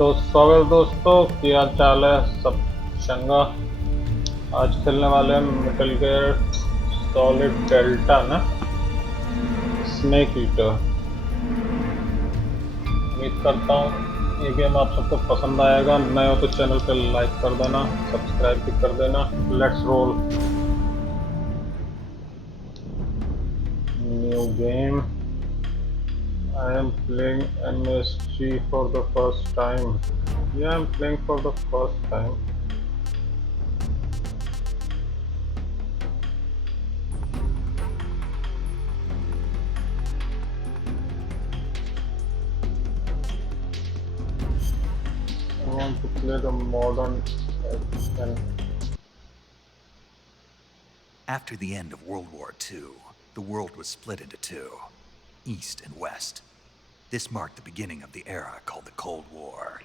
तो स्वागत दोस्तों, क्या हाल चाल है सब चंगा। आज खेलने वाले हैं मेटल गियर सॉलिड डेल्टा ना स्नेक ईटर। उम्मीद करता हूँ ये गेम आप सबको पसंद आएगा। नए हो तो चैनल पे लाइक कर देना, सब्सक्राइब भी कर देना। Let's roll. New game. I am playing MSG for the first time. Yeah, I'm playing for the first time. I want to play the modern version. After the end of World War II, the world was split into two, East and West. This marked the beginning of the era called the Cold War.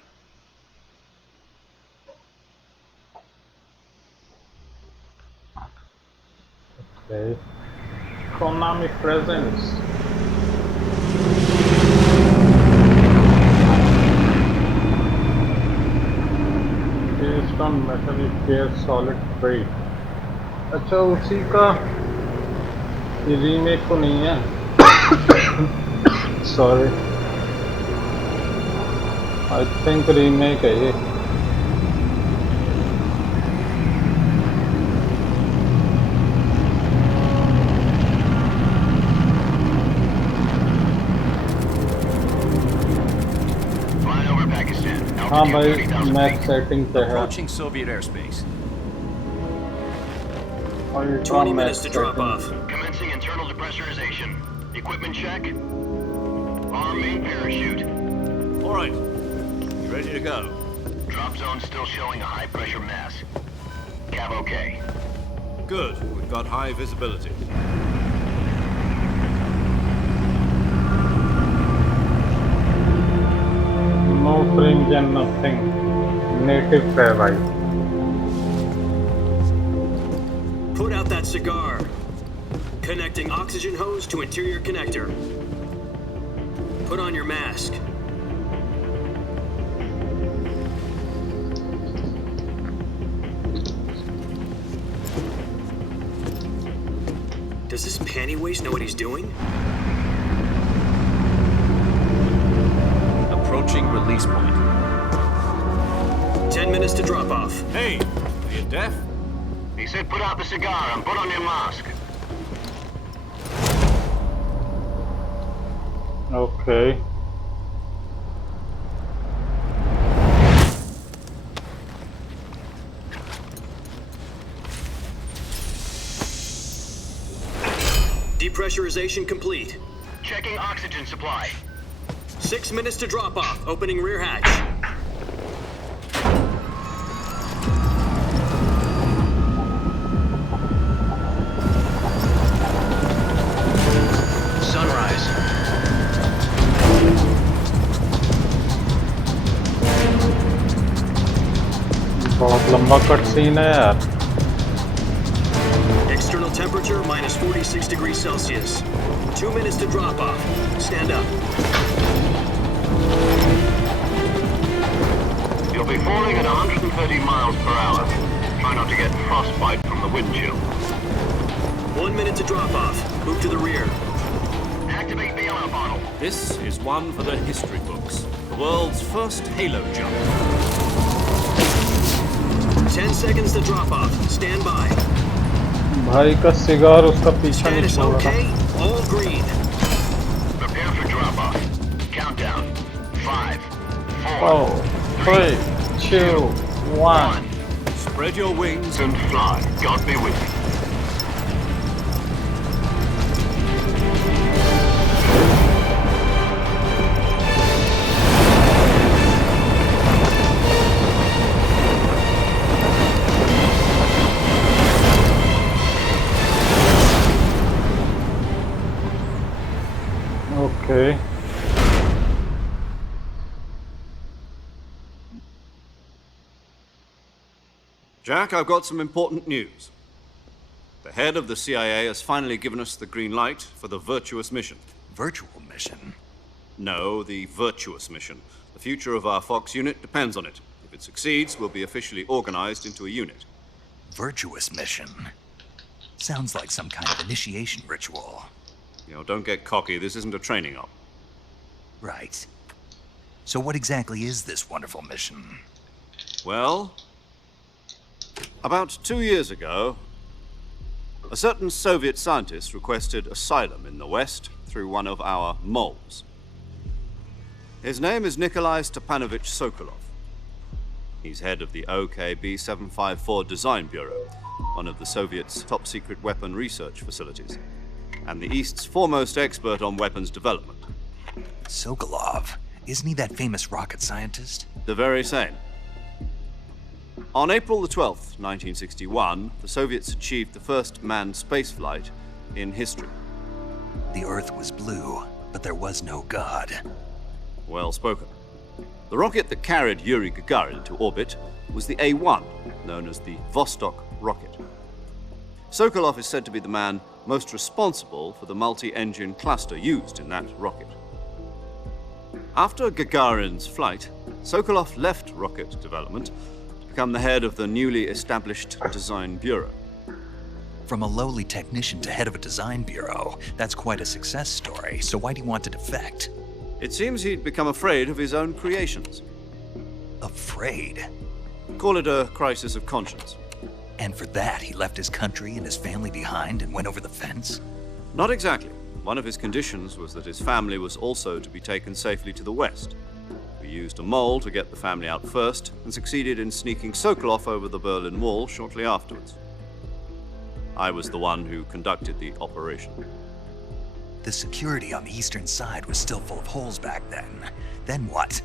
Okay. Konami presents. Based on Metal Gear Solid 3. अच्छा, उसी का remake तो नहीं है। Sorry, I think remake है ये। हाँ भाई, मैक्स सेटिंग पे है। Approaching Soviet airspace. 20 minutes to drop off. Commencing internal depressurization. Equipment check. Arm main parachute. All right. Ready to go. Drop zone still showing a high pressure mass. Cav okay. Good. We've got high visibility. No fringe and nothing. Native है भाई। Put out that cigar. Connecting oxygen hose to interior connector. Put on your mask. Does this panty waste know what he's doing? Approaching release point. 10 minutes to drop off. Hey, are you deaf? He said put out the cigar and put on your mask. Okay. Depressurization complete. Checking oxygen supply. 6 minutes to drop off. Opening rear hatch. Sunrise. बहुत लंबा cut scene है यार। External temperature minus 46 degrees Celsius. 2 minutes to drop off. Stand up. You'll be falling at 130 miles per hour. Try not to get frostbite from the wind chill. 1 minute to drop off. Move to the rear. Activate the ammo bottle. This is one for the history books. The world's first halo jump. 10 seconds to drop off. Stand by. भाई का cigar उसका पीछा नहीं Status छोड़ रहा। okay. All green. Prepare for drop off. Countdown. 5, 4, 4, 3, 2, 1. Spread your wings and fly. God be with you. Okay. Jack, I've got some important news. The head of the CIA has finally given us the green light for the virtuous mission. Virtual mission? No, the virtuous mission. The future of our Fox unit depends on it. If it succeeds, we'll be officially organized into a unit. Virtuous mission. Sounds like some kind of initiation ritual. Don't get cocky. This isn't a training op. Right. So what exactly is this wonderful mission? Well, about 2 years ago, a certain Soviet scientist requested asylum in the West through one of our moles. His name is Nikolai Stepanovich Sokolov. He's head of the OKB 754 Design Bureau, one of the Soviets' top-secret weapon research facilities, and the East's foremost expert on weapons development. Sokolov? Isn't he that famous rocket scientist? The very same. On April the 12th, 1961, the Soviets achieved the first manned spaceflight in history. The Earth was blue, but there was no God. Well spoken. The rocket that carried Yuri Gagarin to orbit was the A-1, known as the Vostok rocket. Sokolov is said to be the man most responsible for the multi-engine cluster used in that rocket. After Gagarin's flight, Sokolov left rocket development to become the head of the newly established Design Bureau. From a lowly technician to head of a design bureau, that's quite a success story, so why'd he want to defect? It seems he'd become afraid of his own creations. Afraid? Call it a crisis of conscience. And for that, he left his country and his family behind and went over the fence? Not exactly. One of his conditions was that his family was also to be taken safely to the West. We used a mole to get the family out first and succeeded in sneaking Sokolov over the Berlin Wall shortly afterwards. I was the one who conducted the operation. The security on the eastern side was still full of holes back then. Then what?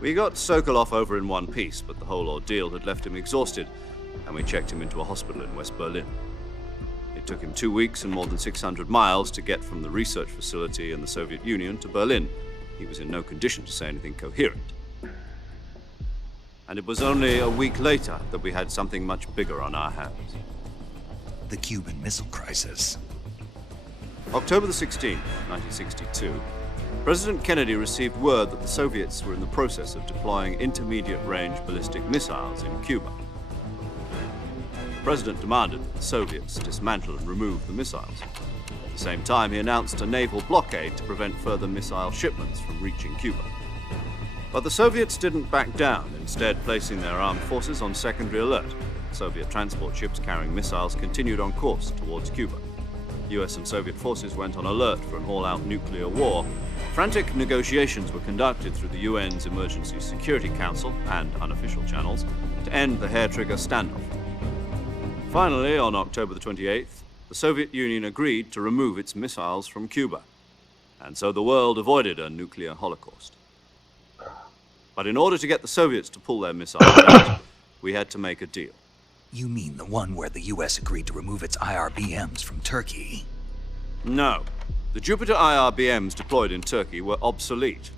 We got Sokolov over in one piece, but the whole ordeal had left him exhausted, and we checked him into a hospital in West Berlin. It took him 2 weeks and more than 600 miles to get from the research facility in the Soviet Union to Berlin. He was in no condition to say anything coherent. And it was only a week later that we had something much bigger on our hands. The Cuban Missile Crisis. October the 16th, 1962, President Kennedy received word that the Soviets were in the process of deploying intermediate-range ballistic missiles in Cuba. The President demanded that the Soviets dismantle and remove the missiles. At the same time, he announced a naval blockade to prevent further missile shipments from reaching Cuba. But the Soviets didn't back down, instead placing their armed forces on secondary alert. Soviet transport ships carrying missiles continued on course towards Cuba. US and Soviet forces went on alert for an all-out nuclear war. Frantic negotiations were conducted through the UN's Emergency Security Council and unofficial channels to end the hair-trigger standoff. Finally, on October the 28th, the Soviet Union agreed to remove its missiles from Cuba, and so the world avoided a nuclear holocaust. But in order to get the Soviets to pull their missiles out, we had to make a deal. You mean the one where the US agreed to remove its IRBMs from Turkey? No. The Jupiter IRBMs deployed in Turkey were obsolete,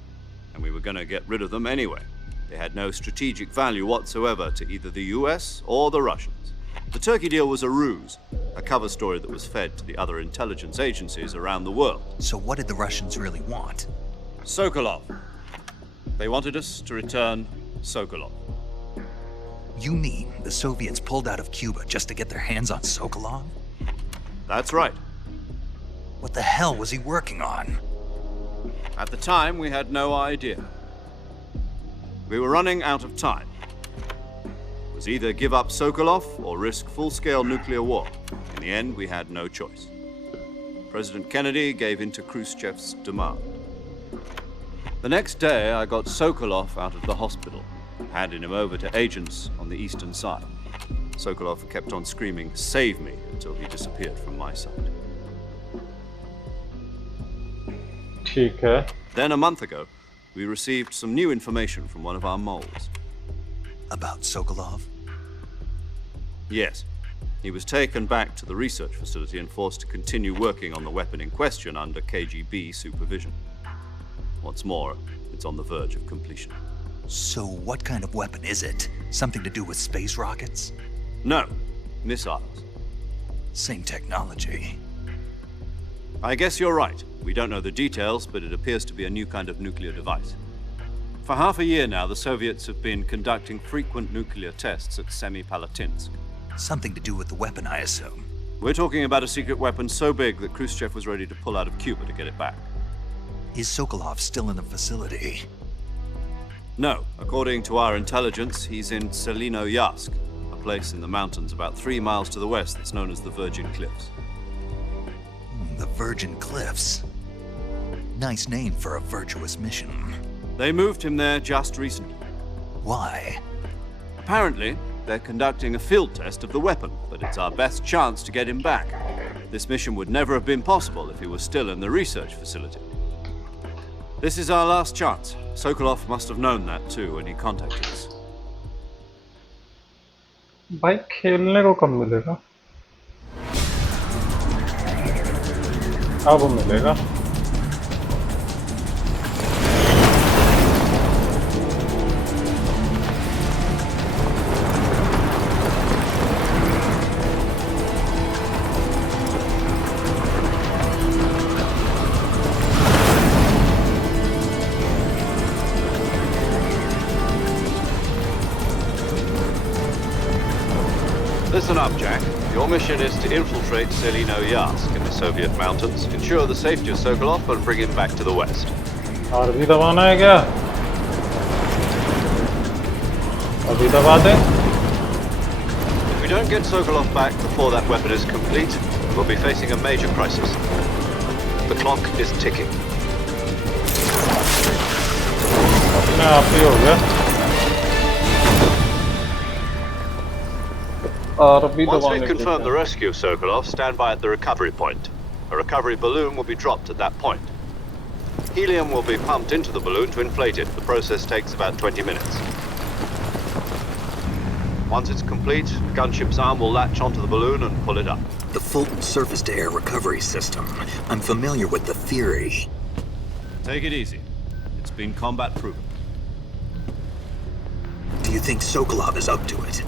and we were going to get rid of them anyway. They had no strategic value whatsoever to either the US or the Russians. The Turkey deal was a ruse, a cover story that was fed to the other intelligence agencies around the world. So what did the Russians really want? Sokolov. They wanted us to return Sokolov. You mean the Soviets pulled out of Cuba just to get their hands on Sokolov? That's right. What the hell was he working on? At the time, we had no idea. We were running out of time. It was either give up Sokolov or risk full-scale nuclear war. In the end, we had no choice. President Kennedy gave in to Khrushchev's demand. The next day, I got Sokolov out of the hospital, handing him over to agents on the eastern side. Sokolov kept on screaming, "Save me," until he disappeared from my sight. ठीक है. Then a month ago, we received some new information from one of our moles. About Sokolov? Yes. He was taken back to the research facility and forced to continue working on the weapon in question under KGB supervision. What's more, it's on the verge of completion. So what kind of weapon is it? Something to do with space rockets? No, missiles. Same technology. I guess you're right. We don't know the details, but it appears to be a new kind of nuclear device. For half a year now, the Soviets have been conducting frequent nuclear tests at Semipalatinsk. Something to do with the weapon, I assume. We're talking about a secret weapon so big that Khrushchev was ready to pull out of Cuba to get it back. Is Sokolov still in the facility? No, according to our intelligence, he's in Selino-Yarsk, a place in the mountains about 3 miles to the west that's known as the Virgin Cliffs. The Virgin Cliffs. Nice name for a virtuous mission. They moved him there just recently. Why? Apparently, they're conducting a field test of the weapon, but it's our best chance to get him back. This mission would never have been possible if he was still in the research facility. This is our last chance. Sokolov must have known that too when he contacted us. भाई खेलने को कब मिलेगा? अब मिलेगा. Listen up, Jack. Your mission is to infiltrate Selino-Yarsk in the Soviet mountains, ensure the safety of Sokolov, and bring him back to the west. और भी दबाना है क्या? अभी दबा दे. If we don't get Sokolov back before that weapon is complete, we'll be facing a major crisis. The clock is ticking. अपने आप ही हो गया. Once we've confirmed the rescue of Sokolov, stand by at the recovery point. A recovery balloon will be dropped at that point. Helium will be pumped into the balloon to inflate it. The process takes about 20 minutes. Once it's complete, the gunship's arm will latch onto the balloon and pull it up. The Fulton surface-to-air recovery system. I'm familiar with the theory. Take it easy. It's been combat-proven. Do you think Sokolov is up to it?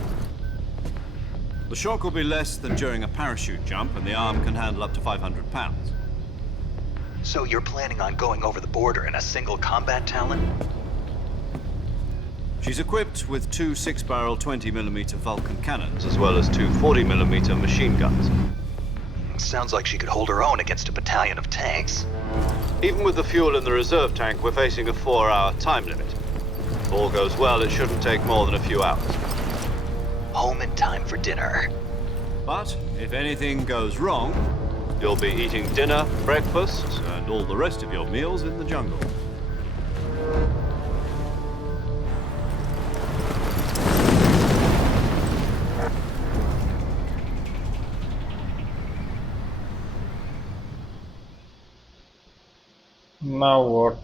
The shock will be less than during a parachute jump, and the arm can handle up to 500 pounds. So you're planning on going over the border in a single combat Talon? She's equipped with 2 6-barrel 20mm Vulcan cannons, as well as 2 40mm machine guns. Sounds like she could hold her own against a battalion of tanks. Even with the fuel in the reserve tank, we're facing a 4-hour time limit. If all goes well, it shouldn't take more than a few hours. Home in time for dinner. But if anything goes wrong, you'll be eating dinner, breakfast, and all the rest of your meals in the jungle. Now what?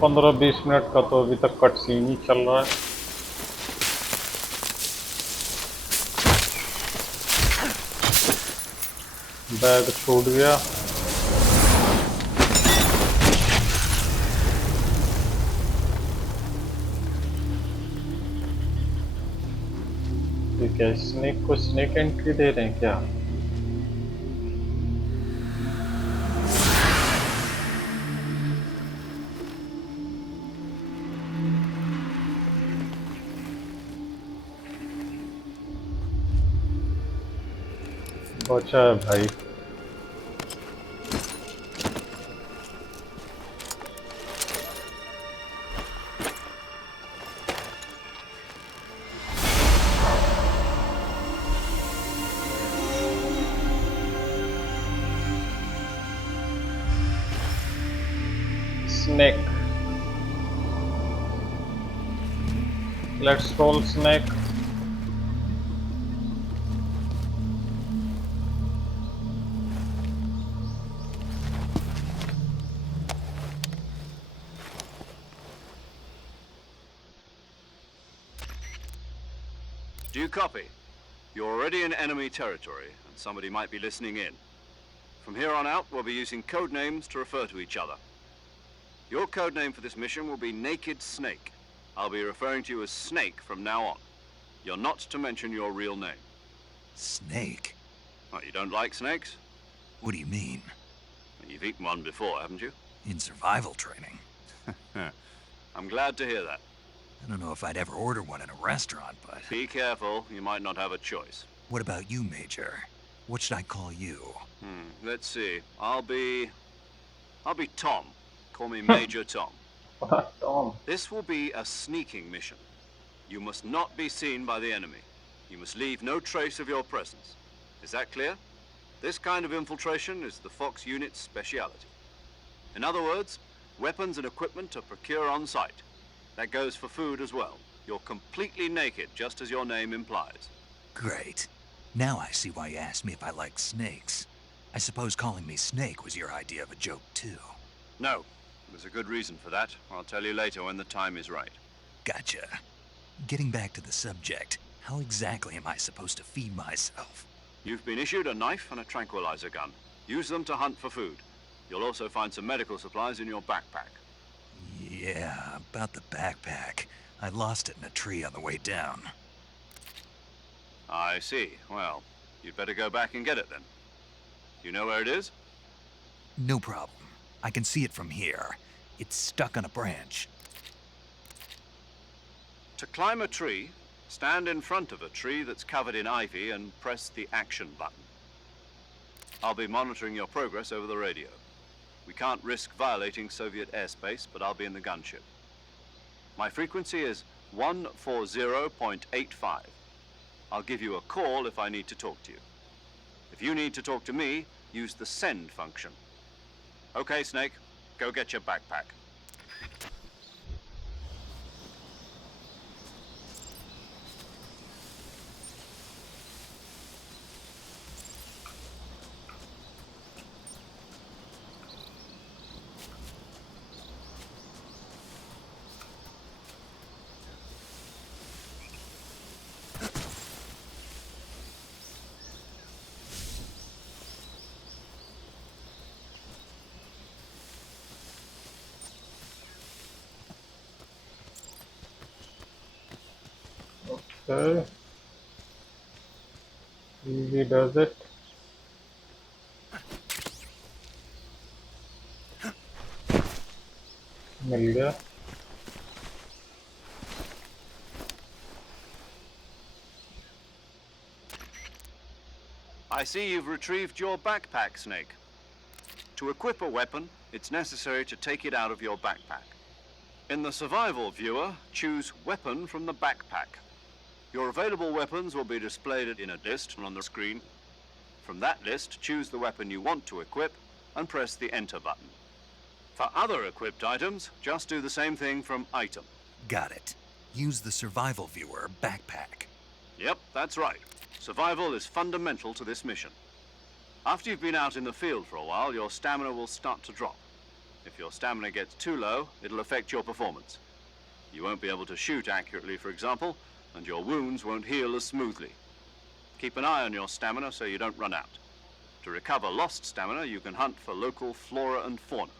15-20 minute का तो अभी तक cut scene ही चल रहा है. Bag छूट गया. ठीक है, स्नेक को स्नेक एंट्री दे रहे हैं क्या? बचा है भाई. Snake. Let's roll snake. Do you copy? You're already in enemy territory, and somebody might be listening in. From here on out, we'll be using code names to refer to each other. Your code name for this mission will be Naked Snake. I'll be referring to you as Snake from now on. You're not to mention your real name. Snake? Oh, you don't like snakes? What do you mean? You've eaten one before, haven't you? In survival training? I'm glad to hear that. I don't know if I'd ever order one in a restaurant, but... Be careful, you might not have a choice. What about you, Major? What should I call you? Let's see. I'll be Tom. Call me Major Tom. Tom. This will be a sneaking mission. You must not be seen by the enemy. You must leave no trace of your presence. Is that clear? This kind of infiltration is the Fox unit's speciality. In other words, weapons and equipment are procured on site. That goes for food as well. You're completely naked, just as your name implies. Great. Now I see why you asked me if I like snakes. I suppose calling me Snake was your idea of a joke, too. No, there's a good reason for that. I'll tell you later when the time is right. Gotcha. Getting back to the subject, how exactly am I supposed to feed myself? You've been issued a knife and a tranquilizer gun. Use them to hunt for food. You'll also find some medical supplies in your backpack. Yeah, about the backpack. I lost it in a tree on the way down. I see. Well, you'd better go back and get it then. You know where it is? No problem. I can see it from here. It's stuck on a branch. To climb a tree, stand in front of a tree that's covered in ivy and press the action button. I'll be monitoring your progress over the radio. We can't risk violating Soviet airspace, but I'll be in the gunship. My frequency is 140.85. I'll give you a call if I need to talk to you. If you need to talk to me, use the send function. Okay, Snake, go get your backpack. Okay. Easy does it. मिल गया. I see you've retrieved your backpack, Snake. To equip a weapon, it's necessary to take it out of your backpack. In the survival viewer, choose Weapon from the backpack. Your available weapons will be displayed in a list on the screen. From that list, choose the weapon you want to equip and press the Enter button. For other equipped items, just do the same thing from Item. Got it. Use the survival viewer backpack. Yep, that's right. Survival is fundamental to this mission. After you've been out in the field for a while, your stamina will start to drop. If your stamina gets too low, it'll affect your performance. You won't be able to shoot accurately, for example, and your wounds won't heal as smoothly. Keep an eye on your stamina so you don't run out. To recover lost stamina, you can hunt for local flora and fauna.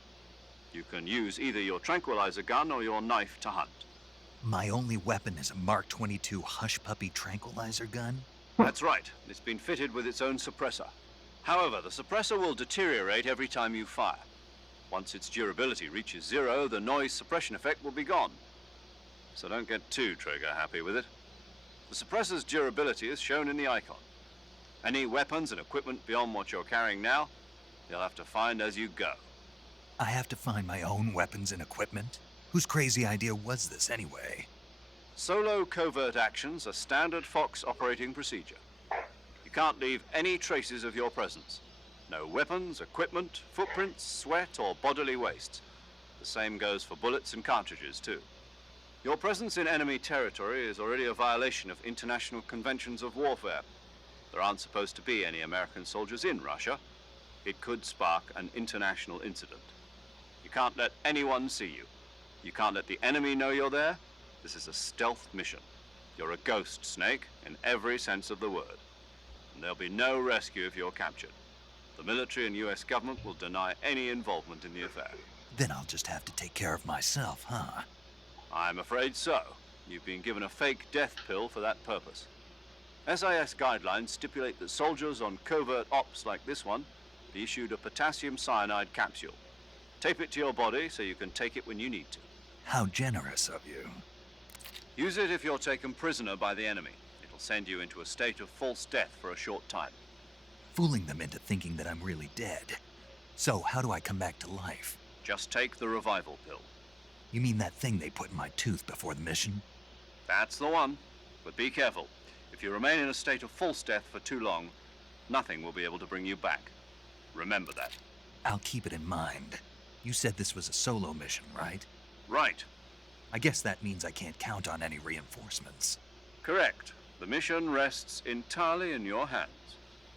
You can use either your tranquilizer gun or your knife to hunt. My only weapon is a Mark 22 Hush Puppy tranquilizer gun? That's right. It's been fitted with its own suppressor. However, the suppressor will deteriorate every time you fire. Once its durability reaches 0, the noise suppression effect will be gone. So don't get too trigger happy with it. The suppressor's durability is shown in the icon. Any weapons and equipment beyond what you're carrying now, you'll have to find as you go. I have to find my own weapons and equipment? Whose crazy idea was this anyway? Solo covert actions are standard Fox operating procedure. You can't leave any traces of your presence. No weapons, equipment, footprints, sweat, or bodily waste. The same goes for bullets and cartridges, too. Your presence in enemy territory is already a violation of international conventions of warfare. There aren't supposed to be any American soldiers in Russia. It could spark an international incident. You can't let anyone see you. You can't let the enemy know you're there. This is a stealth mission. You're a ghost, Snake, in every sense of the word. And there'll be no rescue if you're captured. The military and US government will deny any involvement in the affair. Then I'll just have to take care of myself, huh? I'm afraid so. You've been given a fake death pill for that purpose. SIS guidelines stipulate that soldiers on covert ops like this one be issued a potassium cyanide capsule. Tape it to your body so you can take it when you need to. How generous of you. Use it if you're taken prisoner by the enemy. It'll send you into a state of false death for a short time. Fooling them into thinking that I'm really dead. So, how do I come back to life? Just take the revival pill. You mean that thing they put in my tooth before the mission? That's the one. But be careful. If you remain in a state of false death for too long, nothing will be able to bring you back. Remember that. I'll keep it in mind. You said this was a solo mission, right? Right. I guess that means I can't count on any reinforcements. Correct. The mission rests entirely in your hands.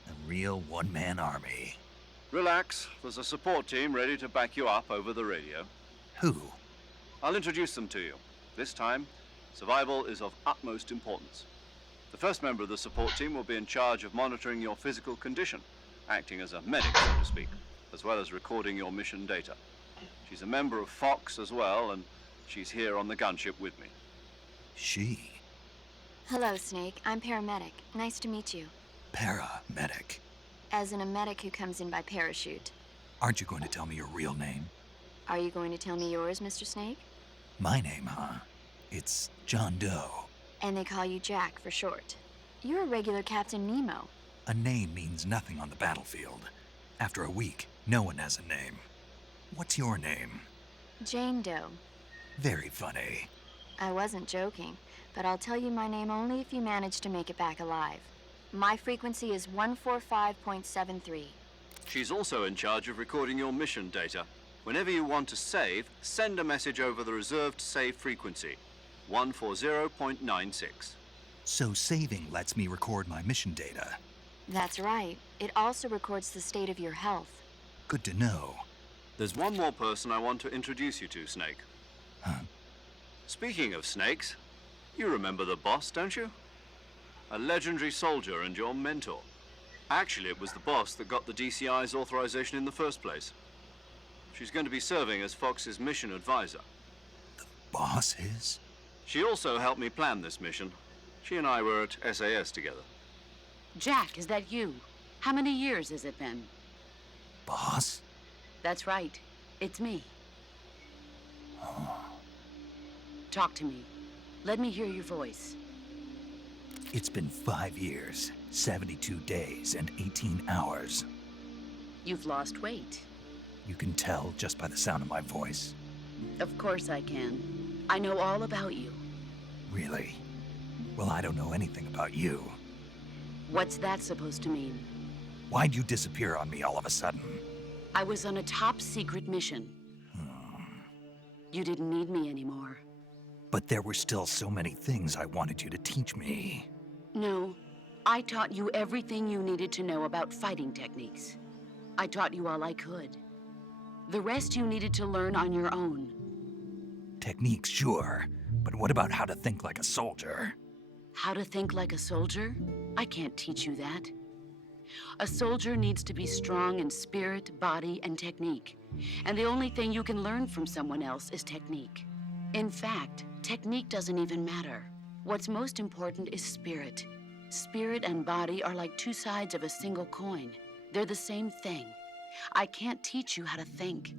A real one-man army. Relax. There's a support team ready to back you up over the radio. Who? I'll introduce them to you. This time, survival is of utmost importance. The first member of the support team will be in charge of monitoring your physical condition, acting as a medic, so to speak, as well as recording your mission data. She's a member of Fox as well, and she's here on the gunship with me. She? Hello, Snake. I'm paramedic. Nice to meet you. Paramedic. As in a medic who comes in by parachute. Aren't you going to tell me your real name? Are you going to tell me yours, Mr. Snake? My name, huh? It's John Doe. And they call you Jack for short. You're a regular Captain Nemo. A name means nothing on the battlefield. After a week, no one has a name. What's your name? Jane Doe. Very funny. I wasn't joking, but I'll tell you my name only if you manage to make it back alive. My frequency is 145.73. She's also in charge of recording your mission data. Whenever you want to save, send a message over the reserved save frequency, 140.96. So saving lets me record my mission data. That's right. It also records the state of your health. Good to know. There's one more person I want to introduce you to, Snake. Huh? Speaking of snakes, you remember the boss, don't you? A legendary soldier and your mentor. Actually, it was the boss that got the DCI's authorization in the first place. She's going to be serving as Fox's mission advisor. The boss is? She also helped me plan this mission. She and I were at SAS together. Jack, is that you? How many years has it been? Boss? That's right. It's me. Talk to me. Let me hear your voice. It's been 5 years, 72 days, and 18 hours. You've lost weight. You can tell just by the sound of my voice. Of course I can. I know all about you. Really? Well, I don't know anything about you. What's that supposed to mean? Why'd you disappear on me all of a sudden? I was on a top-secret mission. You didn't need me anymore. But there were still so many things I wanted you to teach me. No, I taught you everything you needed to know about fighting techniques. I taught you all I could. The rest you needed to learn on your own. Techniques, sure. But what about how to think like a soldier? How to think like a soldier? I can't teach you that. A soldier needs to be strong in spirit, body, and technique. And the only thing you can learn from someone else is technique. In fact, technique doesn't even matter. What's most important is spirit. Spirit and body are like two sides of a single coin. They're the same thing. I can't teach you how to think.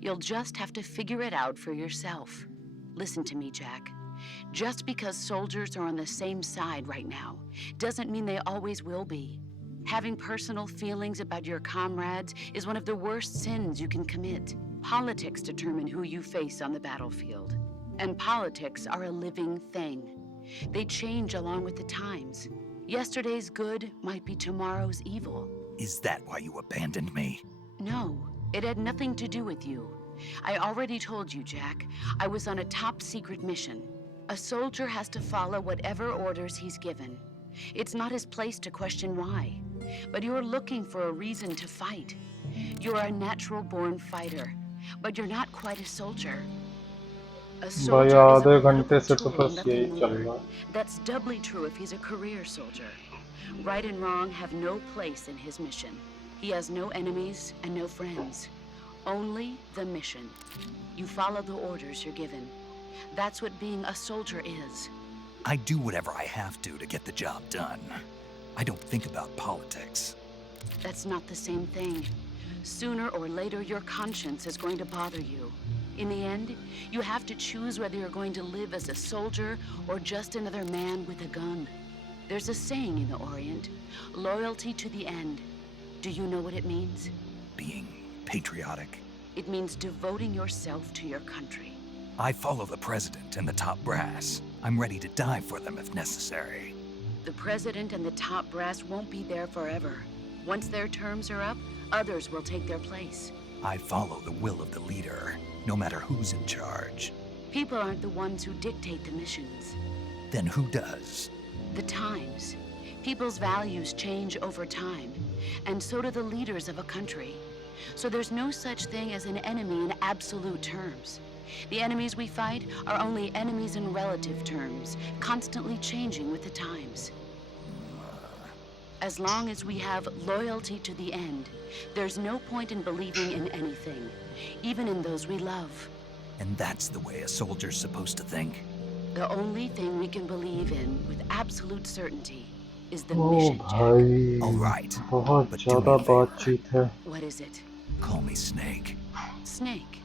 You'll just have to figure it out for yourself. Listen to me, Jack. Just because soldiers are on the same side right now doesn't mean they always will be. Having personal feelings about your comrades is one of the worst sins you can commit. Politics determine who you face on the battlefield. And politics are a living thing. They change along with the times. Yesterday's good might be tomorrow's evil. Is that why you abandoned me? No, it had nothing to do with you. I already told you, Jack. I was on a top-secret mission. A soldier has to follow whatever orders he's given. It's not his place to question why. But you're looking for a reason to fight. You're a natural-born fighter, but you're not quite a soldier. A भाई soldier is आधे a घंटे से political तो tool, बस यही nothing चल more. रहा है। That's doubly true if he's a career soldier. Right and wrong have no place in his mission. He has no enemies and no friends. Only the mission. You follow the orders you're given. That's what being a soldier is. I do whatever I have to get the job done. I don't think about politics. That's not the same thing. Sooner or later, your conscience is going to bother you. In the end, you have to choose whether you're going to live as a soldier or just another man with a gun. There's a saying in the Orient, loyalty to the end. Do you know what it means? Being patriotic. It means devoting yourself to your country. I follow the president and the top brass. I'm ready to die for them if necessary. The president and the top brass won't be there forever. Once their terms are up, others will take their place. I follow the will of the leader, no matter who's in charge. People aren't the ones who dictate the missions. Then who does? The times. People's values change over time, and so do the leaders of a country. So there's no such thing as an enemy in absolute terms. The enemies we fight are only enemies in relative terms, constantly changing with the times. As long as we have loyalty to the end, there's no point in believing in anything, even in those we love. And that's the way a soldier's supposed to think? The only thing we can believe in with absolute certainty is the O mission, Jack. भाई All right, बहुत but do me ज्यादा a favor. बातचीत है. What is it? Call me Snake. Snake.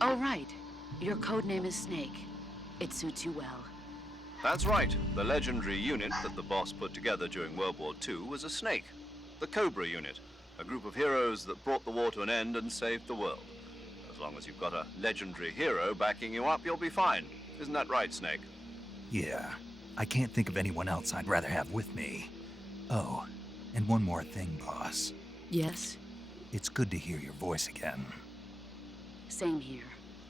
Oh, right. Your code name is Snake. It suits you well. That's right. The legendary unit that the boss put together during World War II was a snake. The Cobra unit, a group of heroes that brought the war to an end and saved the world. As long as you've got a legendary hero backing you up, you'll be fine. Isn't that right, Snake? Yeah, I can't think of anyone else I'd rather have with me. Oh, and one more thing, boss. Yes? It's good to hear your voice again. Same here.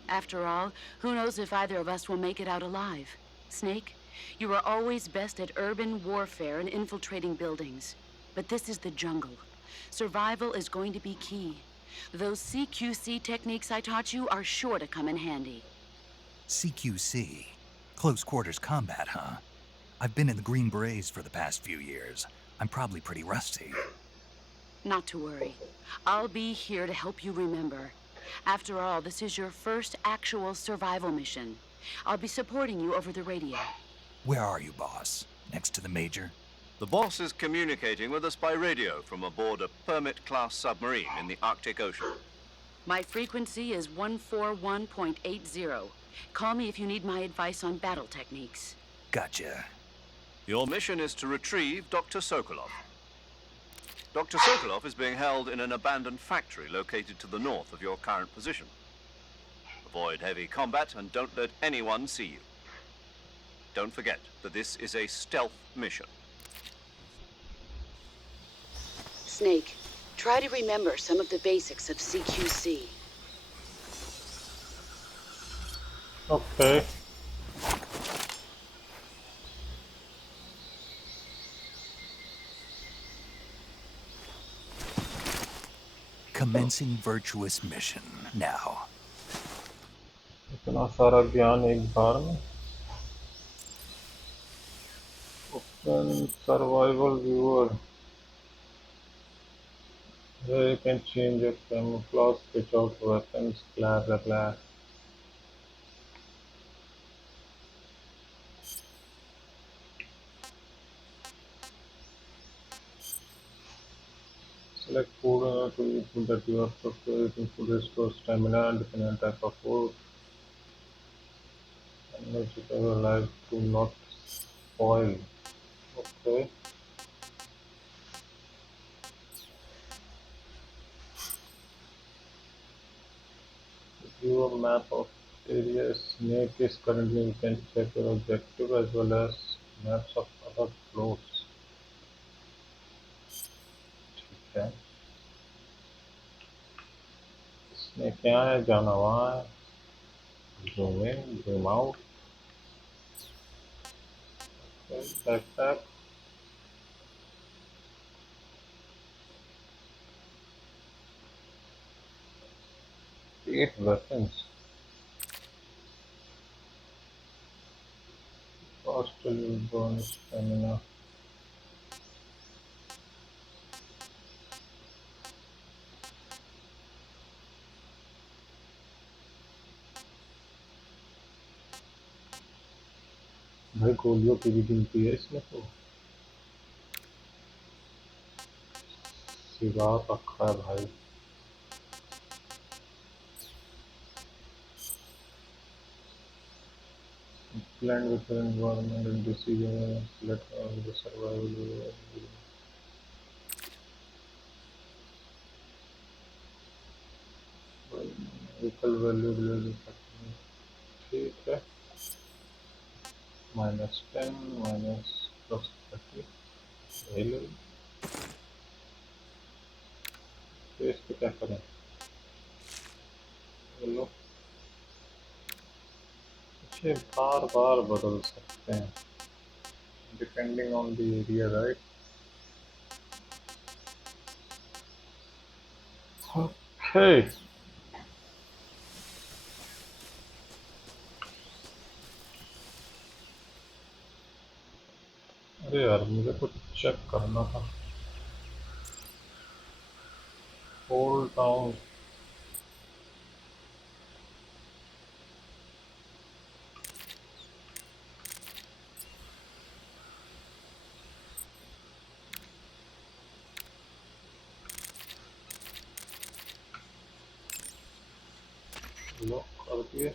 After all, who knows if either of us will make it out alive? Snake, you were always best at urban warfare and infiltrating buildings. But this is the jungle. Survival is going to be key. Those CQC techniques I taught you are sure to come in handy. CQC? Close quarters combat, huh? I've been in the Green Berets for the past few years. I'm probably pretty rusty. Not to worry. I'll be here to help you remember. After all, this is your first actual survival mission. I'll be supporting you over the radio. Where are you, boss? Next to the Major? The boss is communicating with us by radio from aboard a Permit-class submarine in the Arctic Ocean. My frequency is 141.80. Call me if you need my advice on battle techniques. Gotcha. Your mission is to retrieve Dr. Sokolov. Dr. Sokolov is being held in an abandoned factory located to the north of your current position. Avoid heavy combat and don't let anyone see you. Don't forget that this is a stealth mission. Snake, try to remember some of the basics of CQC. Okay. Commencing virtuous mission now. इतना सारा ज्ञान एक बार में. Open survival viewer. Here you can change your camouflage, switch out weapons, blah blah blah. Select food to eat food that you are prepared. Eating food restores stamina and dependent type of food. And make it alive to not spoil. Okay. View a map of area Snake is currently. You can check your objective as well as maps of other floors. ठीक है. इसमें क्या है? जाना वहाँ है. Zoom in, zoom out. Okay, backpack. 8 weapons. Faster you burn stamina. भाई गोलियों की भी गिनती है इसमें तो. सिवा रखा है भाई. blend with her environment and decisions, let the survival equal value related factor. ठीक है -10 माइनस +30 यही ले लो। तो इसको क्या करें लो इसे बार बार बदल सकते हैं depending on the area right okay अरे यार मुझे कुछ चेक करना था होल्ड डाउन लॉक कर दिए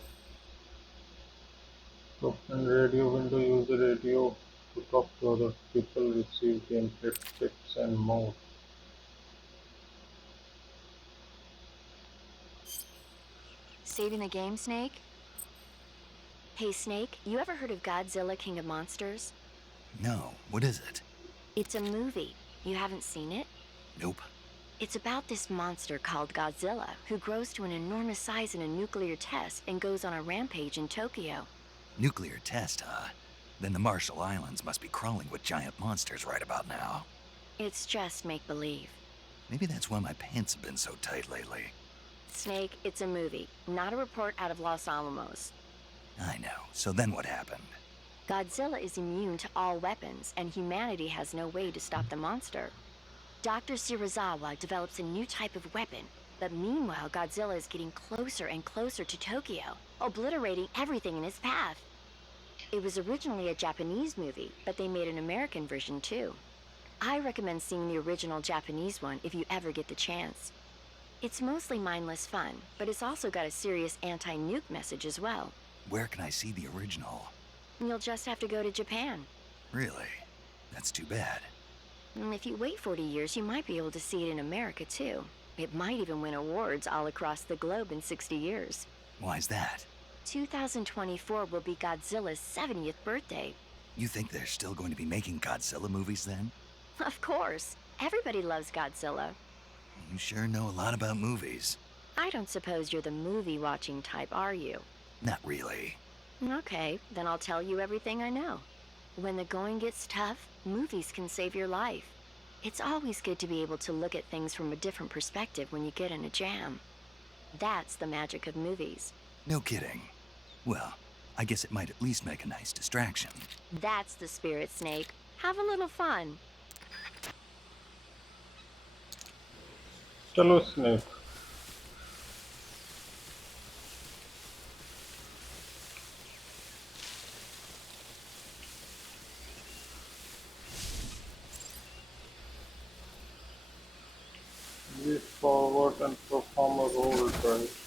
open radio window use the radio to talk to other people receive gameplay tips and more Saving the game, Snake? Hey, Snake, you ever heard of Godzilla King of Monsters? No, what is it? It's a movie. You haven't seen it? Nope. It's about this monster called Godzilla, who grows to an enormous size in a nuclear test and goes on a rampage in Tokyo. Nuclear test, huh? Then the Marshall Islands must be crawling with giant monsters right about now. It's just make-believe. Maybe that's why my pants have been so tight lately. Snake, it's a movie, not a report out of Los Alamos. I know. So then what happened? Godzilla is immune to all weapons, and humanity has no way to stop the monster. Dr. Shirazawa develops a new type of weapon, but meanwhile Godzilla is getting closer and closer to Tokyo, obliterating everything in his path. It was originally a Japanese movie, but they made an American version too. I recommend seeing the original Japanese one if you ever get the chance. It's mostly mindless fun, but it's also got a serious anti-nuke message as well. Where can I see the original? You'll just have to go to Japan. Really? That's too bad. And if you wait 40 years, you might be able to see it in America too. It might even win awards all across the globe in 60 years. Why's that? 2024 will be Godzilla's 70th birthday. You think they're still going to be making Godzilla movies then? Of course. Everybody loves Godzilla. You sure know a lot about movies. I don't suppose you're the movie-watching type, are you? Not really. Okay, then I'll tell you everything I know. When the going gets tough, movies can save your life. It's always good to be able to look at things from a different perspective when you get in a jam. That's the magic of movies. No kidding. Well, I guess it might at least make a nice distraction. That's the spirit, Snake. Have a little fun. चलो snake Move forward and perform a roll drive.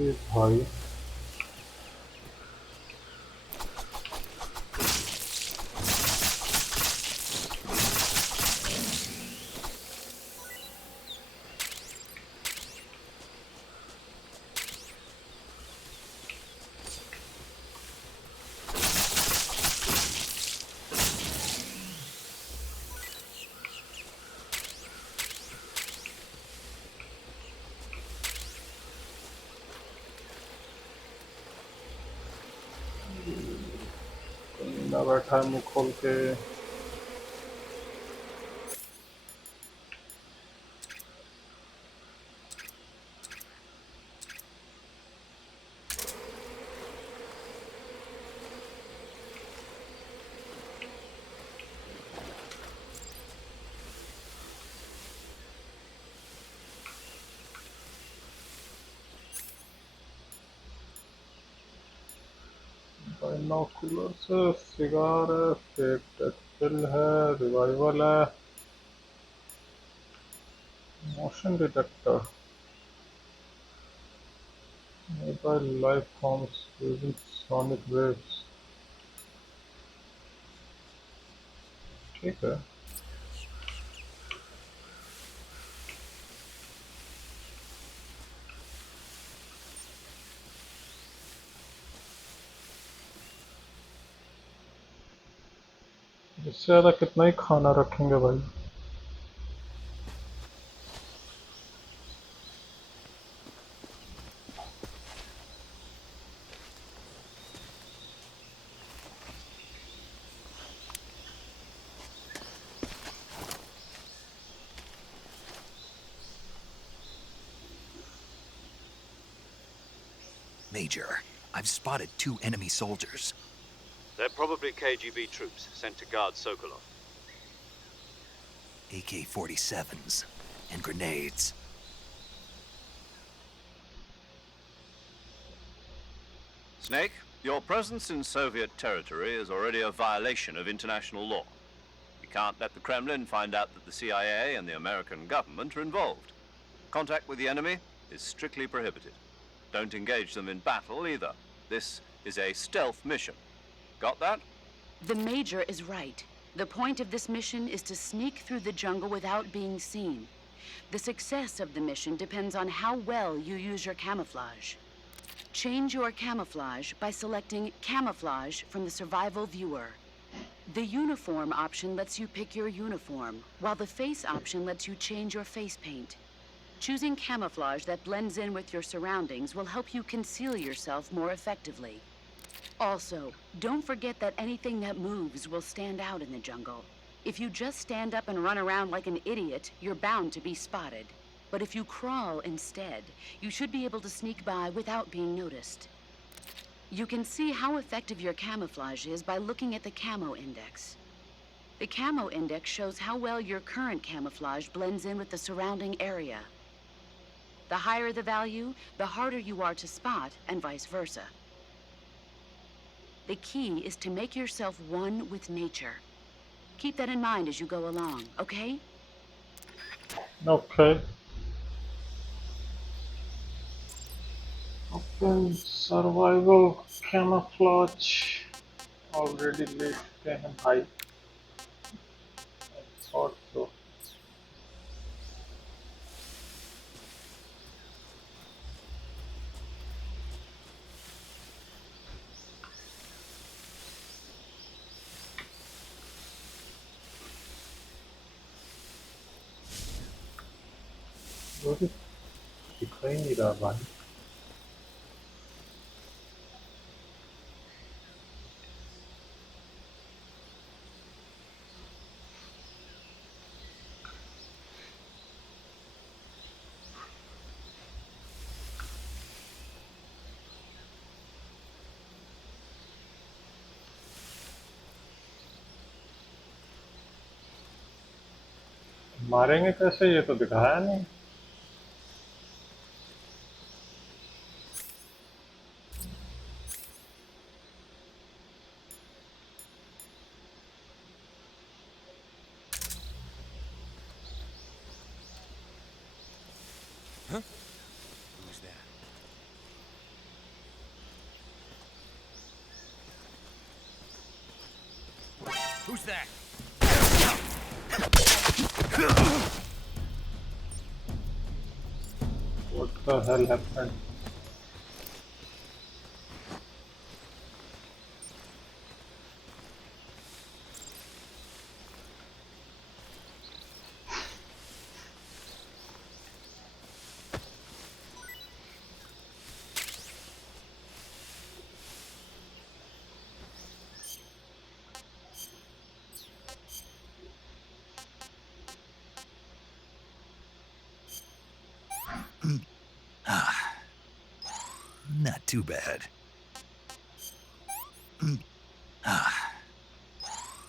अरे भाई बंदा बैठा है मुंह खोल के। Binocular से सिगार है, फेक पिल है, रिवाइवल है, motion detector, nearby life forms using sonic waves। ठीक है। इससे ज़्यादा कितना ही खाना रखेंगे भाई। Major, I've spotted 2 enemy soldiers. They're probably KGB troops sent to guard Sokolov. AK-47s and grenades. Snake, your presence in Soviet territory is already a violation of international law. You can't let the Kremlin find out that the CIA and the American government are involved. Contact with the enemy is strictly prohibited. Don't engage them in battle either. This is a stealth mission. Got that? The Major is right. The point of this mission is to sneak through the jungle without being seen. The success of the mission depends on how well you use your camouflage. Change your camouflage by selecting Camouflage from the Survival Viewer. The Uniform option lets you pick your uniform, while the Face option lets you change your face paint. Choosing camouflage that blends in with your surroundings will help you conceal yourself more effectively. Also, don't forget that anything that moves will stand out in the jungle. If you just stand up and run around like an idiot, you're bound to be spotted. But if you crawl instead, you should be able to sneak by without being noticed. You can see how effective your camouflage is by looking at the Camo Index. The Camo Index shows how well your current camouflage blends in with the surrounding area. The higher the value, the harder you are to spot, and vice versa. The key is to make yourself one with nature. Keep that in mind as you go along, okay? Okay. Open survival camouflage already लेते हैं भाई। I thought so. दिखाई नहीं रहा भाई। मारेंगे कैसे, ये तो दिखाया नहीं। Who's that? Who's that? What the hell happened? too bad.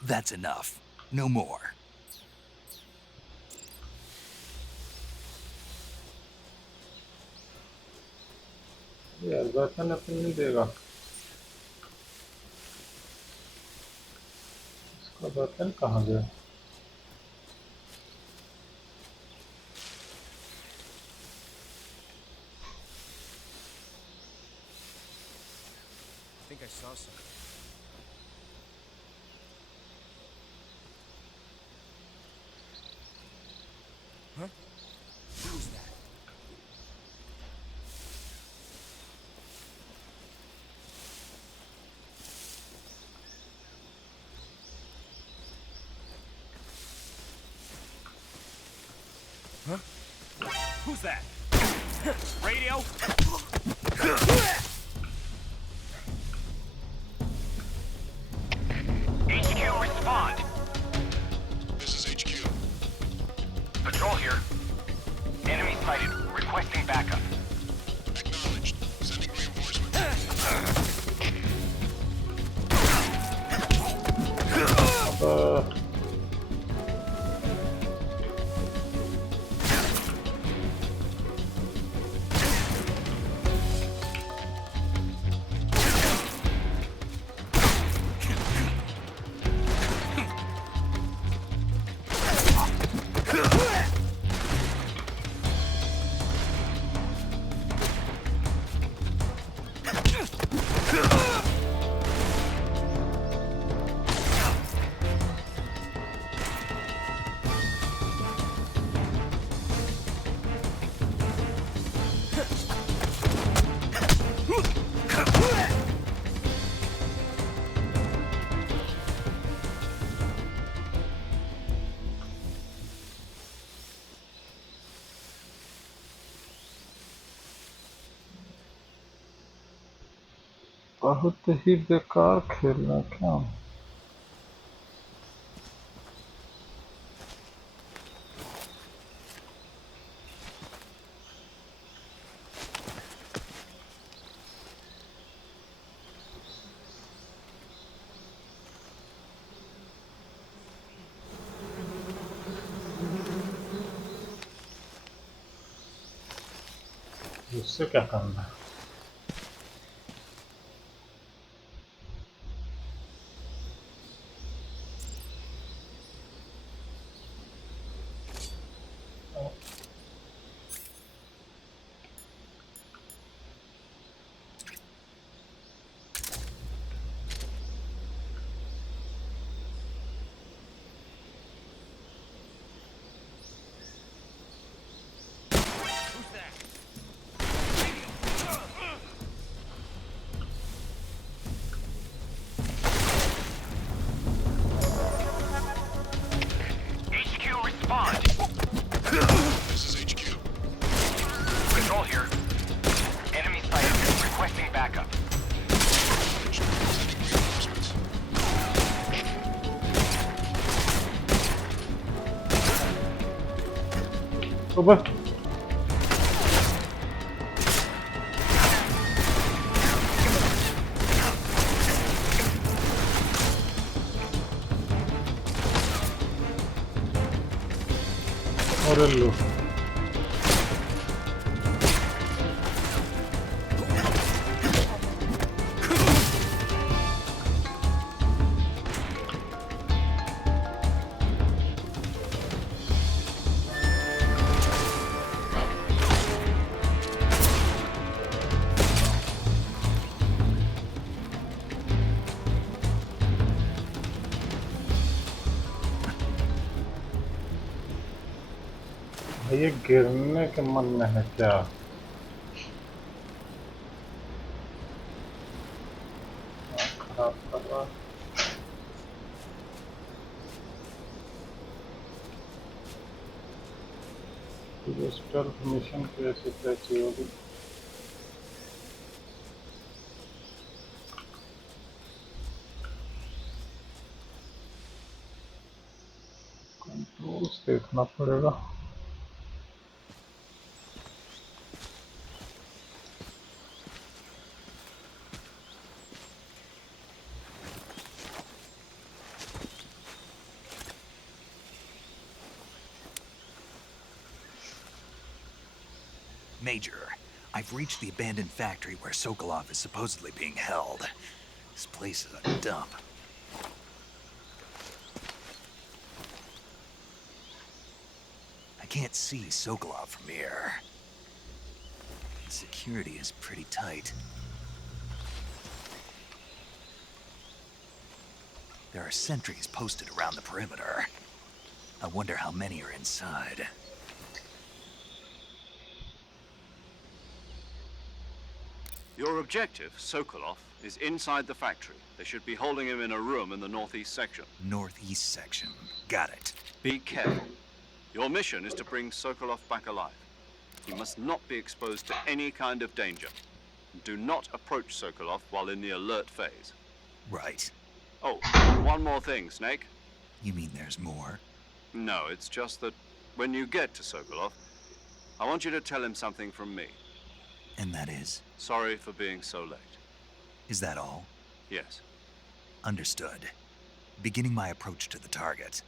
That's enough. No more. यार वेपन अपन नहीं देगा इसका वेपन कहाँ गया I think I saw something. Huh? What was that? Huh? Who's that? Radio? HQ, respond. This is HQ. Patrol here. Enemy sighted. Requesting backup. Acknowledged. Sending reinforcements. अब बहुत ही बेकार खेलना क्या उससे क्या करना है HQ, respond. This is HQ. Patrol here. Enemy sighted. Requesting backup. Sending reinforcements. सुबह और लो ये गिरने के मन में है क्या खराब कर रहा स्टेल्थ मिशन कैसे कैसी होगी कंट्रोल्स देखना पड़ेगा Major, I've reached the abandoned factory where Sokolov is supposedly being held. This place is a dump. I can't see Sokolov from here. Security is pretty tight. There are sentries posted around the perimeter. I wonder how many are inside. Your objective, Sokolov, is inside the factory. They should be holding him in a room in the northeast section. Northeast section. Got it. Be careful. Your mission is to bring Sokolov back alive. He must not be exposed to any kind of danger. Do not approach Sokolov while in the alert phase. Right. Oh, one more thing, Snake. You mean there's more? No, it's just that when you get to Sokolov, I want you to tell him something from me. And that is? Sorry for being so late. Is that all? Yes. Understood. Beginning my approach to the target.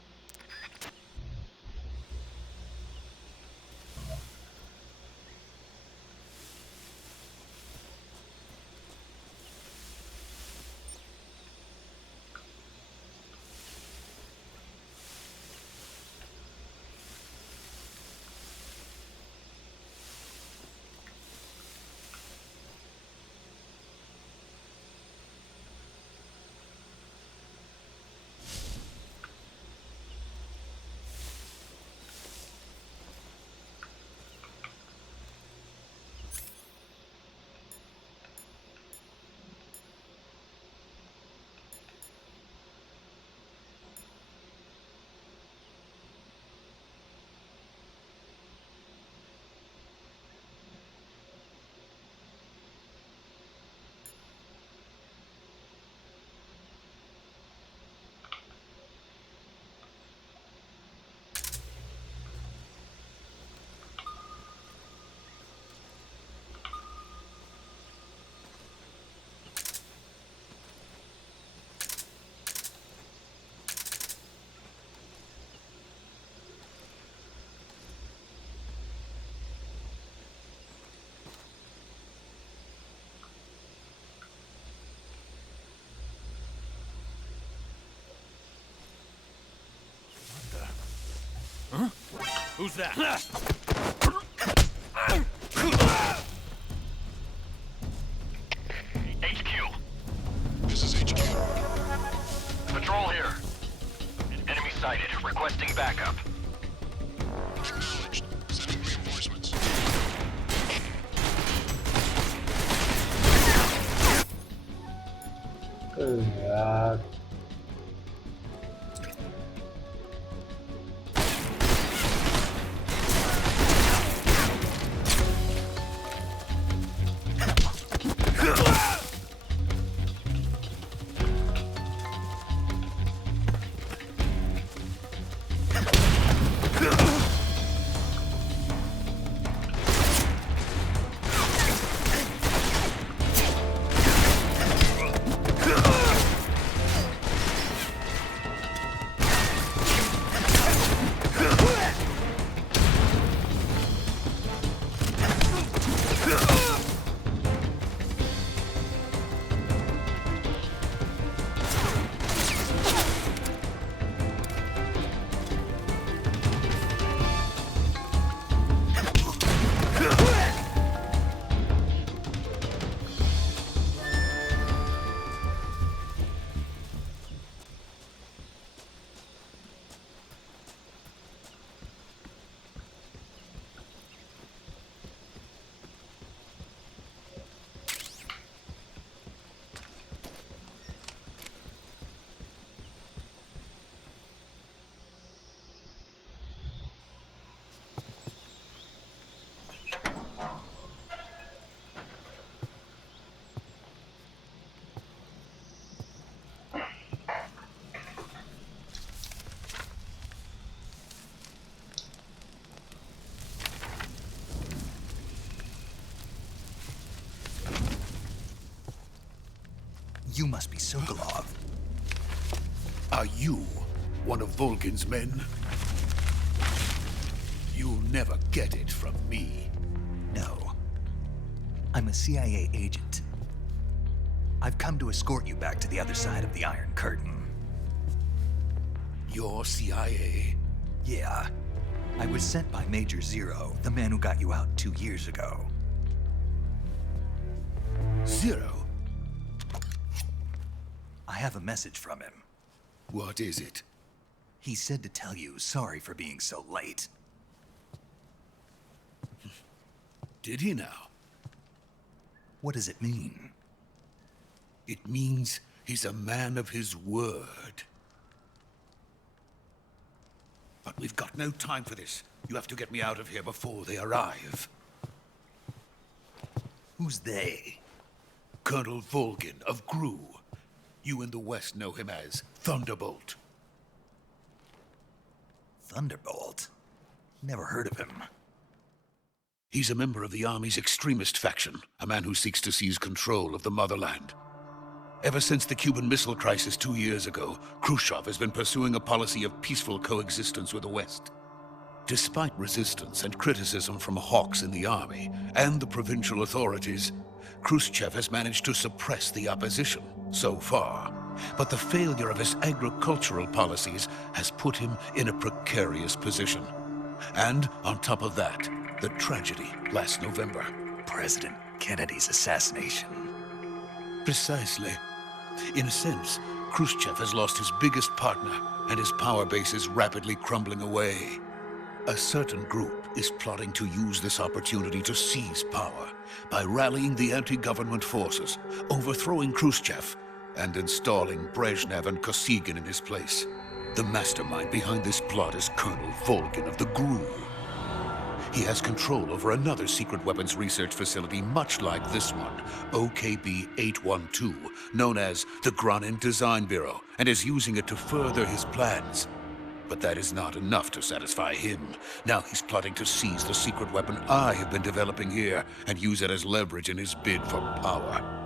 Who's that? HQ. This is HQ. Patrol here. Enemy sighted. Requesting backup. Acknowledged. Sending reinforcements. यार You must be Sokolov. Are you one of Volgin's men? You'll never get it from me. No. I'm a CIA agent. I've come to escort you back to the other side of the Iron Curtain. You're CIA? Yeah. I was sent by Major Zero, the man who got you out 2 years ago. Zero? I have a message from him. What is it? He said to tell you sorry for being so late. Did he now? What does it mean? It means he's a man of his word. But we've got no time for this. You have to get me out of here before they arrive. Who's they? Colonel Volgin of GRU. You in the West know him as Thunderbolt. Thunderbolt? Never heard of him. He's a member of the Army's extremist faction, a man who seeks to seize control of the motherland. Ever since the Cuban Missile Crisis 2 years ago, Khrushchev has been pursuing a policy of peaceful coexistence with the West. Despite resistance and criticism from hawks in the army and the provincial authorities, Khrushchev has managed to suppress the opposition so far. But the failure of his agricultural policies has put him in a precarious position. And on top of that, the tragedy last November. President Kennedy's assassination. Precisely. In a sense, Khrushchev has lost his biggest partner, and his power base is rapidly crumbling away. A certain group is plotting to use this opportunity to seize power by rallying the anti-government forces, overthrowing Khrushchev, and installing Brezhnev and Kosygin in his place. The mastermind behind this plot is Colonel Volgin of the GRU. He has control over another secret weapons research facility much like this one, OKB-812, known as the Granin Design Bureau, and is using it to further his plans. But that is not enough to satisfy him. Now he's plotting to seize the secret weapon I have been developing here and use it as leverage in his bid for power.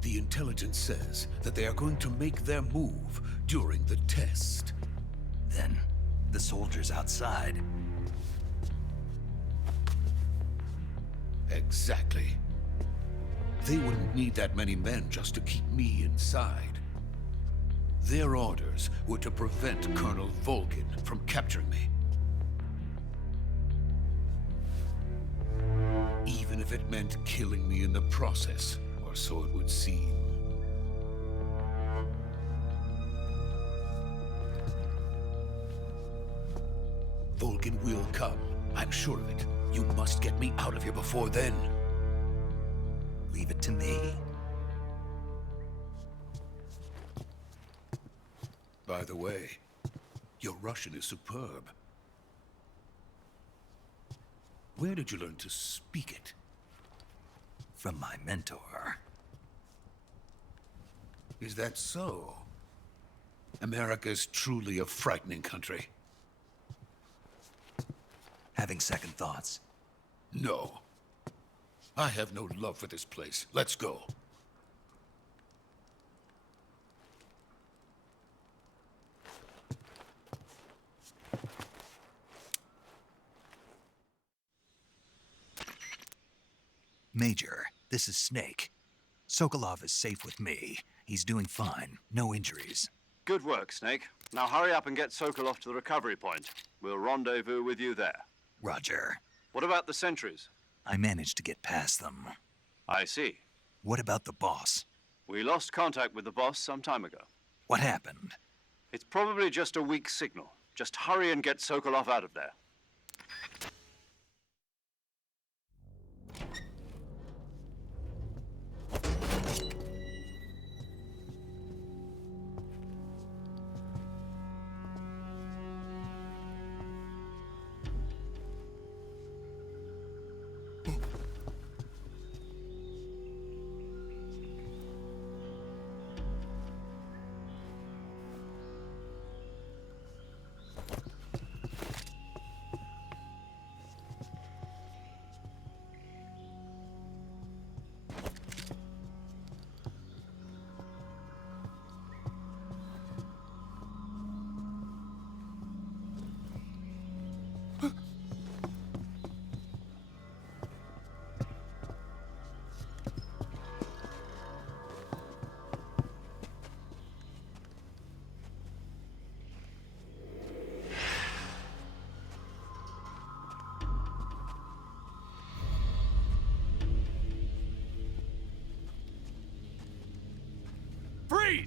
The intelligence says that they are going to make their move during the test. Then, the soldiers outside. Exactly. They wouldn't need that many men just to keep me inside. Their orders were to prevent Colonel Volgin from capturing me. Even if it meant killing me in the process. Or so it would seem. Volgin will come. I'm sure of it. You must get me out of here before then. Leave it to me. By the way, your Russian is superb. Where did you learn to speak it? From my mentor. Is that so? America's truly a frightening country. Having second thoughts? No. I have no love for this place. Let's go. Major, this is Snake. Sokolov is safe with me. He's doing fine. No injuries. Good work, Snake. Now hurry up and get Sokolov to the recovery point. We'll rendezvous with you there. Roger. What about the sentries? I managed to get past them. I see. What about the boss? We lost contact with the boss some time ago. What happened? It's probably just a weak signal. Just hurry and get Sokolov out of there.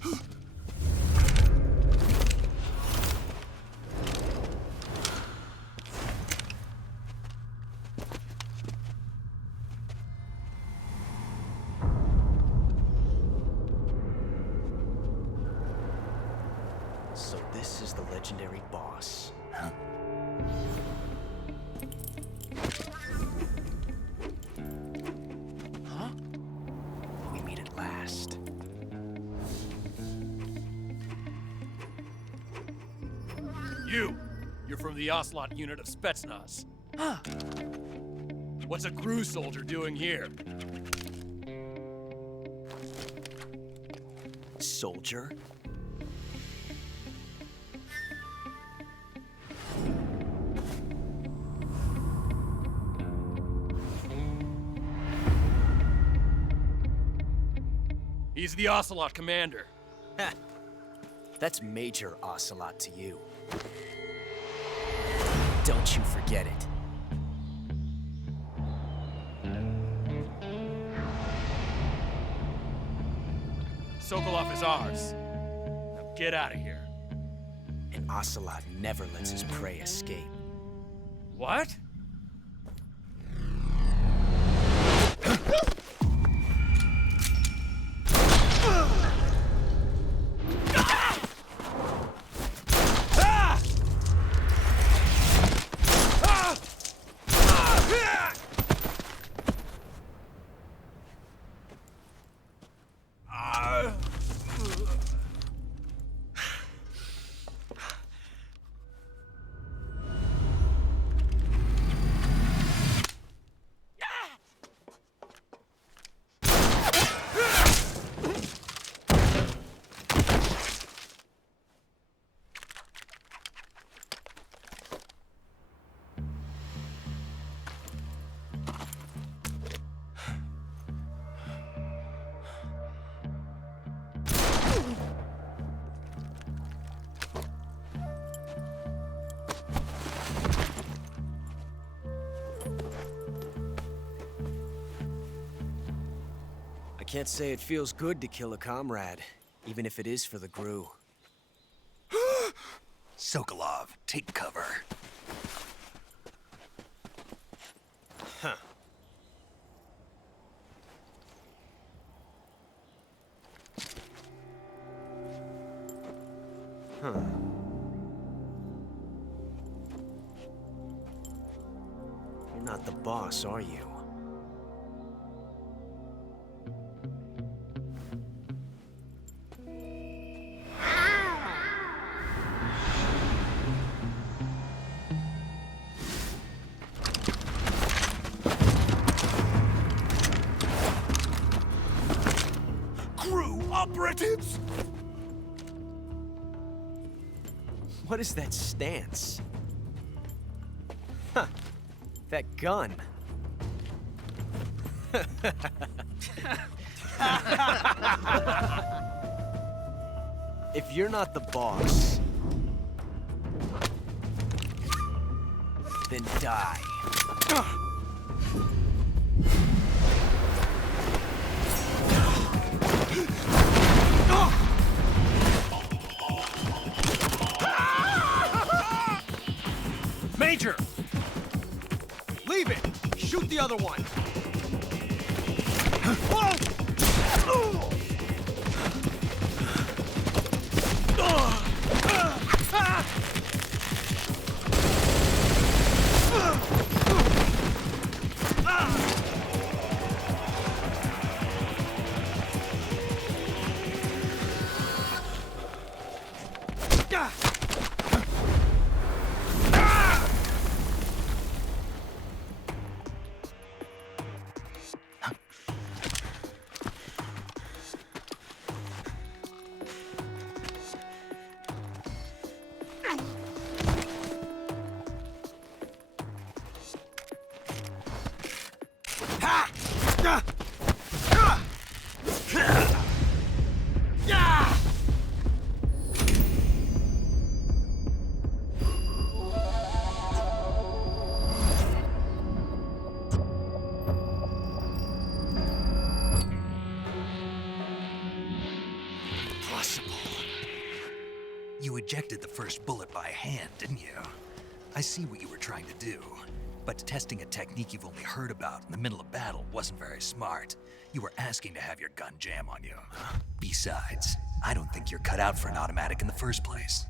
please. So this is the legendary boss. Huh? Huh? We meet at last. You're from the Ocelot unit of Spetsnaz. Huh. What's a crew soldier doing here? Soldier? He's the Ocelot commander. Ha! That's Major Ocelot to you. Don't you forget it. Sokolov is ours. Now get out of here. And Ocelot never lets his prey escape. What? I can't say it feels good to kill a comrade, even if it is for the GRU. Sokolov, take cover. Huh. Huh. You're not the boss, are you? GRU operatives! What is that stance? Huh. That gun. If you're not the boss, then die. Major! Leave it! Shoot the other one! didn't you? I see what you were trying to do. But testing a technique you've only heard about in the middle of battle wasn't very smart. You were asking to have your gun jam on you. Besides, I don't think you're cut out for an automatic in the first place.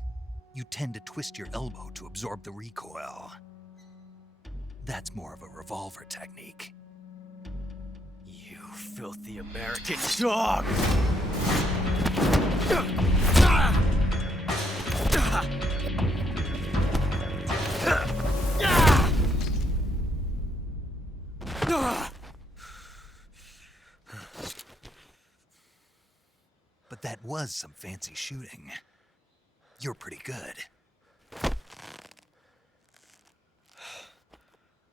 You tend to twist your elbow to absorb the recoil. That's more of a revolver technique. You filthy American dog! But that was some fancy shooting. You're pretty good.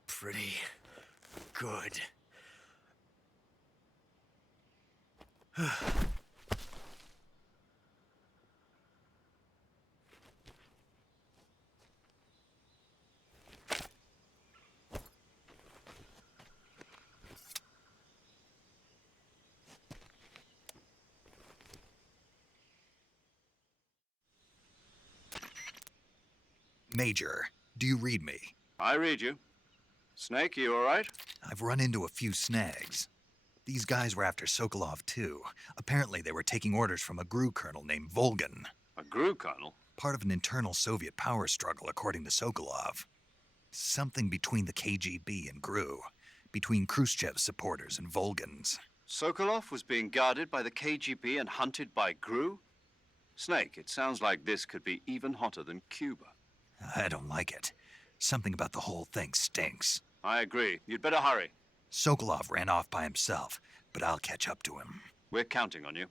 Pretty good. Major, do you read me? I read you. Snake, you all right? I've run into a few snags. These guys were after Sokolov too. Apparently they were taking orders from a GRU colonel named Volgan. A GRU colonel? Part of an internal Soviet power struggle, according to Sokolov. Something between the KGB and GRU. Between Khrushchev's supporters and Volgan's. Sokolov was being guarded by the KGB and hunted by GRU? Snake, it sounds like this could be even hotter than Cuba. I don't like it. Something about the whole thing stinks. I agree. You'd better hurry. Sokolov ran off by himself, but I'll catch up to him. We're counting on you.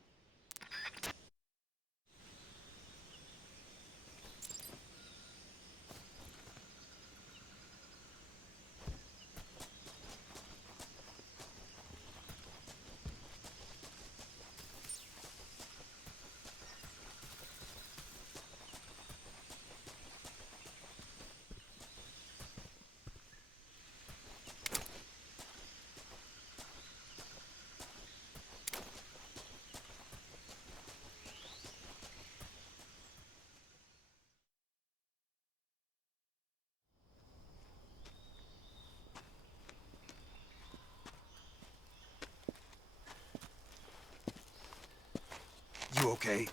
You okay?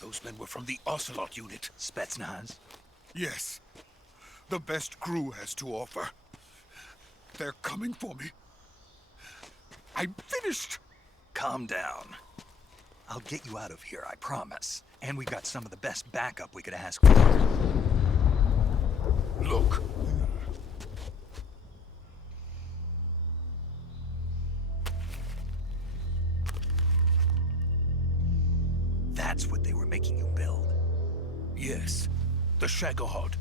Those men were from the Ocelot unit. Spetsnaz? Yes. The best GRU has to offer. They're coming for me. I'm finished. Calm down. I'll get you out of here, I promise. And we've got some of the best backup we could ask for. Look. That's what they were making you build? Yes. The Shagohod.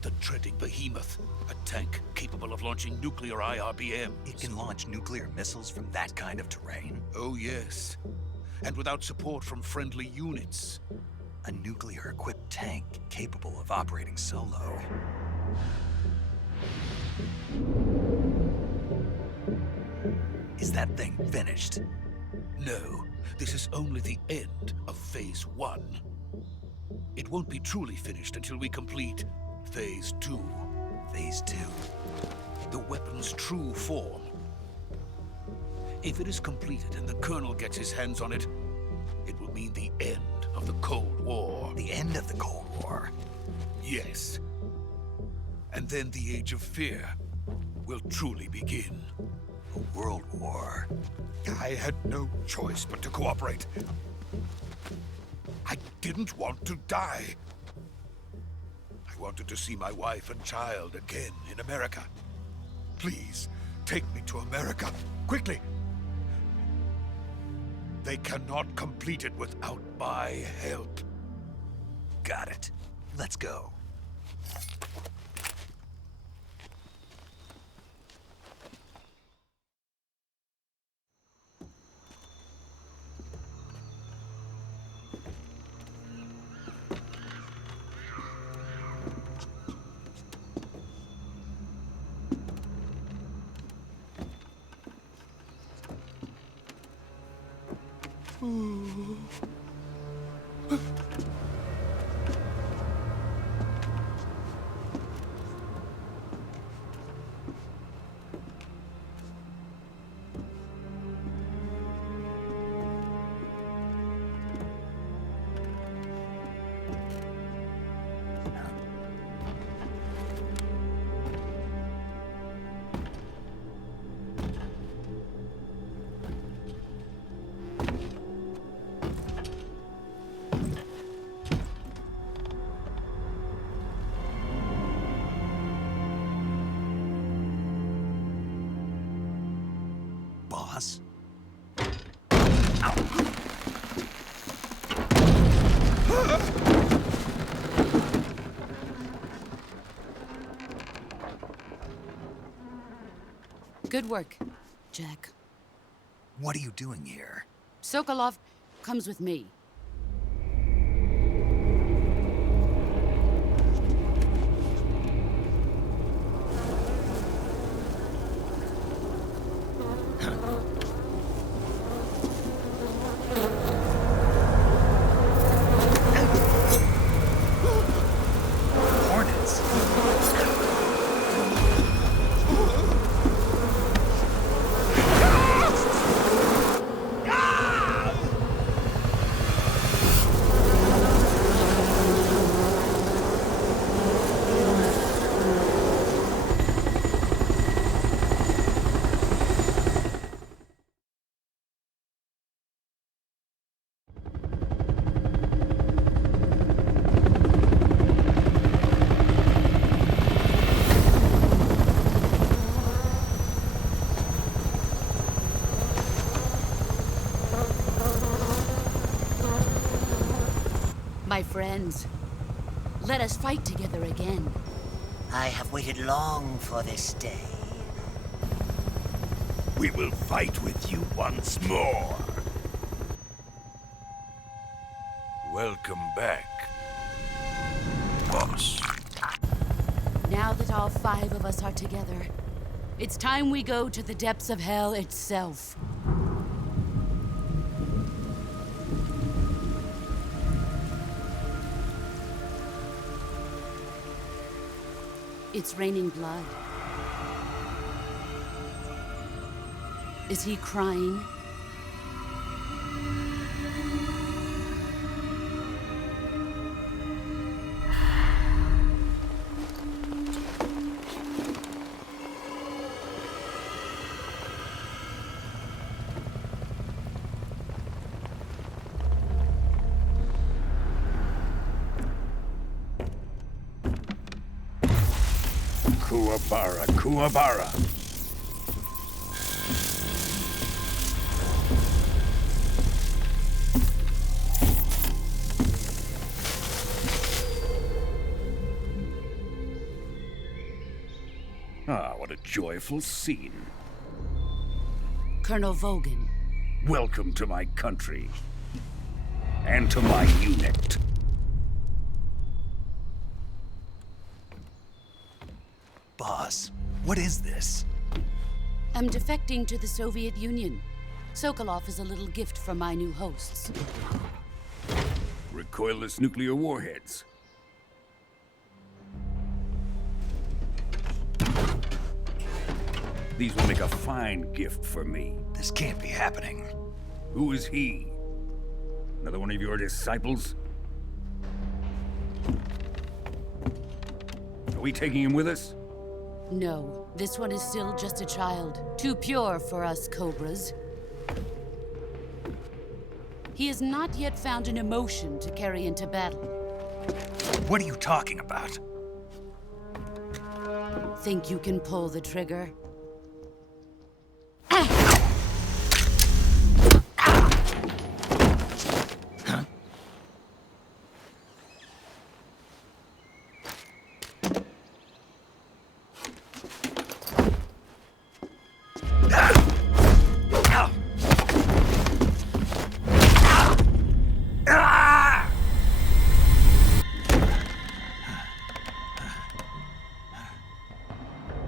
The treading behemoth. A tank capable of launching nuclear IRBMs. It can launch nuclear missiles from that kind of terrain? Oh, yes. And without support from friendly units. A nuclear-equipped tank capable of operating solo. Is that thing finished? No. This is only the end of Phase 1. It won't be truly finished until we complete Phase 2. Phase 2? The weapon's true form. If it is completed and the Colonel gets his hands on it, it will mean the end of the Cold War. The end of the Cold War? Yes. And then the Age of Fear will truly begin. A world war? I had no choice but to cooperate. I didn't want to die. I wanted to see my wife and child again in America. Please, take me to America, quickly. They cannot complete it without my help. Got it. Let's go. Good work, Jack. What are you doing here? Sokolov comes with me. Hornets. My friends, let us fight together again. I have waited long for this day. We will fight with you once more. Welcome back, boss. Now that all 5 of us are together, it's time we go to the depths of hell itself. It's raining blood. Is he crying? Kuwabara, Kuwabara. Ah, what a joyful scene. Colonel Vogan. Welcome to my country. And to my unit. Boss, what is this? I'm defecting to the Soviet Union. Sokolov is a little gift from my new hosts. Recoilless nuclear warheads. These will make a fine gift for me. This can't be happening. Who is he? Another one of your disciples? Are we taking him with us? No, this one is still just a child. Too pure for us Cobras. He has not yet found an emotion to carry into battle. What are you talking about? Think you can pull the trigger?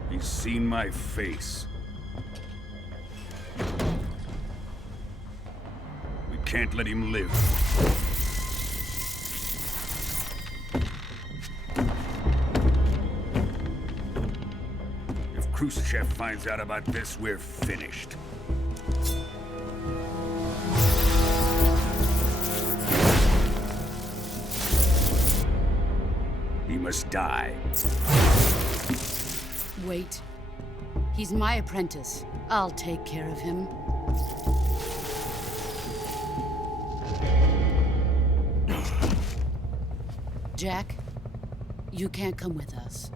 He's seen my face. We can't let him live. If Khrushchev finds out about this, we're finished. He must die. Wait. He's my apprentice. I'll take care of him. Jack, you can't come with us.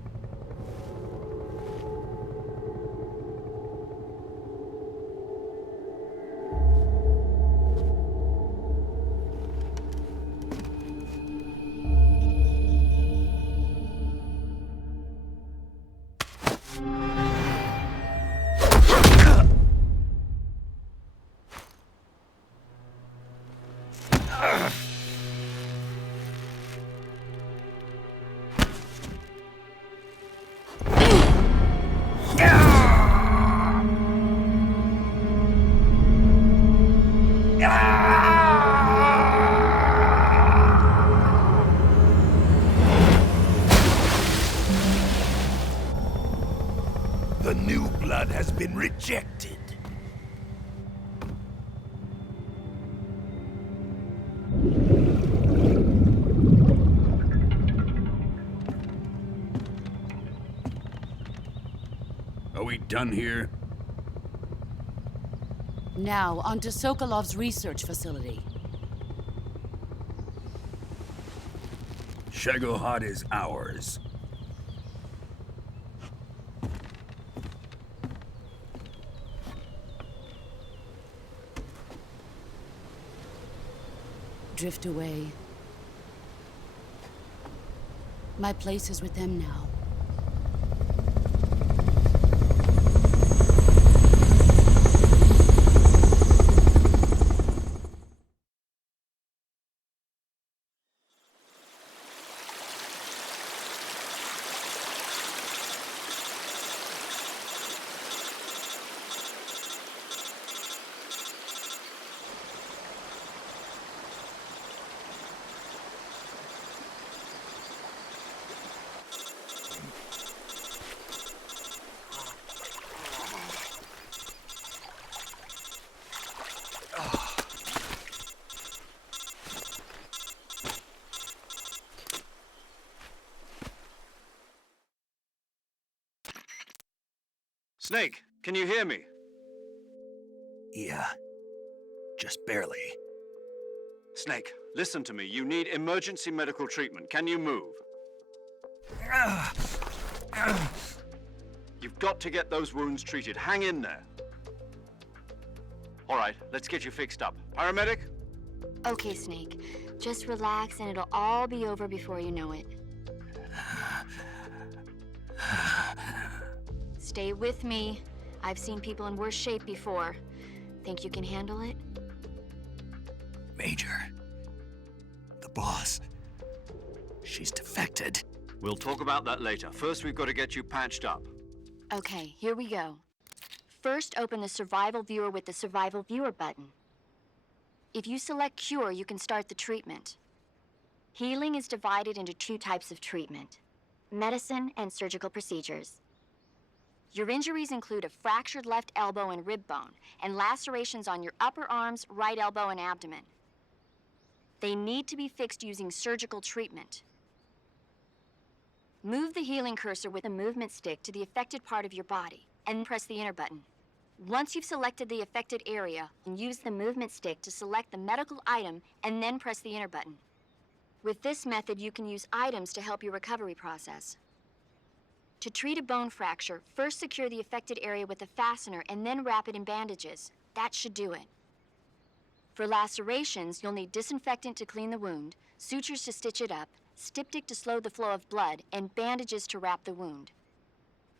The new blood has been rejected. Are we done here? Now, on to Sokolov's research facility. Shagohod is ours. Drift away. My place is with them now. Snake, can you hear me? Yeah. Just barely. Snake, listen to me. You need emergency medical treatment. Can you move? You've got to get those wounds treated. Hang in there. All right, let's get you fixed up. Paramedic? Okay, Snake. Just relax and it'll all be over before you know it. Stay with me. I've seen people in worse shape before. Think you can handle it? Major. The boss. She's defected. We'll talk about that later. First, we've got to get you patched up. Okay, here we go. First, open the Survival Viewer with the Survival Viewer button. If you select Cure, you can start the treatment. Healing is divided into two types of treatment: medicine and surgical procedures. Your injuries include a fractured left elbow and rib bone, and lacerations on your upper arms, right elbow, and abdomen. They need to be fixed using surgical treatment. Move the healing cursor with the movement stick to the affected part of your body, and press the enter button. Once you've selected the affected area, use the movement stick to select the medical item, and then press the enter button. With this method, you can use items to help your recovery process. To treat a bone fracture, first secure the affected area with a fastener and then wrap it in bandages. That should do it. For lacerations, you'll need disinfectant to clean the wound, sutures to stitch it up, styptic to slow the flow of blood, and bandages to wrap the wound.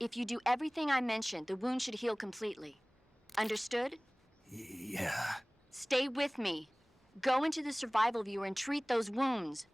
If you do everything I mentioned, the wound should heal completely. Understood? Yeah. Stay with me. Go into the Survival Viewer and treat those wounds.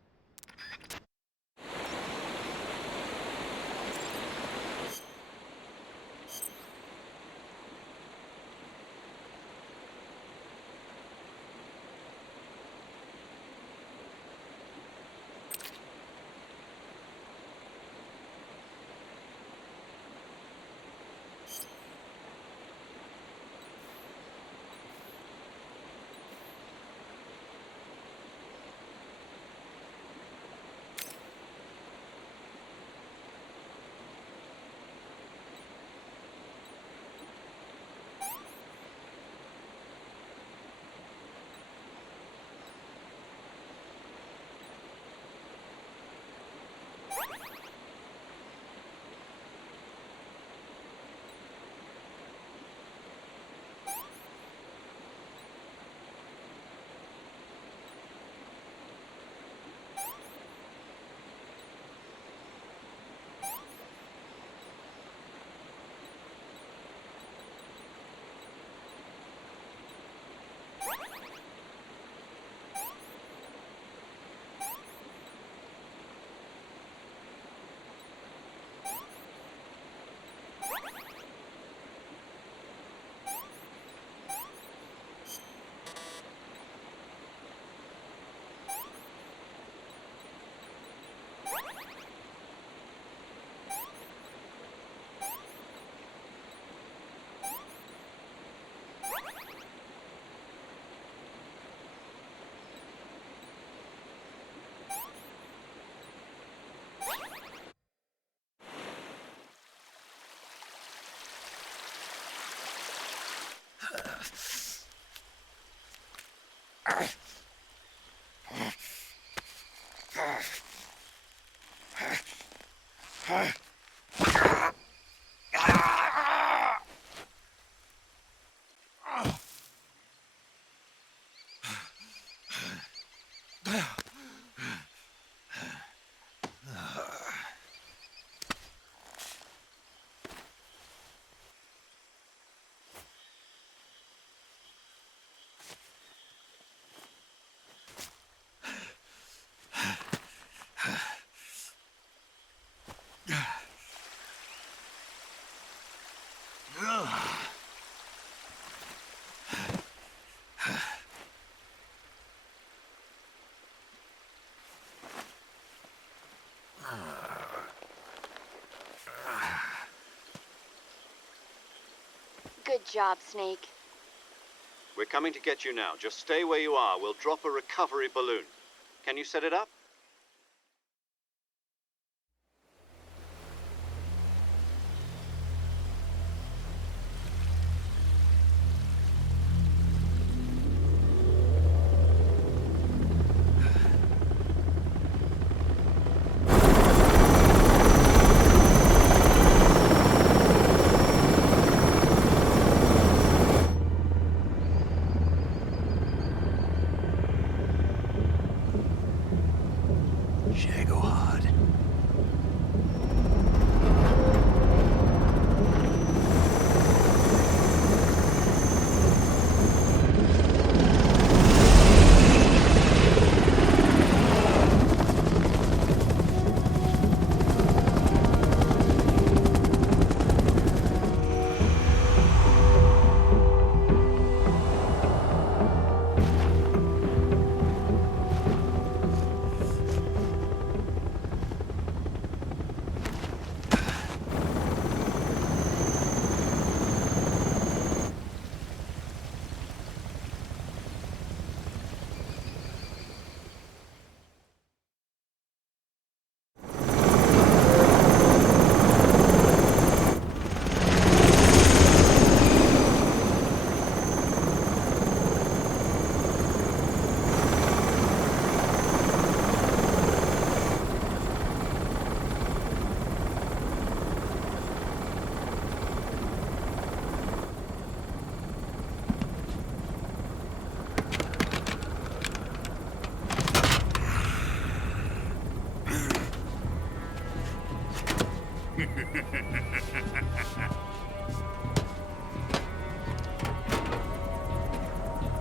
Good job, Snake. We're coming to get you now. Just stay where you are. We'll drop a recovery balloon. Can you set it up?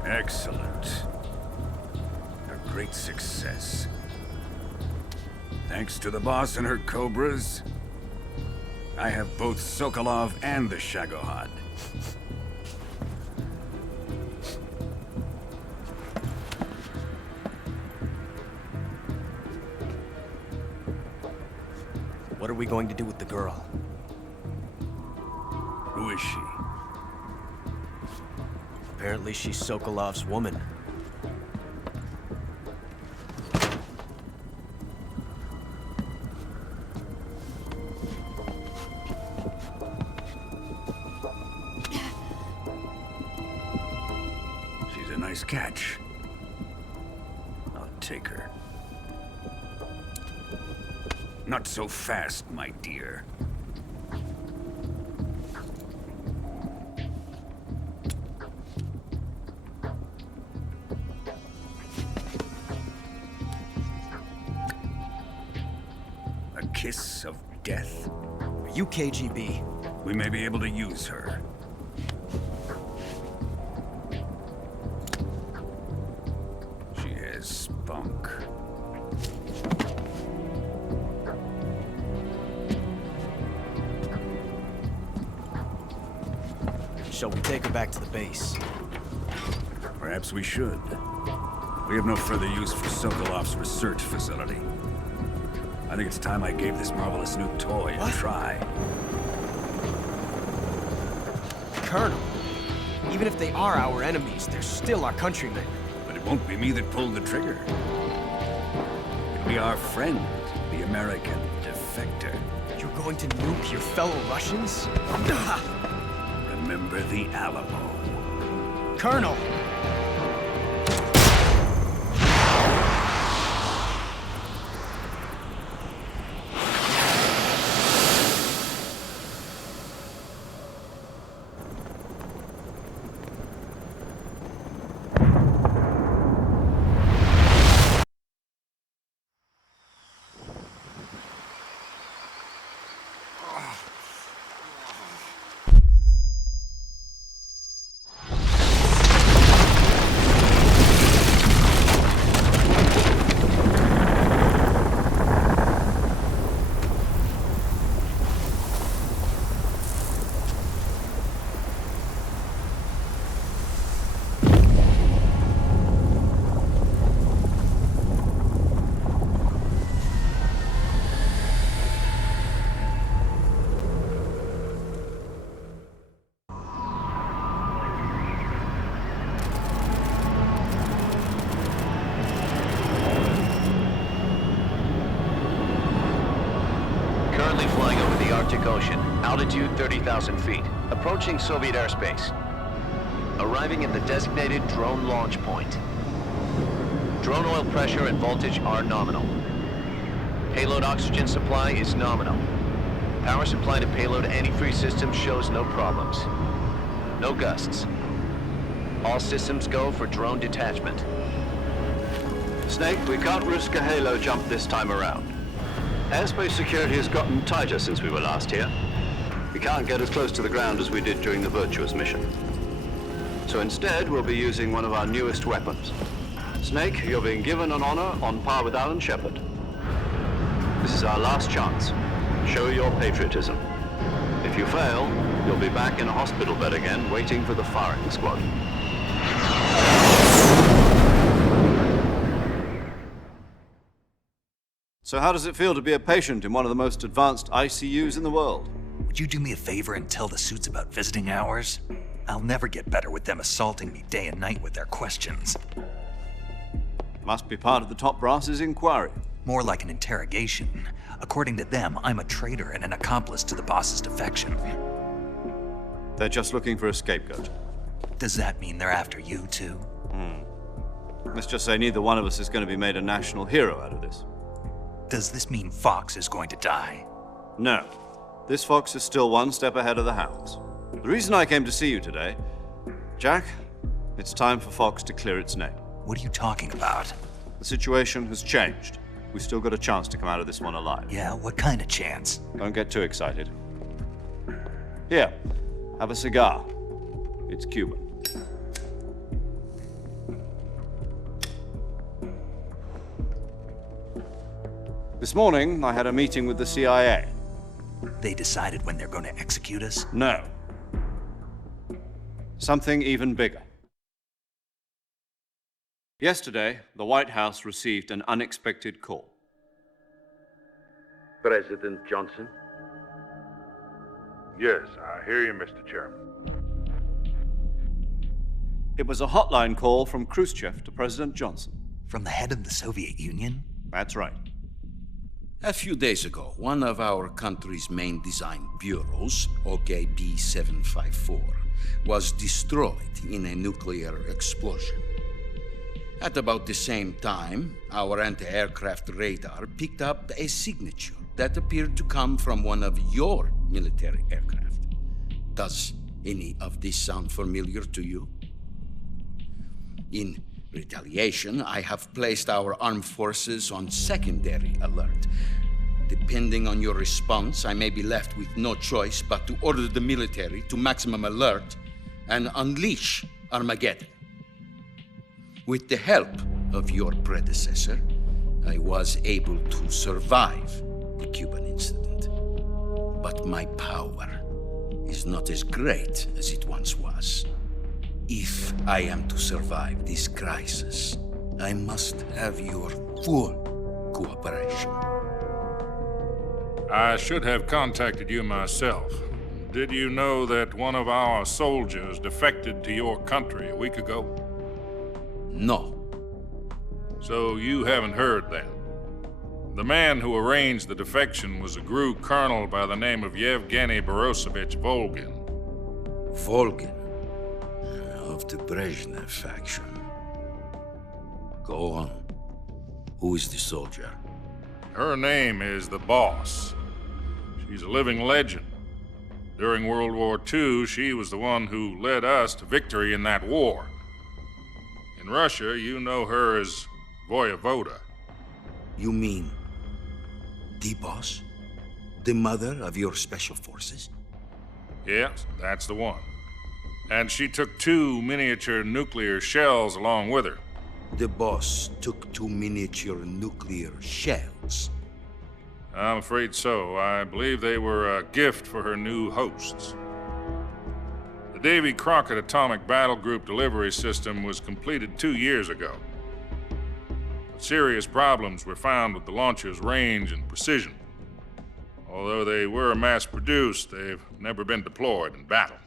Excellent. A great success. Thanks to the boss and her cobras, I have both Sokolov and the Shagohod. What are we going to do with the girl? Who is she? Apparently she's Sokolov's woman. She's a nice catch. I'll take her. Not so fast, my dear. A kiss of death? Are you KGB? We may be able to use her. She has spunk. Shall we take her back to the base? Perhaps we should. We have no further use for Sokolov's research facility. I think it's time I gave this marvelous new toy a try. Colonel, even if they are our enemies, they're still our countrymen. But it won't be me that pulled the trigger. It'll be our friend, the American defector. You're going to nuke your fellow Russians? Remember the Alamo. Colonel! Arctic Ocean. Altitude 30,000 feet. Approaching Soviet airspace. Arriving at the designated drone launch point. Drone oil pressure and voltage are nominal. Payload oxygen supply is nominal. Power supply to payload antifreeze system shows no problems. No gusts. All systems go for drone detachment. Snake, we can't risk a halo jump this time around. Airspace security has gotten tighter since we were last here. We can't get as close to the ground as we did during the Virtuous mission. So instead, we'll be using one of our newest weapons. Snake, you're being given an honor on par with Alan Shepard. This is our last chance. Show your patriotism. If you fail, you'll be back in a hospital bed again, waiting for the firing squad. So how does it feel to be a patient in one of the most advanced ICUs in the world? Would you do me a favor and tell the suits about visiting hours? I'll never get better with them assaulting me day and night with their questions. Must be part of the top brass's inquiry. More like an interrogation. According to them, I'm a traitor and an accomplice to the boss's defection. They're just looking for a scapegoat. Does that mean they're after you, too? Let's just say neither one of us is going to be made a national hero out of this. Does this mean Fox is going to die? No. This Fox is still one step ahead of the Hounds. The reason I came to see you today, Jack, it's time for Fox to clear its name. What are you talking about? The situation has changed. We've still got a chance to come out of this one alive. Yeah, what kind of chance? Don't get too excited. Here, have a cigar. It's Cuban. This morning, I had a meeting with the CIA. They decided when they're going to execute us? No. Something even bigger. Yesterday, the White House received an unexpected call. President Johnson? Yes, I hear you, Mr. Chairman. It was a hotline call from Khrushchev to President Johnson. From the head of the Soviet Union? That's right. A few days ago, one of our country's main design bureaus, OKB 754, was destroyed in a nuclear explosion. At about the same time, our anti-aircraft radar picked up a signature that appeared to come from one of your military aircraft. Does any of this sound familiar to you? In retaliation, I have placed our armed forces on secondary alert. Depending on your response, I may be left with no choice but to order the military to maximum alert and unleash Armageddon. With the help of your predecessor, I was able to survive the Cuban incident. But my power is not as great as it once was. If I am to survive this crisis, I must have your full cooperation. I should have contacted you myself. Did you know that one of our soldiers defected to your country a week ago? No. So you haven't heard then. The man who arranged the defection was a GRU colonel by the name of Yevgeny Borisovich Volgin. Volgin? Of the Brezhnev faction. Go on. Who is the soldier? Her name is the Boss. She's a living legend. During World War II, she was the one who led us to victory in that war. In Russia, you know her as Voyevoda. You mean the Boss? The mother of your special forces? Yes, that's the one. And she took 2 miniature nuclear shells along with her. The Boss took 2 miniature nuclear shells? I'm afraid so. I believe they were a gift for her new hosts. The Davy Crockett Atomic Battle Group delivery system was completed 2 years ago. But serious problems were found with the launcher's range and precision. Although they were mass-produced, they've never been deployed in battle.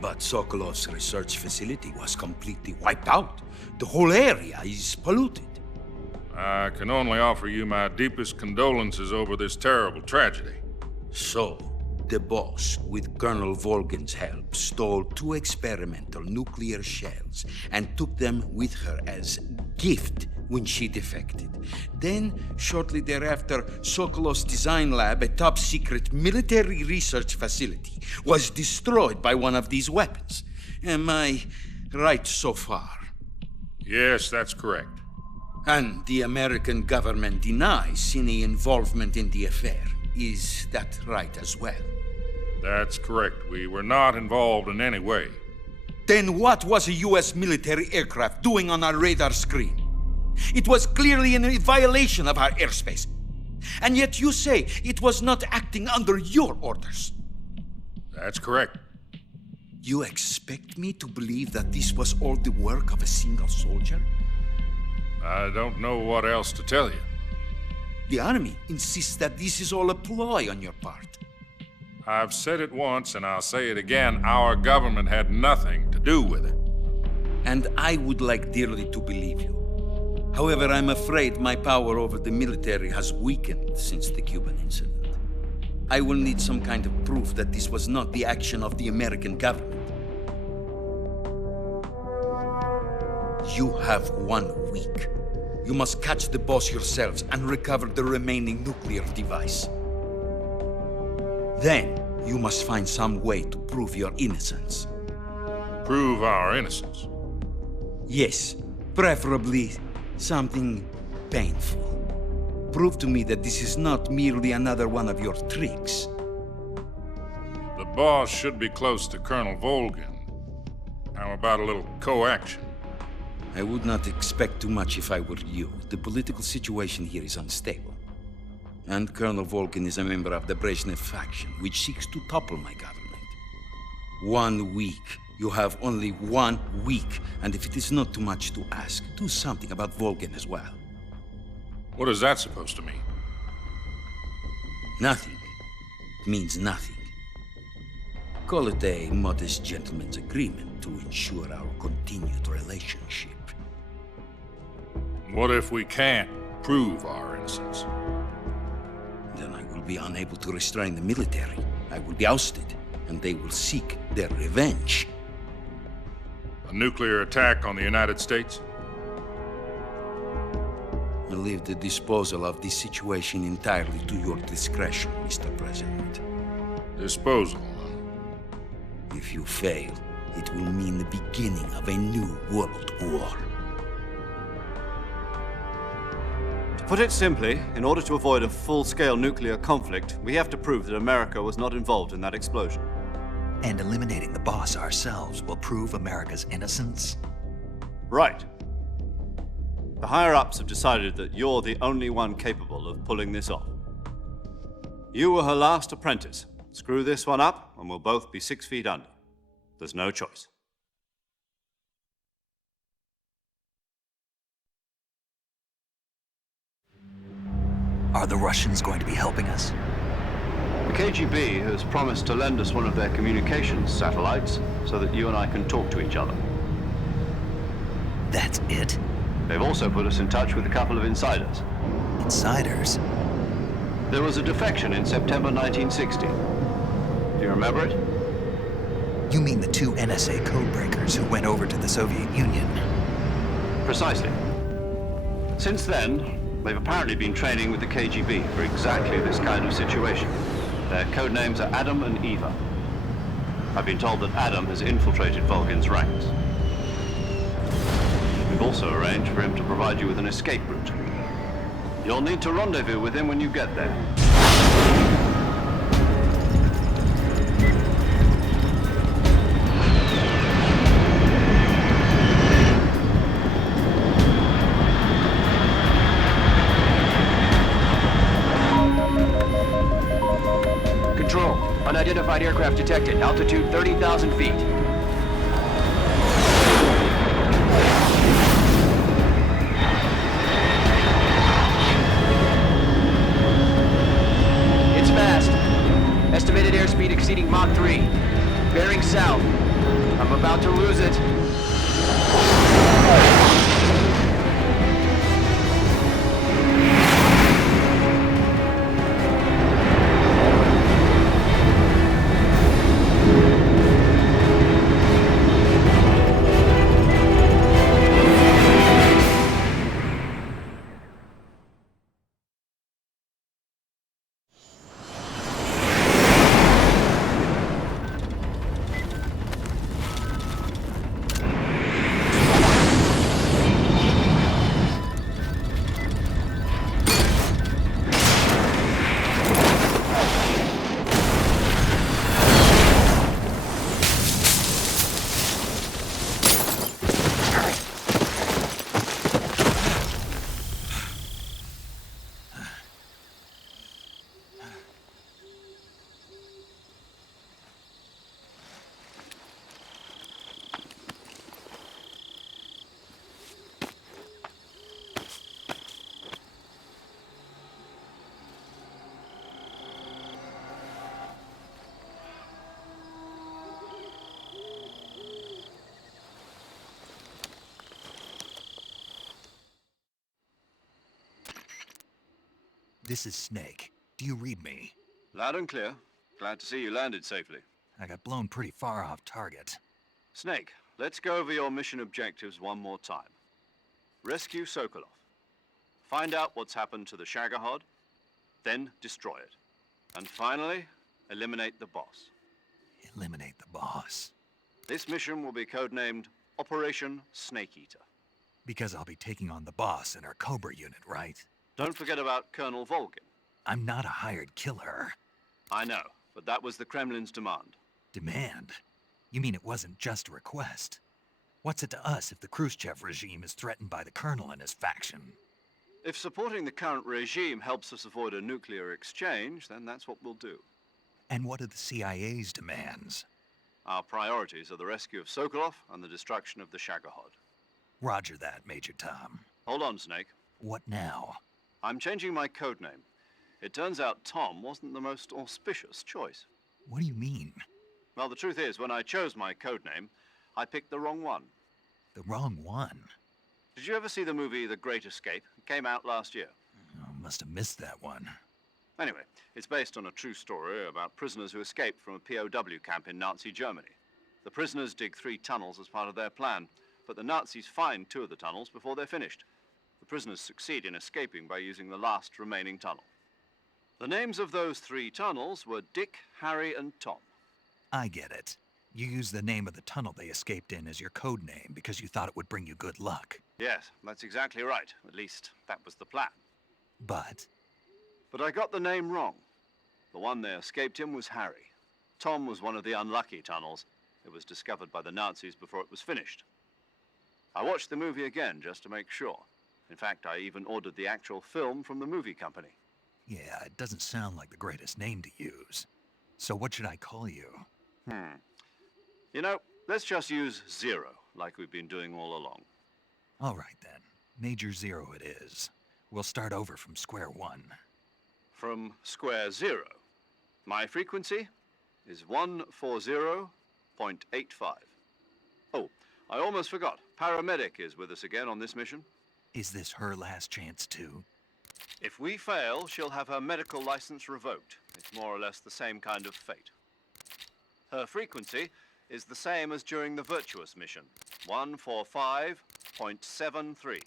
But Sokolov's research facility was completely wiped out. The whole area is polluted. I can only offer you my deepest condolences over this terrible tragedy. So, the boss, with Colonel Volgin's help, stole 2 experimental nuclear shells and took them with her as gift when she defected. Then, shortly thereafter, Sokolov's design lab, a top-secret military research facility, was destroyed by one of these weapons. Am I right so far? Yes, that's correct. And the American government denies any involvement in the affair. Is that right as well? That's correct. We were not involved in any way. Then what was a U.S. military aircraft doing on our radar screen? It was clearly in violation of our airspace. And yet you say it was not acting under your orders. That's correct. You expect me to believe that this was all the work of a single soldier? I don't know what else to tell you. The Army insists that this is all a ploy on your part. I've said it once, and I'll say it again. Our government had nothing to do with it. And I would like dearly to believe you. However, I'm afraid my power over the military has weakened since the Cuban incident. I will need some kind of proof that this was not the action of the American government. You have 1 week. You must catch the boss yourselves and recover the remaining nuclear device. Then, you must find some way to prove your innocence. Prove our innocence? Yes, preferably something painful. Prove to me that this is not merely another one of your tricks. The boss should be close to Colonel Volgin. How about a little co-action? I would not expect too much if I were you. The political situation here is unstable. And Colonel Volgin is a member of the Brezhnev faction, which seeks to topple my government. 1 week. You have only 1 week. And if it is not too much to ask, do something about Volgin as well. What is that supposed to mean? Nothing. It means nothing. Call it a modest gentleman's agreement to ensure our continued relationship. What if we can't prove our innocence? Then I will be unable to restrain the military. I will be ousted, and they will seek their revenge. A nuclear attack on the United States? I leave the disposal of this situation entirely to your discretion, Mr. President. Disposal? If you fail, it will mean the beginning of a new world war. To put it simply, in order to avoid a full-scale nuclear conflict, we have to prove that America was not involved in that explosion. And eliminating the boss ourselves will prove America's innocence? Right. The higher-ups have decided that you're the only one capable of pulling this off. You were her last apprentice. Screw this one up, and we'll both be 6 feet under. There's no choice. Are the Russians going to be helping us? The KGB has promised to lend us one of their communications satellites so that you and I can talk to each other. That's it? They've also put us in touch with a couple of insiders. Insiders? There was a defection in September 1960. Do you remember it? You mean the 2 NSA codebreakers who went over to the Soviet Union? Precisely. Since then, they've apparently been training with the KGB for exactly this kind of situation. Their code names are Adam and Eva. I've been told that Adam has infiltrated Volgin's ranks. We've also arranged for him to provide you with an escape route. You'll need to rendezvous with him when you get there. Control. Unidentified aircraft detected. Altitude 30,000 feet. It's fast. Estimated airspeed exceeding Mach 3. Bearing south. I'm about to lose it. This is Snake. Do you read me? Loud and clear. Glad to see you landed safely. I got blown pretty far off target. Snake, let's go over your mission objectives one more time. Rescue Sokolov. Find out what's happened to the Shagohod, then destroy it. And finally, eliminate the boss. Eliminate the boss. This mission will be codenamed Operation Snake Eater. Because I'll be taking on the boss in our Cobra unit, right? Don't forget about Colonel Volgin. I'm not a hired killer. I know, but that was the Kremlin's demand. Demand? You mean it wasn't just a request? What's it to us if the Khrushchev regime is threatened by the Colonel and his faction? If supporting the current regime helps us avoid a nuclear exchange, then that's what we'll do. And what are the CIA's demands? Our priorities are the rescue of Sokolov and the destruction of the Shagohod. Roger that, Major Tom. Hold on, Snake. What now? I'm changing my codename. It turns out Tom wasn't the most auspicious choice. What do you mean? Well, the truth is, when I chose my codename, I picked the wrong one. The wrong one? Did you ever see the movie The Great Escape? It came out last year. Oh, must have missed that one. Anyway, it's based on a true story about prisoners who escaped from a POW camp in Nazi Germany. The prisoners dig 3 tunnels as part of their plan, but the Nazis find 2 of the tunnels before they're finished. The prisoners succeed in escaping by using the last remaining tunnel. The names of those 3 tunnels were Dick, Harry, and Tom. I get it. You used the name of the tunnel they escaped in as your code name because you thought it would bring you good luck. Yes, that's exactly right. At least, that was the plan. But I got the name wrong. The one they escaped in was Harry. Tom was one of the unlucky tunnels. It was discovered by the Nazis before it was finished. I watched the movie again just to make sure. In fact, I even ordered the actual film from the movie company. yeah, it doesn't sound like the greatest name to use. So what should I call you? You know, let's just use Zero, like we've been doing all along. All right then. Major Zero it is. We'll start over from square one. From square 0. My frequency is 140.85. Oh, I almost forgot. Paramedic is with us again on this mission. Is this her last chance too? If we fail, she'll have her medical license revoked. It's more or less the same kind of fate. Her frequency is the same as during the Virtuous mission, 145.73.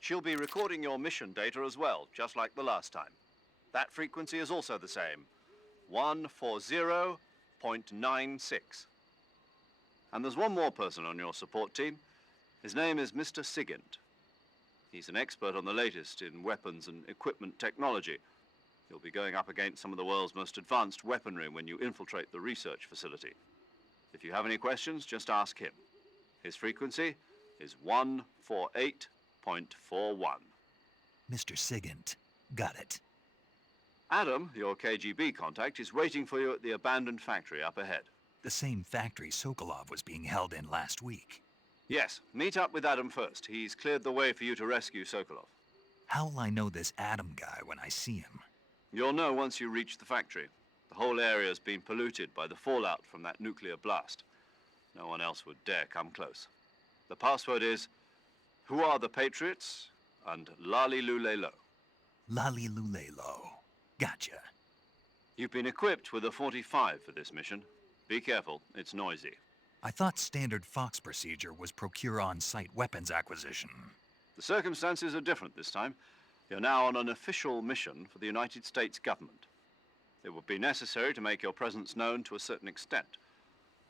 She'll be recording your mission data as well, just like the last time. That frequency is also the same, 140.96. And there's one more person on your support team. His name is Mr. Sigint. He's an expert on the latest in weapons and equipment technology. You'll be going up against some of the world's most advanced weaponry when you infiltrate the research facility. If you have any questions, just ask him. His frequency is 148.41. Mr. Sigint. Got it. Adam, your KGB contact, is waiting for you at the abandoned factory up ahead. The same factory Sokolov was being held in last week. Yes, meet up with Adam first. He's cleared the way for you to rescue Sokolov. How will I know this Adam guy when I see him? You'll know once you reach the factory. The whole area's been polluted by the fallout from that nuclear blast. No one else would dare come close. The password is, "Who are the Patriots?" and Lali Lule Lo. Lali Lule Lo. Gotcha. You've been equipped with a 45 for this mission. Be careful, it's noisy. I thought standard Fox procedure was procure on-site weapons acquisition. The circumstances are different this time. You're now on an official mission for the United States government. It would be necessary to make your presence known to a certain extent,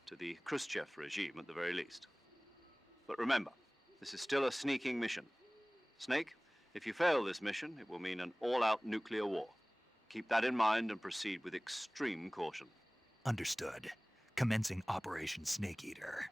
to the Khrushchev regime at the very least. But remember, this is still a sneaking mission. Snake, if you fail this mission, it will mean an all-out nuclear war. Keep that in mind and proceed with extreme caution. Understood. Commencing Operation Snake Eater.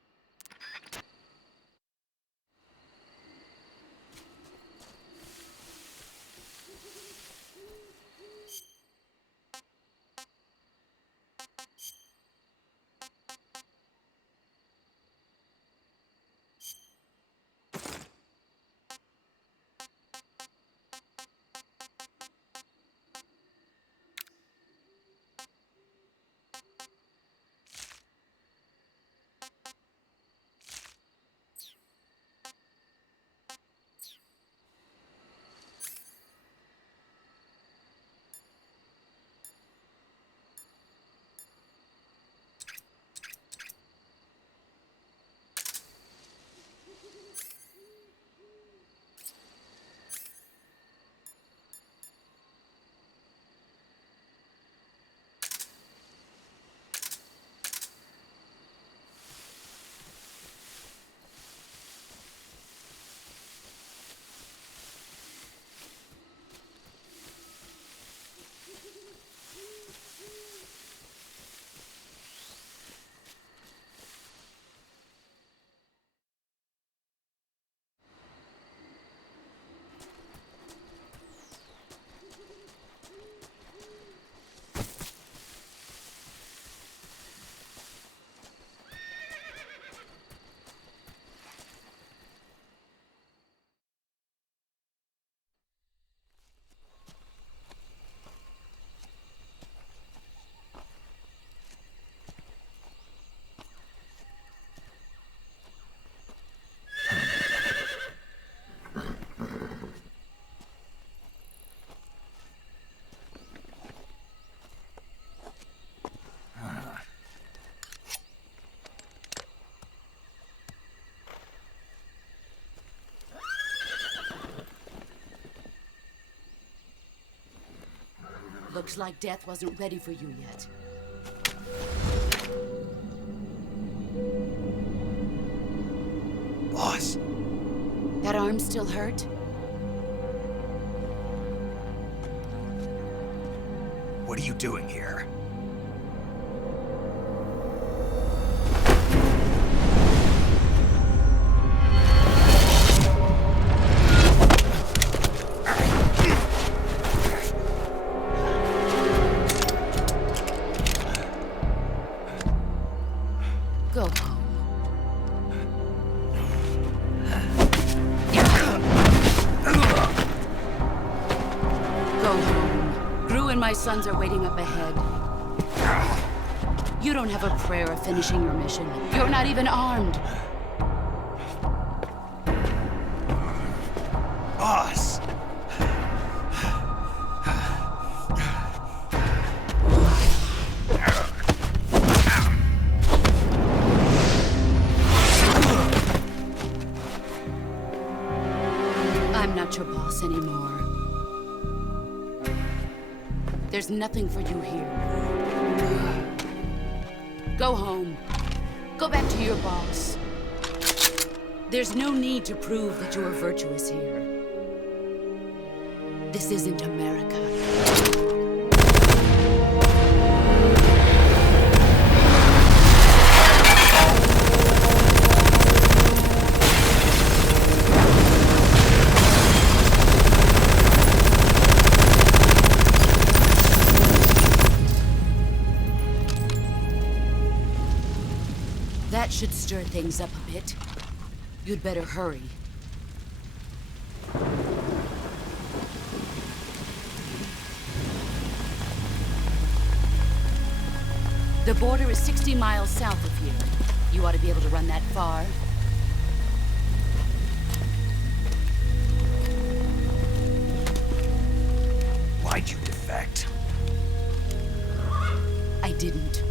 Looks like death wasn't ready for you yet. Boss. That arm still hurt? What are you doing here? Go home. Go home. Gru and my sons are waiting up ahead. You don't have a prayer of finishing your mission. You're not even armed. Boss! I'm not your boss anymore. There's nothing for you here. Go home. Go back to your boss. There's no need to prove that you are virtuous here. This isn't America. That should stir things up a bit. You'd better hurry. The border is 60 miles south of here. You ought to be able to run that far. Why'd you defect? I didn't.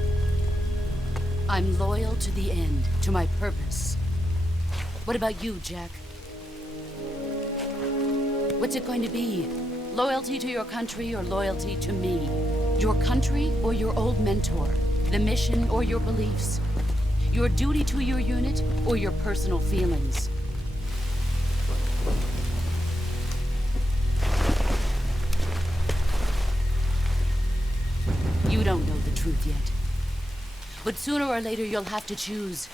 I'm loyal to the end, to my purpose. What about you, Jack? What's it going to be? Loyalty to your country or loyalty to me? Your country or your old mentor? The mission or your beliefs? Your duty to your unit or your personal feelings? You don't know the truth yet. But sooner or later, you'll have to choose.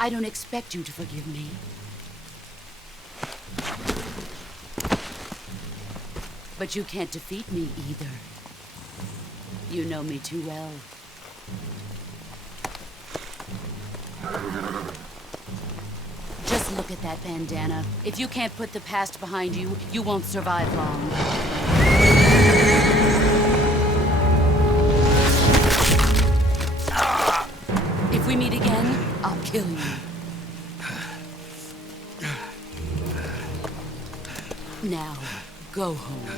I don't expect you to forgive me. But you can't defeat me either. You know me too well. Just look at that bandana. If you can't put the past behind you, you won't survive long. If we meet again, I'll kill you. Now, go home.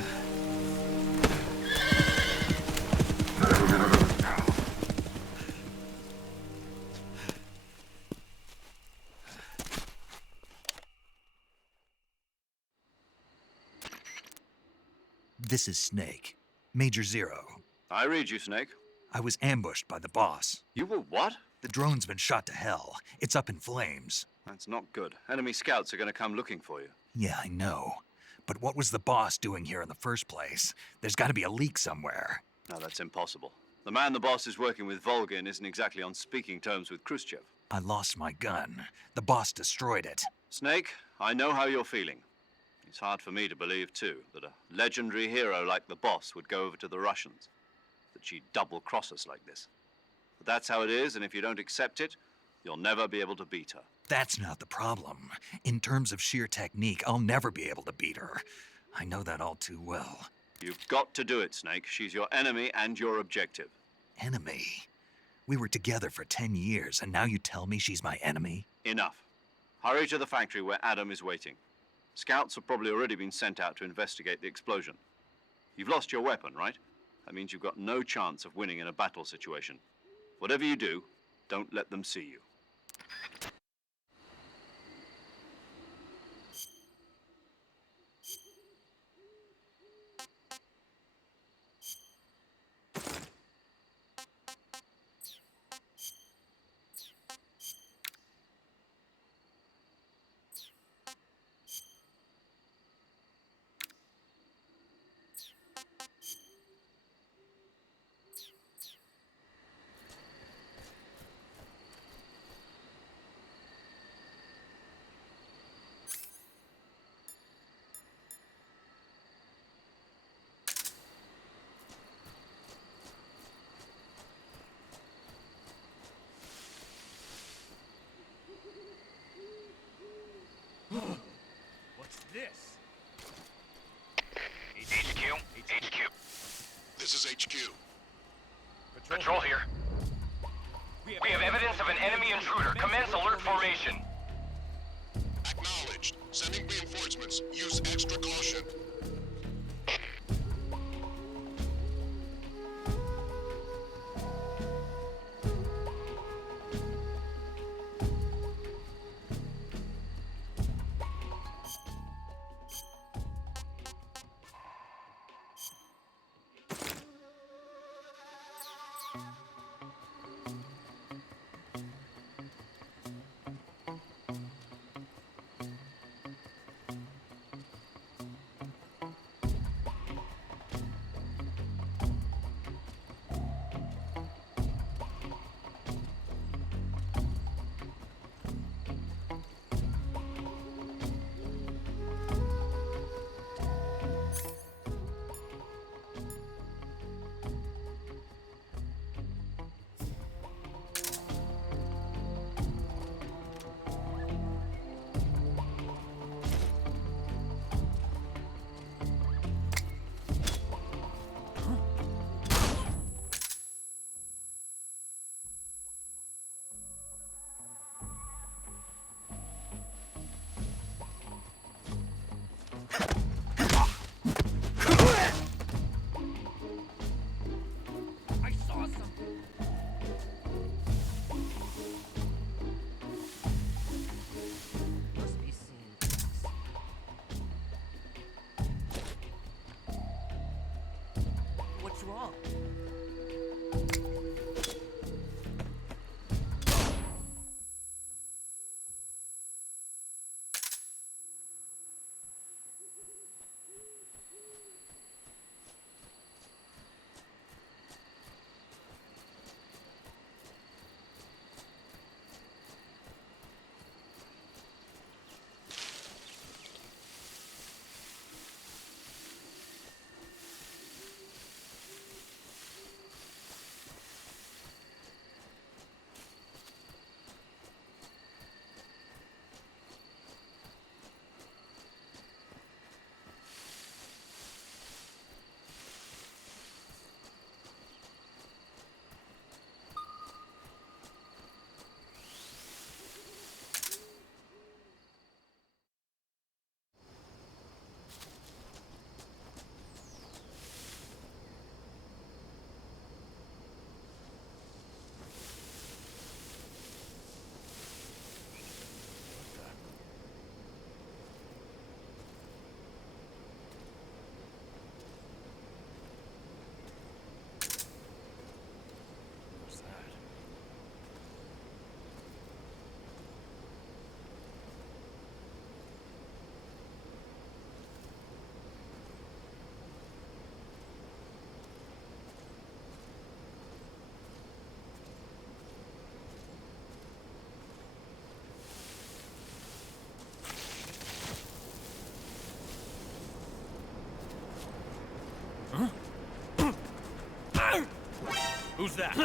This is Snake. Major Zero. I read you, Snake. I was ambushed by the boss. You were what? The drone's been shot to hell. It's up in flames. That's not good. Enemy scouts are going to come looking for you. Yeah, I know. But what was the boss doing here in the first place? There's got to be a leak somewhere. No, that's impossible. The man the boss is working with, Volgin, isn't exactly on speaking terms with Khrushchev. I lost my gun. The boss destroyed it. Snake, I know how you're feeling. It's hard for me to believe, too, that a legendary hero like the boss would go over to the Russians. That she'd double-cross us like this. But that's how it is, and if you don't accept it, you'll never be able to beat her. That's not the problem. In terms of sheer technique, I'll never be able to beat her. I know that all too well. You've got to do it, Snake. She's your enemy and your objective. Enemy? We were together for 10 years, and now you tell me she's my enemy? Enough. Hurry to the factory where Adam is waiting. Scouts have probably already been sent out to investigate the explosion. You've lost your weapon, right? That means you've got no chance of winning in a battle situation. Whatever you do, don't let them see you. HQ. Patrol here. We have evidence of an enemy intruder. Commence alert formation. Acknowledged. Sending reinforcements. Use extra caution. What's wrong? Who's that?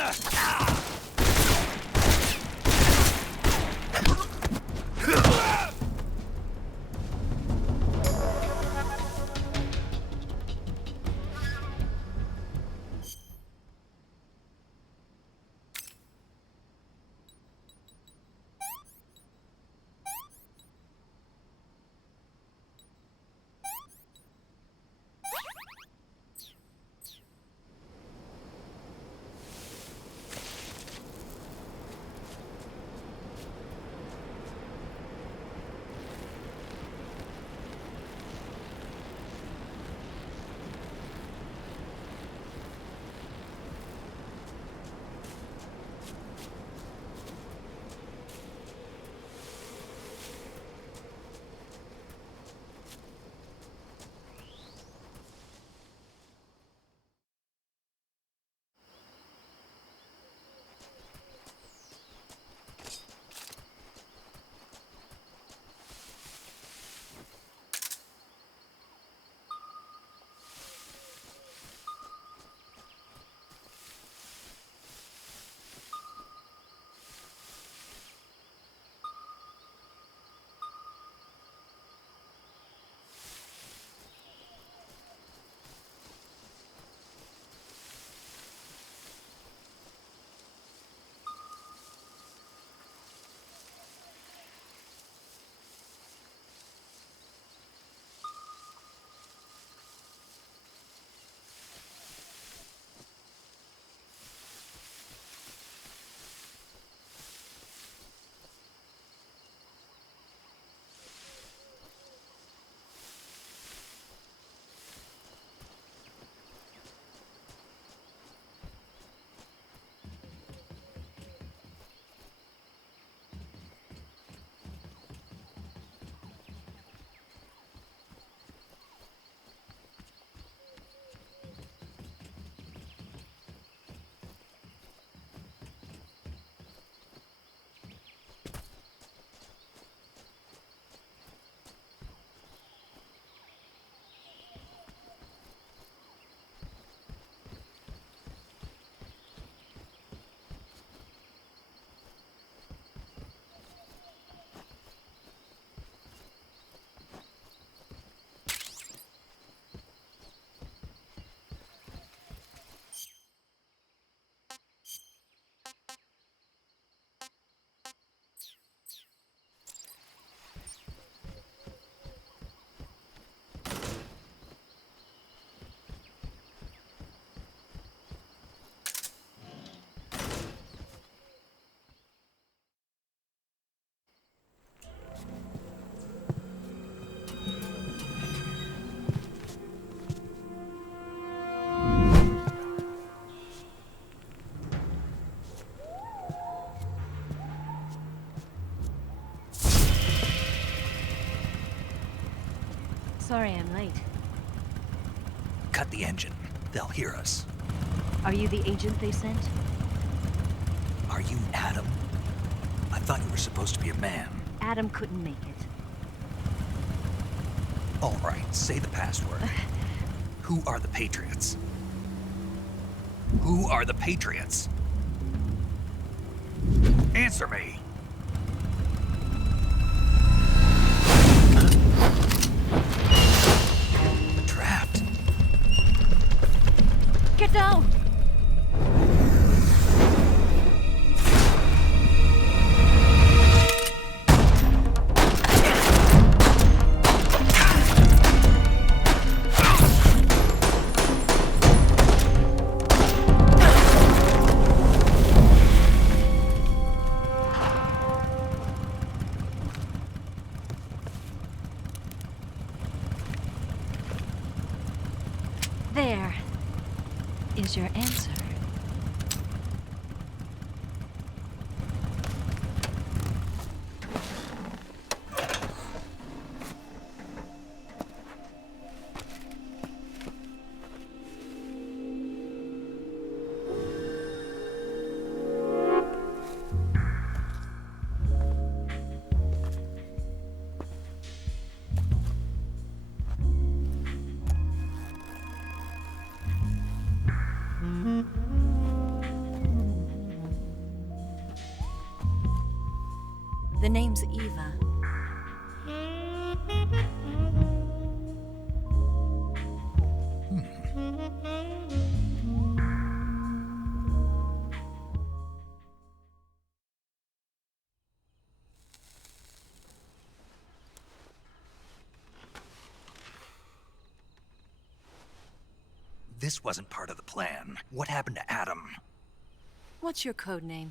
Sorry I'm late. Cut the engine. They'll hear us. Are you the agent they sent? Are you Adam? I thought you were supposed to be a man. Adam couldn't make it. All right, say the password. Who are the Patriots? Who are the Patriots? Answer me! Trapped. Get down! There is your answer. The name's Eva. This wasn't part of the plan. What happened to Adam? What's your code name?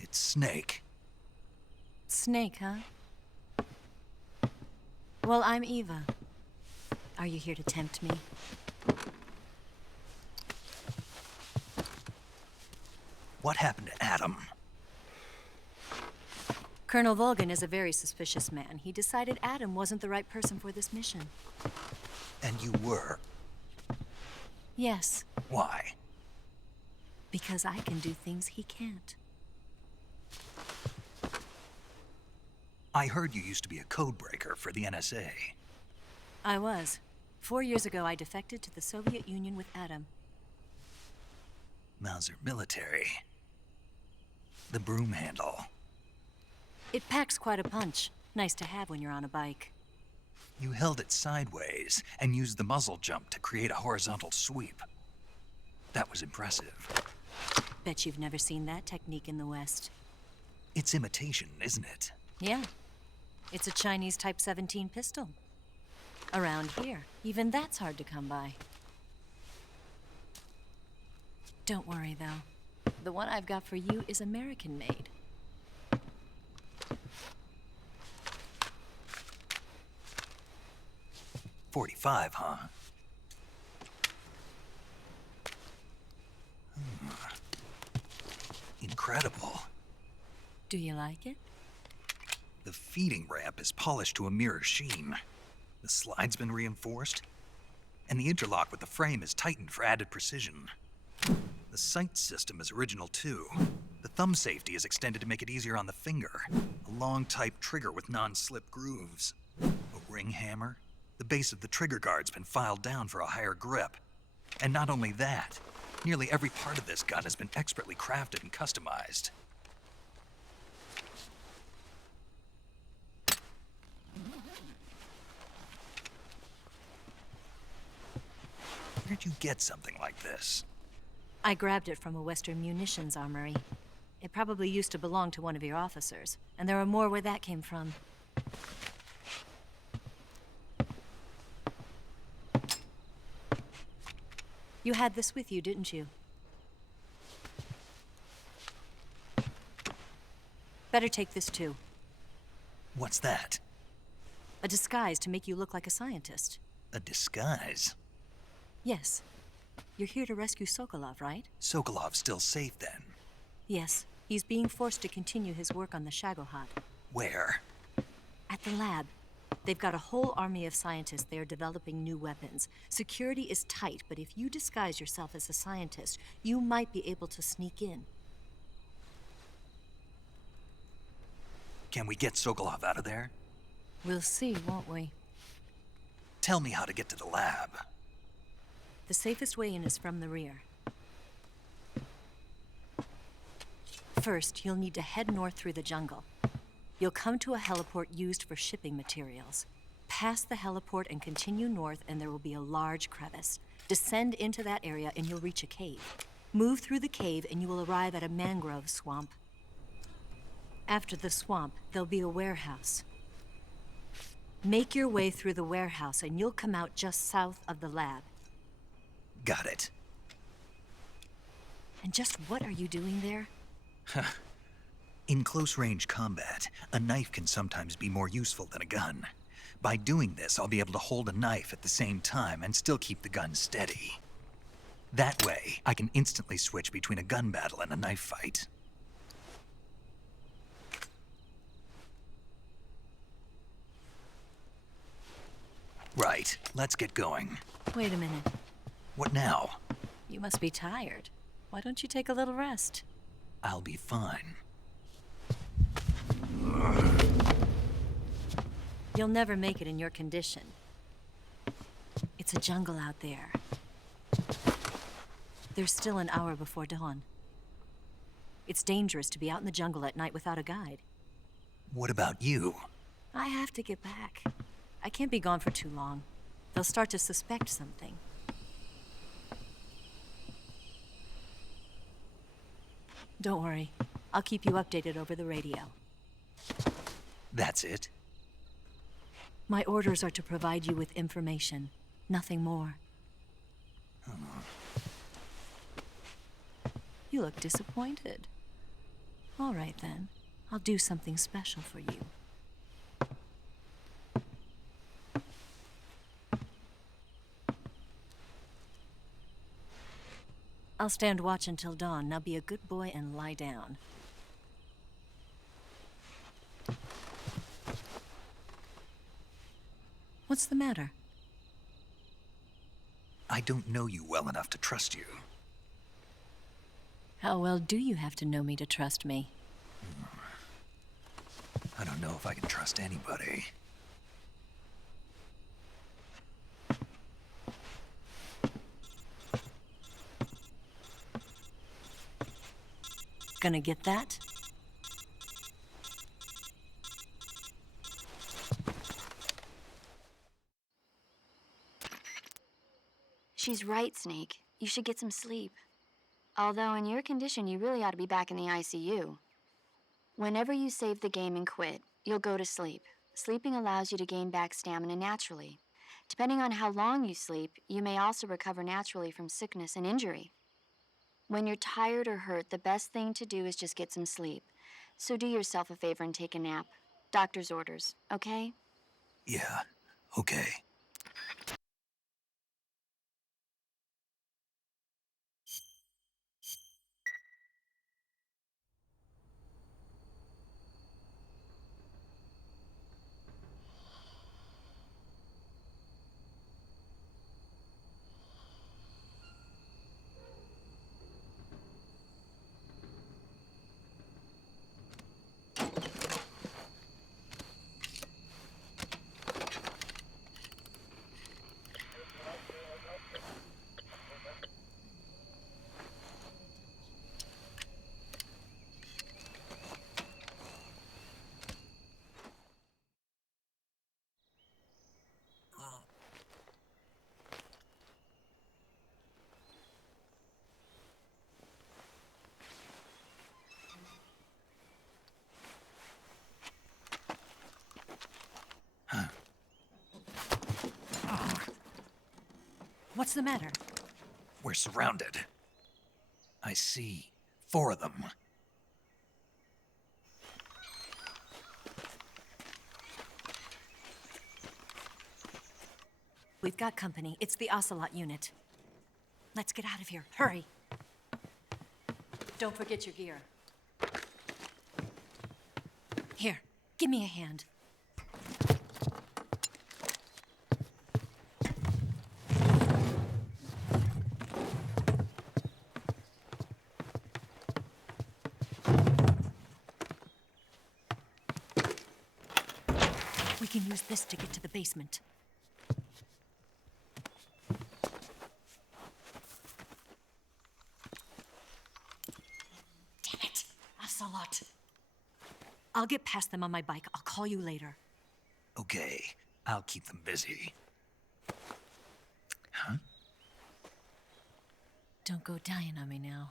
It's Snake. Snake, huh? Well, I'm Eva. Are you here to tempt me? What happened to Adam? Colonel Volgan is a very suspicious man. He decided Adam wasn't the right person for this mission. And you were? Yes. Why? Because I can do things he can't. I heard you used to be a codebreaker for the NSA. I was. 4 years ago, I defected to the Soviet Union with Adam. Mauser military. The broom handle. It packs quite a punch. Nice to have when you're on a bike. You held it sideways and used the muzzle jump to create a horizontal sweep. That was impressive. Bet you've never seen that technique in the West. It's imitation, isn't it? Yeah. It's a Chinese Type 17 pistol. Around here, even that's hard to come by. Don't worry, though. The one I've got for you is American-made. .45, huh? Incredible. Do you like it? The feeding ramp is polished to a mirror sheen. The slide's been reinforced, and the interlock with the frame is tightened for added precision. The sight system is original too. The thumb safety is extended to make it easier on the finger. A long type trigger with non-slip grooves. A ring hammer. The base of the trigger guard's been filed down for a higher grip. And not only that, nearly every part of this gun has been expertly crafted and customized. Where'd you get something like this? I grabbed it from a Western munitions armory. It probably used to belong to one of your officers, and there are more where that came from. You had this with you, didn't you? Better take this too. What's that? A disguise to make you look like a scientist. A disguise? Yes. You're here to rescue Sokolov, right? Sokolov's still safe then? Yes. He's being forced to continue his work on the Shagohod. Where? At the lab. They've got a whole army of scientists there developing new weapons. Security is tight, but if you disguise yourself as a scientist, you might be able to sneak in. Can we get Sokolov out of there? We'll see, won't we? Tell me how to get to the lab. The safest way in is from the rear. First, you'll need to head north through the jungle. You'll come to a heliport used for shipping materials. Pass the heliport and continue north, and there will be a large crevice. Descend into that area and you'll reach a cave. Move through the cave and you will arrive at a mangrove swamp. After the swamp, there'll be a warehouse. Make your way through the warehouse and you'll come out just south of the lab. Got it. And just what are you doing there? In close-range combat, a knife can sometimes be more useful than a gun. By doing this, I'll be able to hold a knife at the same time and still keep the gun steady. That way, I can instantly switch between a gun battle and a knife fight. Right, let's get going. Wait a minute. What now? You must be tired. Why don't you take a little rest? I'll be fine. You'll never make it in your condition. It's a jungle out there. There's still an hour before dawn. It's dangerous to be out in the jungle at night without a guide. What about you? I have to get back. I can't be gone for too long. They'll start to suspect something. Don't worry. I'll keep you updated over the radio. That's it? My orders are to provide you with information. Nothing more. You look disappointed. All right, then. I'll do something special for you. I'll stand watch until dawn. Now be a good boy and lie down. What's the matter? I don't know you well enough to trust you. How well do you have to know me to trust me? I don't know if I can trust anybody. Gonna get that? She's right, Snake. You should get some sleep. Although in your condition, you really ought to be back in the ICU. Whenever you save the game and quit, you'll go to sleep. Sleeping allows you to gain back stamina naturally. Depending on how long you sleep, you may also recover naturally from sickness and injury. When you're tired or hurt, the best thing to do is just get some sleep. So do yourself a favor and take a nap. Doctor's orders, okay? Yeah, okay. What's the matter? We're surrounded. I see 4 of them. We've got company. It's the Ocelot unit. Let's get out of here. Hurry. Don't forget your gear. Here, give me a hand. this to get to the basement. Damn it! Ocelot! I'll get past them on my bike. I'll call you later. Okay, I'll keep them busy. Huh? Don't go dying on me now.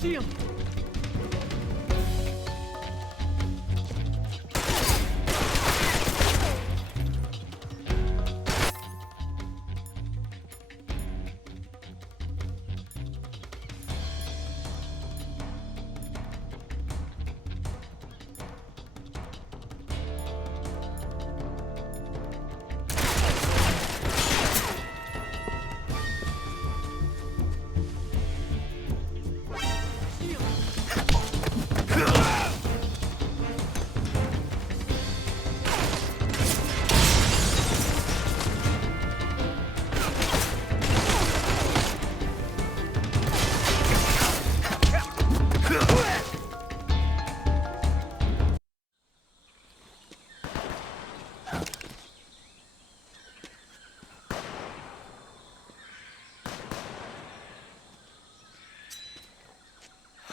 See him!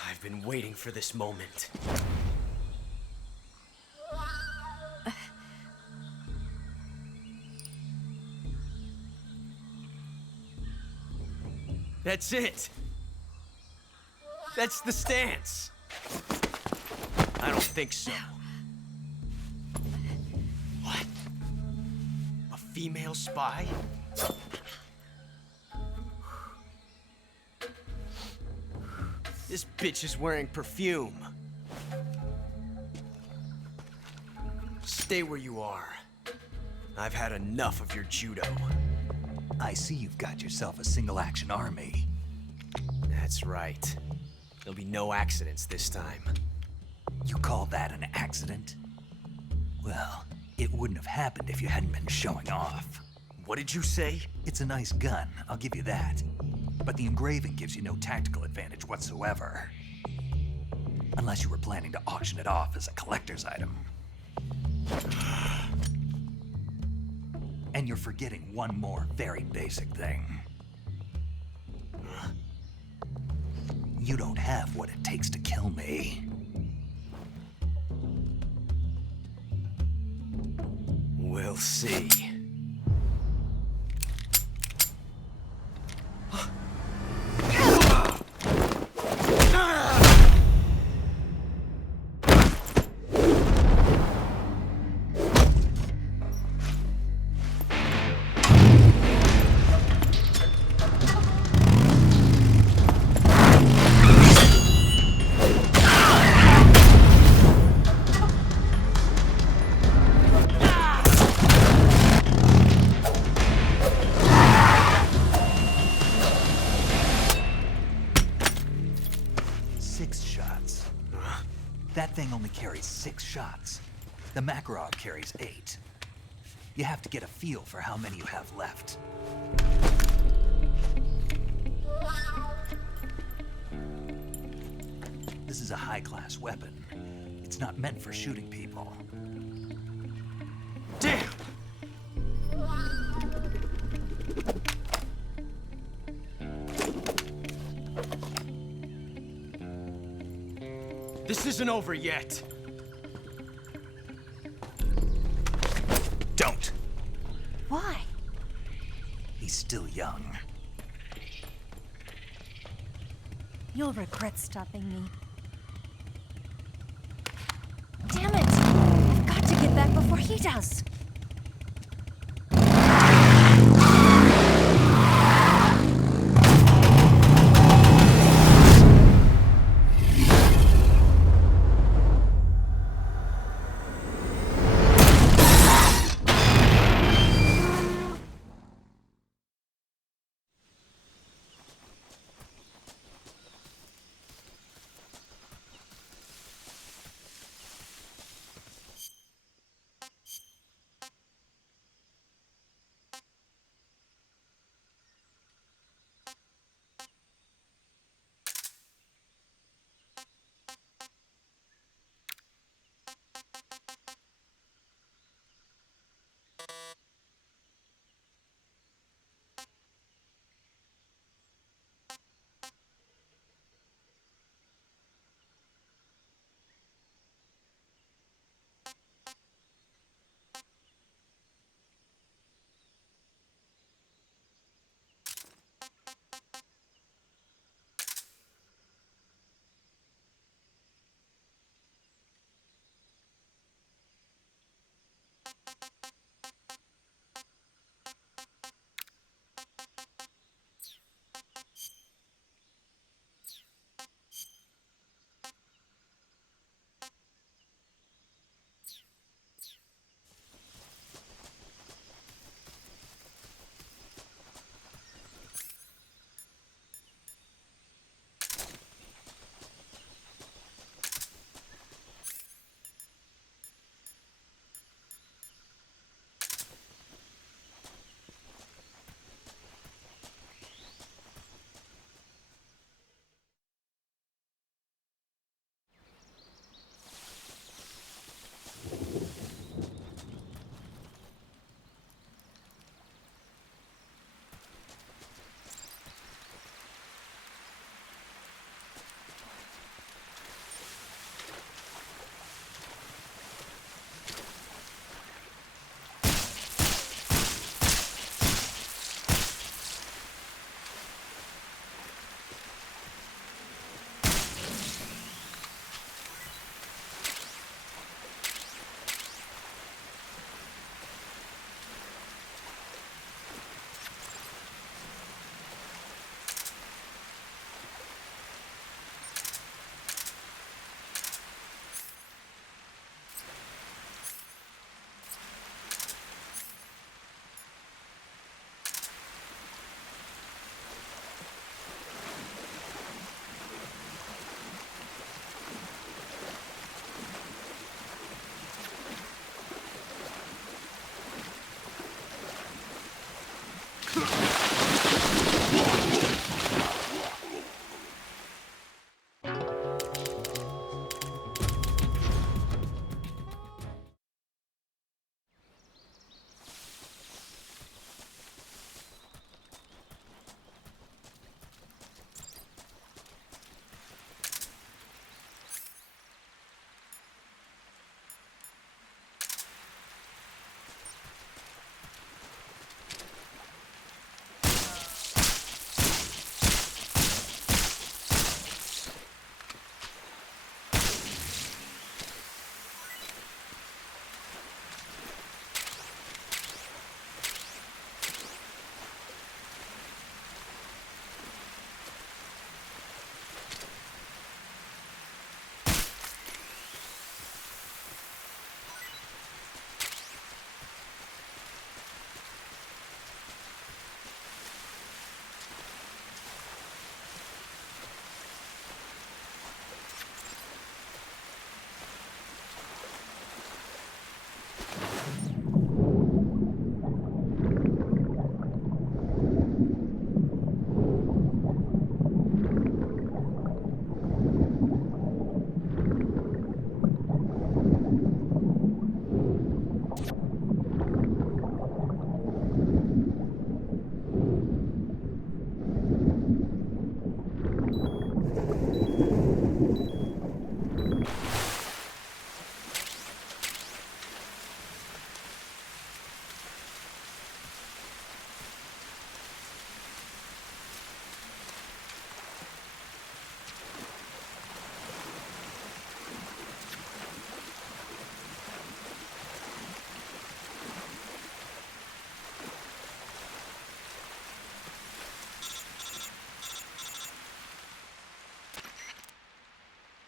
I've been waiting for this moment. That's it. That's the stance. I don't think so. What? A female spy? This bitch is wearing perfume. Stay where you are. I've had enough of your judo. I see you've got yourself a single-action army. That's right. There'll be no accidents this time. You call that an accident? Well, it wouldn't have happened if you hadn't been showing off. What did you say? It's a nice gun, I'll give you that. But the engraving gives you no tactical advantage whatsoever. Unless you were planning to auction it off as a collector's item. And you're forgetting one more very basic thing. You don't have what it takes to kill me. We'll see. That thing only carries 6 shots. The Makarov carries 8. You have to get a feel for how many you have left. This is a high-class weapon. It's not meant for shooting people. Damn! This isn't over yet. Don't. Why? He's still young. You'll regret stopping me. Damn it! I've got to get back before he does.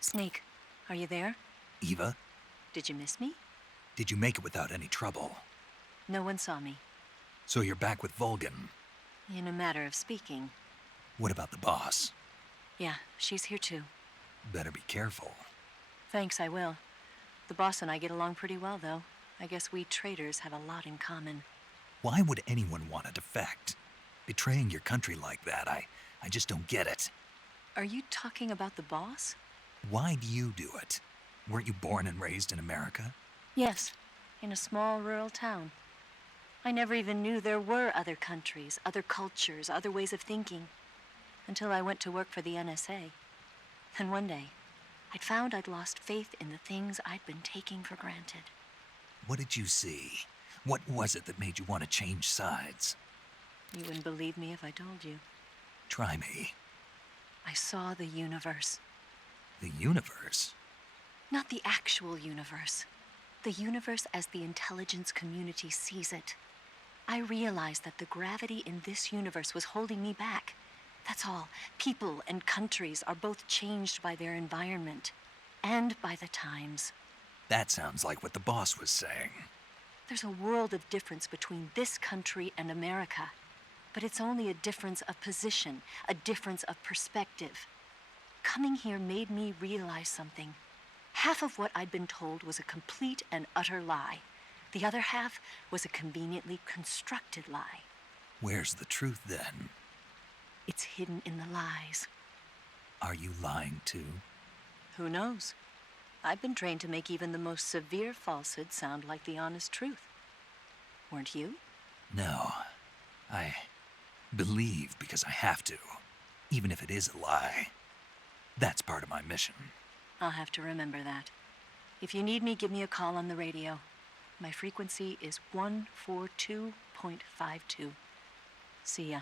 Snake, are you there? Eva, Did you miss me? did you make it without any trouble? No one saw me. So you're back with Vulcan. In a matter of speaking. What about the boss? Yeah, she's here too. Better be careful. Thanks, I will. The boss and I get along pretty well, though. I guess we traitors have a lot in common. Why would anyone want to defect? Betraying your country like that, I just don't get it. Are you talking about the boss? Why do you do it? Weren't you born and raised in America? Yes, in a small rural town. I never even knew there were other countries, other cultures, other ways of thinking, until I went to work for the NSA. And one day, I'd found I'd lost faith in the things I'd been taking for granted. What did you see? What was it that made you want to change sides? You wouldn't believe me if I told you. Try me. I saw the universe. The universe? Not the actual universe. The universe as the intelligence community sees it. I realized that the gravity in this universe was holding me back. That's all. People and countries are both changed by their environment and by the times. That sounds like what the boss was saying. There's a world of difference between this country and America. But it's only a difference of position, a difference of perspective. Coming here made me realize something. Half of what I'd been told was a complete and utter lie. The other half was a conveniently constructed lie. Where's the truth then? It's hidden in the lies. Are you lying too? Who knows? I've been trained to make even the most severe falsehood sound like the honest truth. Weren't you? No. I believe because I have to, even if it is a lie. That's part of my mission. I'll have to remember that. If you need me, give me a call on the radio. My frequency is 142.52. See ya.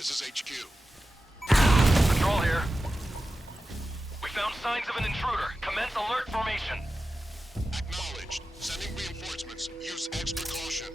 This is HQ. Patrol here. We found signs of an intruder. Commence alert formation. Acknowledged. Sending reinforcements. Use extra caution.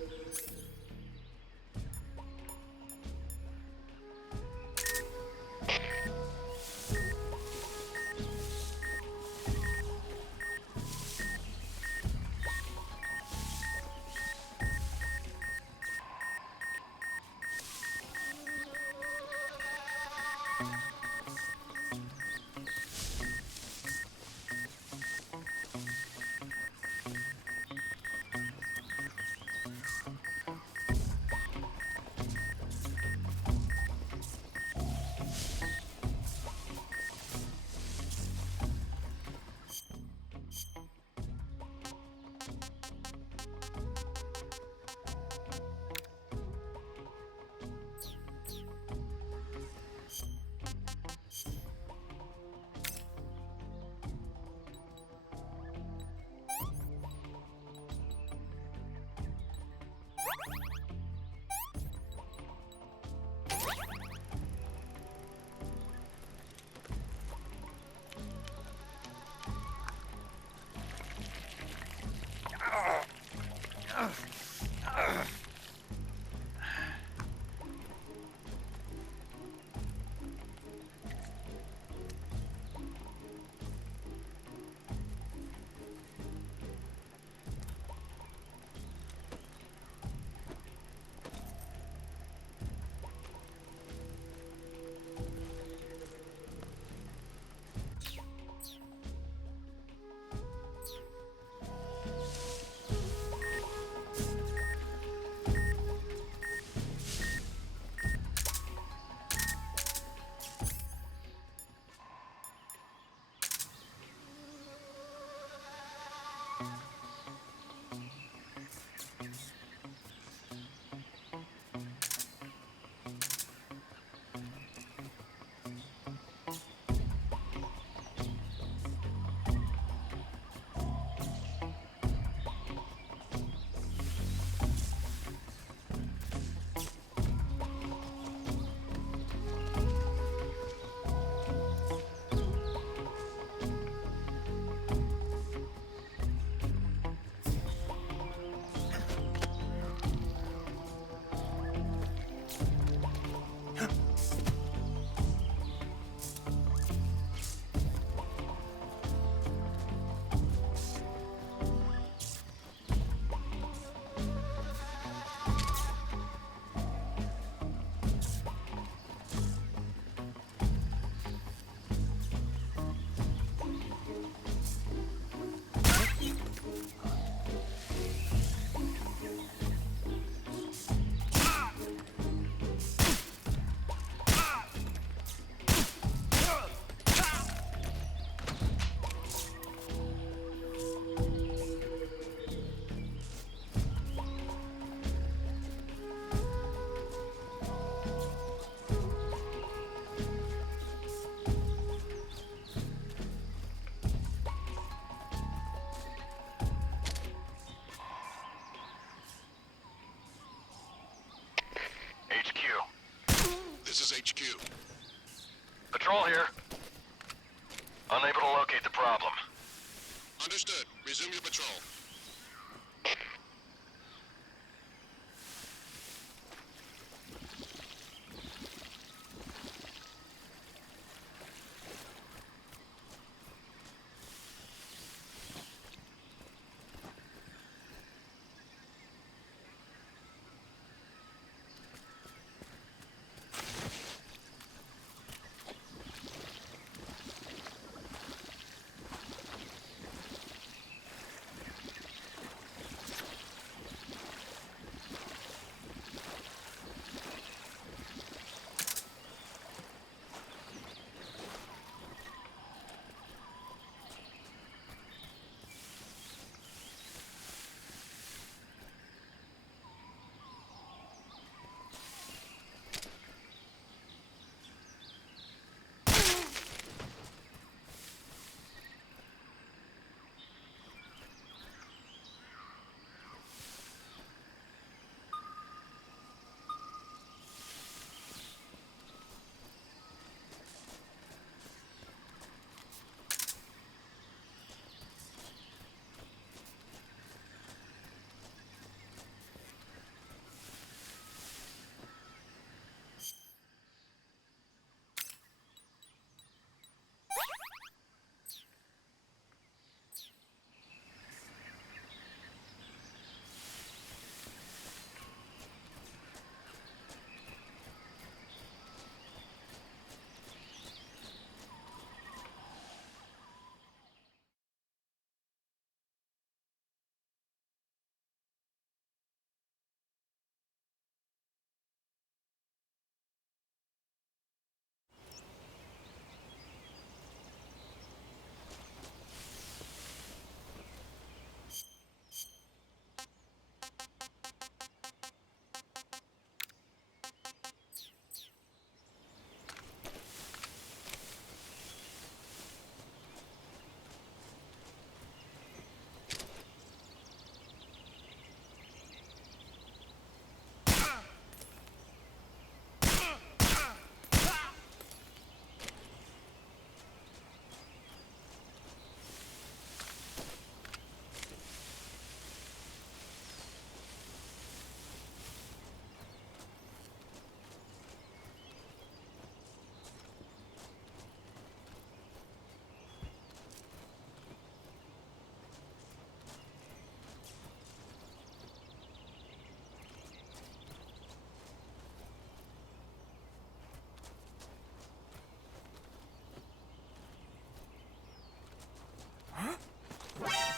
Unable to locate the problem. Understood. Resume your patrol.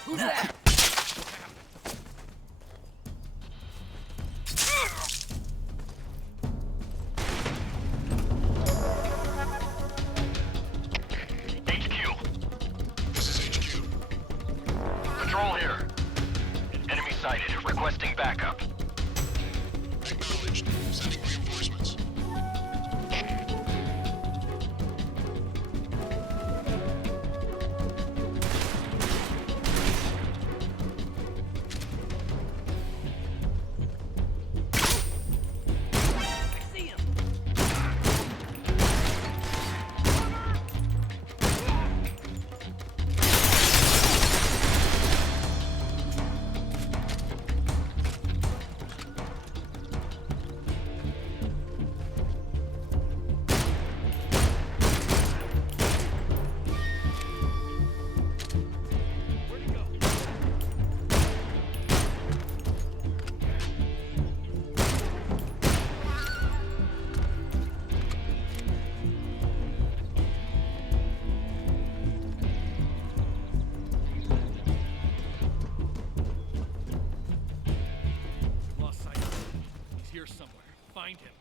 Who's that? This is HQ. Patrol here. Enemy sighted. Requesting backup. Acknowledged. Sending reinforcements. Lost sight of him. He's here somewhere. Find him.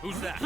Who's that?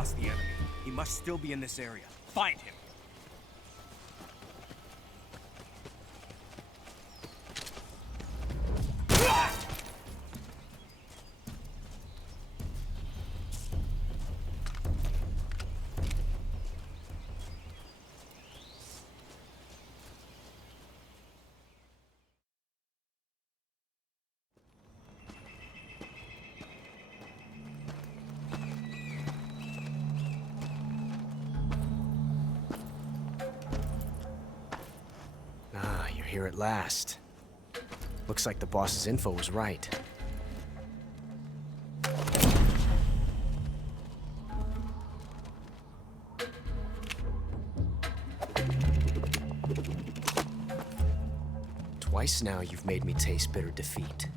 lost the enemy. He must still be in this area. Find him. Here at last. Looks like the boss's info was right. Twice now you've made me taste bitter defeat.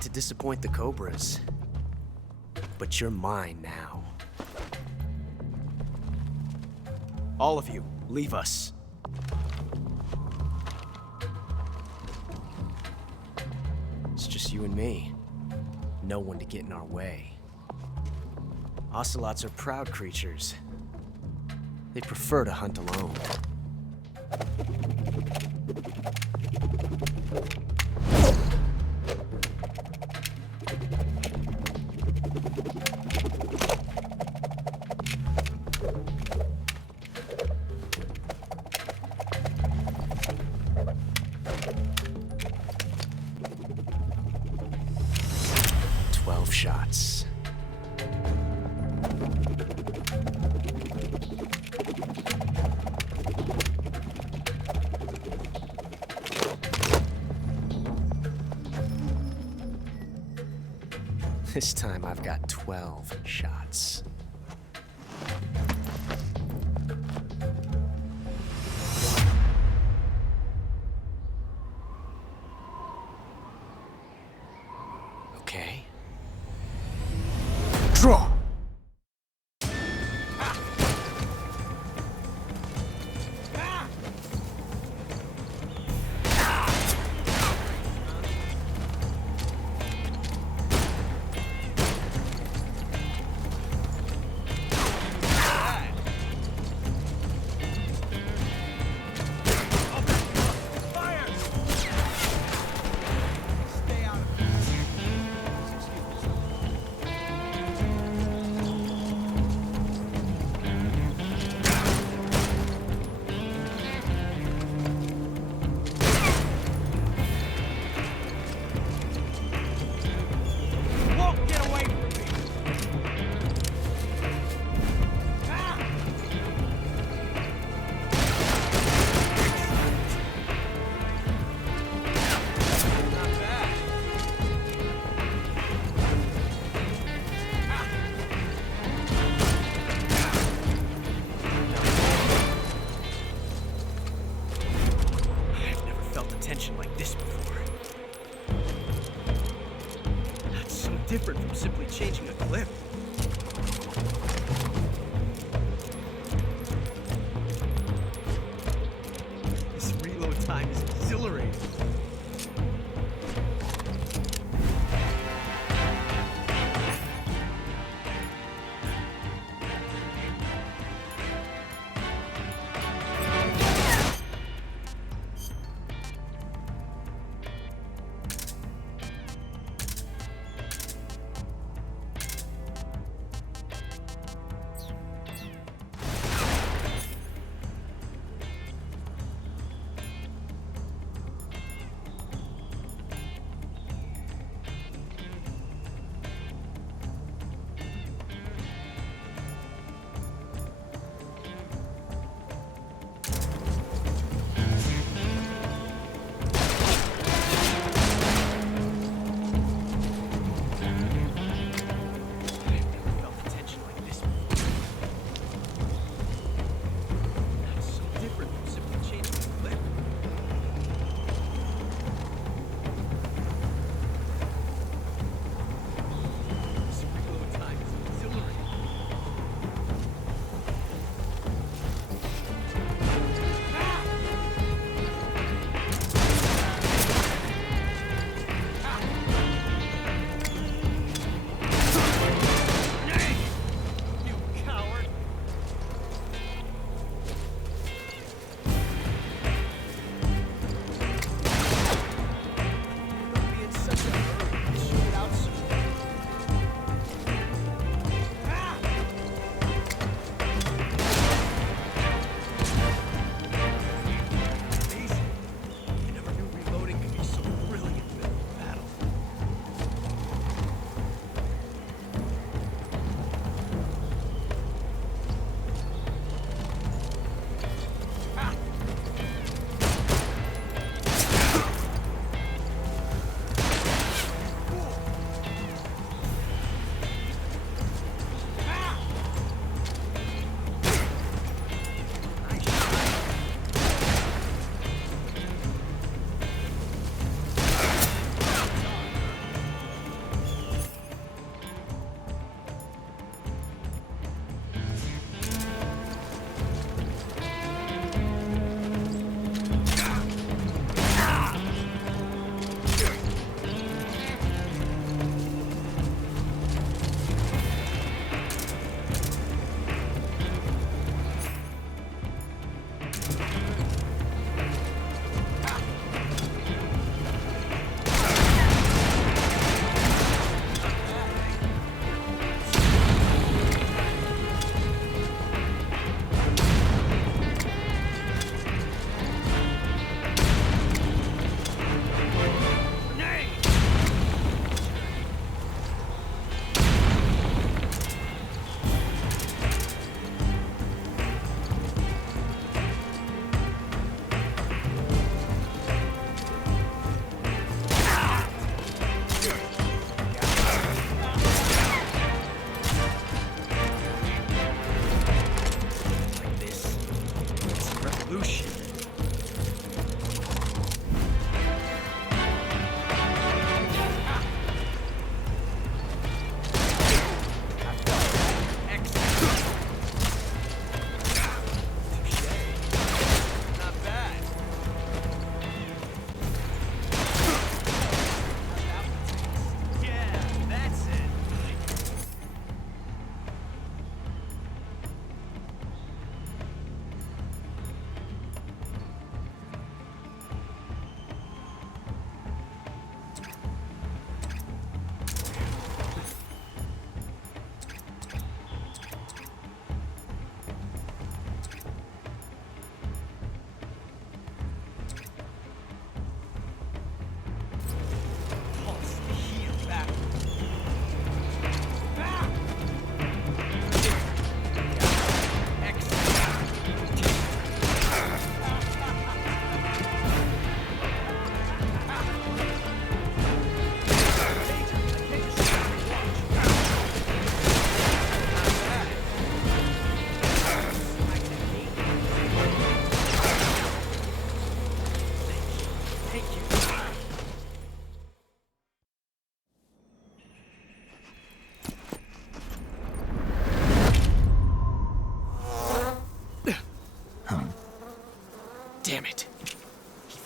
To disappoint the Cobras, but you're mine now. All of you, leave us. It's just you and me. No one to get in our way. Ocelots are proud creatures. They prefer to hunt alone. Shots. This time I've got 12 shots. Okay. Draw! Different from simply changing a clip. This reload time is exhilarating.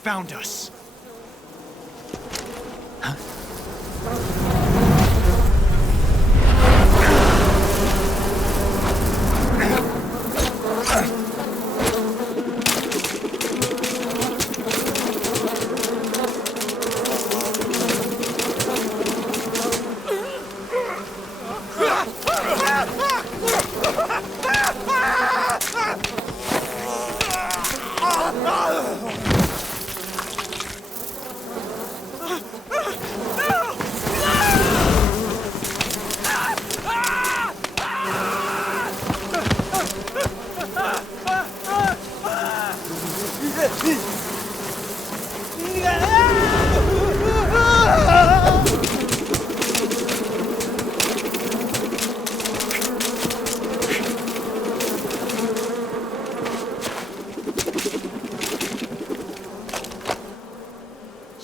found us.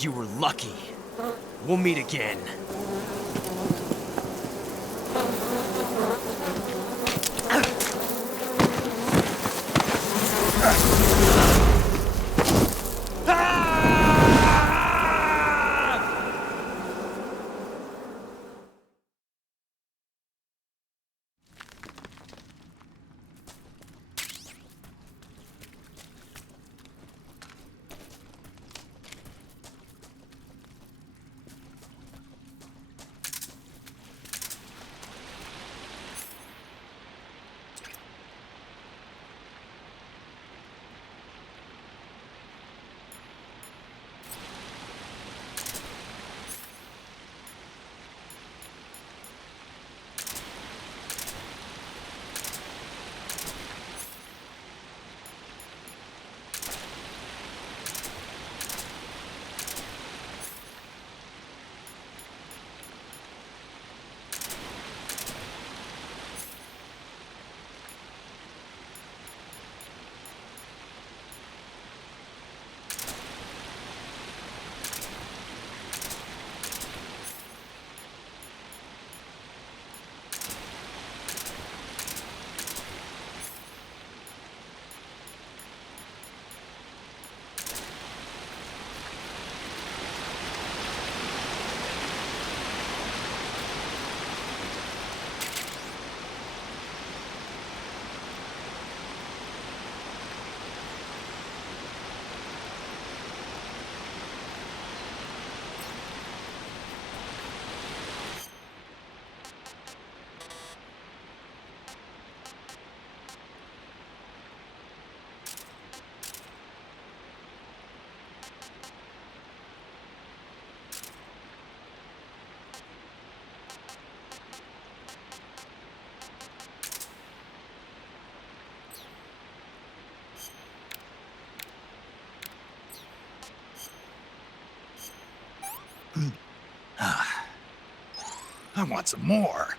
You were lucky. We'll meet again. I want some more.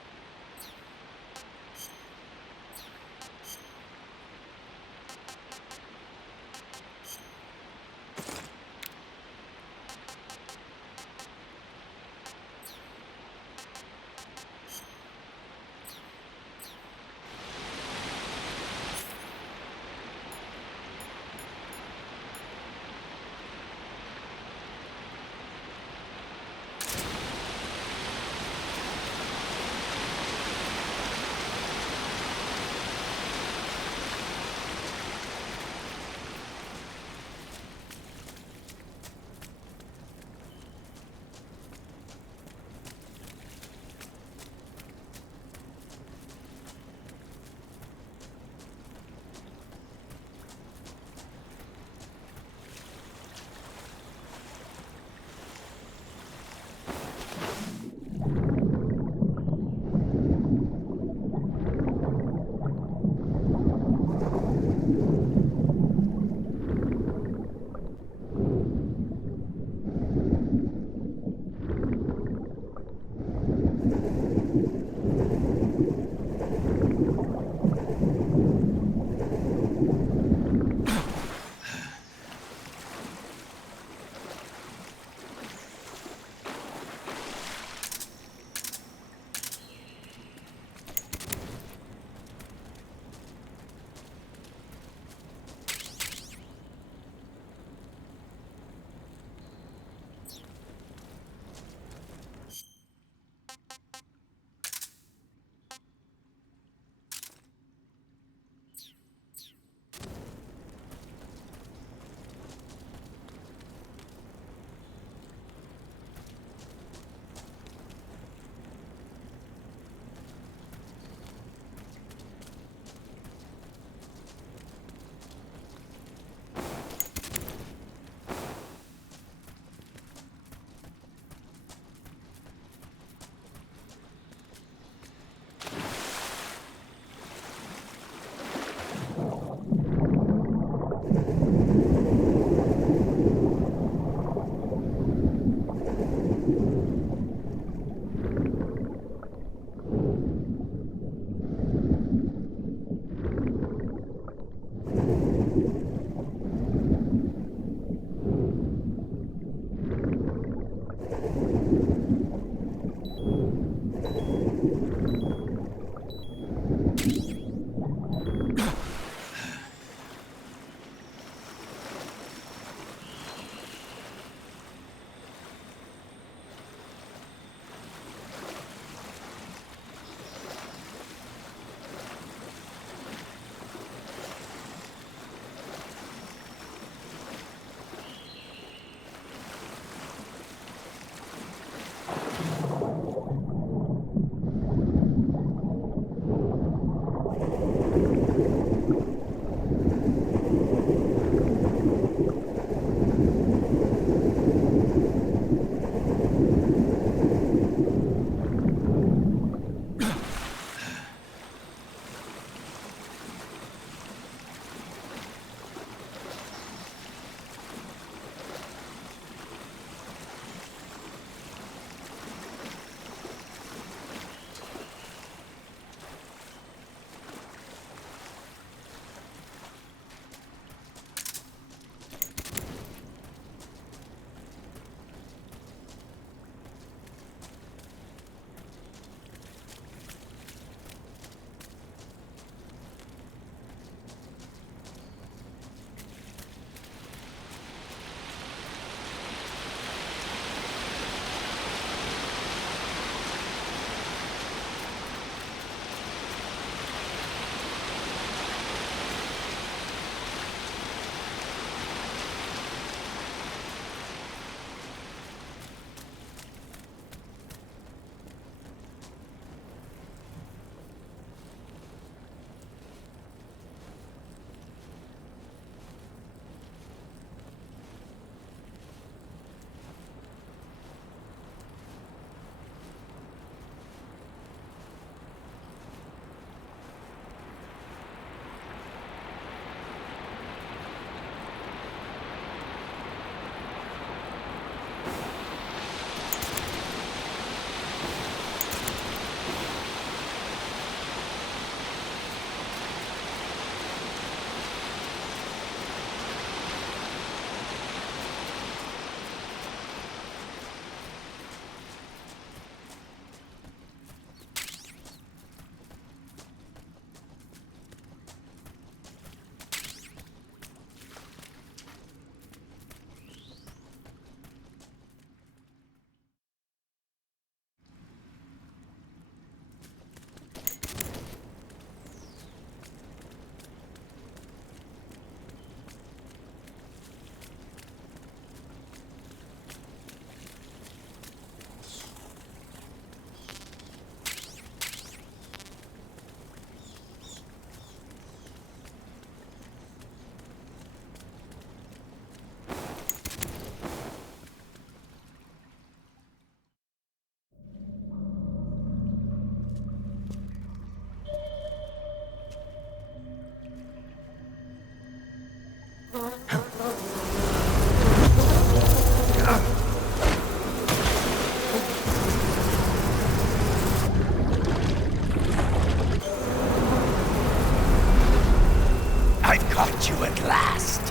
Caught you at last.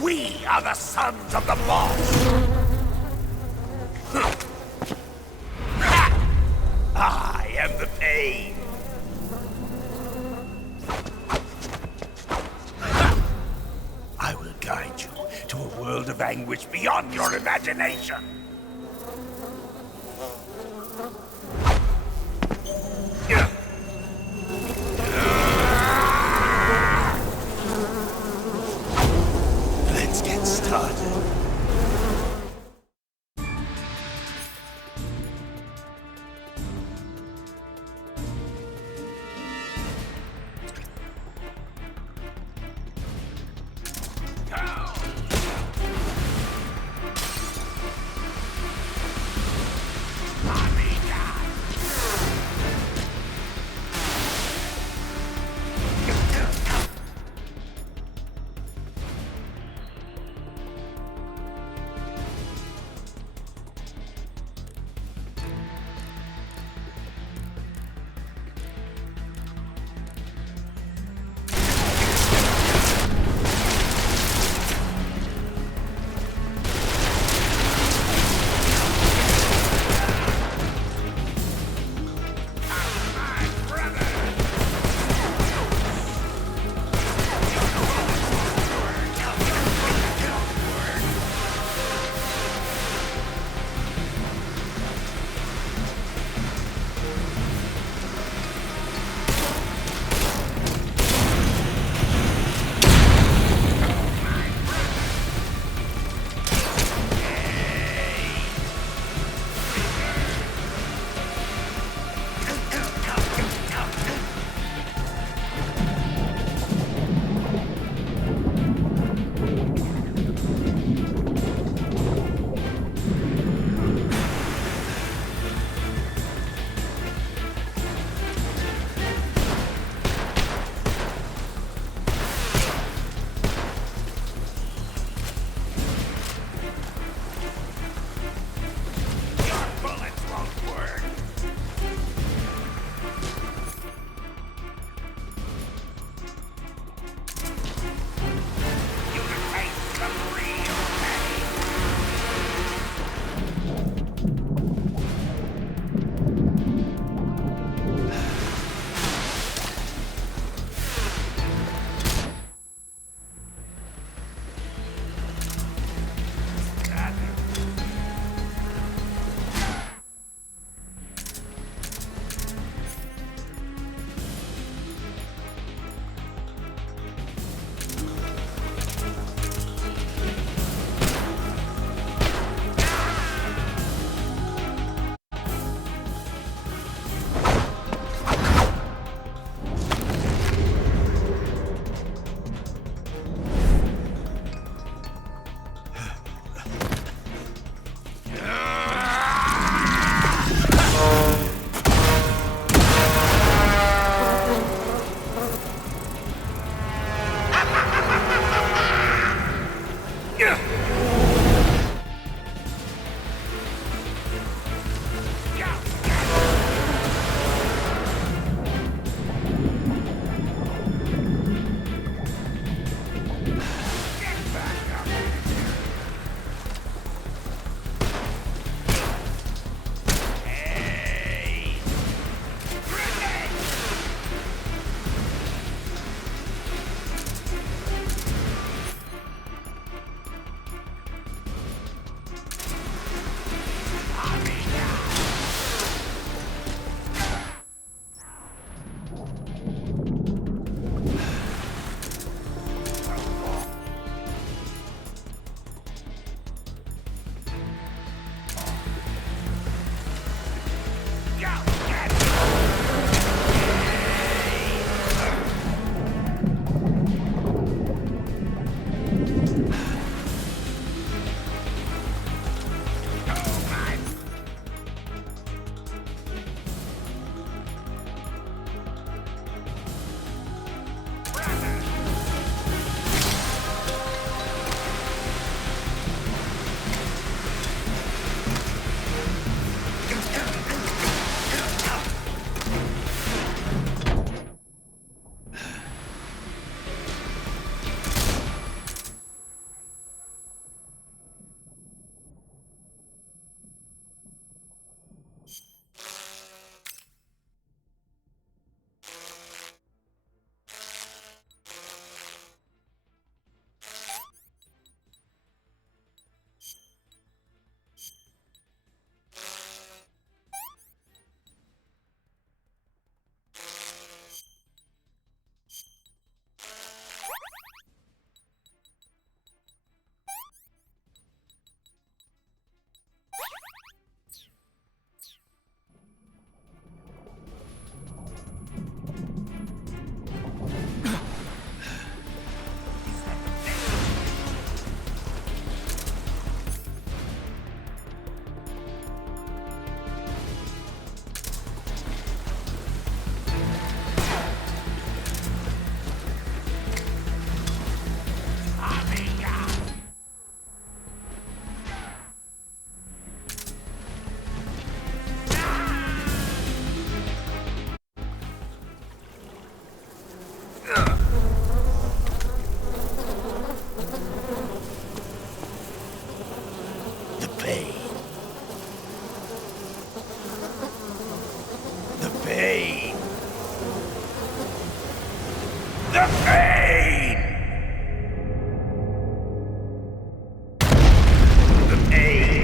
We are the sons of the boss. I am the pain. I will guide you to a world of anguish beyond your imagination. Let's get started. the pain! The pain!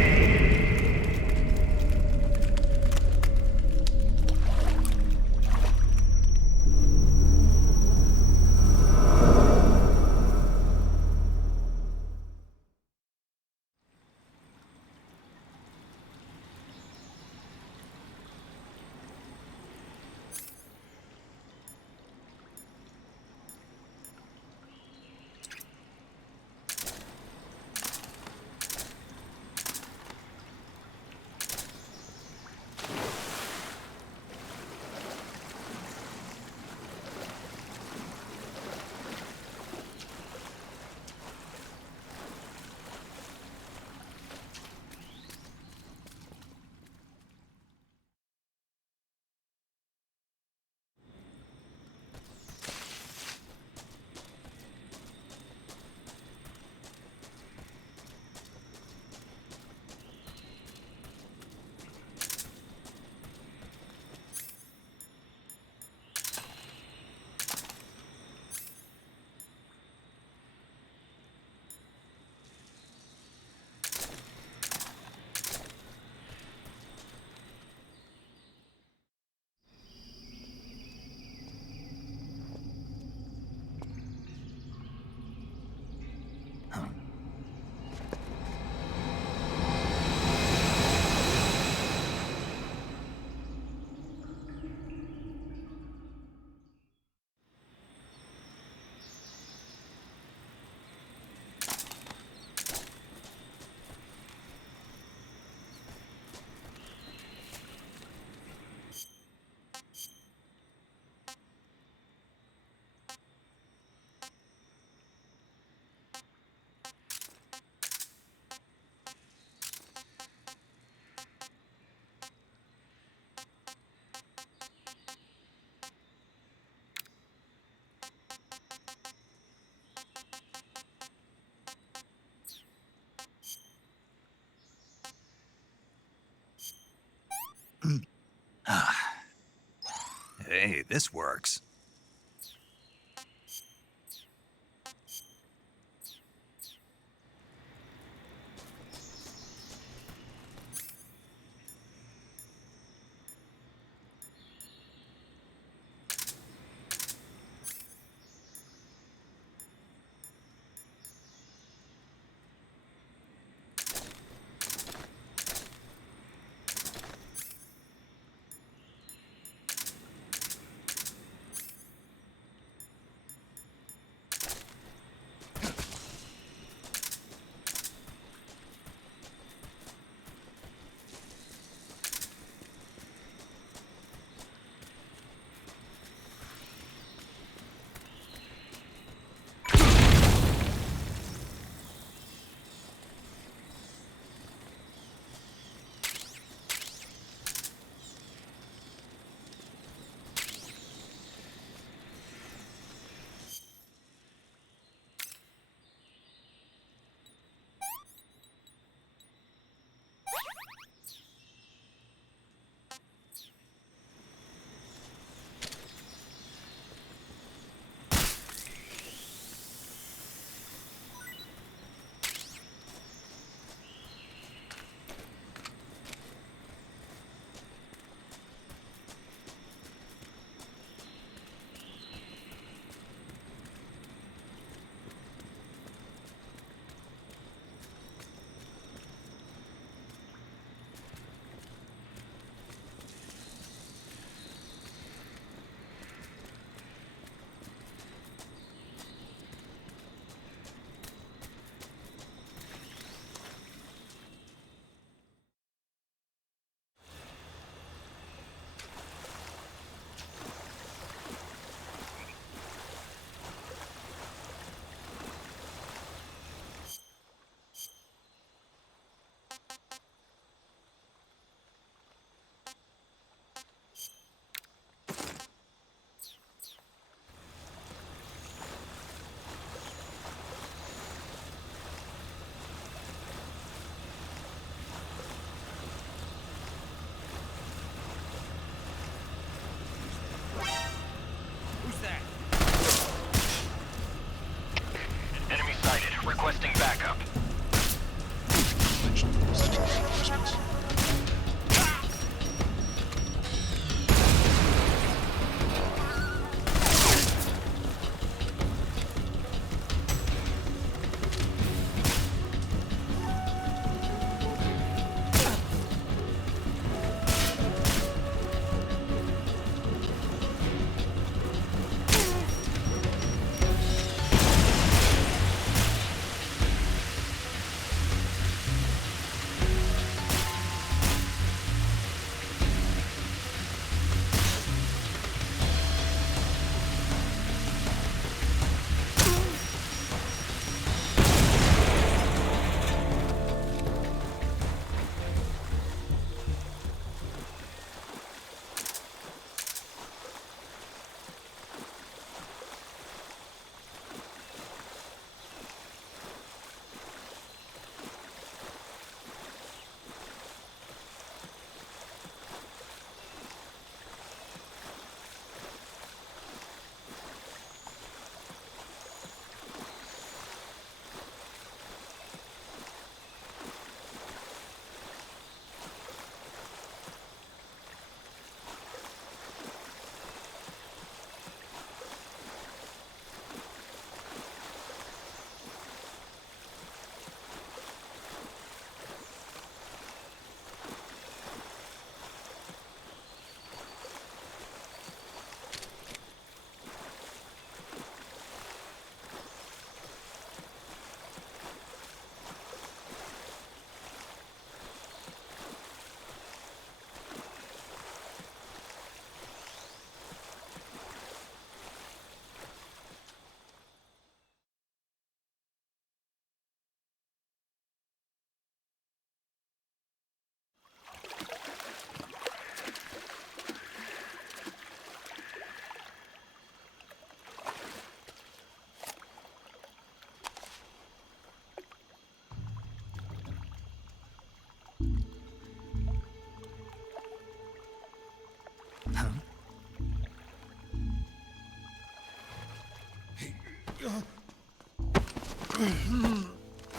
Hey, this works. Requesting backup. Acknowledged. Sending reinforcements.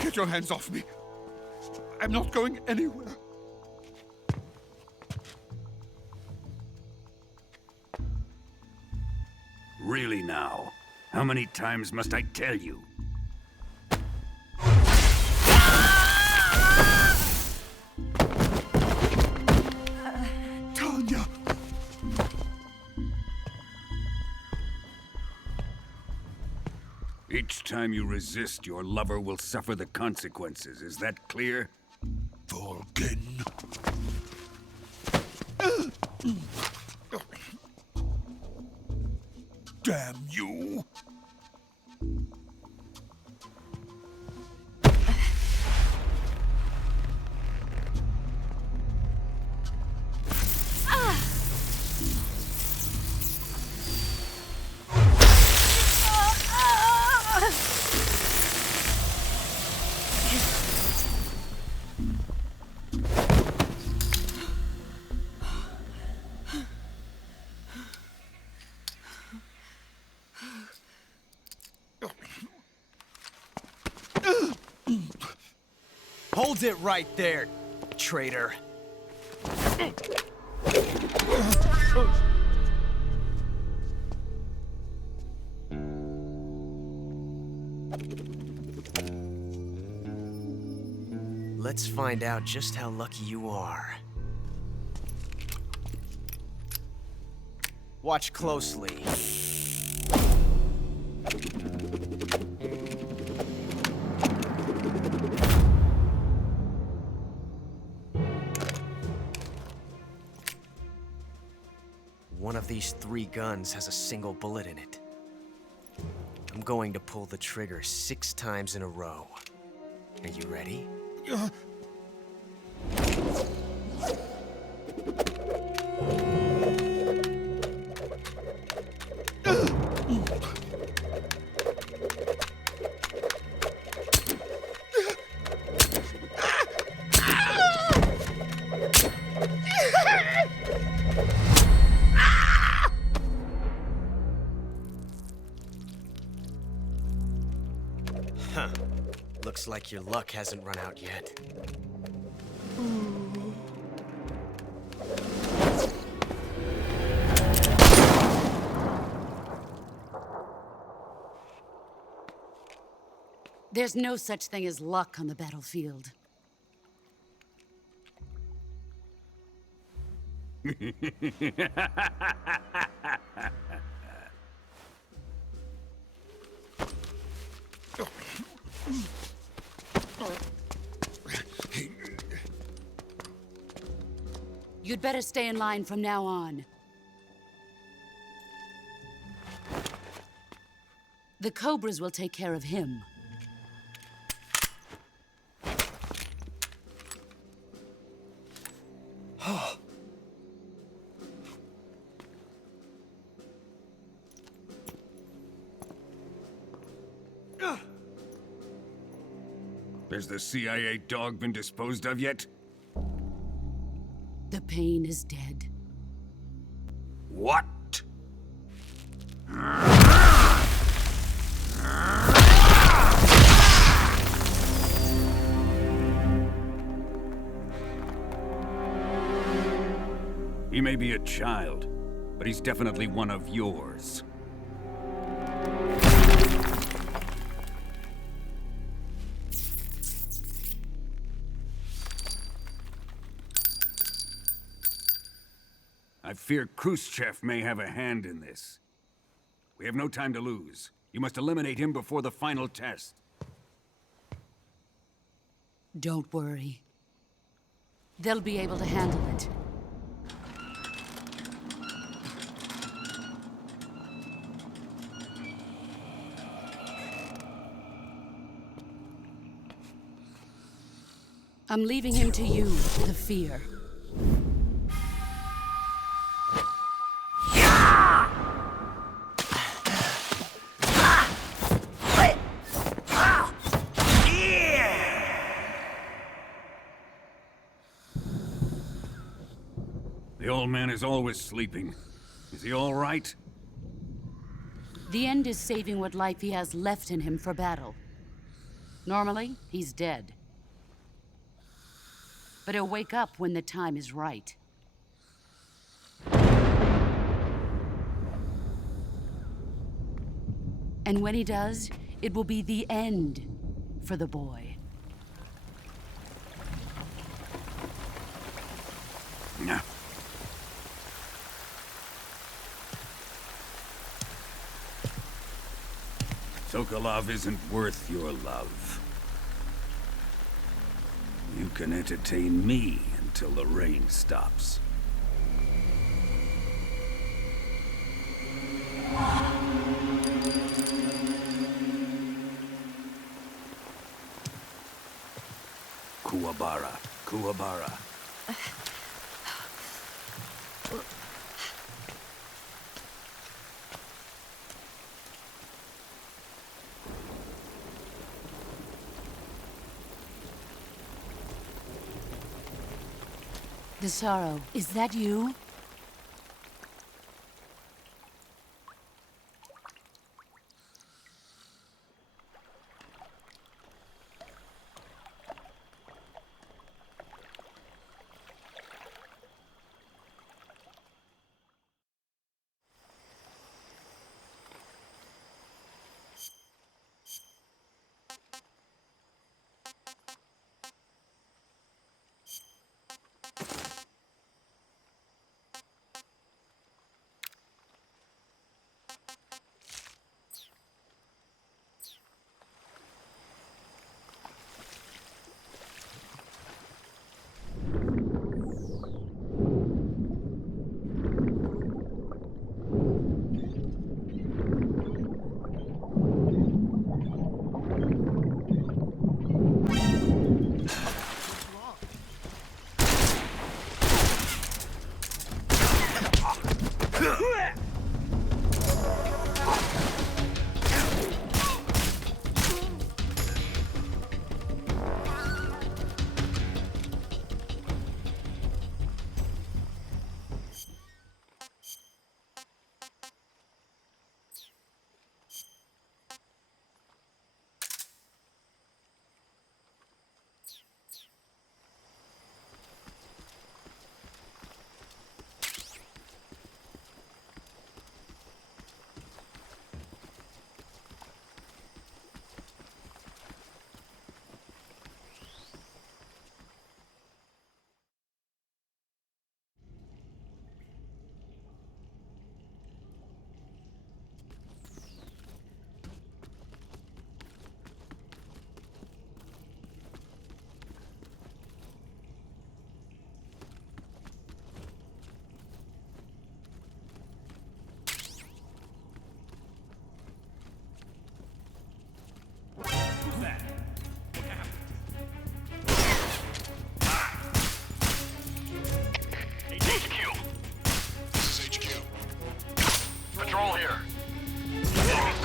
Get your hands off me. I'm not going anywhere. Really now? How many times must I tell you? Tanya! Each time you resist, your lover will suffer the consequences. Is that clear? Volgin. Damn you! Hold it right there, traitor. Let's find out just how lucky you are. Watch closely. One of these 3 guns has a single bullet in it. I'm going to pull the trigger 6 times in a row. Are you ready? Looks like your luck hasn't run out yet. There's no such thing as luck on the battlefield. You'd better stay in line from now on. The Cobras will take care of him. Has the CIA dog been disposed of yet? The pain is dead. What? He may be a child, but he's definitely one of yours. I fear Khrushchev may have a hand in this. We have no time to lose. You must eliminate him before the final test. Don't worry. They'll be able to handle it. I'm leaving him to you, the fear. The old man is always sleeping. Is he all right? The end is saving what life he has left in him for battle. Normally, he's dead. But he'll wake up when the time is right. And when he does, it will be the end for the boy. No. Sokolov isn't worth your love. You can entertain me until the rain stops. Kuwabara, Kuwabara. The sorrow, is that you?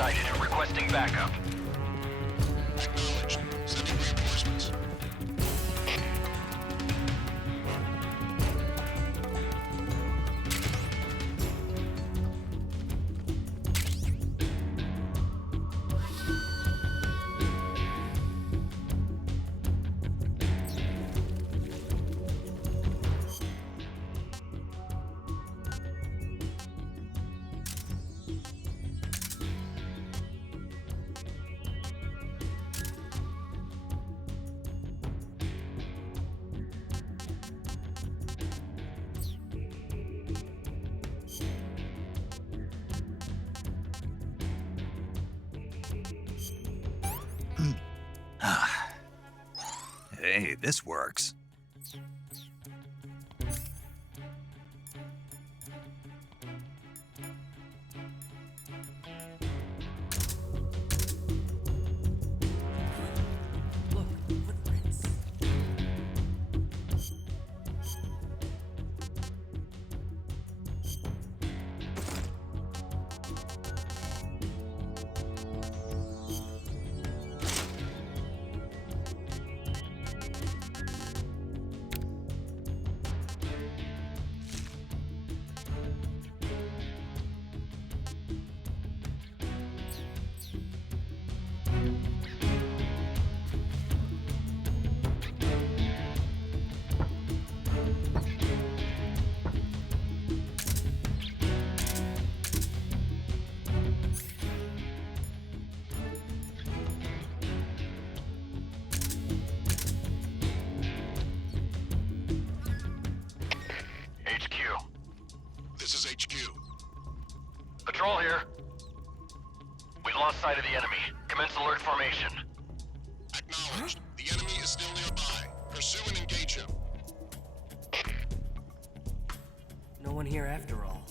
sighted. Requesting backup. Acknowledged. Sending reinforcements. Hey, this works. HQ. This is HQ. Patrol here. We've lost sight of the enemy. Commence alert formation. Acknowledged. The enemy is still nearby. Pursue and engage him. No one here after all.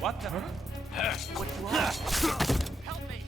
What the? What do you want? Help me!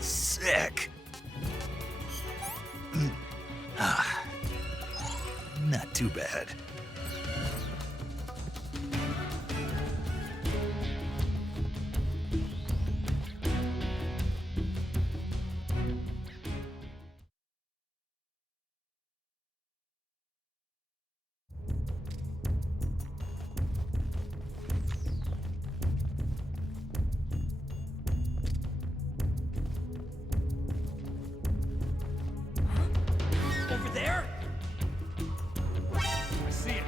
Sick. Not too bad. Over there? I see it.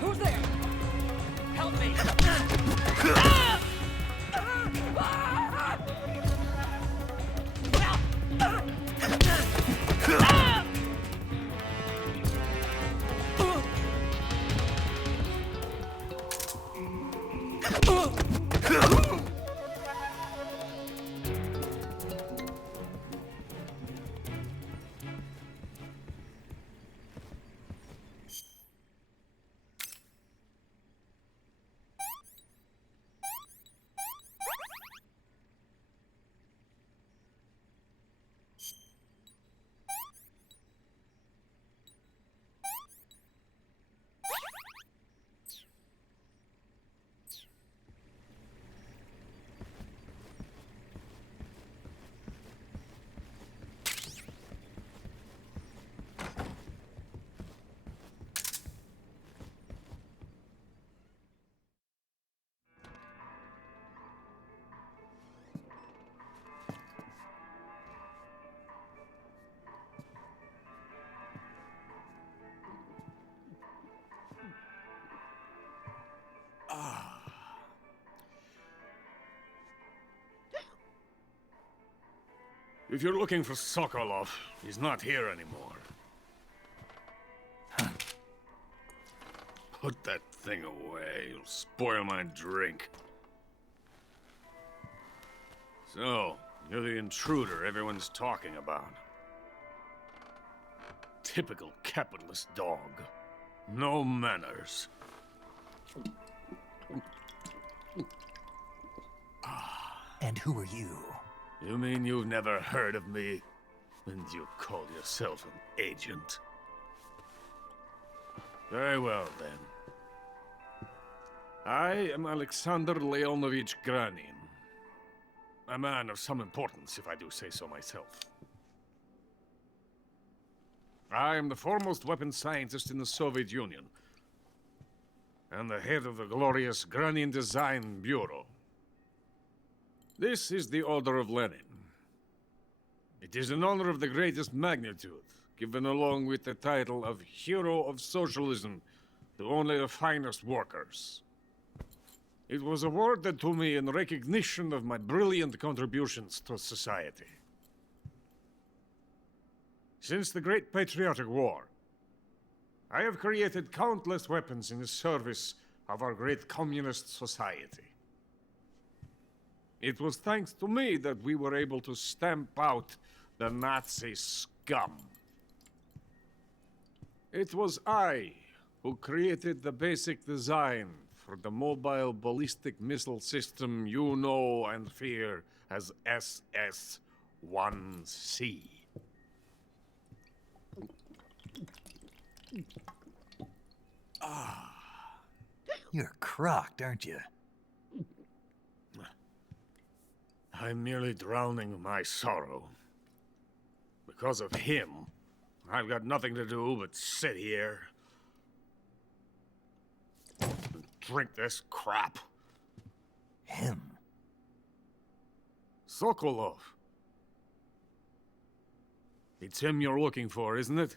Who's there? Help me! If you're looking for Sokolov, he's not here anymore. Put that thing away. You'll spoil my drink. So, you're the intruder everyone's talking about. Typical capitalist dog. No manners. And who are you? You mean you've never heard of me? And you call yourself an agent? Very well, then. I am Alexander Leonovich Granin. A man of some importance, if I do say so myself. I am the foremost weapons scientist in the Soviet Union, and the head of the glorious Granin Design Bureau. This is the Order of Lenin. It is an honor of the greatest magnitude, given along with the title of Hero of Socialism to only the finest workers. It was awarded to me in recognition of my brilliant contributions to society. Since the Great Patriotic War, I have created countless weapons in the service of our great communist society. It was thanks to me that we were able to stamp out the Nazi scum. It was I who created the basic design for the mobile ballistic missile system you know and fear as SS-1C. You're crocked, aren't you? I'm merely drowning my sorrow. Because of him, I've got nothing to do but sit here and drink this crap. Him? Sokolov. It's him you're looking for, isn't it?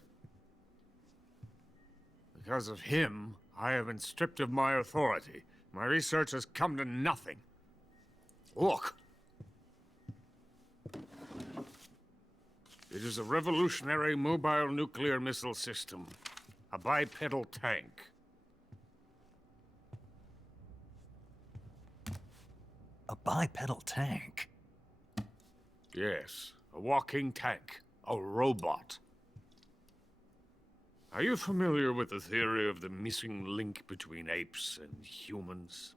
Because of him, I have been stripped of my authority. My research has come to nothing. Look. It is a revolutionary mobile nuclear missile system. A bipedal tank. A bipedal tank? Yes, a walking tank. A robot. Are you familiar with the theory of the missing link between apes and humans?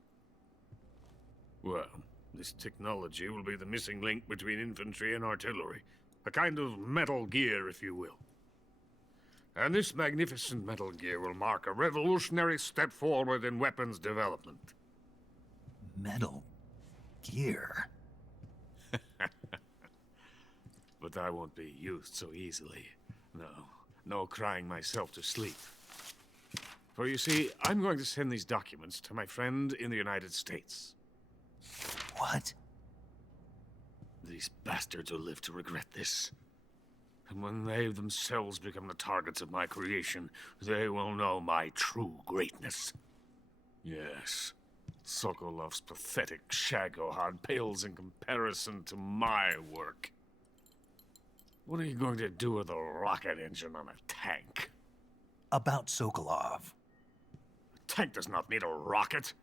Well, this technology will be the missing link between infantry and artillery. A kind of Metal Gear, if you will. And this magnificent Metal Gear will mark a revolutionary step forward in weapons development. Metal Gear? But I won't be used so easily. No crying myself to sleep. For you see, I'm going to send these documents to my friend in the United States. What? These bastards will live to regret this. And when they themselves become the targets of my creation, they will know my true greatness. Yes, Sokolov's pathetic Shagohod pales in comparison to my work. What are you going to do with a rocket engine on a tank? About Sokolov. A tank does not need a rocket.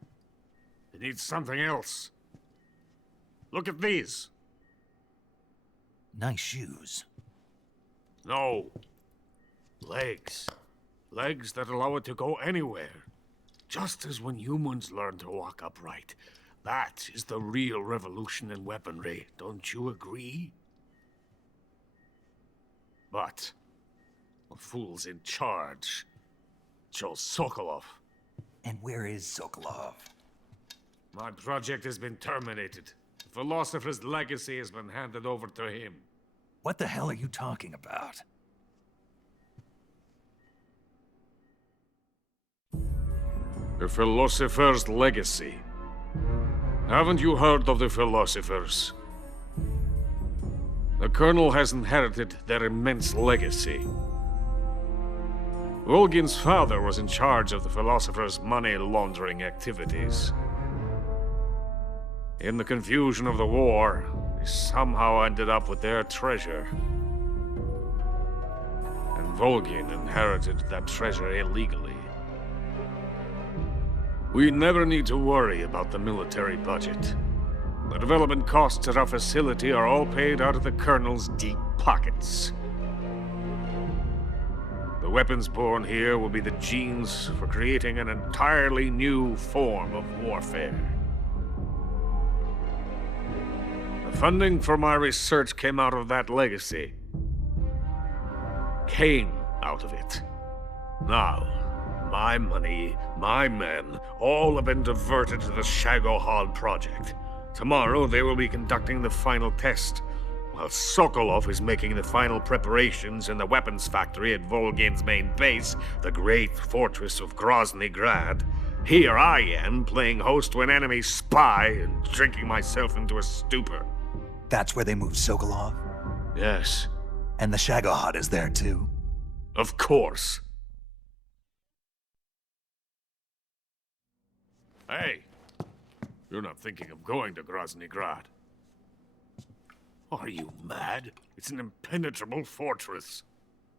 It needs something else. Look at these. Nice shoes. No. Legs. Legs that allow it to go anywhere. Just as when humans learn to walk upright. That is the real revolution in weaponry. Don't you agree? But the fool's in charge. Joe Sokolov. And where is Sokolov? My project has been terminated. The philosopher's legacy has been handed over to him. What the hell are you talking about? The philosopher's legacy. Haven't you heard of the philosophers? The Colonel has inherited their immense legacy. Volgin's father was in charge of the philosopher's money laundering activities. In the confusion of the war, he somehow ended up with their treasure. And Volgin inherited that treasure illegally. We never need to worry about the military budget. The development costs at our facility are all paid out of the Colonel's deep pockets. The weapons born here will be the genes for creating an entirely new form of warfare. The funding for my research came out of that legacy. Came out of it. Now, my money, my men, all have been diverted to the Shagohod project. Tomorrow they will be conducting the final test, while Sokolov is making the final preparations in the weapons factory at Volgin's main base, the great fortress of Grozny Grad. Here I am, playing host to an enemy spy and drinking myself into a stupor. That's where they moved Sokolov? Yes. And the Shagohod is there too? Of course. Hey, you're not thinking of going to Grozny Grad. Are you mad? It's an impenetrable fortress.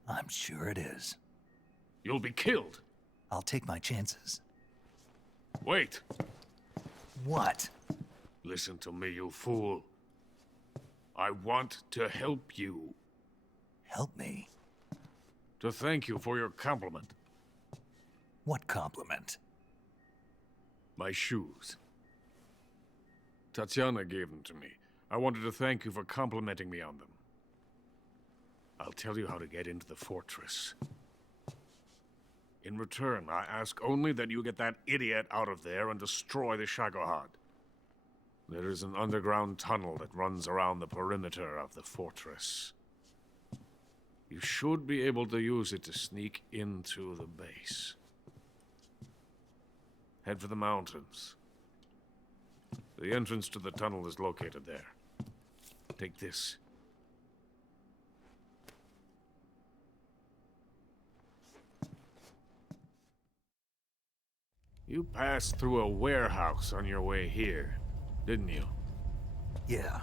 I'm sure it is. You'll be killed. I'll take my chances. Wait. What? Listen to me, you fool. I want to help you. Help me? To thank you for your compliment. What compliment? My shoes. Tatiana gave them to me. I wanted to thank you for complimenting me on them. I'll tell you how to get into the fortress. In return, I ask only that you get that idiot out of there and destroy the Shagohod. There is an underground tunnel that runs around the perimeter of the fortress. You should be able to use it to sneak into the base. Head for the mountains. The entrance to the tunnel is located there. Take this. You passed through a warehouse on your way here, didn't you? Yeah.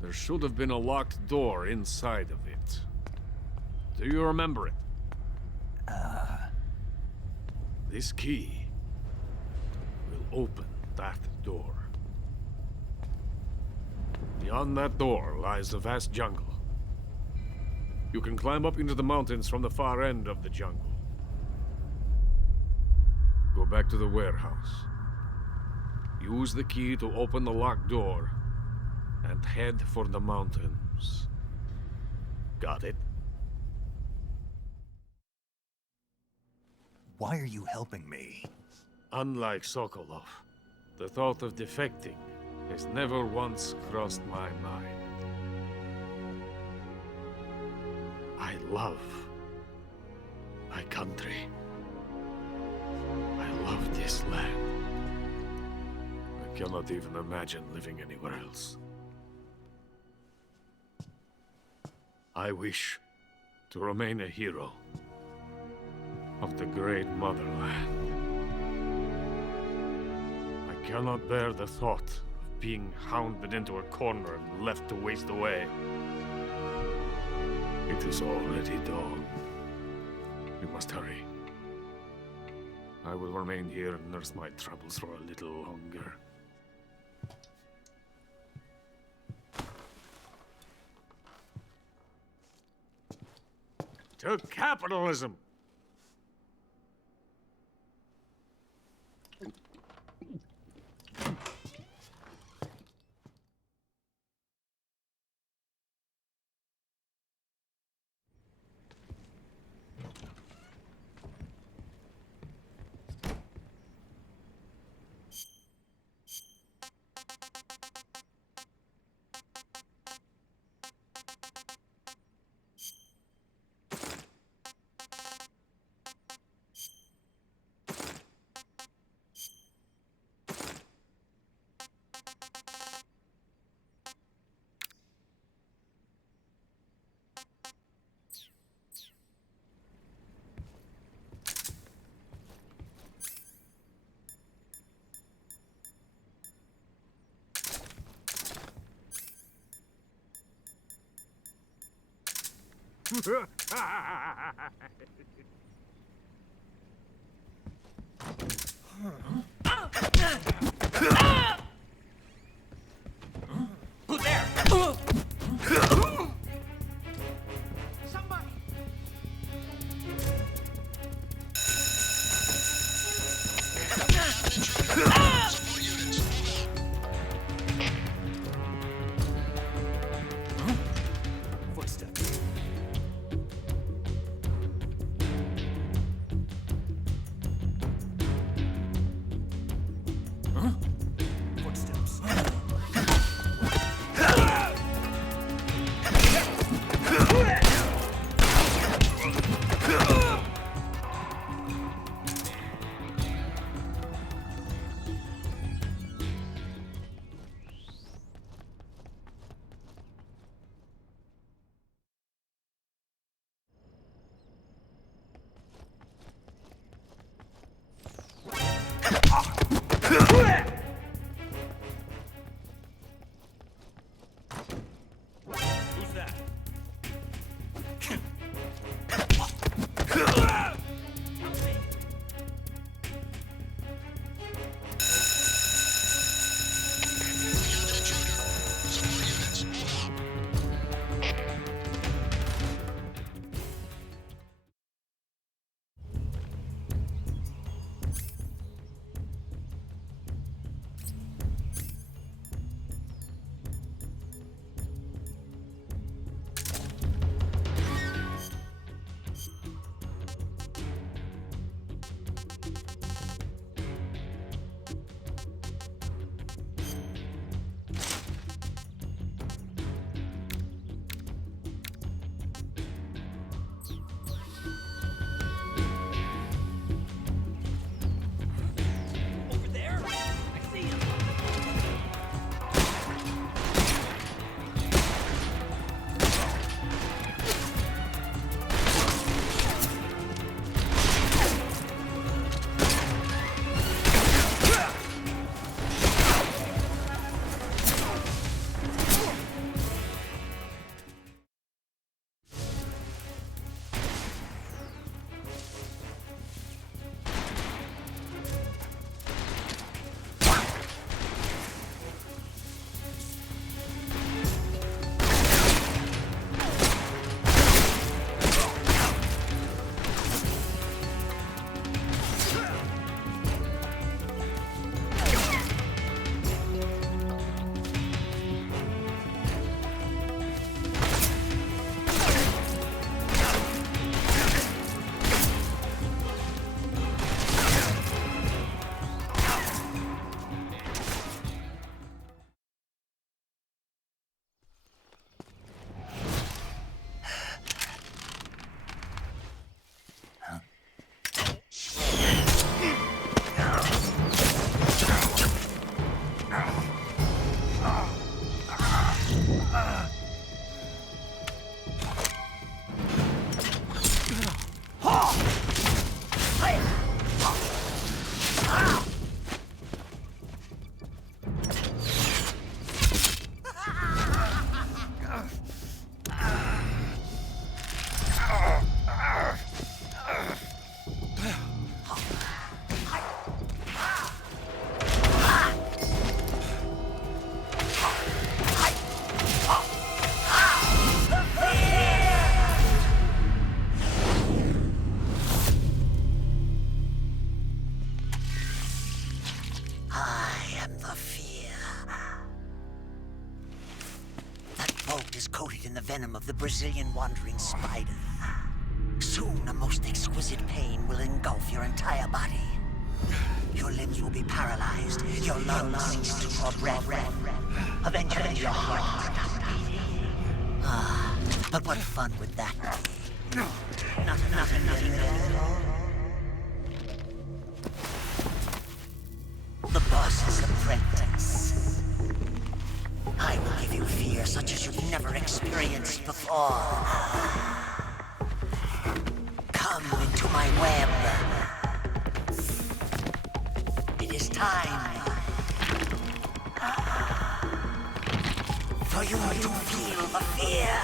There should have been a locked door inside of it. Do you remember it? This key will open that door. Beyond that door lies the vast jungle. You can climb up into the mountains from the far end of the jungle. Go back to the warehouse. Use the key to open the locked door and head for the mountains. Got it? Why are you helping me? Unlike Sokolov, the thought of defecting has never once crossed my mind. I love my country. I love this land. I cannot even imagine living anywhere else. I wish to remain a hero of the great motherland. I cannot bear the thought of being hounded into a corner and left to waste away. It is already dawn. We must hurry. I will remain here and nurse my troubles for a little longer. To capitalism! Who's there? Footsteps. Footsteps. Who's that? Over there? I see him. Coated in the venom of the Brazilian wandering spider. Soon, a most exquisite pain will engulf your entire body. Your limbs will be paralyzed, your lungs cease to draw breath. Eventually, your heart will stop beating. Ah, but what fun would that be? Nothing at all. The boss's apprentice. I will give you fear such as you've never experienced before. Come into my web. It is time for you to feel the fear.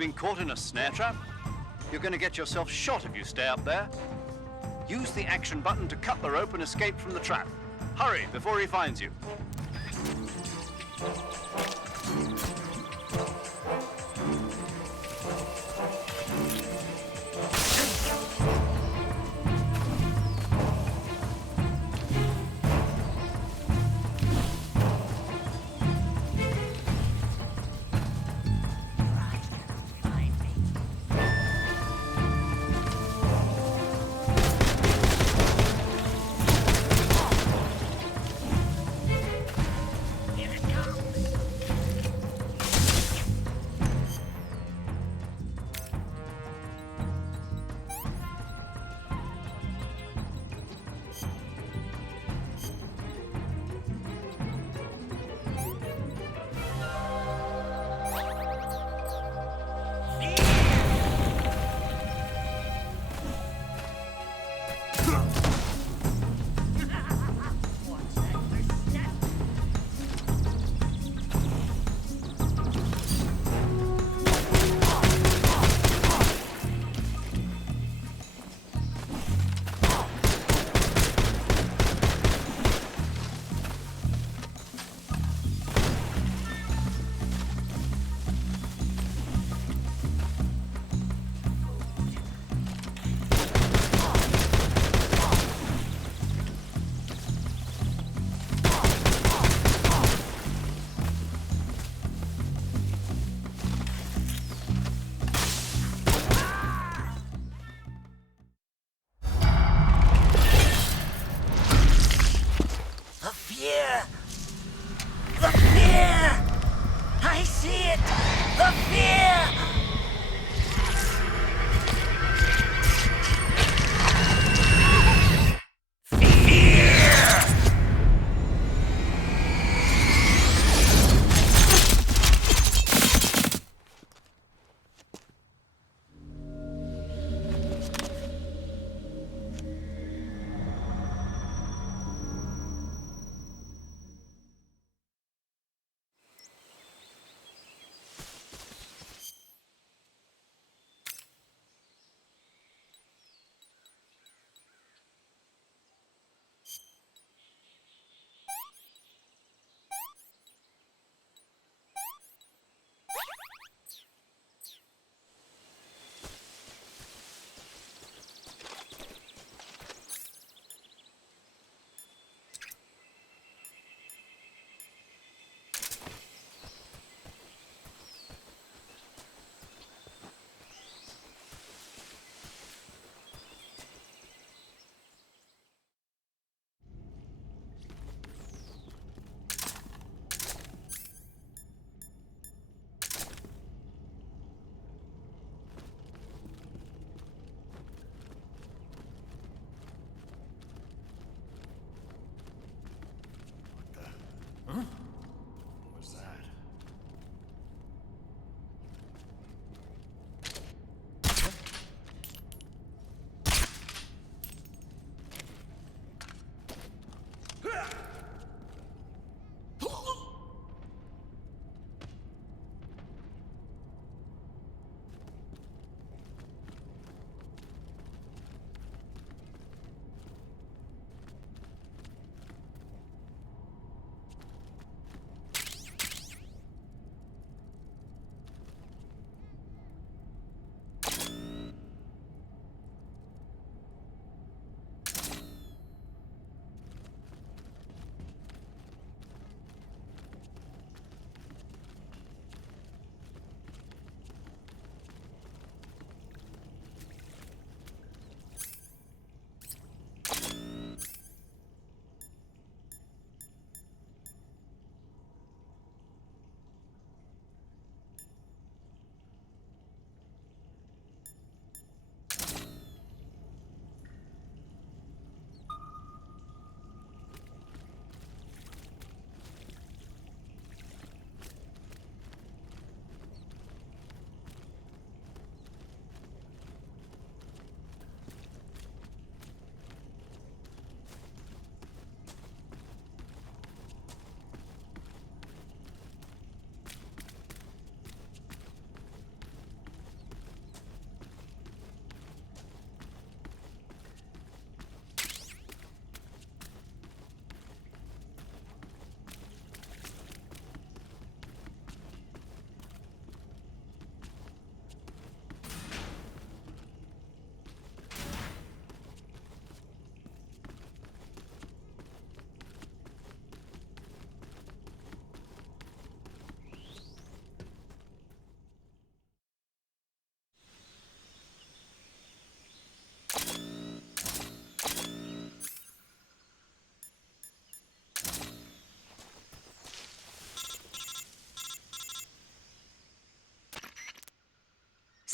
been caught in a snare trap? You're going to get yourself shot if you stay up there. Use the action button to cut the rope and escape from the trap. Hurry before he finds you.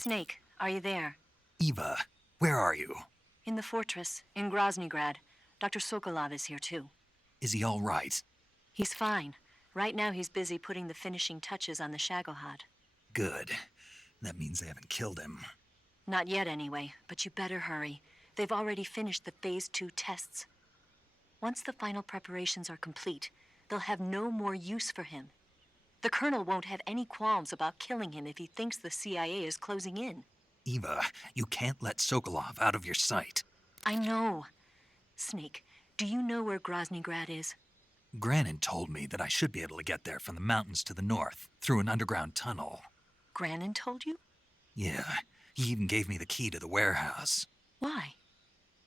Snake, are you there? Eva, where are you? In the fortress, in Groznygrad. Dr. Sokolov is here too. Is he all right? He's fine. Right now he's busy putting the finishing touches on the Shagohod. Good. That means they haven't killed him. Not yet anyway, but you better hurry. They've already finished the Phase 2 tests. Once the final preparations are complete, they'll have no more use for him. The Colonel won't have any qualms about killing him if he thinks the CIA is closing in. Eva, you can't let Sokolov out of your sight. I know. Snake, do you know where Groznygrad is? Granin told me that I should be able to get there from the mountains to the north, through an underground tunnel. Granin told you? Yeah, he even gave me the key to the warehouse. Why?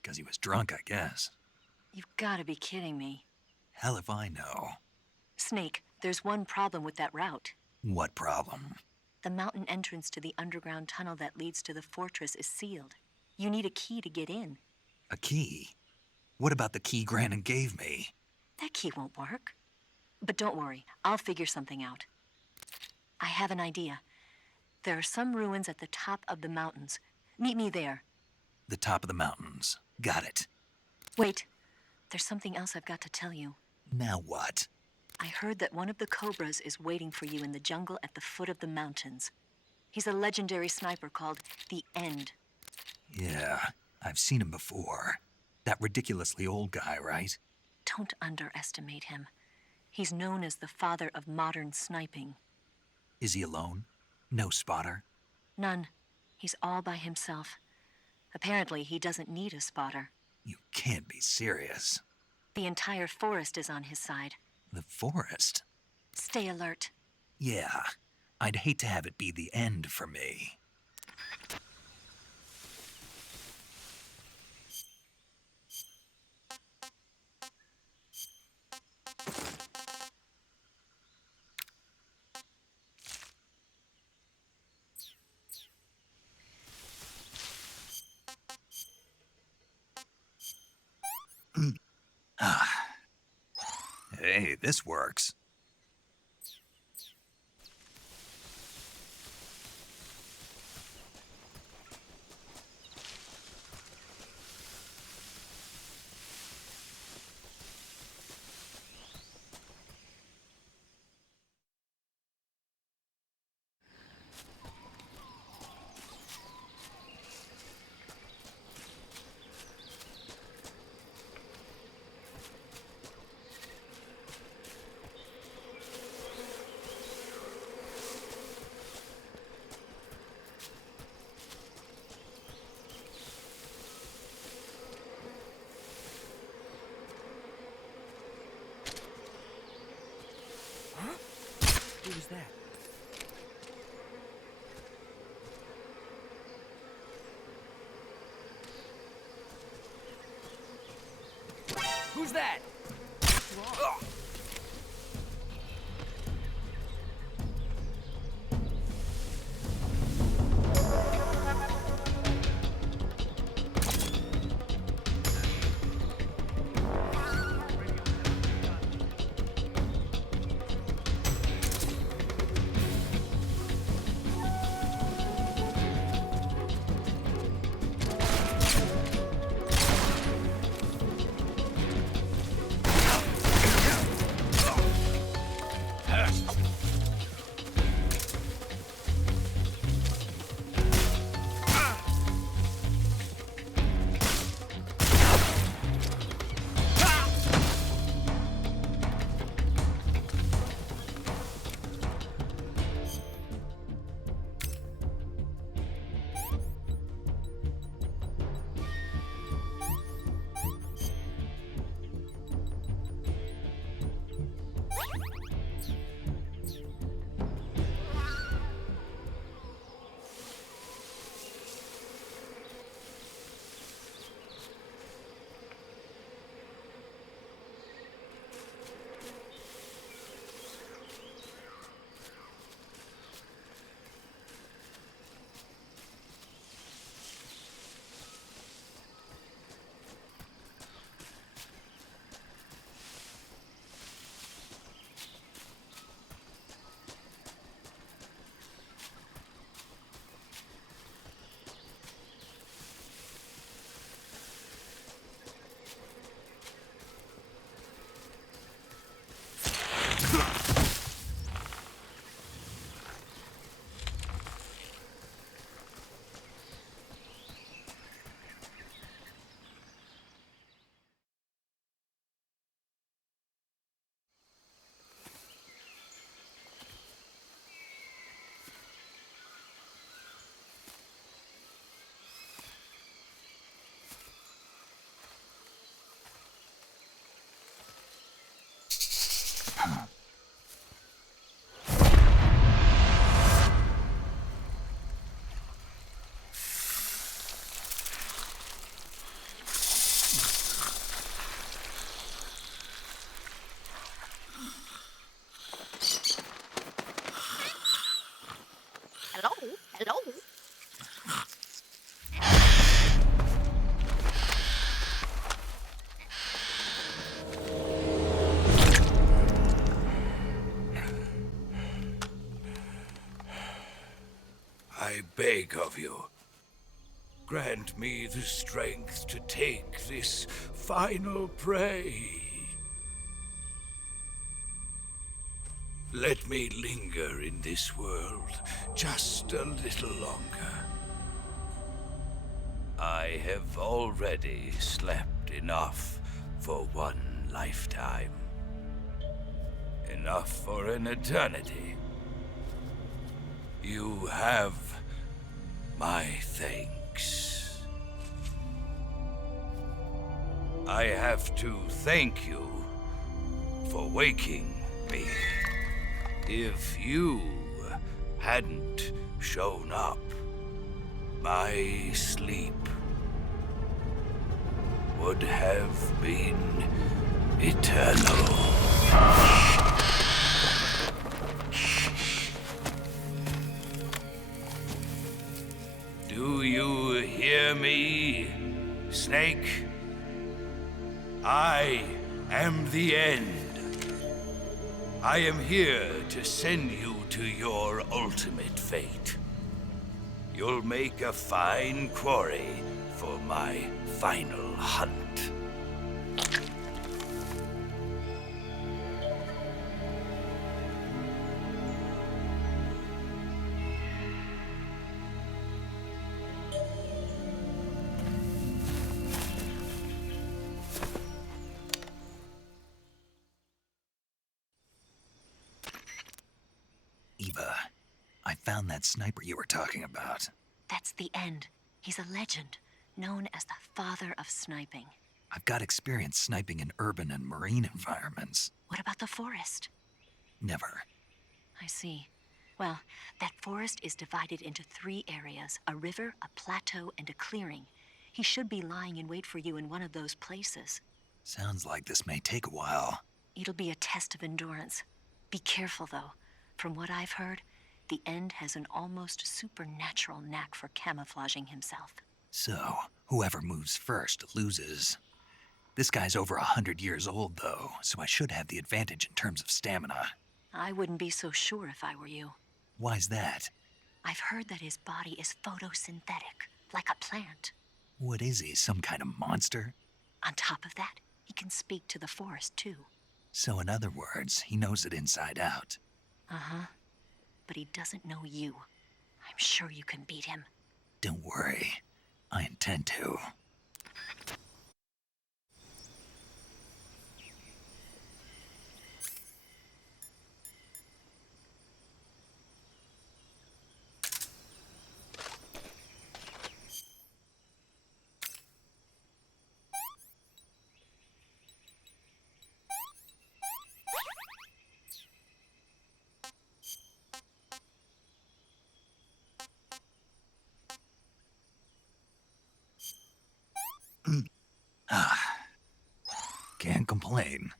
'Cause he was drunk, I guess. You've got to be kidding me. Hell if I know. Snake, there's one problem with that route. What problem? The mountain entrance to the underground tunnel that leads to the fortress is sealed. You need a key to get in. A key? What about the key Granin gave me? That key won't work. But don't worry, I'll figure something out. I have an idea. There are some ruins at the top of the mountains. Meet me there. The top of the mountains. Got it. Wait, there's something else I've got to tell you. Now what? I heard that one of the Cobras is waiting for you in the jungle at the foot of the mountains. He's a legendary sniper called the End. Yeah, I've seen him before. That ridiculously old guy, right? Don't underestimate him. He's known as the father of modern sniping. Is he alone? No spotter? None. He's all by himself. Apparently, he doesn't need a spotter. You can't be serious. The entire forest is on his side. The forest? Stay alert. Yeah, I'd hate to have it be the end for me. Hey, this works. Who was that? Who's that? Hello? Hello? I beg of you, grant me the strength to take this final prey. Let me linger in this world just a little longer. I have already slept enough for one lifetime. Enough for an eternity. You have my thanks. I have to thank you for waking me. If you hadn't shown up, my sleep would have been eternal. Do you hear me, Snake? I am the end. I am here to send you to your ultimate fate. You'll make a fine quarry for my final hunt. Eva, I found that sniper you were talking about. That's the end. He's a legend, known as the father of sniping. I've got experience sniping in urban and marine environments. What about the forest? Never. I see. Well, that forest is divided into 3 areas, a river, a plateau, and a clearing. He should be lying in wait for you in one of those places. Sounds like this may take a while. It'll be a test of endurance. Be careful, though. From what I've heard, the End has an almost supernatural knack for camouflaging himself. So, whoever moves first loses. This guy's over 100 years old, though, so I should have the advantage in terms of stamina. I wouldn't be so sure if I were you. Why's that? I've heard that his body is photosynthetic, like a plant. What is he, some kind of monster? On top of that, he can speak to the forest, too. So in other words, he knows it inside out. Uh-huh. But he doesn't know you. I'm sure you can beat him. Don't worry. I intend to. Can't complain.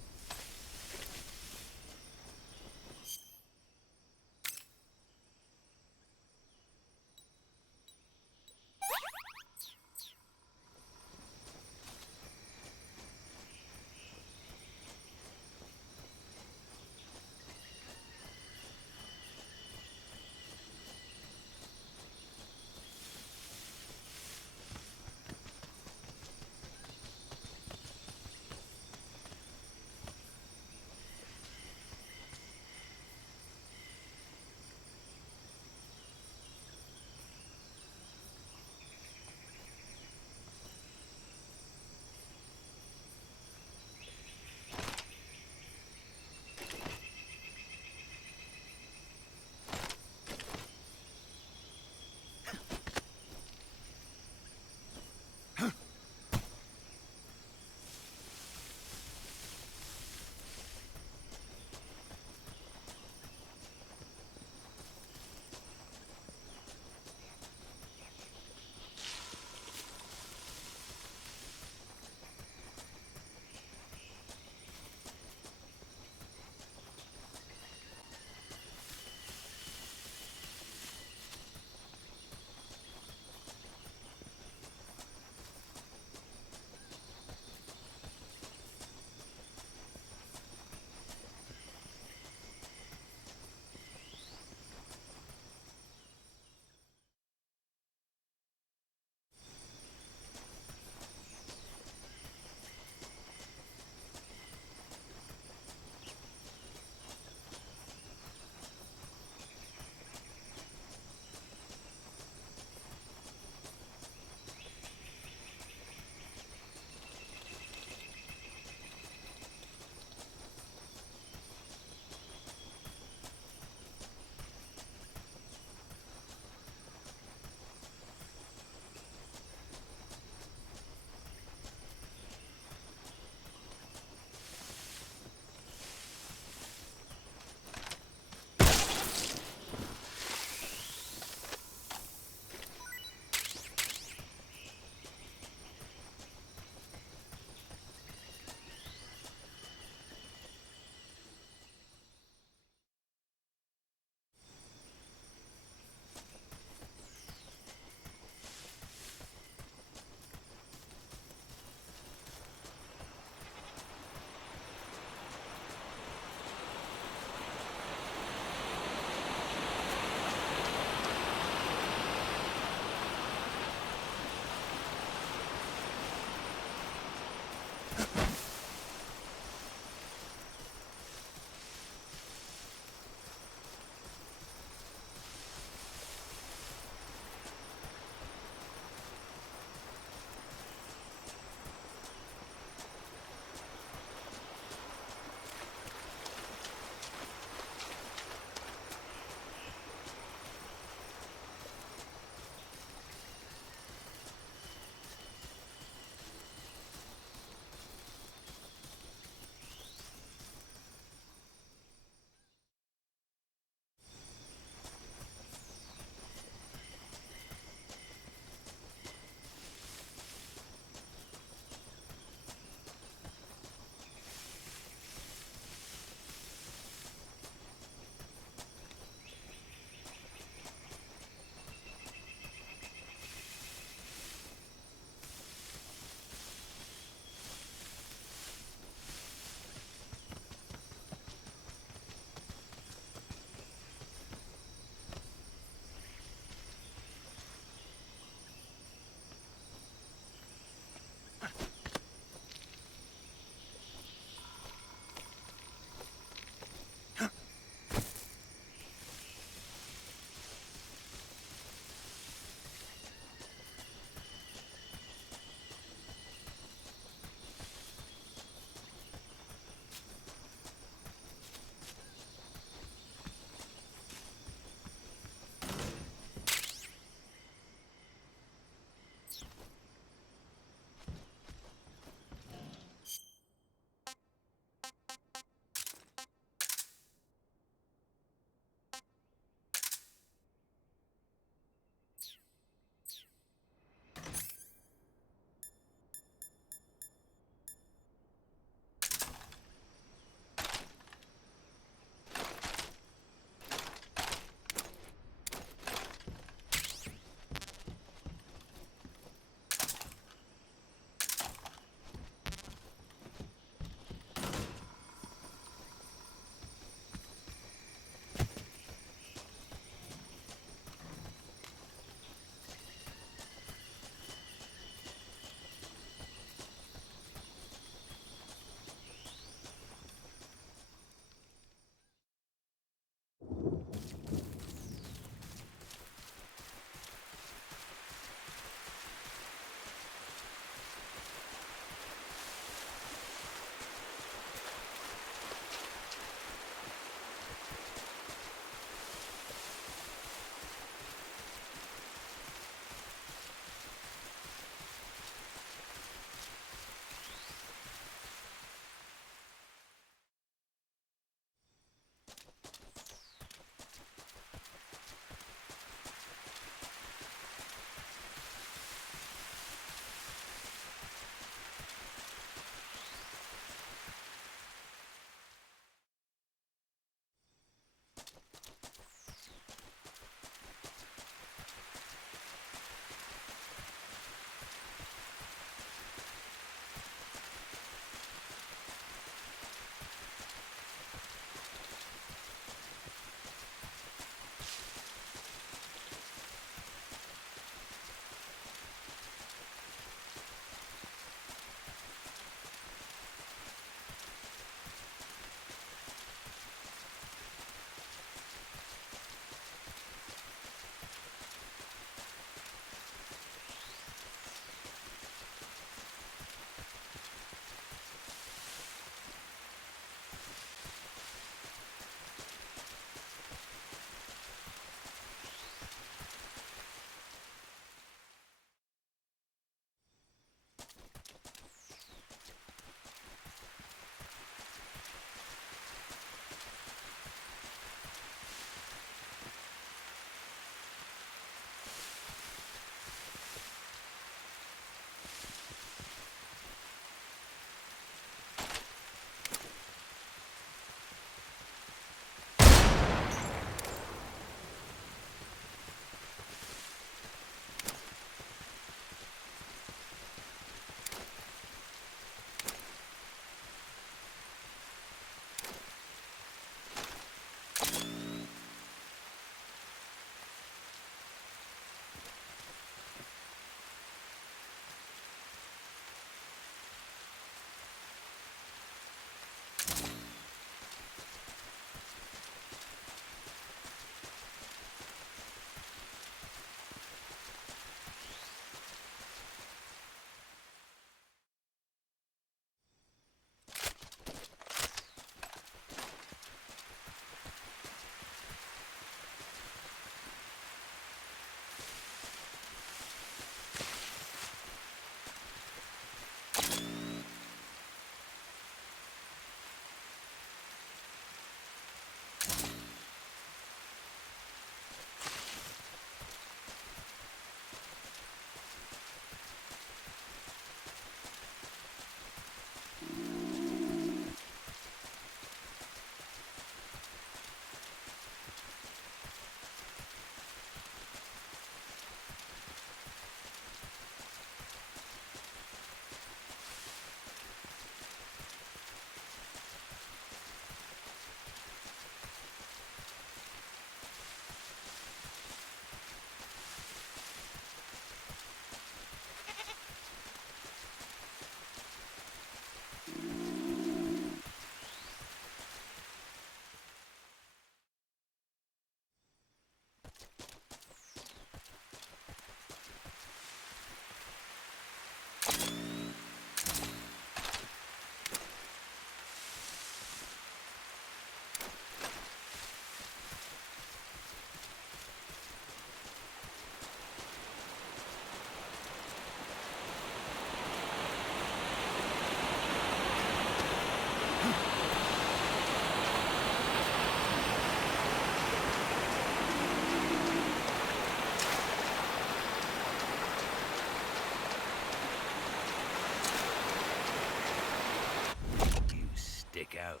proudly.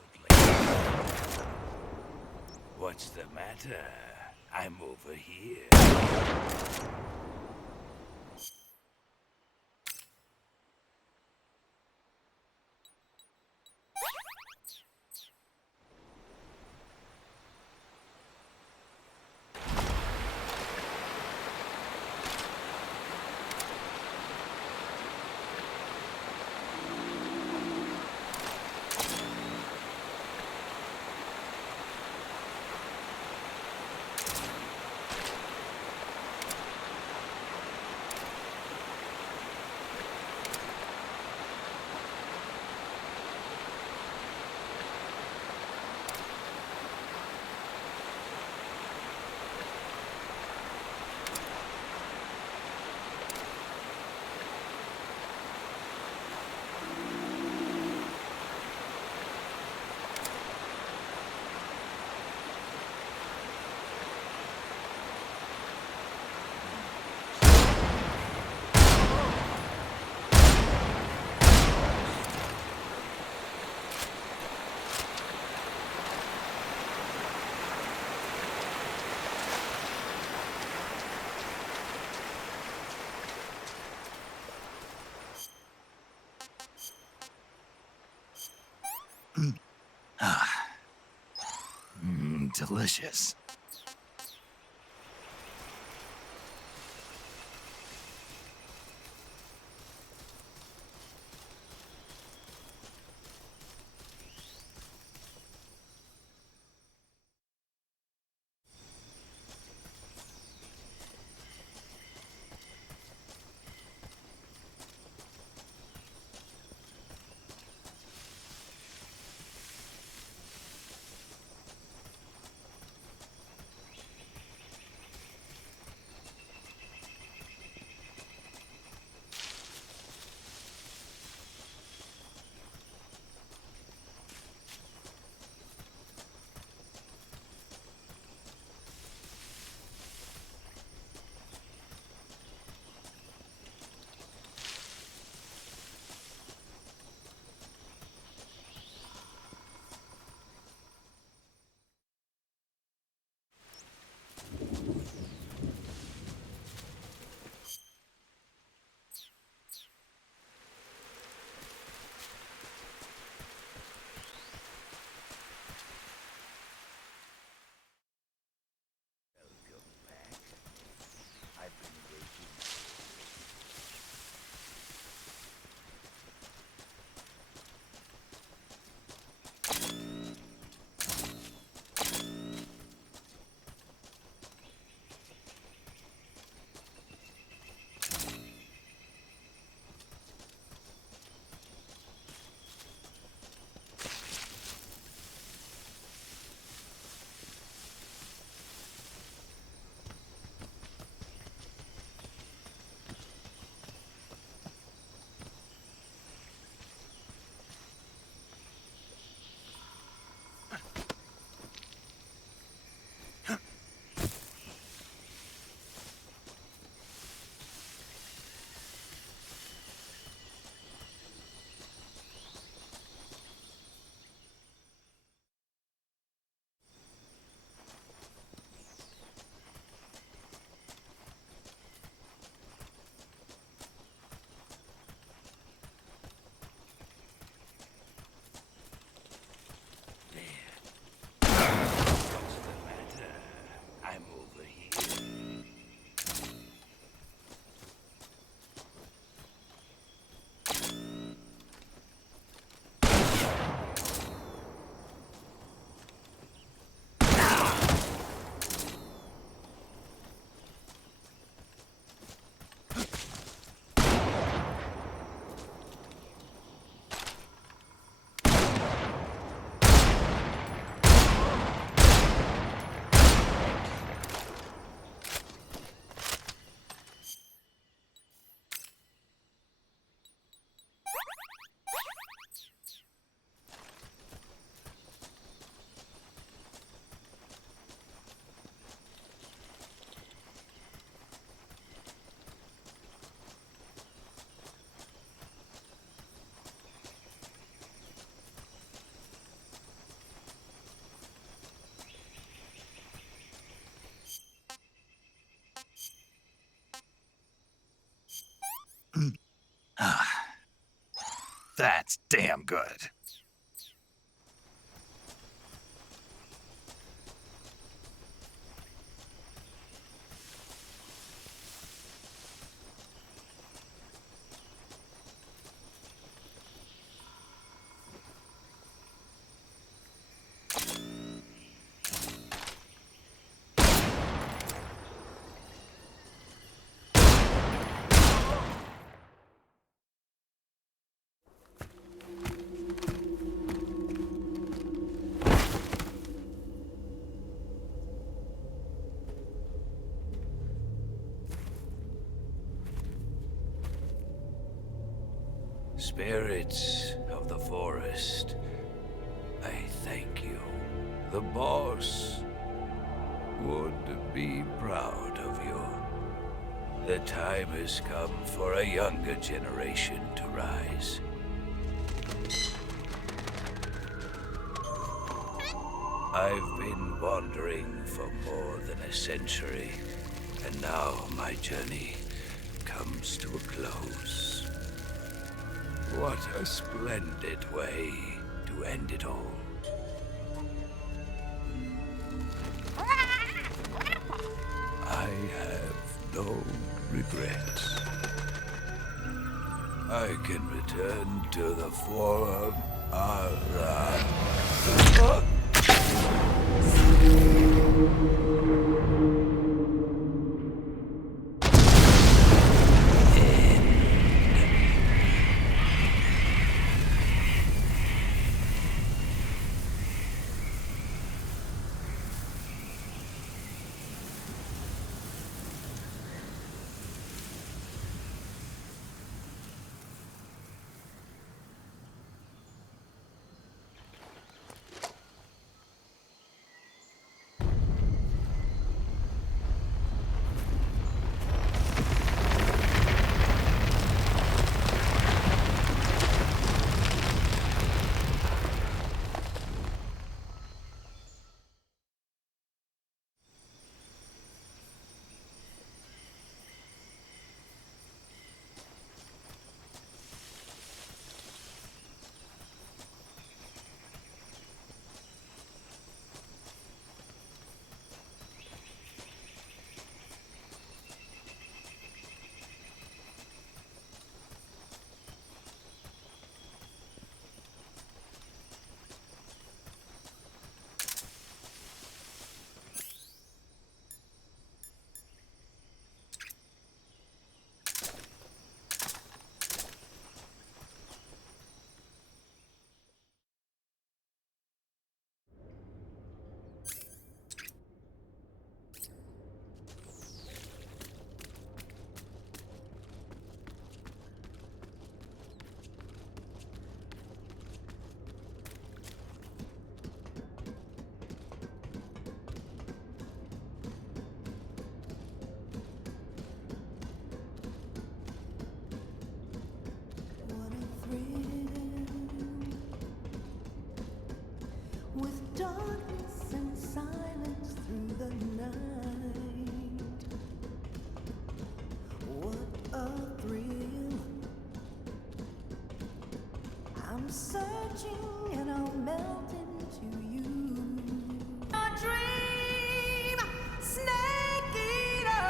What's the matter? I'm over here. Delicious. That's damn good. Spirits of the forest, I thank you. The boss would be proud of you. The time has come for a younger generation to rise. I've been wandering for more than a century, and now my journey comes to a close. What a splendid way to end it all. I have no regrets. I can return to the Forum. With darkness and silence through the night, what a thrill. I'm searching and I'll melt into you. A dream, snake eater.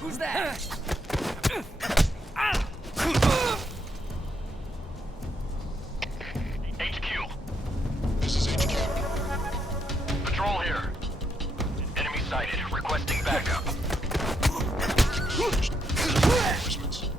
Who's that? HQ. This is HQ. Patrol here. Enemy sighted. Requesting backup. Reinforcements.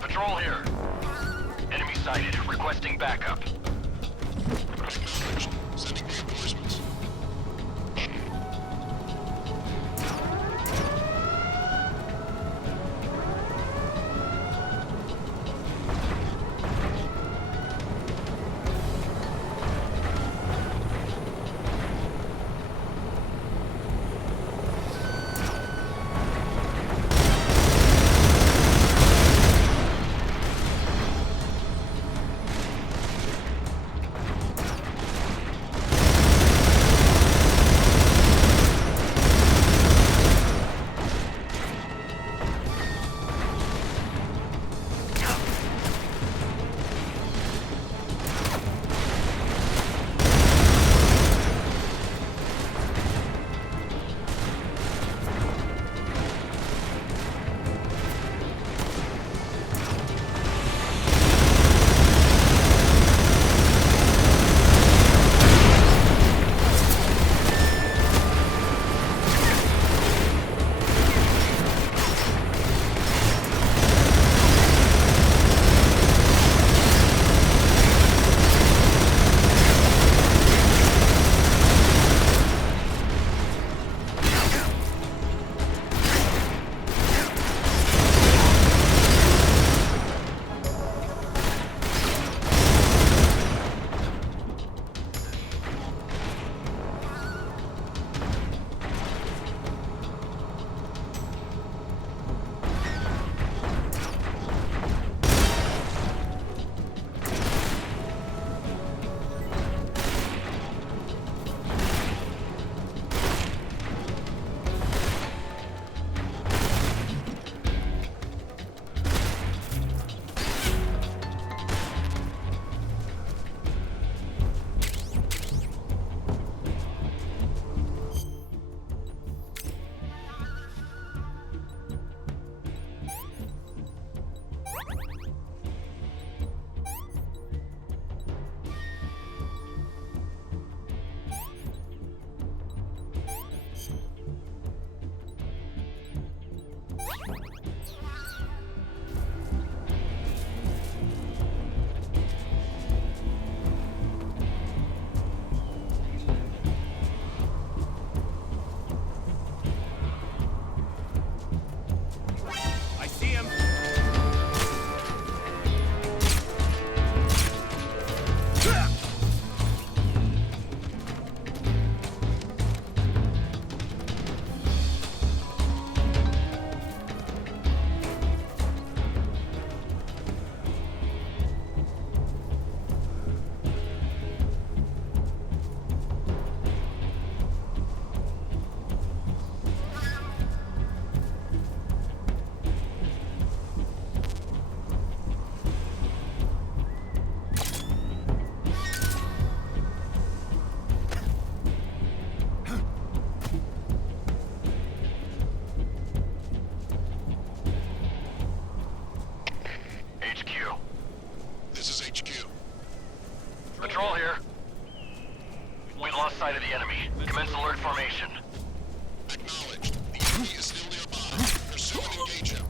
Patrol here. Enemy sighted. Requesting backup. Sending reinforcements. sight of the enemy. Commence alert formation. Acknowledged. The enemy is still nearby. Pursue and engage him.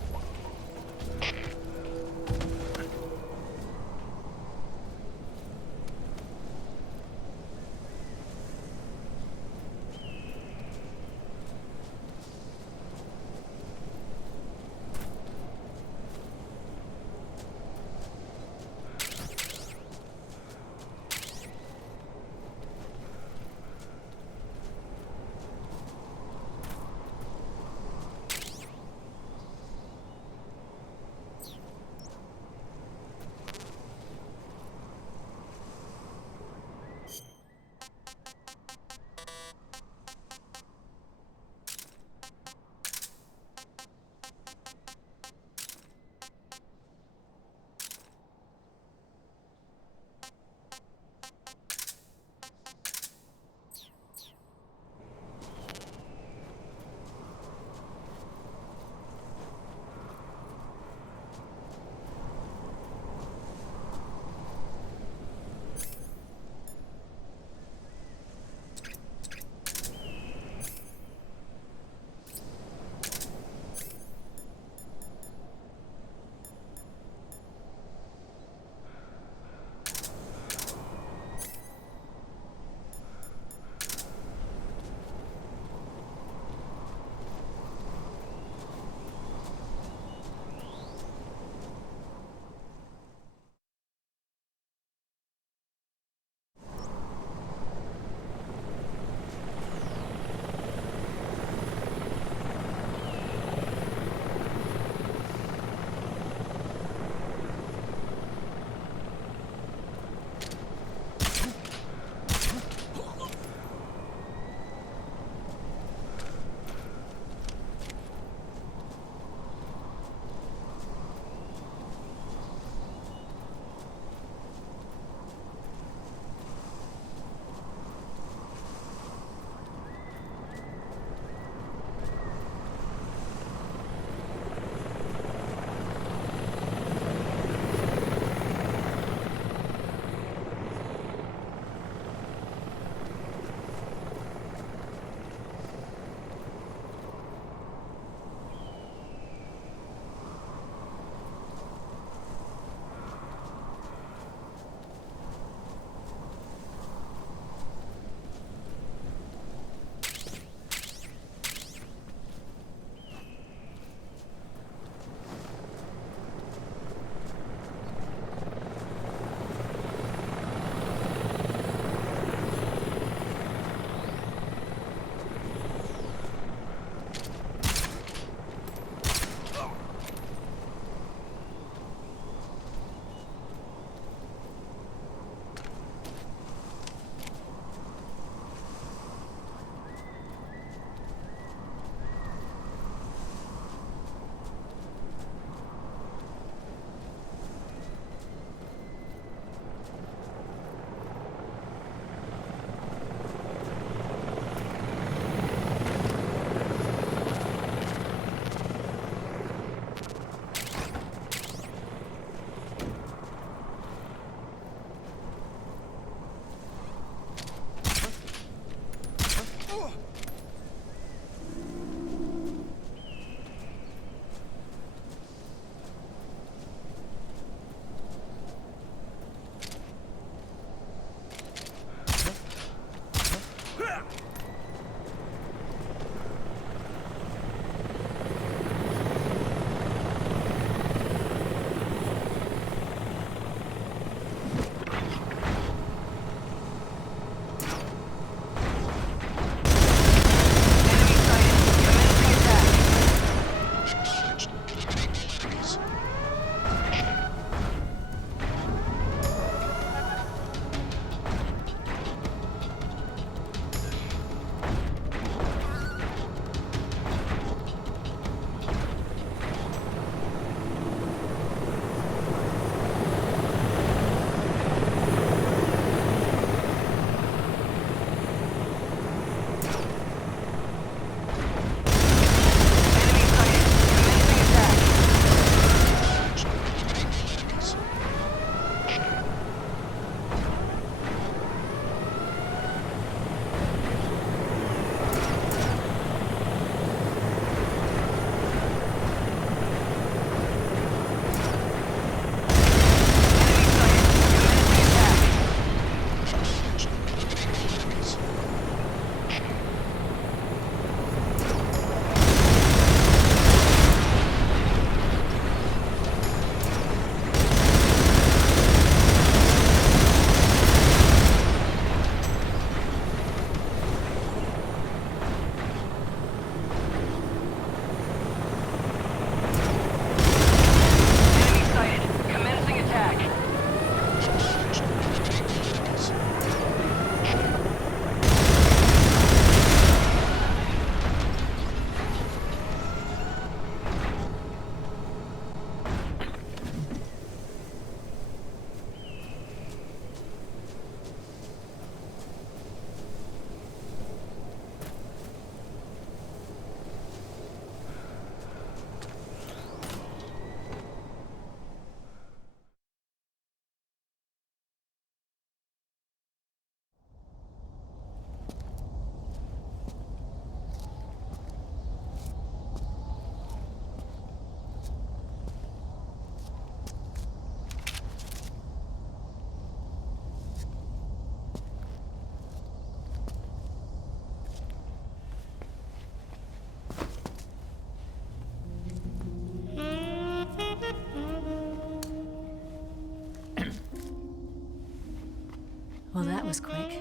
Well, that was quick.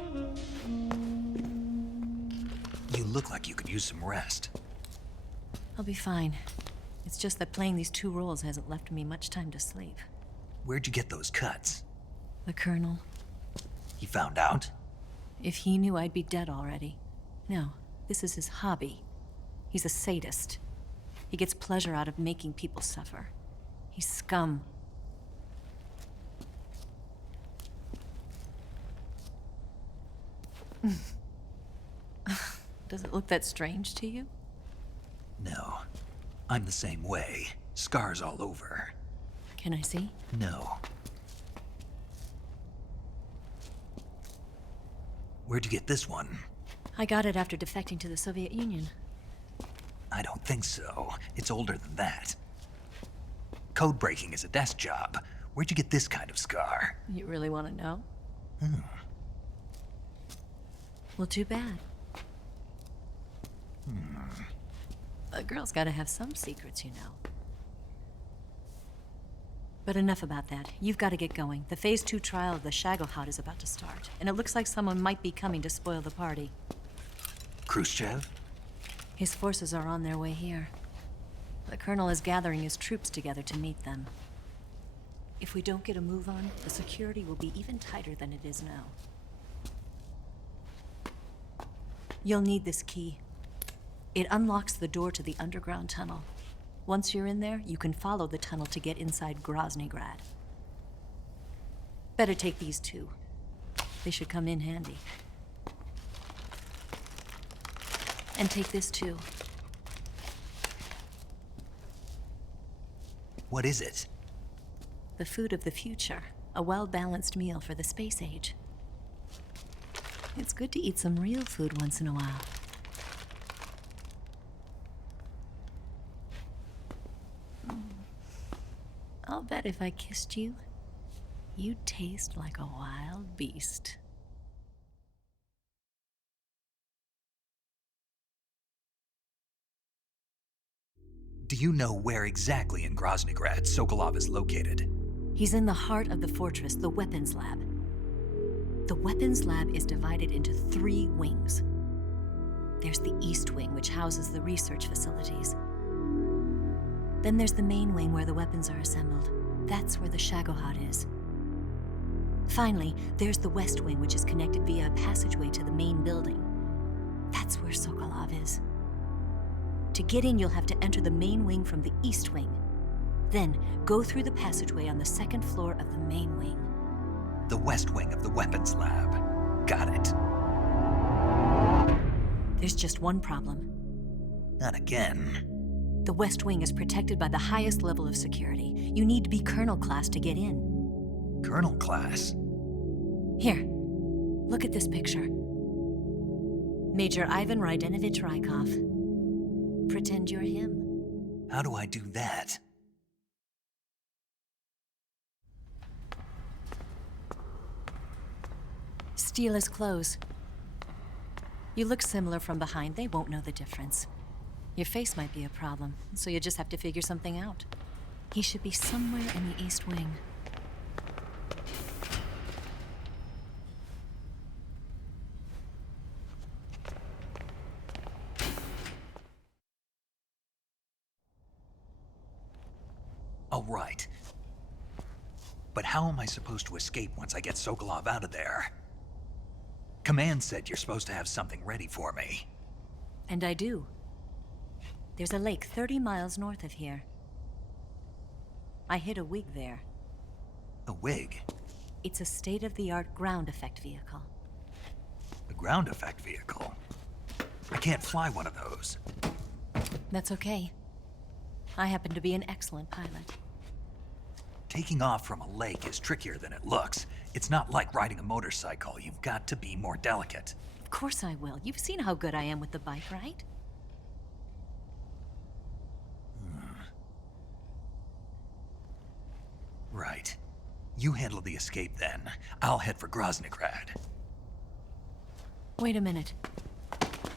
You look like you could use some rest. I'll be fine. It's just that playing these 2 roles hasn't left me much time to sleep. Where'd you get those cuts? The Colonel. He found out? If he knew, I'd be dead already. No, this is his hobby. He's a sadist. He gets pleasure out of making people suffer. He's scum. Does it look that strange to you? No. I'm the same way. Scars all over. Can I see? No. Where'd you get this one? I got it after defecting to the Soviet Union. I don't think so. It's older than that. Code breaking is a desk job. Where'd you get this kind of scar? You really want to know? Hmm. Well, too bad. A girl's gotta have some secrets, you know. But enough about that. You've got to get going. The Phase 2 trial of the Shagohod is about to start, and it looks like someone might be coming to spoil the party. Khrushchev? His forces are on their way here. The Colonel is gathering his troops together to meet them. If we don't get a move on, the security will be even tighter than it is now. You'll need this key. It unlocks the door to the underground tunnel. Once you're in there, you can follow the tunnel to get inside Groznygrad. Better take these 2. They should come in handy. And take this too. What is it? The food of the future. A well-balanced meal for the space age. It's good to eat some real food once in a while. I'll bet if I kissed you, you'd taste like a wild beast. Do you know where exactly in Groznygrad Sokolov is located? He's in the heart of the fortress, the weapons lab. The weapons lab is divided into 3 wings. There's the East Wing, which houses the research facilities. Then there's the main wing where the weapons are assembled. That's where the Shagohod is. Finally, there's the West Wing, which is connected via a passageway to the main building. That's where Sokolov is. To get in, you'll have to enter the main wing from the East Wing. Then, go through the passageway on the 2nd floor of the main wing. The West Wing of the weapons lab. Got it. There's just one problem. Not again. The West Wing is protected by the highest level of security. You need to be Colonel class to get in. Colonel class? Here, look at this picture. Major Ivan Rydenovich Rykov. Pretend you're him. How do I do that? Steal his clothes. You look similar from behind. They won't know the difference. Your face might be a problem, so you just have to figure something out. He should be somewhere in the East Wing. All right. But how am I supposed to escape once I get Sokolov out of there? Command said you're supposed to have something ready for me. And I do. There's a lake 30 miles north of here. I hid a wig there. A wig? It's a state-of-the-art ground effect vehicle. A ground effect vehicle? I can't fly one of those. That's okay. I happen to be an excellent pilot. Taking off from a lake is trickier than it looks. It's not like riding a motorcycle. You've got to be more delicate. Of course I will. You've seen how good I am with the bike, right? Right. You handle the escape then. I'll head for Groznygrad. Wait a minute.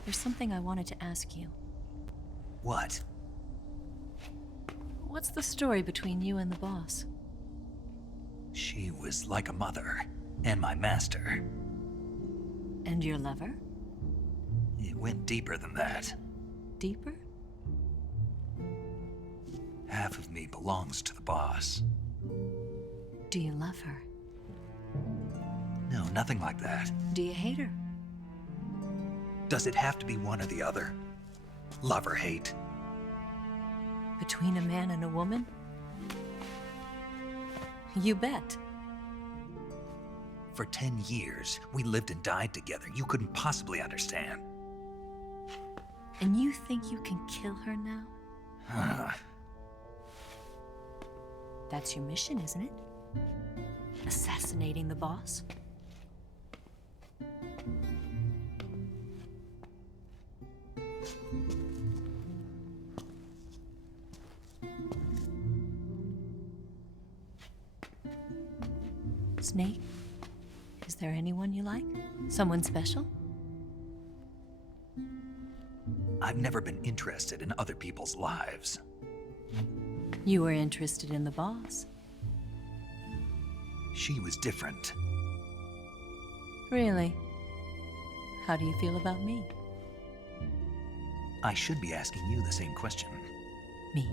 There's something I wanted to ask you. What? What's the story between you and the boss? She was like a mother. And my master. And your lover? It went deeper than that. Deeper? Half of me belongs to the boss. Do you love her? No, nothing like that. Do you hate her? Does it have to be one or the other? Love or hate? Between a man and a woman? You bet. For 10 years, we lived and died together. You couldn't possibly understand. And you think you can kill her now? That's your mission, isn't it? Assassinating the boss? Snake, is there anyone you like? Someone special? I've never been interested in other people's lives. You were interested in the boss. She was different. Really? How do you feel about me? I should be asking you the same question. Me?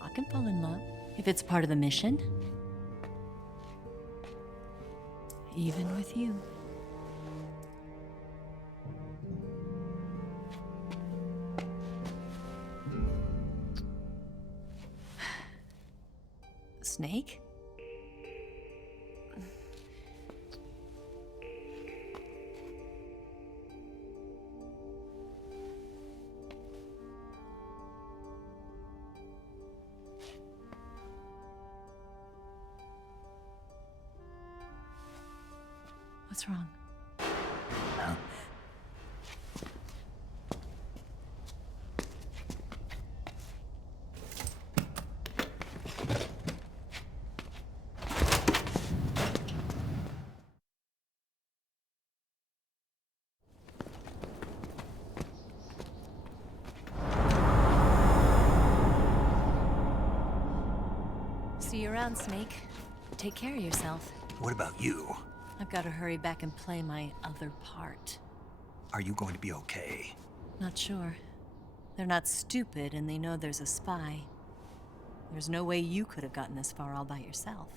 I can fall in love if it's part of the mission. Even with you. Snake? What's wrong? Huh? See you around, Snake. Take care of yourself. What about you? I've got to hurry back and play my other part. Are you going to be okay? Not sure. They're not stupid, and they know there's a spy. There's no way you could have gotten this far all by yourself.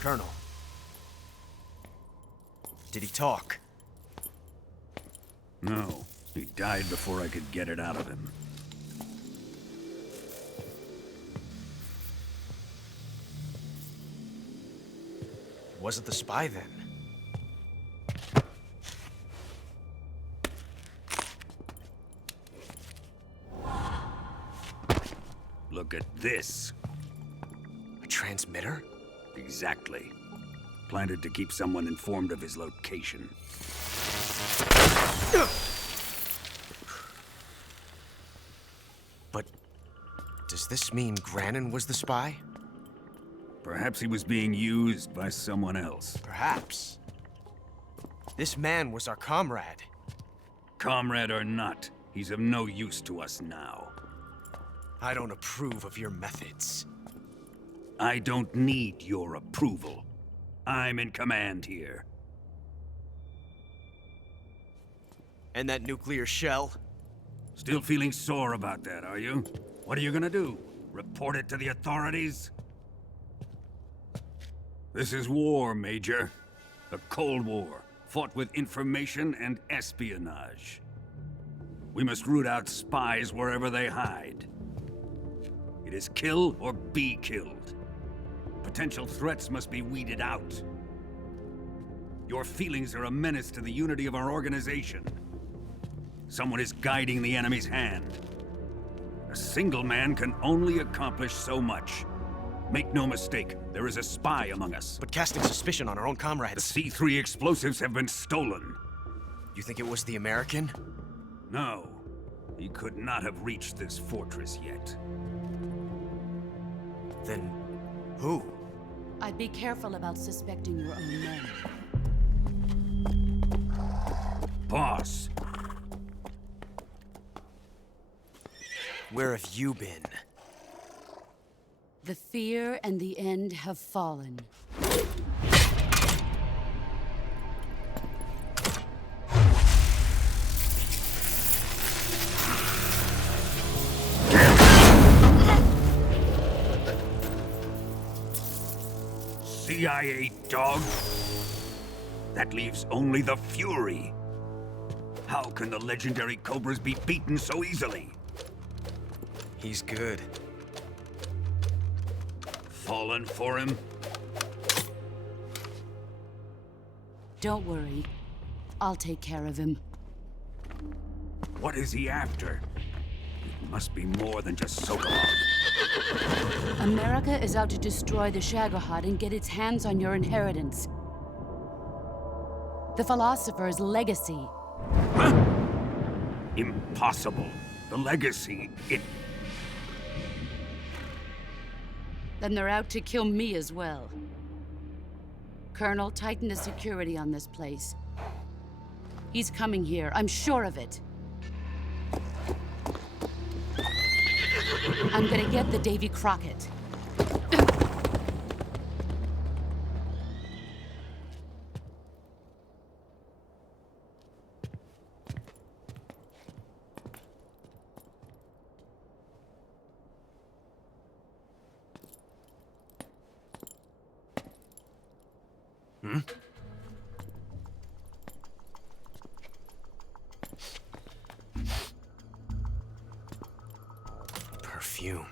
Colonel. Did he talk? No. He died before I could get it out of him. Wasn't the spy then? Look at this. A transmitter? Exactly. Planted to keep someone informed of his location. But does this mean Grannon was the spy? Perhaps he was being used by someone else. Perhaps. This man was our comrade. Comrade or not, he's of no use to us now. I don't approve of your methods. I don't need your approval. I'm in command here. And that nuclear shell? Still feeling sore about that, are you? What are you gonna do? Report it to the authorities? This is war, Major. The Cold War, fought with information and espionage. We must root out spies wherever they hide. It is kill or be killed. Potential threats must be weeded out. Your feelings are a menace to the unity of our organization. Someone is guiding the enemy's hand. A single man can only accomplish so much. Make no mistake, there is a spy among us. But casting suspicion on our own comrades... The C3 explosives have been stolen. You think it was the American? No. He could not have reached this fortress yet. Then... who? I'd be careful about suspecting your own men. Boss! Where have you been? The fear and the end have fallen. CIA dog? That leaves only the Fury. How can the legendary Cobras be beaten so easily? He's good. Fallen for him? Don't worry. I'll take care of him. What is he after? It must be more than just Sokolov. America is out to destroy the Shagohod and get its hands on your inheritance. The Philosopher's legacy. Huh? Impossible. The legacy, it... Then they're out to kill me as well. Colonel, tighten the security on this place. He's coming here, I'm sure of it. I'm gonna get the Davy Crockett. Hmm? Perfume.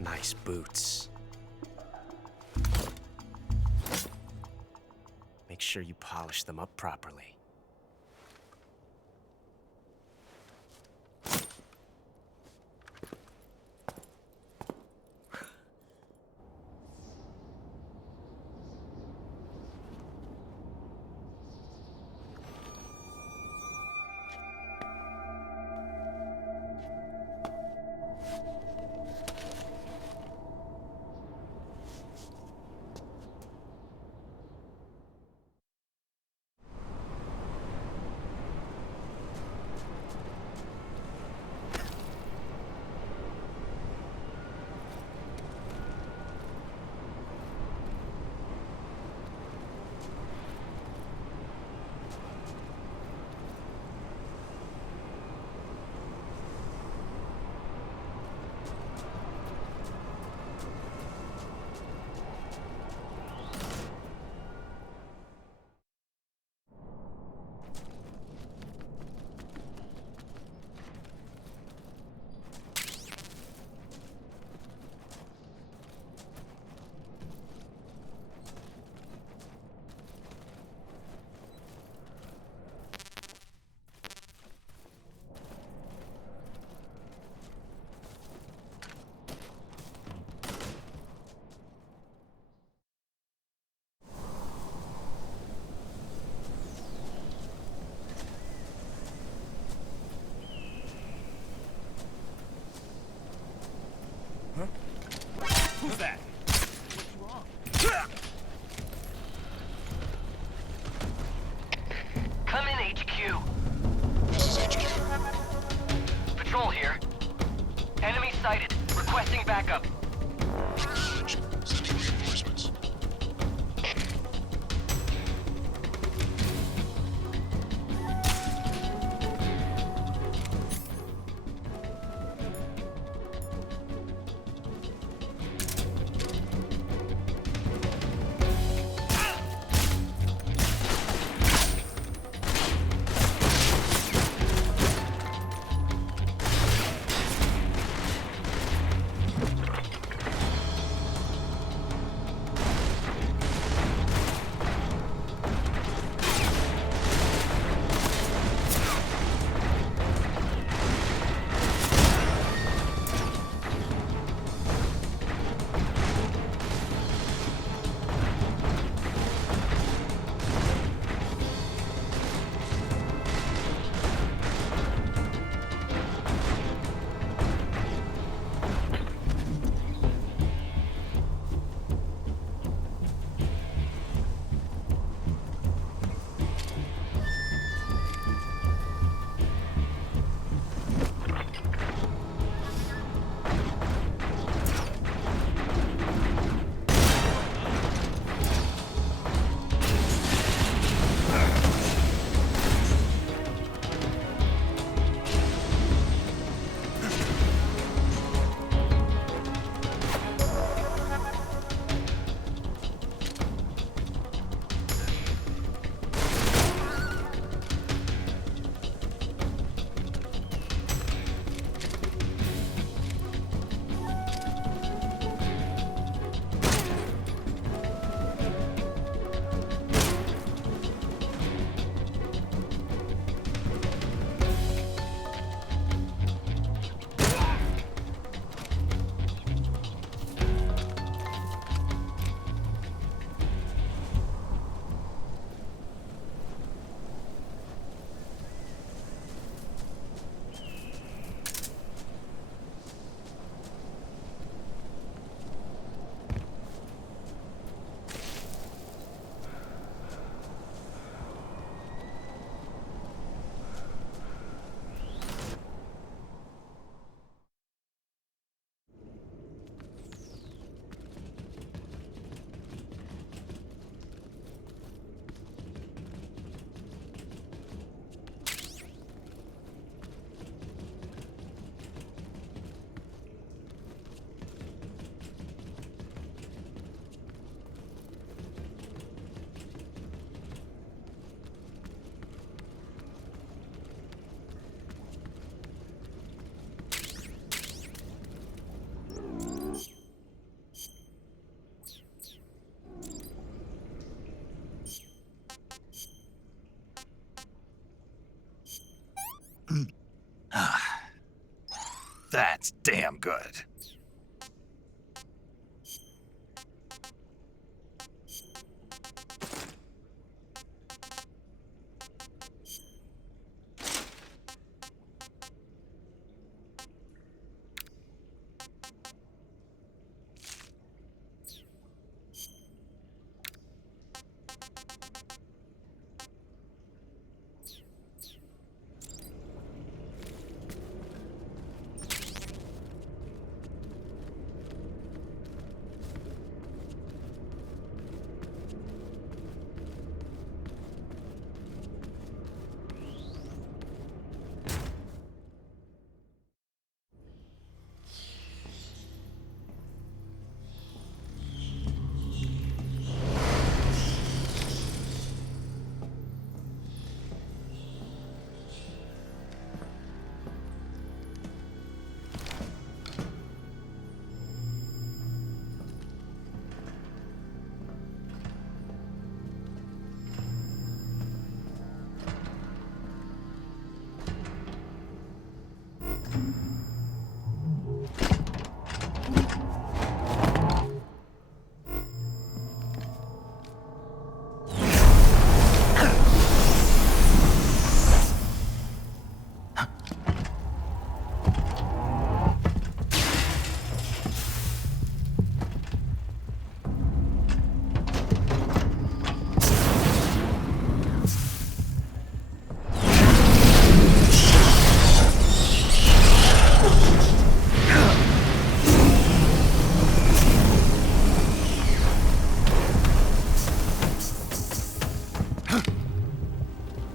Nice boots. Make sure you polish them up properly. Come in, HQ. This is HQ. Patrol here. Enemy sighted. Requesting backup. Acknowledged. Sending reinforcements. That's damn good.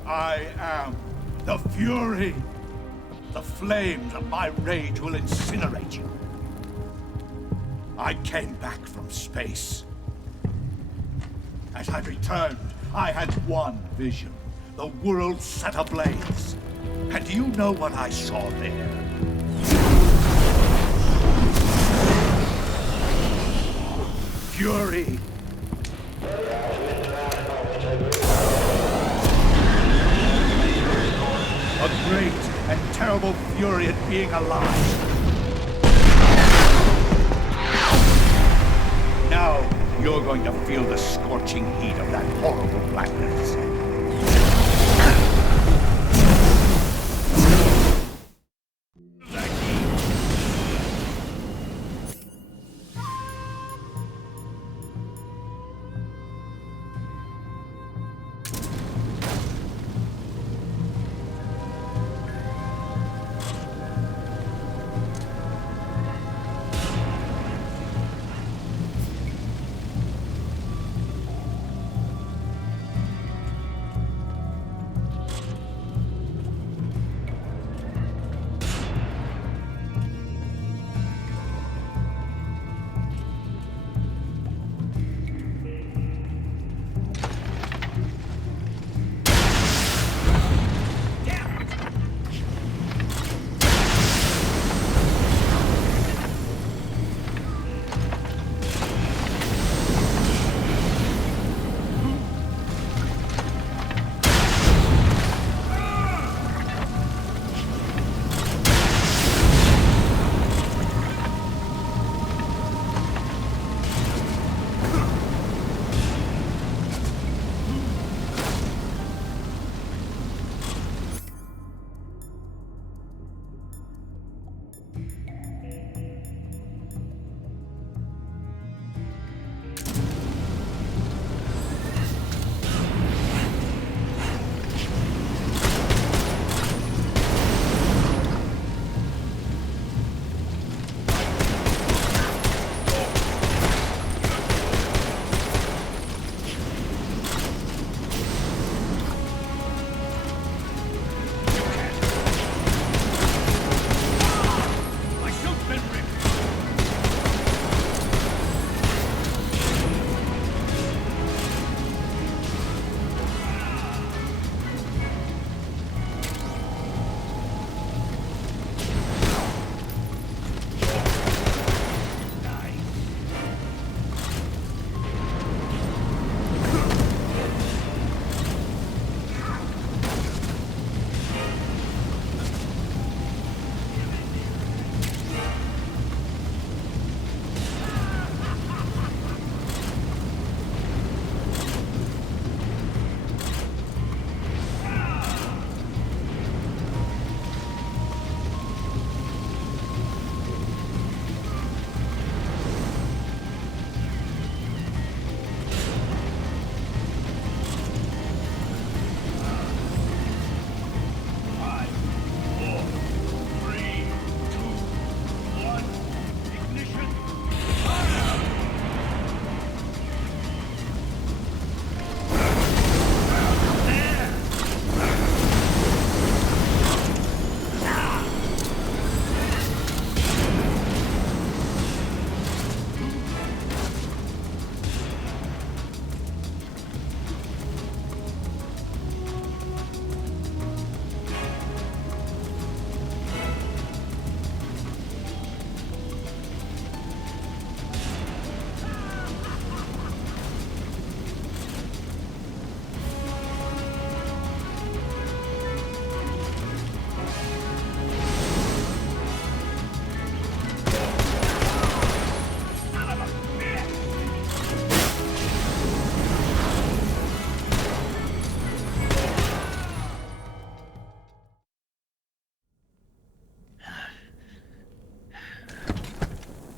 I am the Fury. The flames of my rage will incinerate you. I came back from space. As I returned, I had one vision. The world set ablaze. And do you know what I saw there? Fury. A great and terrible fury at being alive. Now, you're going to feel the scorching heat of that horrible blackness.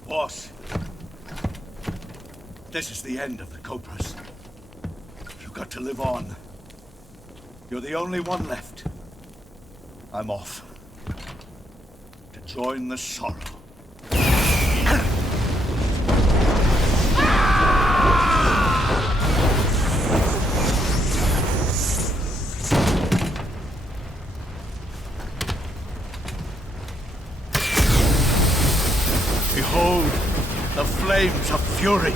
Boss, this is the end of the Cobras. You've got to live on. You're the only one left. I'm off. To join the sorrow. fury.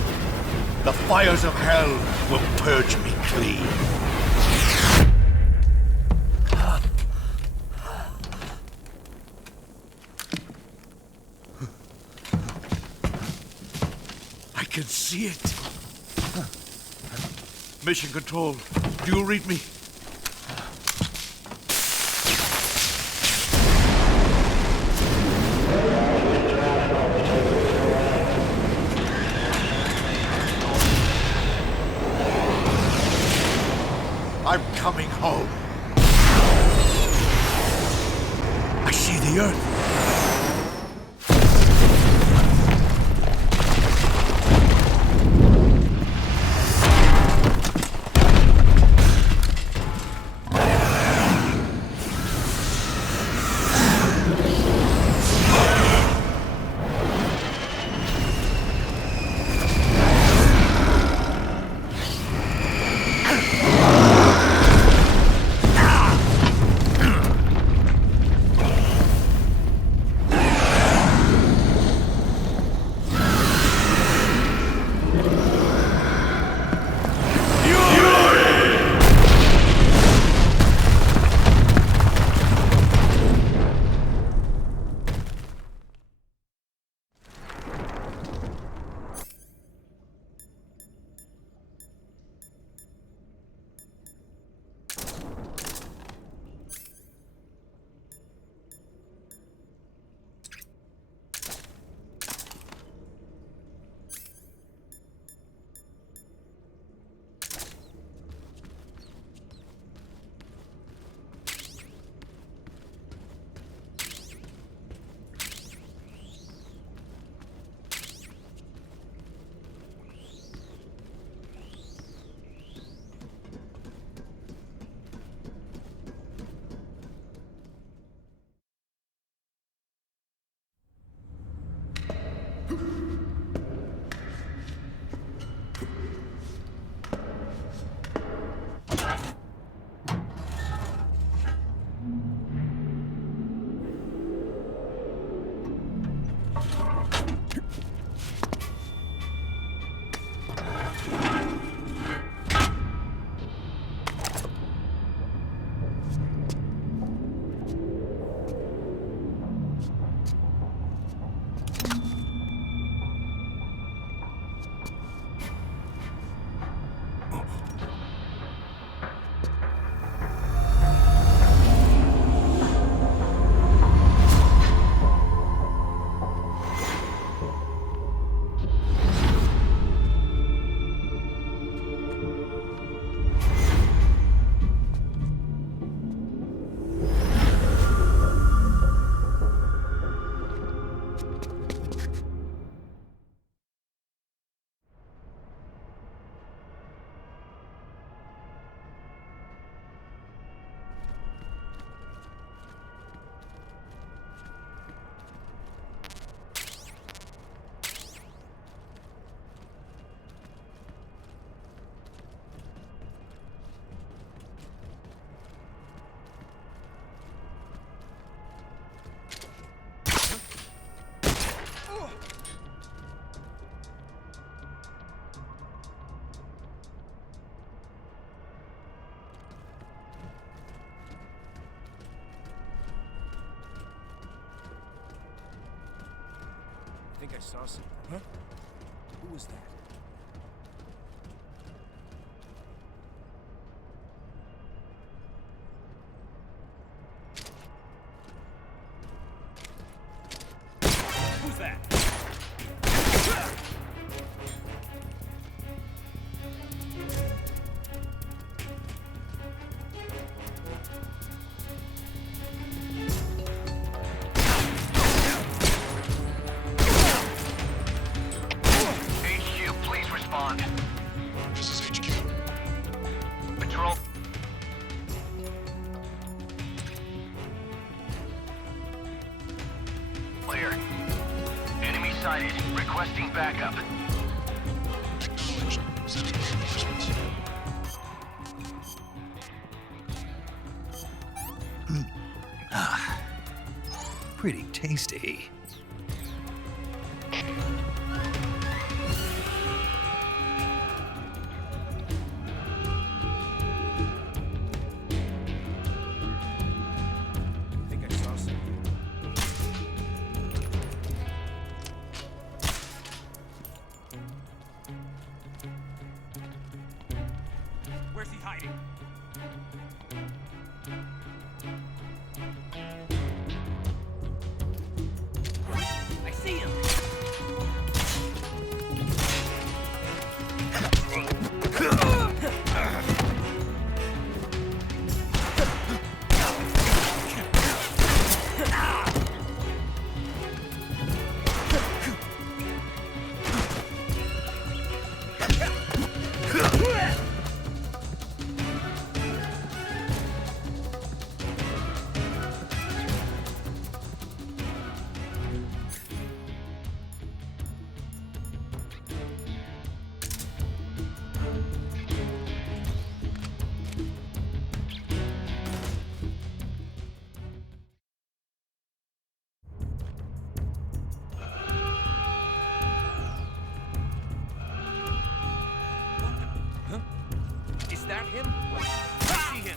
The fires of hell will purge me clean. I can see it. Mission Control, do you read me? I'm coming home. I see the Earth. I think I saw something. Huh? Who was that? Who's that? This is HQ. Patrol. Clear. Enemy sighted. Requesting backup. Acknowledged. Sending reinforcements. Ah, pretty tasty. Where's he hiding? I see him! Is that him? I see him!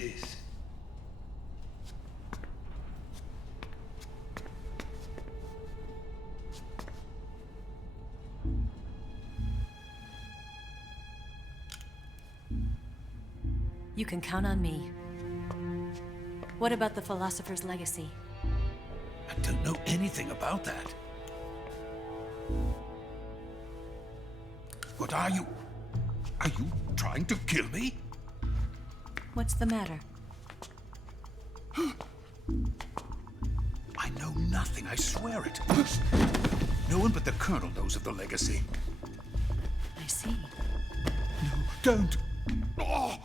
it is. You can count on me. What about the philosopher's legacy? I don't know anything about that. What are you? Are you trying to kill me? What's the matter? I know nothing, I swear it. No one but the Colonel knows of the legacy. I see. No, don't. Oh.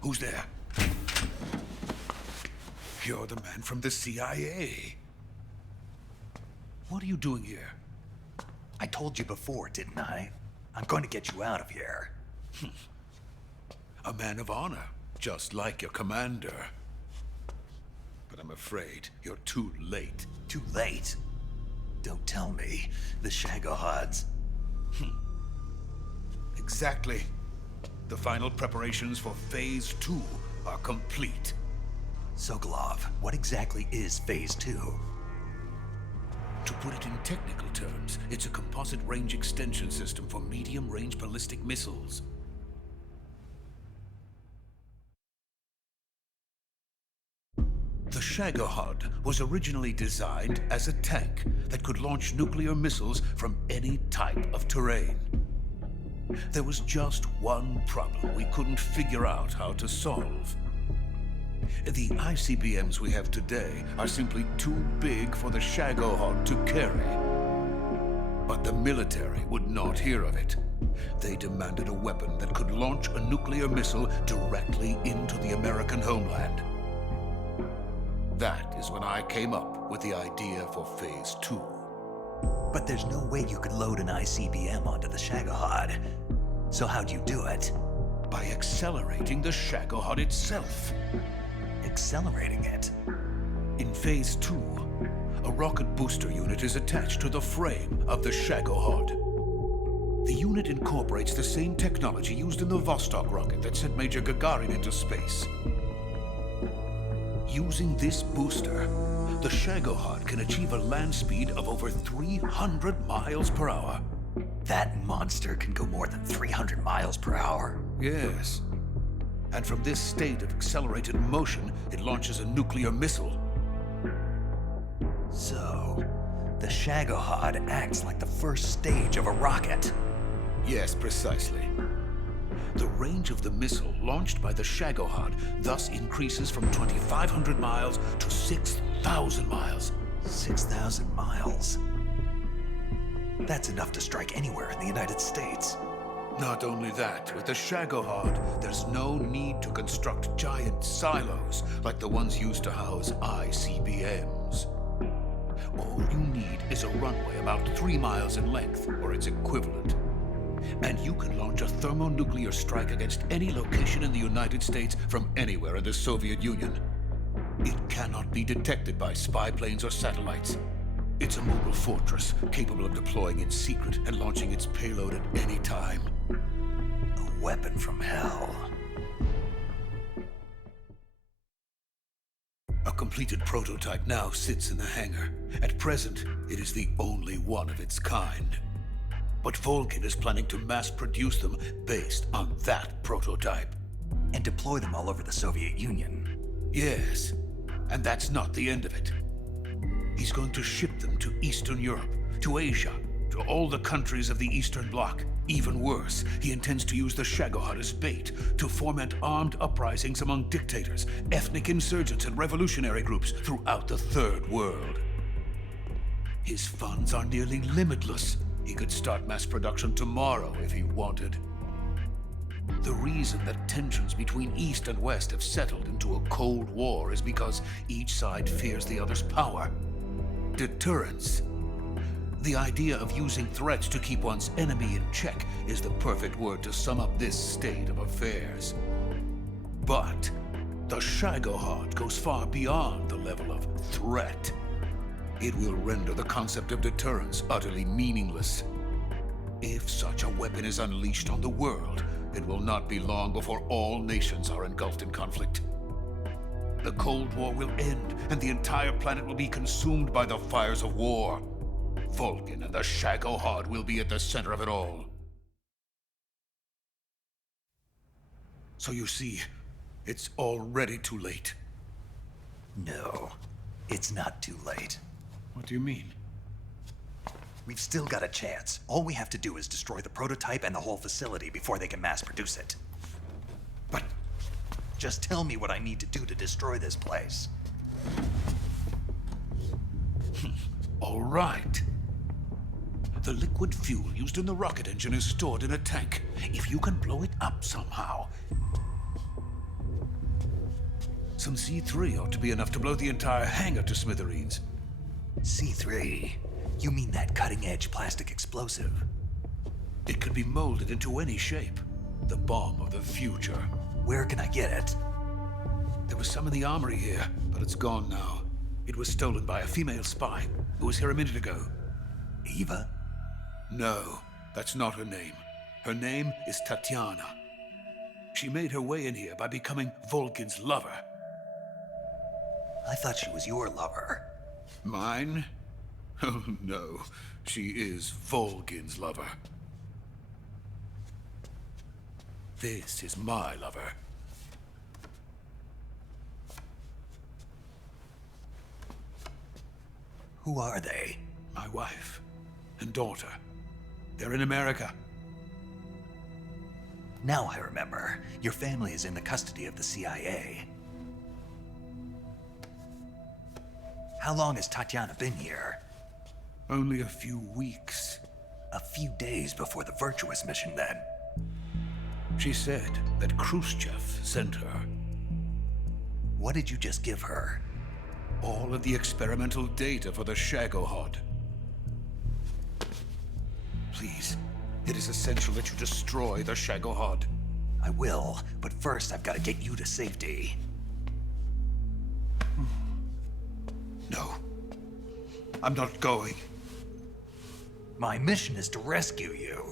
Who's there? You're the man from the CIA. What are you doing here? I told you before, didn't I? I'm going to get you out of here. A man of honor, just like your commander. But I'm afraid you're too late. Too late? Don't tell me. The Shagohods. Exactly. The final preparations for Phase 2 are complete. Sokolov, what exactly is Phase 2? To put it in technical terms, it's a composite range extension system for medium-range ballistic missiles. The Shagohod was originally designed as a tank that could launch nuclear missiles from any type of terrain. There was just one problem we couldn't figure out how to solve. The ICBMs we have today are simply too big for the Shagohod to carry. But the military would not hear of it. They demanded a weapon that could launch a nuclear missile directly into the American homeland. That is when I came up with the idea for Phase 2. But there's no way you could load an ICBM onto the Shagohod. So how'd you do it? By accelerating the Shagohod itself. Accelerating it? In Phase 2, a rocket booster unit is attached to the frame of the Shagohod. The unit incorporates the same technology used in the Vostok rocket that sent Major Gagarin into space. Using this booster, the Shagohod can achieve a land speed of over 300 miles per hour. That monster can go more than 300 miles per hour? Yes. And from this state of accelerated motion, it launches a nuclear missile. So, the Shagohod acts like the first stage of a rocket. Yes, precisely. The range of the missile launched by the Shagohod thus increases from 2,500 miles to 6,000 miles. 6,000 miles? That's enough to strike anywhere in the United States. Not only that, with the Shagohod, there's no need to construct giant silos like the ones used to house ICBMs. All you need is a runway about 3 miles in length, or its equivalent. And you can launch a thermonuclear strike against any location in the United States from anywhere in the Soviet Union. It cannot be detected by spy planes or satellites. It's a mobile fortress capable of deploying in secret and launching its payload at any time. A weapon from hell. A completed prototype now sits in the hangar. At present, it is the only one of its kind. But Volkin is planning to mass produce them based on that prototype. And deploy them all over the Soviet Union. Yes, and that's not the end of it. He's going to ship them to Eastern Europe, to Asia, to all the countries of the Eastern Bloc. Even worse, he intends to use the Shagohod as bait to foment armed uprisings among dictators, ethnic insurgents, and revolutionary groups throughout the Third World. His funds are nearly limitless, He could start mass production tomorrow if he wanted. The reason that tensions between East and West have settled into a Cold War is because each side fears the other's power. Deterrence. The idea of using threats to keep one's enemy in check is the perfect word to sum up this state of affairs. But the Shagohod goes far beyond the level of threat. It will render the concept of deterrence utterly meaningless. If such a weapon is unleashed on the world, it will not be long before all nations are engulfed in conflict. The Cold War will end, and the entire planet will be consumed by the fires of war. Vulcan and the Shagohod will be at the center of it all. So you see, it's already too late. No, it's not too late. What do you mean? We've still got a chance. All we have to do is destroy the prototype and the whole facility before they can mass produce it. But just tell me what I need to do to destroy this place. All right. The liquid fuel used in the rocket engine is stored in a tank. If you can blow it up somehow. Some C3 ought to be enough to blow the entire hangar to smithereens. C3? You mean that cutting-edge plastic explosive? It could be molded into any shape. The bomb of the future. Where can I get it? There was some in the armory here, but it's gone now. It was stolen by a female spy who was here a minute ago. Eva? No, that's not her name. Her name is Tatiana. She made her way in here by becoming Vulcan's lover. I thought she was your lover. Mine? Oh no, she is Vulcan's lover. This is my lover. Who are they? My wife and daughter. They're in America. Now I remember. Your family is in the custody of the CIA. How long has Tatiana been here? Only a few weeks. A few days before the Virtuous mission, then. She said that Khrushchev sent her. What did you just give her? All of the experimental data for the Shagohod. Please, it is essential that you destroy the Shagohod. I will, but first I've got to get you to safety. No. I'm not going. My mission is to rescue you.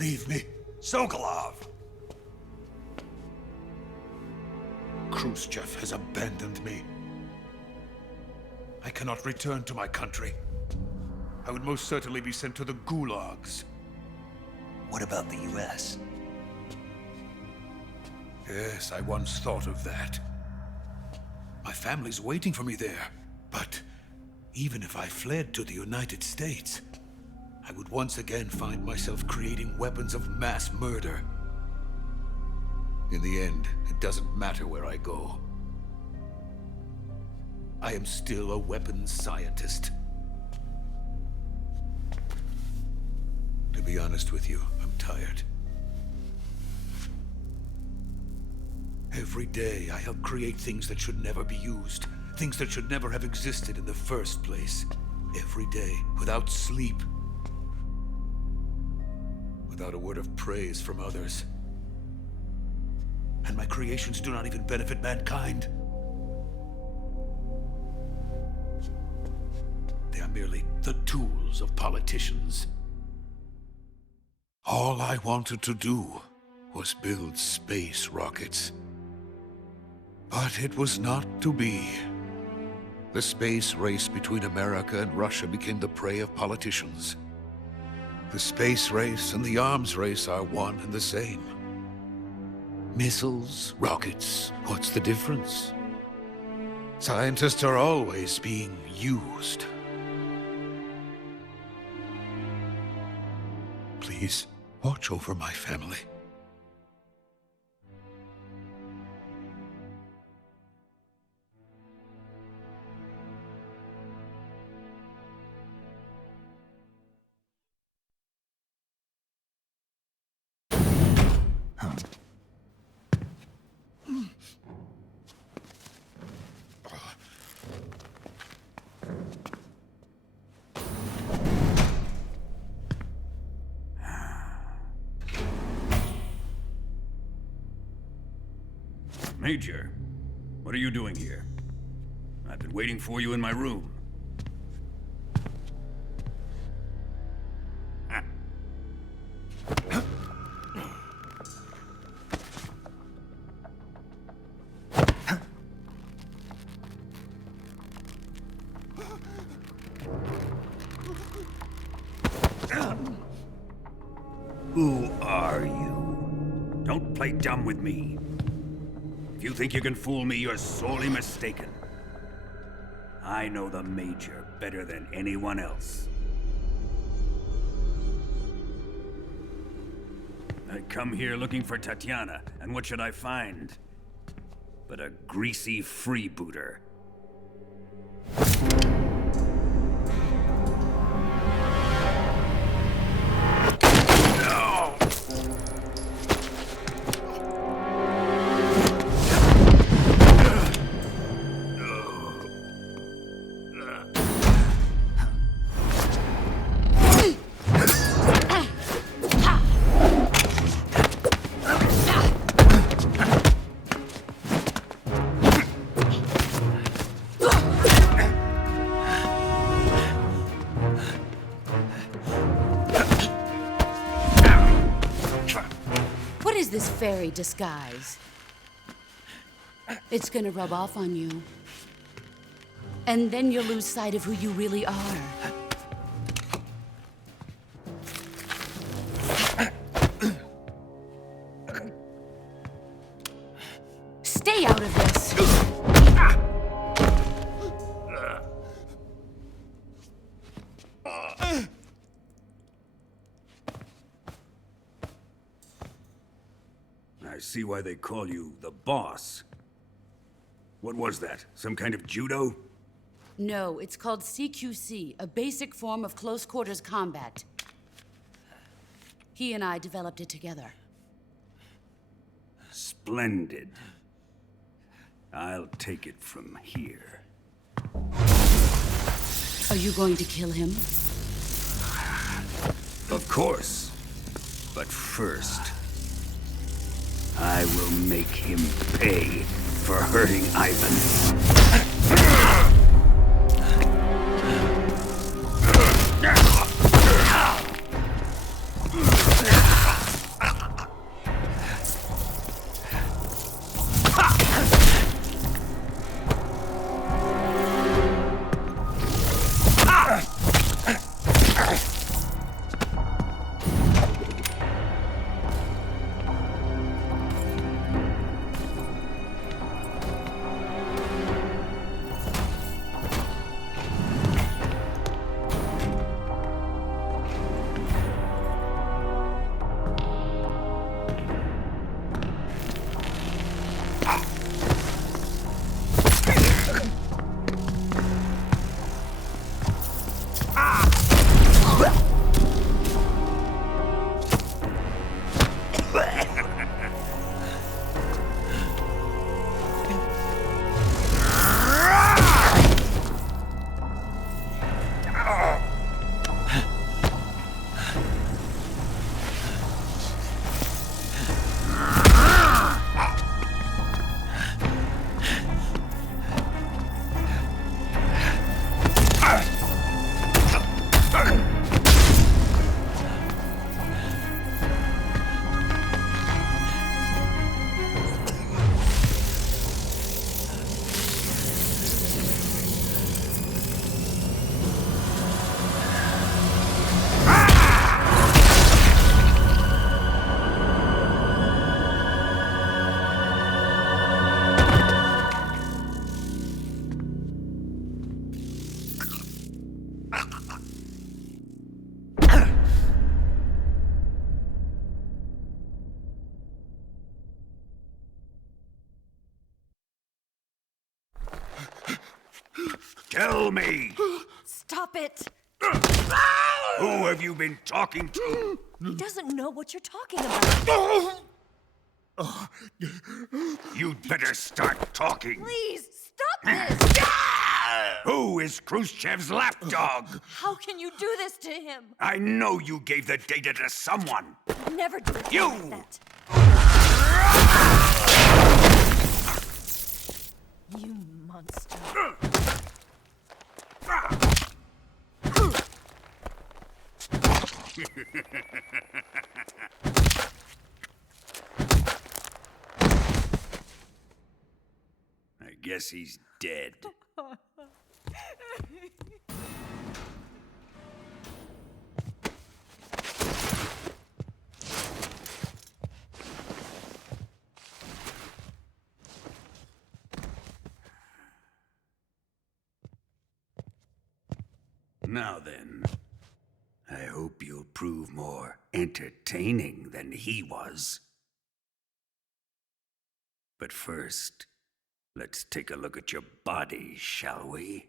Leave me. Sokolov! Khrushchev has abandoned me. I cannot return to my country. I would most certainly be sent to the gulags. What about the US? Yes, I once thought of that. My family's waiting for me there. But even if I fled to the United States, I would once again find myself creating weapons of mass murder. In the end, it doesn't matter where I go. I am still a weapons scientist. To be honest with you, I'm tired. Every day, I help create things that should never be used. Things that should never have existed in the first place. Every day, without sleep. Without a word of praise from others. And my creations do not even benefit mankind. They are merely the tools of politicians. All I wanted to do was build space rockets. But it was not to be. The space race between America and Russia became the prey of politicians. The space race and the arms race are one and the same. Missiles, rockets, what's the difference? Scientists are always being used. Please, watch over my family. Major, what are you doing here? I've been waiting for you in my room. Who are you? Don't play dumb with me. If you think you can fool me, you're sorely mistaken. I know the Major better than anyone else. I come here looking for Tatiana, and what should I find? But a greasy freebooter. This fairy disguise. It's gonna rub off on you. And then you'll lose sight of who you really are. Stay out of this! I see why they call you the boss. What was that? Some kind of judo? No, it's called CQC, a basic form of close quarters combat. He and I developed it together. Splendid. I'll take it from here. Are you going to kill him? Of course. But first, I will make him pay for hurting Ivan. Tell me! Stop it! Who have you been talking to? He doesn't know what you're talking about. You'd better start talking. Please, stop this! Who is Khrushchev's lapdog? How can you do this to him? I know you gave the data to someone. Never do it You! like that. You monster. I guess he's dead. Now then, I hope you'll prove more entertaining than he was. But first, let's take a look at your body, shall we?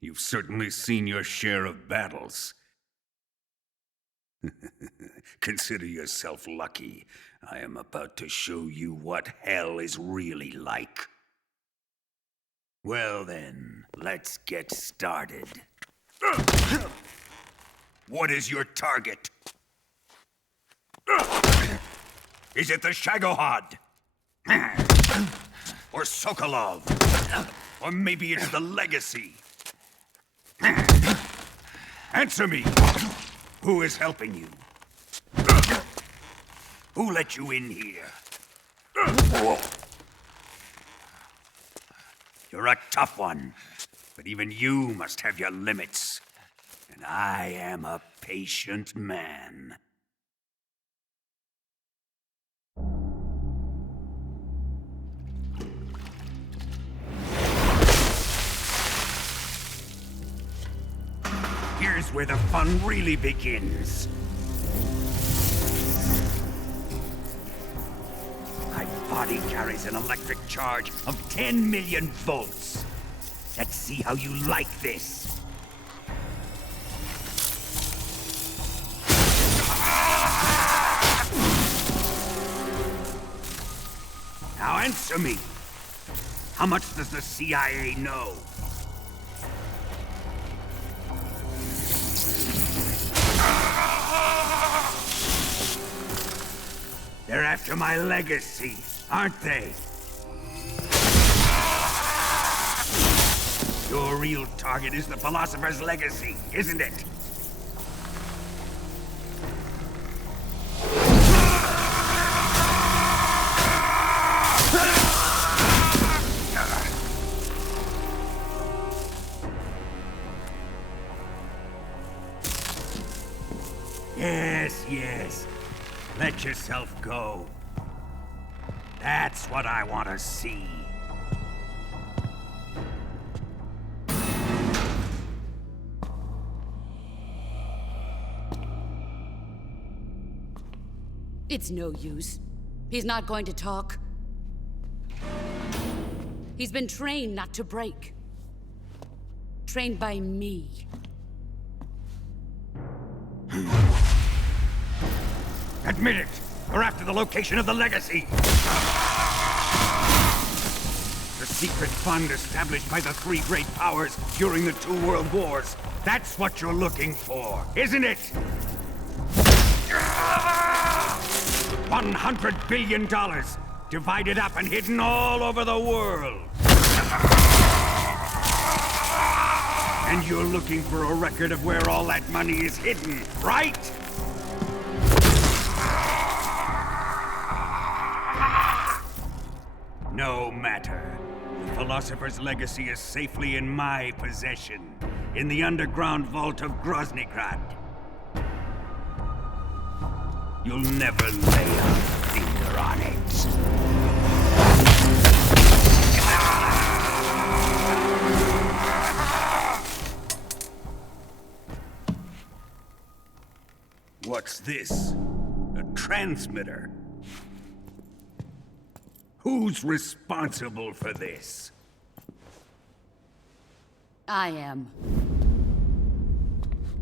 You've certainly seen your share of battles. Consider yourself lucky. I am about to show you what hell is really like. Well then, let's get started. What is your target? Is it the Shagohod? Or Sokolov? Or maybe it's the Legacy? Answer me! Who is helping you? Who let you in here? You're a tough one, but even you must have your limits. And I am a patient man. Here's where the fun really begins. My body carries an electric charge of 10 million volts. Let's see how you like this. Now answer me. How much does the CIA know? They're after my legacy, aren't they? Your real target is the Philosopher's Legacy, isn't it? Yes. Let yourself go. That's what I want to see. It's no use. He's not going to talk. He's been trained not to break. Trained by me. Admit it! You're after the location of the Legacy! The secret fund established by the three great powers during the 2 world wars. That's what you're looking for, isn't it? $100 billion, divided up and hidden all over the world. And you're looking for a record of where all that money is hidden, right? No matter. The Philosopher's Legacy is safely in my possession, in the underground vault of Groznygrad. You'll never lay a finger on it. What's this? A transmitter? Who's responsible for this? I am.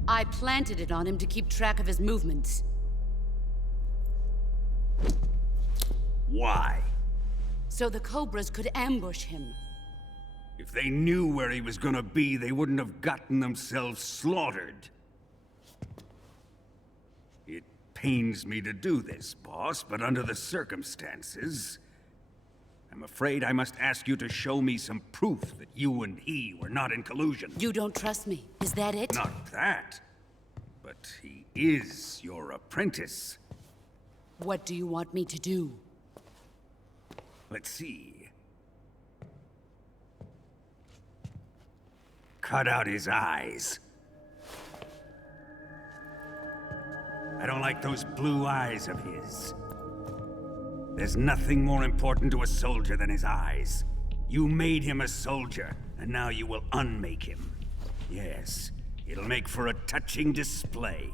I planted it on him to keep track of his movements. Why? So the Cobras could ambush him. If they knew where he was gonna be, they wouldn't have gotten themselves slaughtered. It pains me to do this, boss, but under the circumstances, I'm afraid I must ask you to show me some proof that you and he were not in collusion. You don't trust me, is that it? Not that, but he is your apprentice. What do you want me to do? Let's see. Cut out his eyes. I don't like those blue eyes of his. There's nothing more important to a soldier than his eyes. You made him a soldier, and now you will unmake him. Yes, it'll make for a touching display.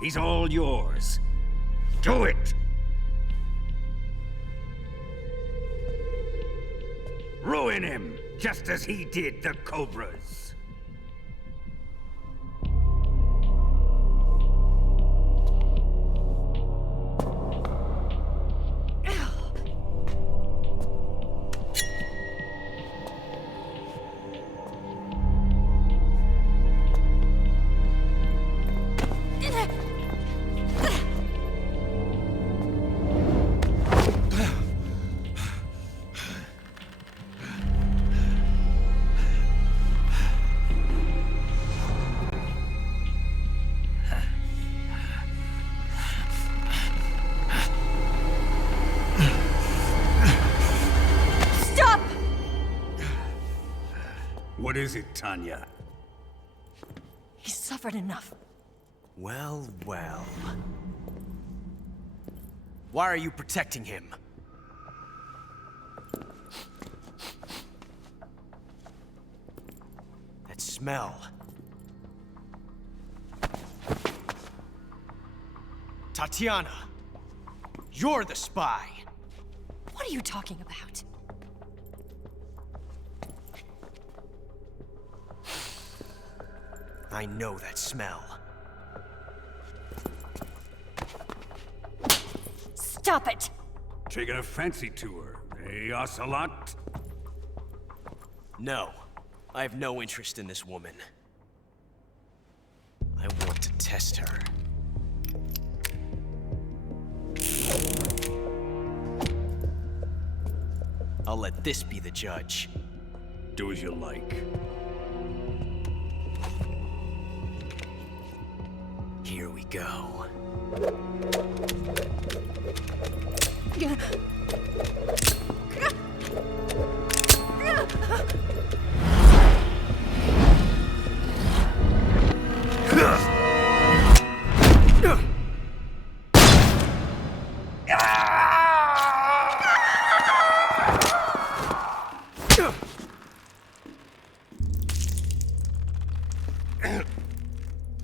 He's all yours. Do it! Ruin him, just as he did the Cobras. What is it, Tanya? He's suffered enough. Well, well. Why are you protecting him? That smell. Tatiana! You're the spy! What are you talking about? I know that smell. Stop it! Taking a fancy to her, eh, Ocelot? No. I have no interest in this woman. I want to test her. I'll let this be the judge. Do as you like. Here we go.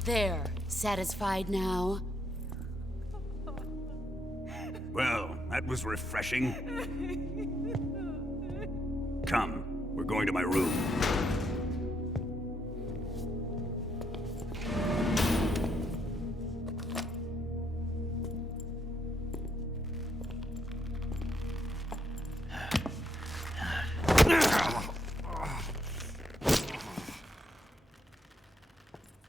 There. Satisfied now? Well, that was refreshing. Come, we're going to my room.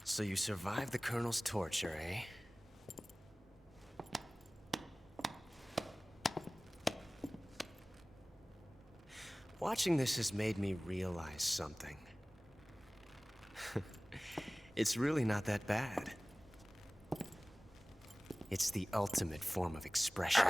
So you survived the Colonel's torture, eh? Watching this has made me realize something. It's really not that bad. It's the ultimate form of expression.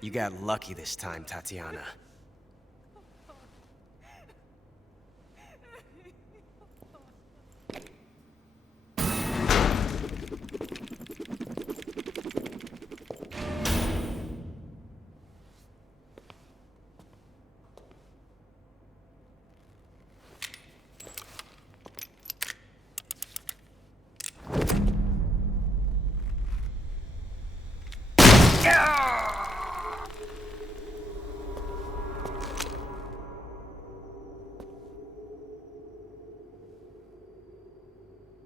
You got lucky this time, Tatiana.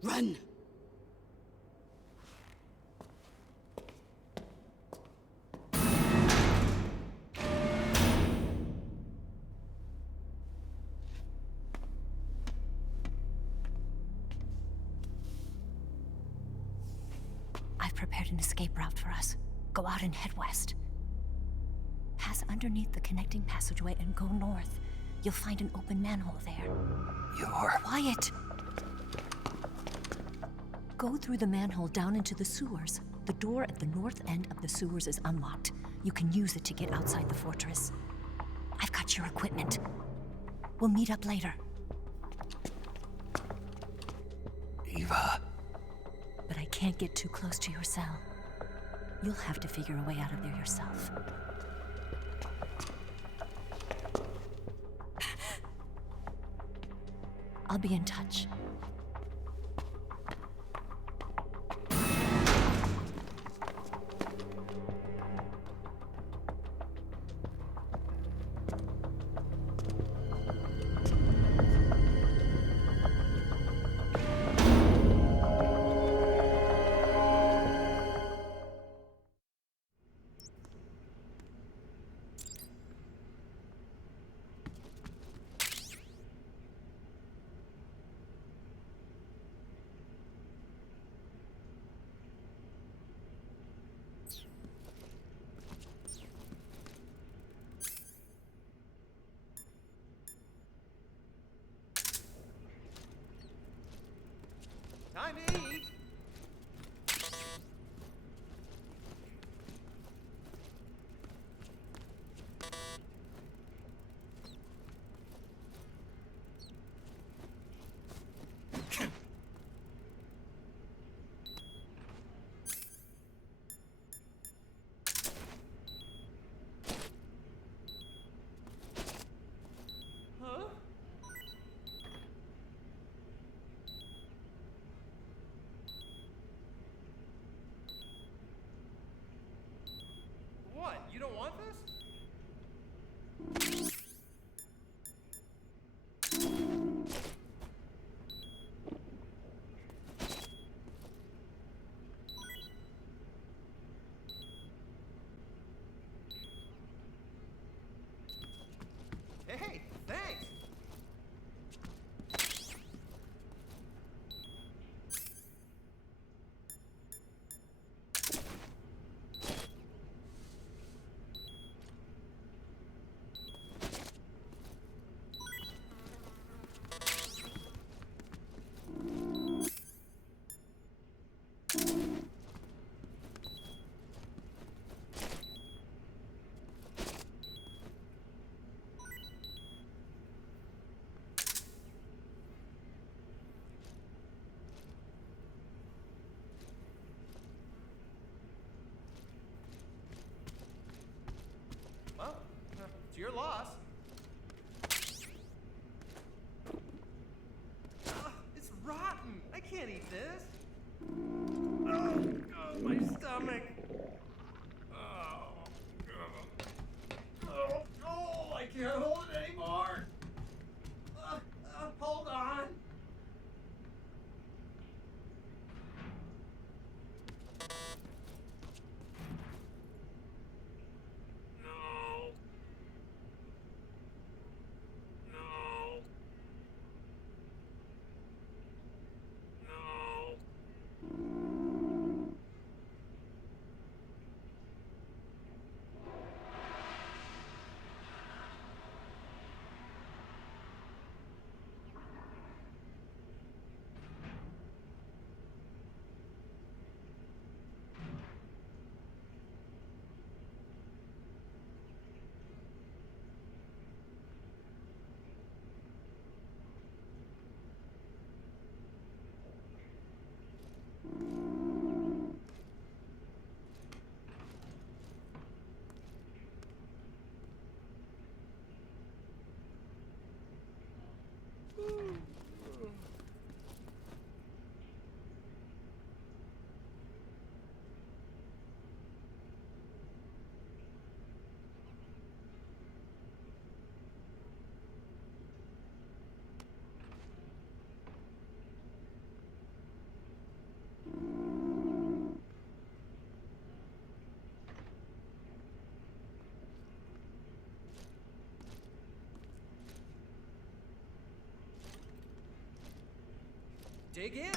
Run! prepared an escape route for us. Go out and head west. Pass underneath the connecting passageway and go north. You'll find an open manhole there. You're... Quiet! Go through the manhole down into the sewers. The door at the north end of the sewers is unlocked. You can use it to get outside the fortress. I've got your equipment. We'll meet up later. Eva. But I can't get too close to your cell. You'll have to figure a way out of there yourself. I'll be in touch. Time to eat! Huh? What? You don't want this? Hey, thanks! Well, it's your loss. It's rotten. I can't eat this. Oh, my stomach. Oh, I can't hold it anymore. Hold on. Dig in.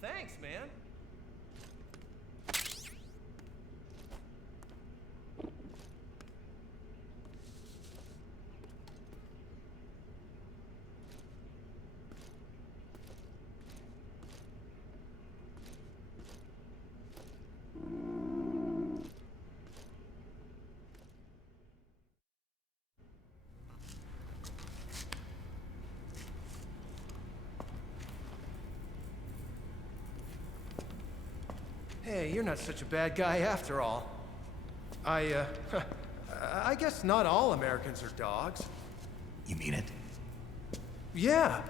Thanks, man. Hey, you're not such a bad guy after all. I guess not all Americans are dogs. You mean it? Yeah.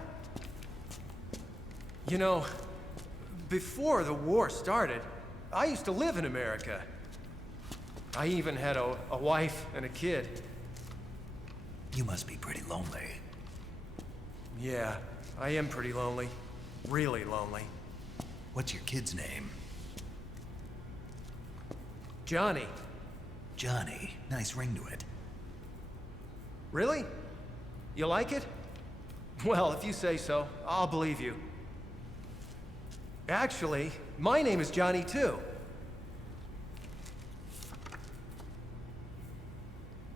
You know, before the war started, I used to live in America. I even had a wife and a kid. You must be pretty lonely. Yeah, I am pretty lonely. Really lonely. What's your kid's name? Johnny. Johnny. Nice ring to it. Really? You like it? Well, if you say so, I'll believe you. Actually, my name is Johnny too.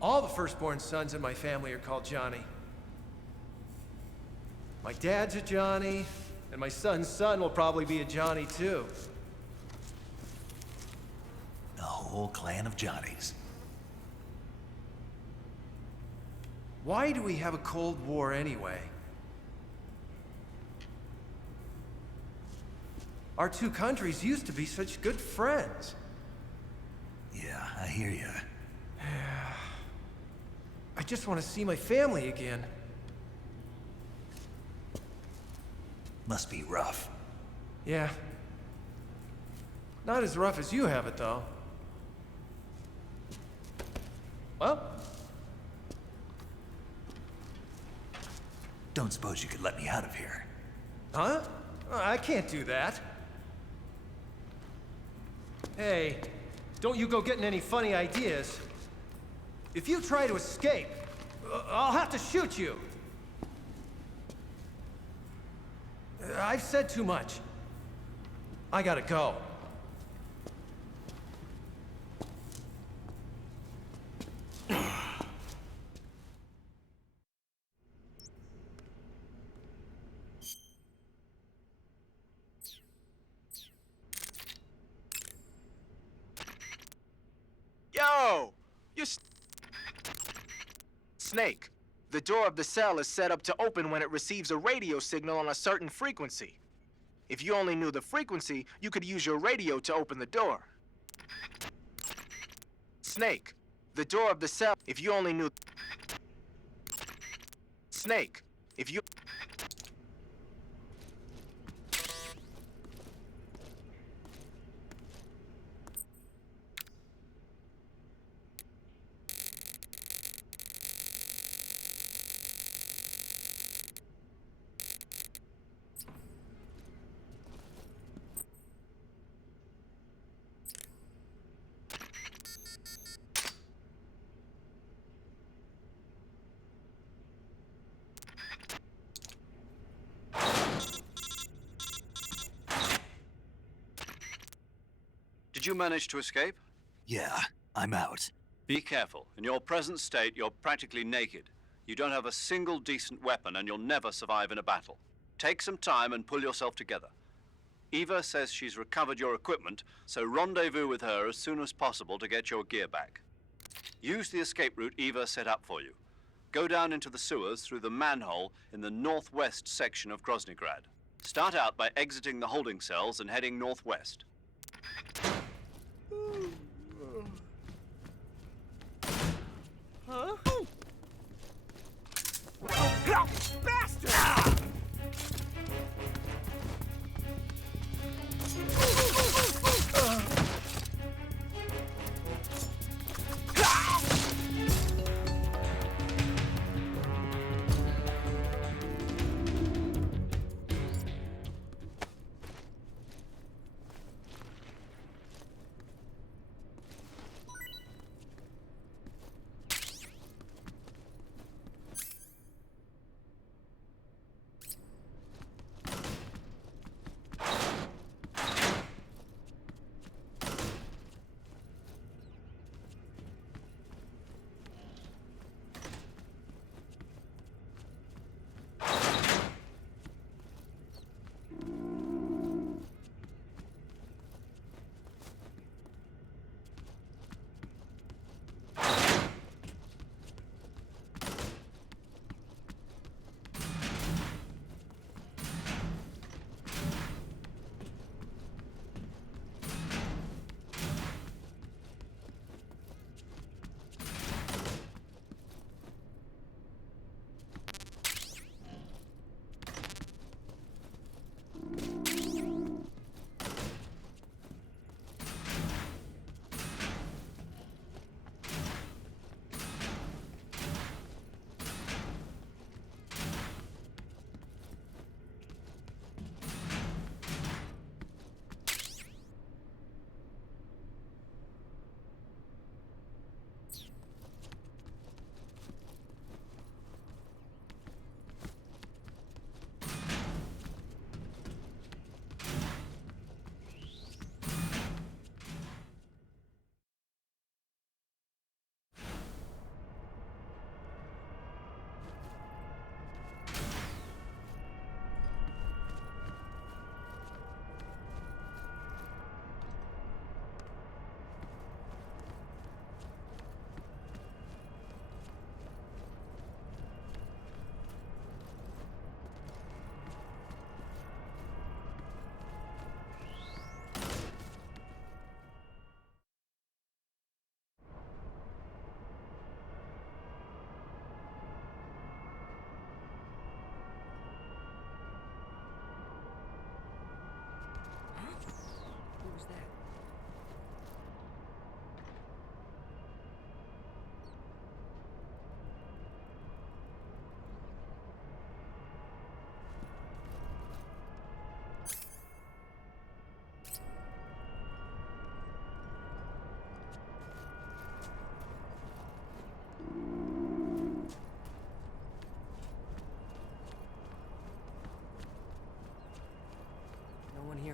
All the firstborn sons in my family are called Johnny. My dad's a Johnny, and my son's son will probably be a Johnny too. A whole clan of Johnnies. Why do we have a Cold War anyway? Our two countries used to be such good friends. Yeah, I hear you. I just want to see my family again. Must be rough. Yeah. Not as rough as you have it, though. Well? Don't suppose you could let me out of here? Huh? I can't do that. Hey, don't you go getting any funny ideas. If you try to escape, I'll have to shoot you. I've said too much. I gotta go. Yo! Snake. The door of the cell is set up to open when it receives a radio signal on a certain frequency. If you only knew the frequency, you could use your radio to open the door. Snake. The door of the cell... If you only knew... Snake. If you... Did you manage to escape? Yeah, I'm out. Be careful. In your present state, you're practically naked. You don't have a single decent weapon, and you'll never survive in a battle. Take some time and pull yourself together. Eva says she's recovered your equipment, so rendezvous with her as soon as possible to get your gear back. Use the escape route Eva set up for you. Go down into the sewers through the manhole in the northwest section of Groznygrad. Start out by exiting the holding cells and heading northwest. Huh? Oh, bastard!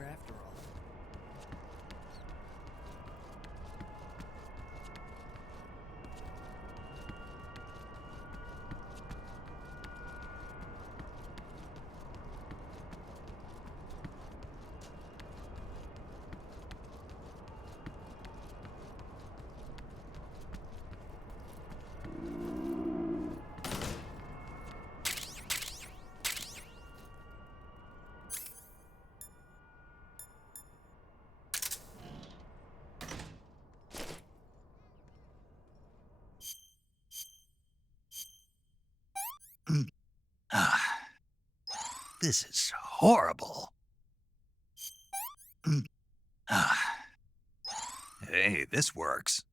after all. This is horrible. Hey, this works.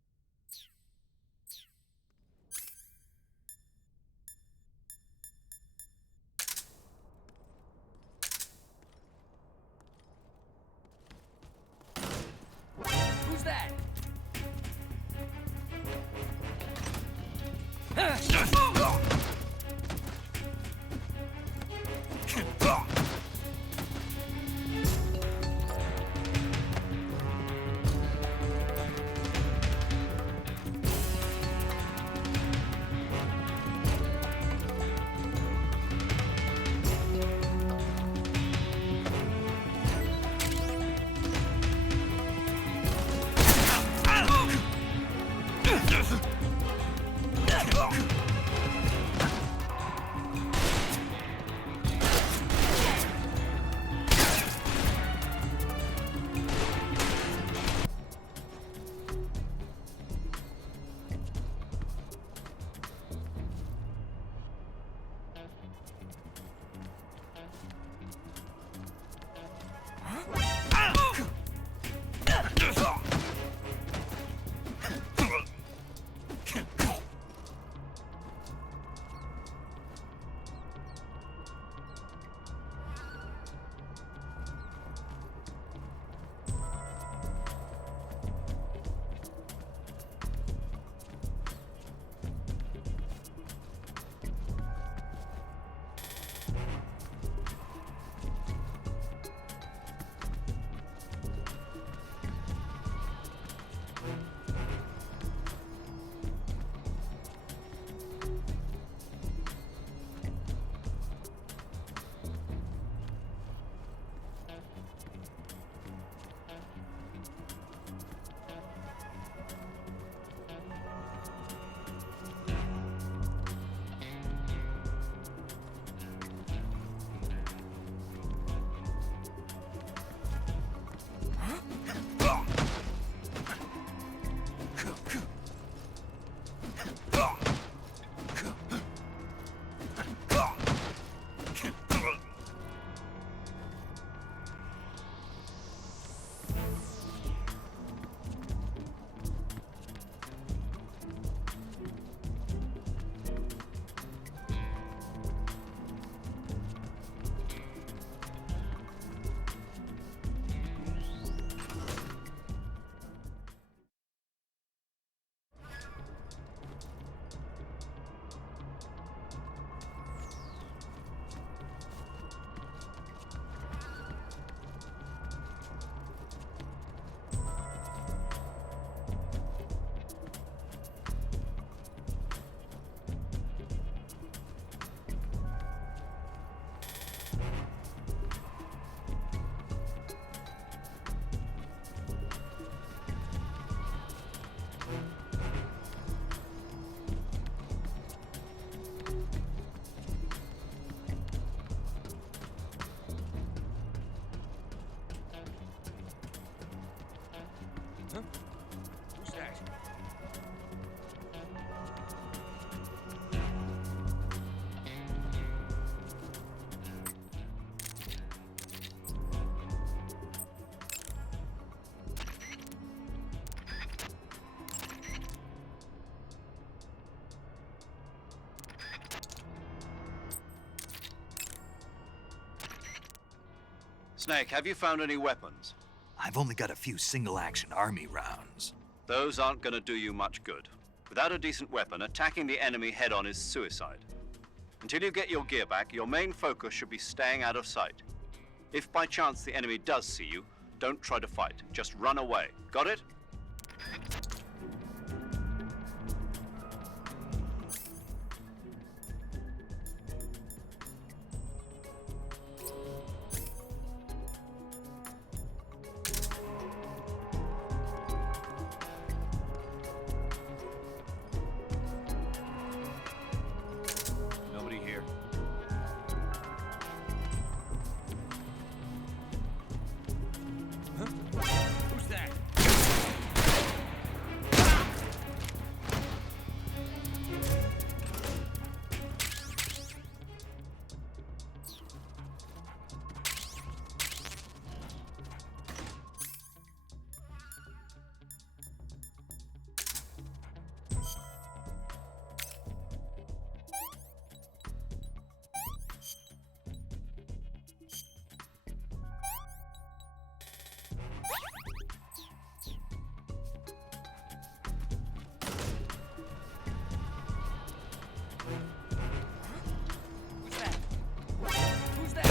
Who's that? Who's that? Snake, have you found any weapons? I've only got a few single-action army rounds. Those aren't gonna do you much good. Without a decent weapon, attacking the enemy head-on is suicide. Until you get your gear back, your main focus should be staying out of sight. If by chance the enemy does see you, don't try to fight. Just run away. Got it? Nobody here. Who's that? Who's that?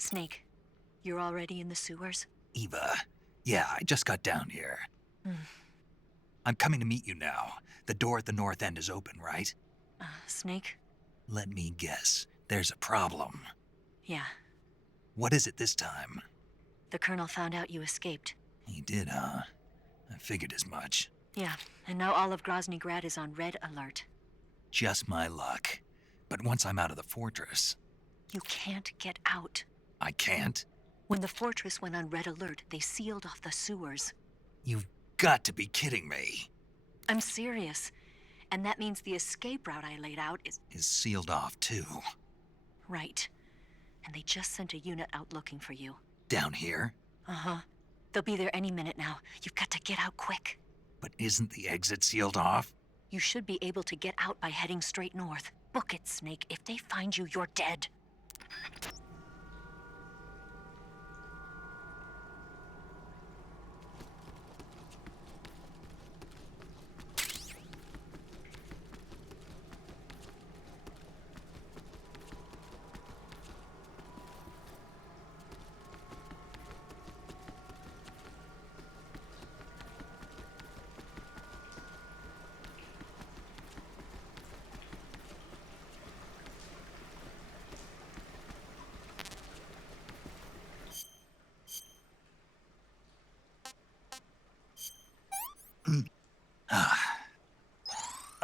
Snake, you're already in the sewers? Eva, yeah, I just got down here. I'm coming to meet you now. The door at the north end is open, right? Snake? Let me guess. There's a problem. Yeah. What is it this time? The Colonel found out you escaped. He did, huh? I figured as much. Yeah, and now all of Grozny Grad is on red alert. Just my luck. But once I'm out of the fortress... You can't get out. I can't? When the fortress went on red alert, they sealed off the sewers. You've got to be kidding me. I'm serious. And that means the escape route I laid out is sealed off, too. Right. And they just sent a unit out looking for you. Down here? Uh-huh. They'll be there any minute now. You've got to get out quick. But isn't the exit sealed off? You should be able to get out by heading straight north. Book it, Snake. If they find you, you're dead.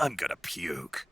I'm gonna puke.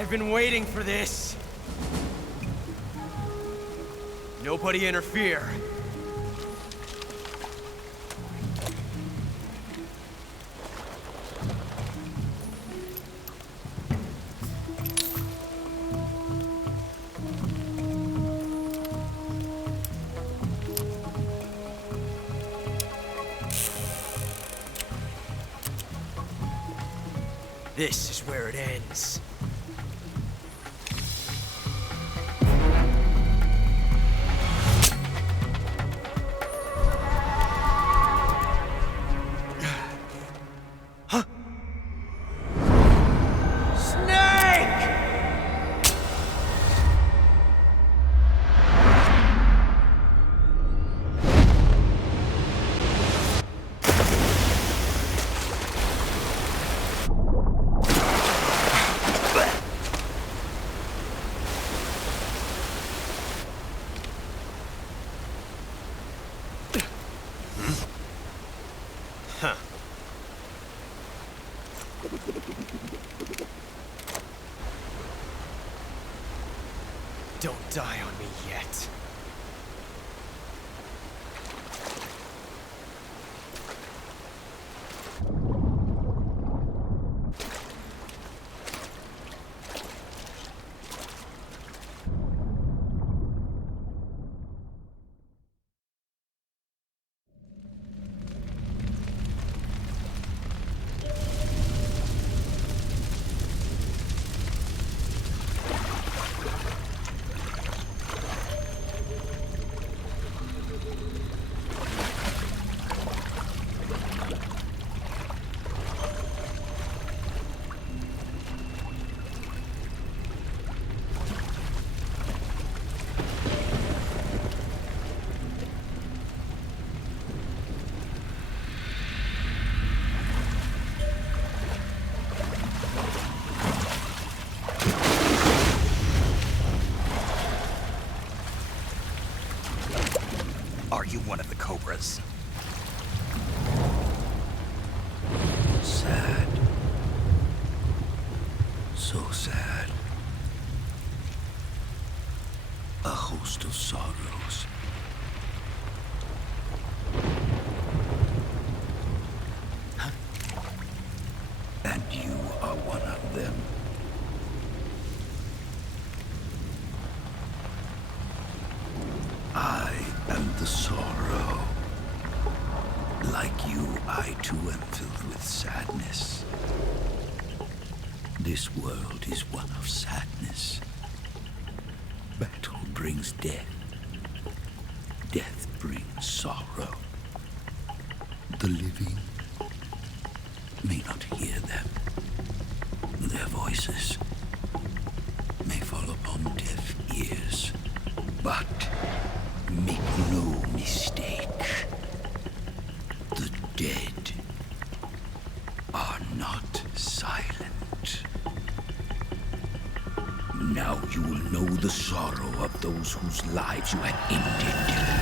I've been waiting for this. Nobody interfere. This is where it ends. Are you one of the Cobras? Sad. So sad. A host of sorrows. And you are one of them. I am the sorrow. Like you, I too am filled with sadness. This world is one of sadness. Battle brings death. Death brings sorrow. The living may not hear them. Their voices may fall upon deaf ears. But make no mistake, the dead are not silent. Now you will know the sorrow of those whose lives you had ended.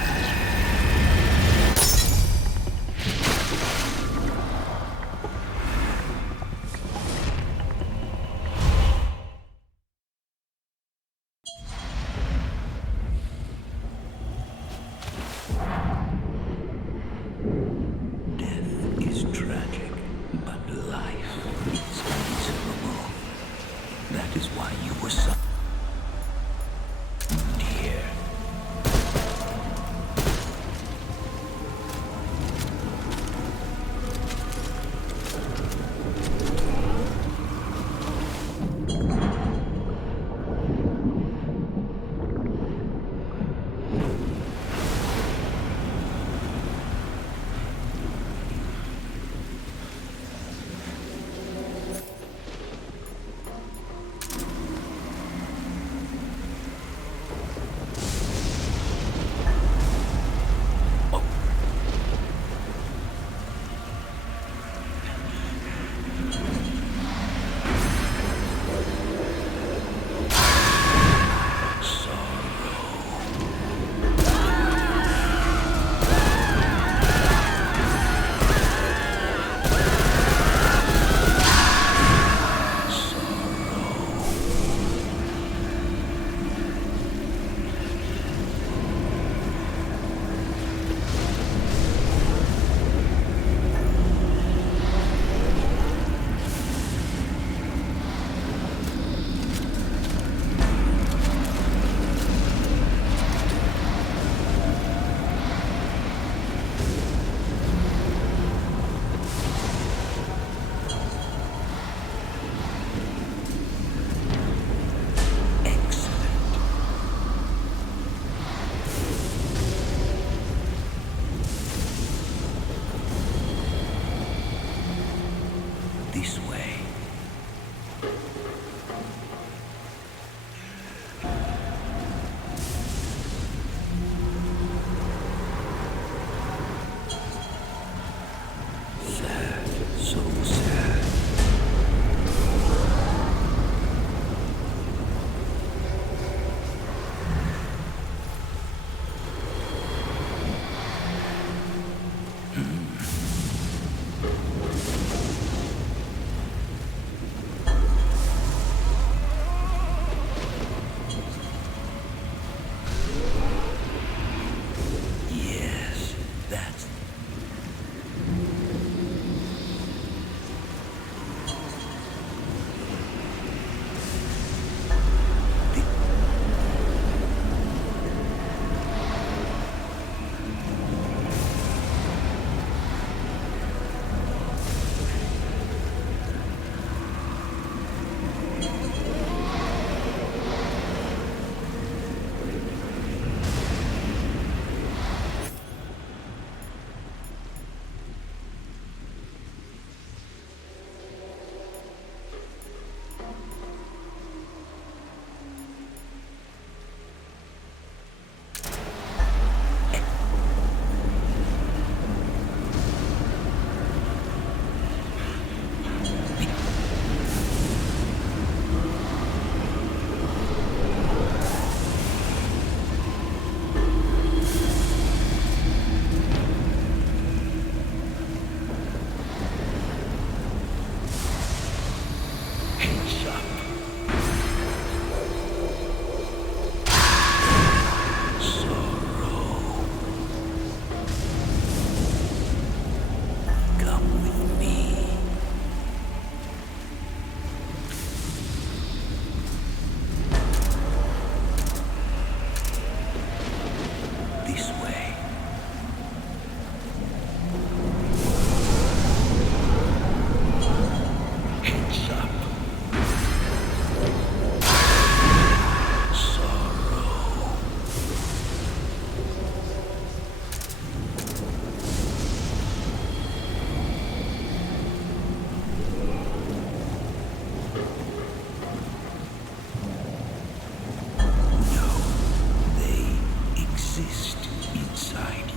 beast inside you.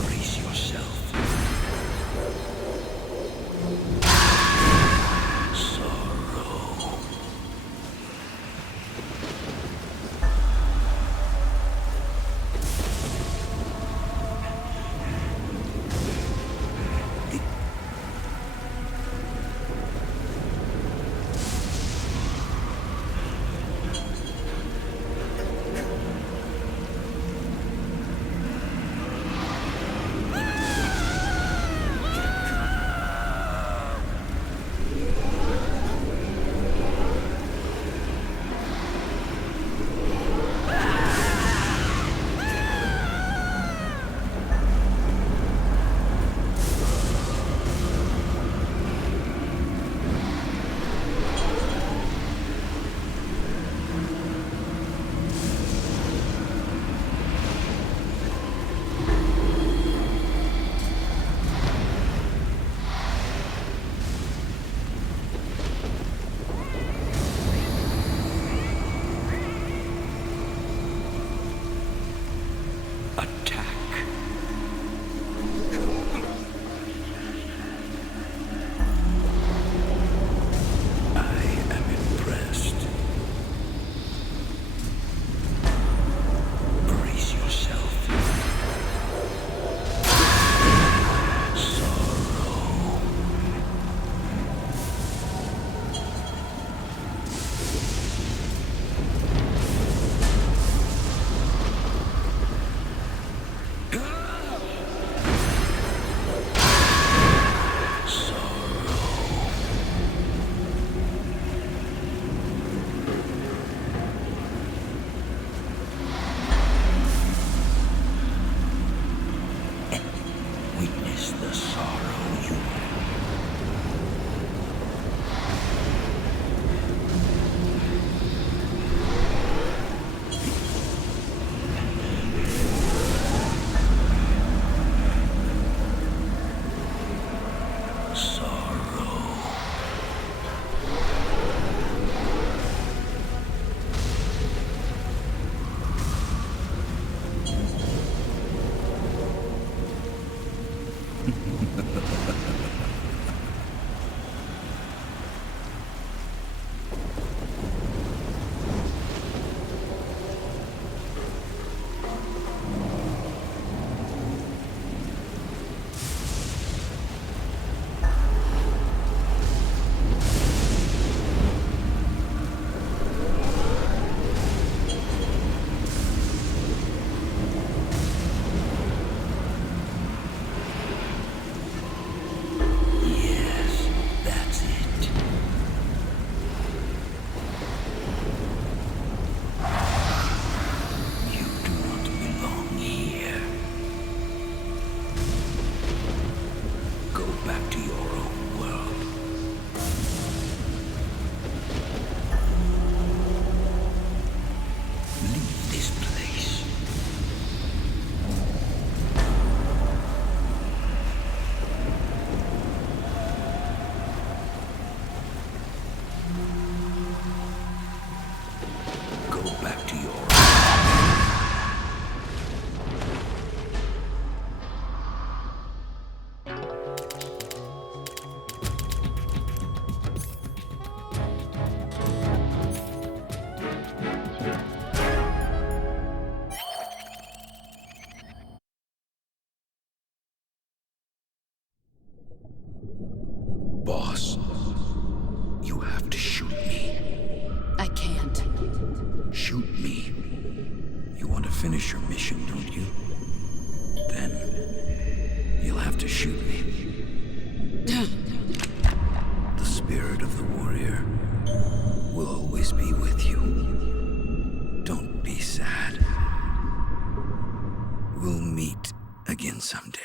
Brace yourself. Sorrow. Witness the sorrow you Boss, you have to shoot me. I can't. Shoot me. You want to finish your mission, don't you? Then you'll have to shoot me. The spirit of the warrior will always be with you. Don't be sad. We'll meet again someday.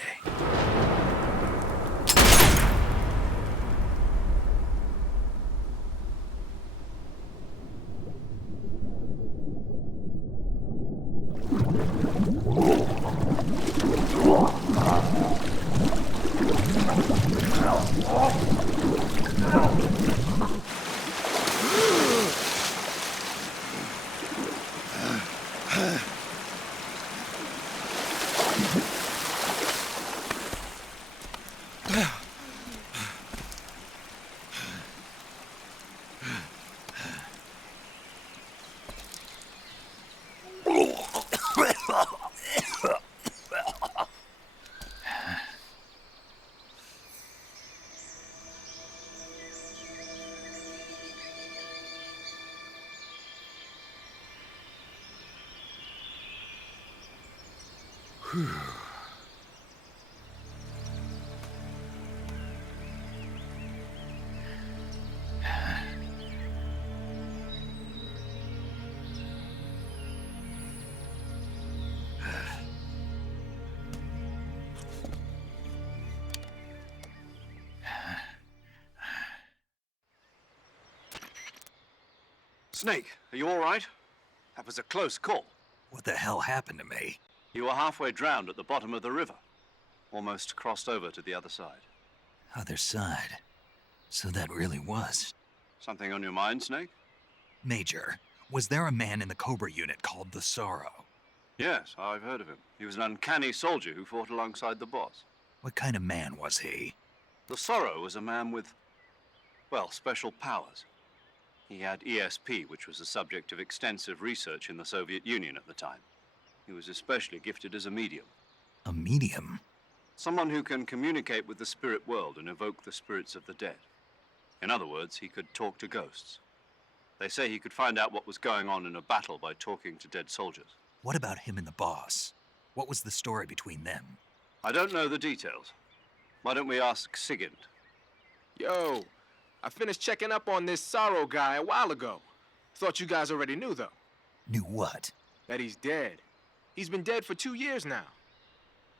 Snake, are you all right? That was a close call. What the hell happened to me? You were halfway drowned at the bottom of the river. Almost crossed over to the other side. Other side. So that really was. Something on your mind, Snake? Major, was there a man in the Cobra unit called the Sorrow? Yes, I've heard of him. He was an uncanny soldier who fought alongside the boss. What kind of man was he? The Sorrow was a man with, well, special powers. He had ESP, which was the subject of extensive research in the Soviet Union at the time. He was especially gifted as a medium. A medium? Someone who can communicate with the spirit world and evoke the spirits of the dead. In other words, he could talk to ghosts. They say he could find out what was going on in a battle by talking to dead soldiers. What about him and the boss? What was the story between them? I don't know the details. Why don't we ask Sigint? Yo, I finished checking up on this Sorrow guy a while ago. Thought you guys already knew, though. Knew what? That he's dead. He's been dead for 2 years now.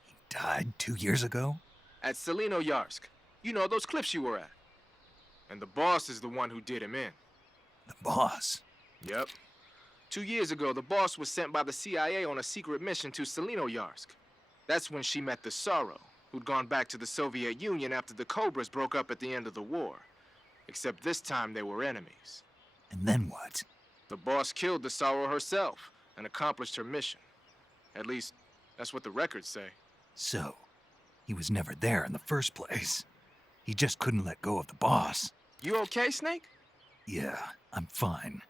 He died 2 years ago? At Selino-Yarsk. You know, those cliffs you were at. And the boss is the one who did him in. The boss? Yep. 2 years ago, the boss was sent by the CIA on a secret mission to Selino-Yarsk. That's when she met the Sorrow, who'd gone back to the Soviet Union after the Cobras broke up at the end of the war. Except this time they were enemies. And then what? The boss killed the Sorrow herself and accomplished her mission. At least, that's what the records say. So, he was never there in the first place. He just couldn't let go of the boss. You okay, Snake? Yeah, I'm fine.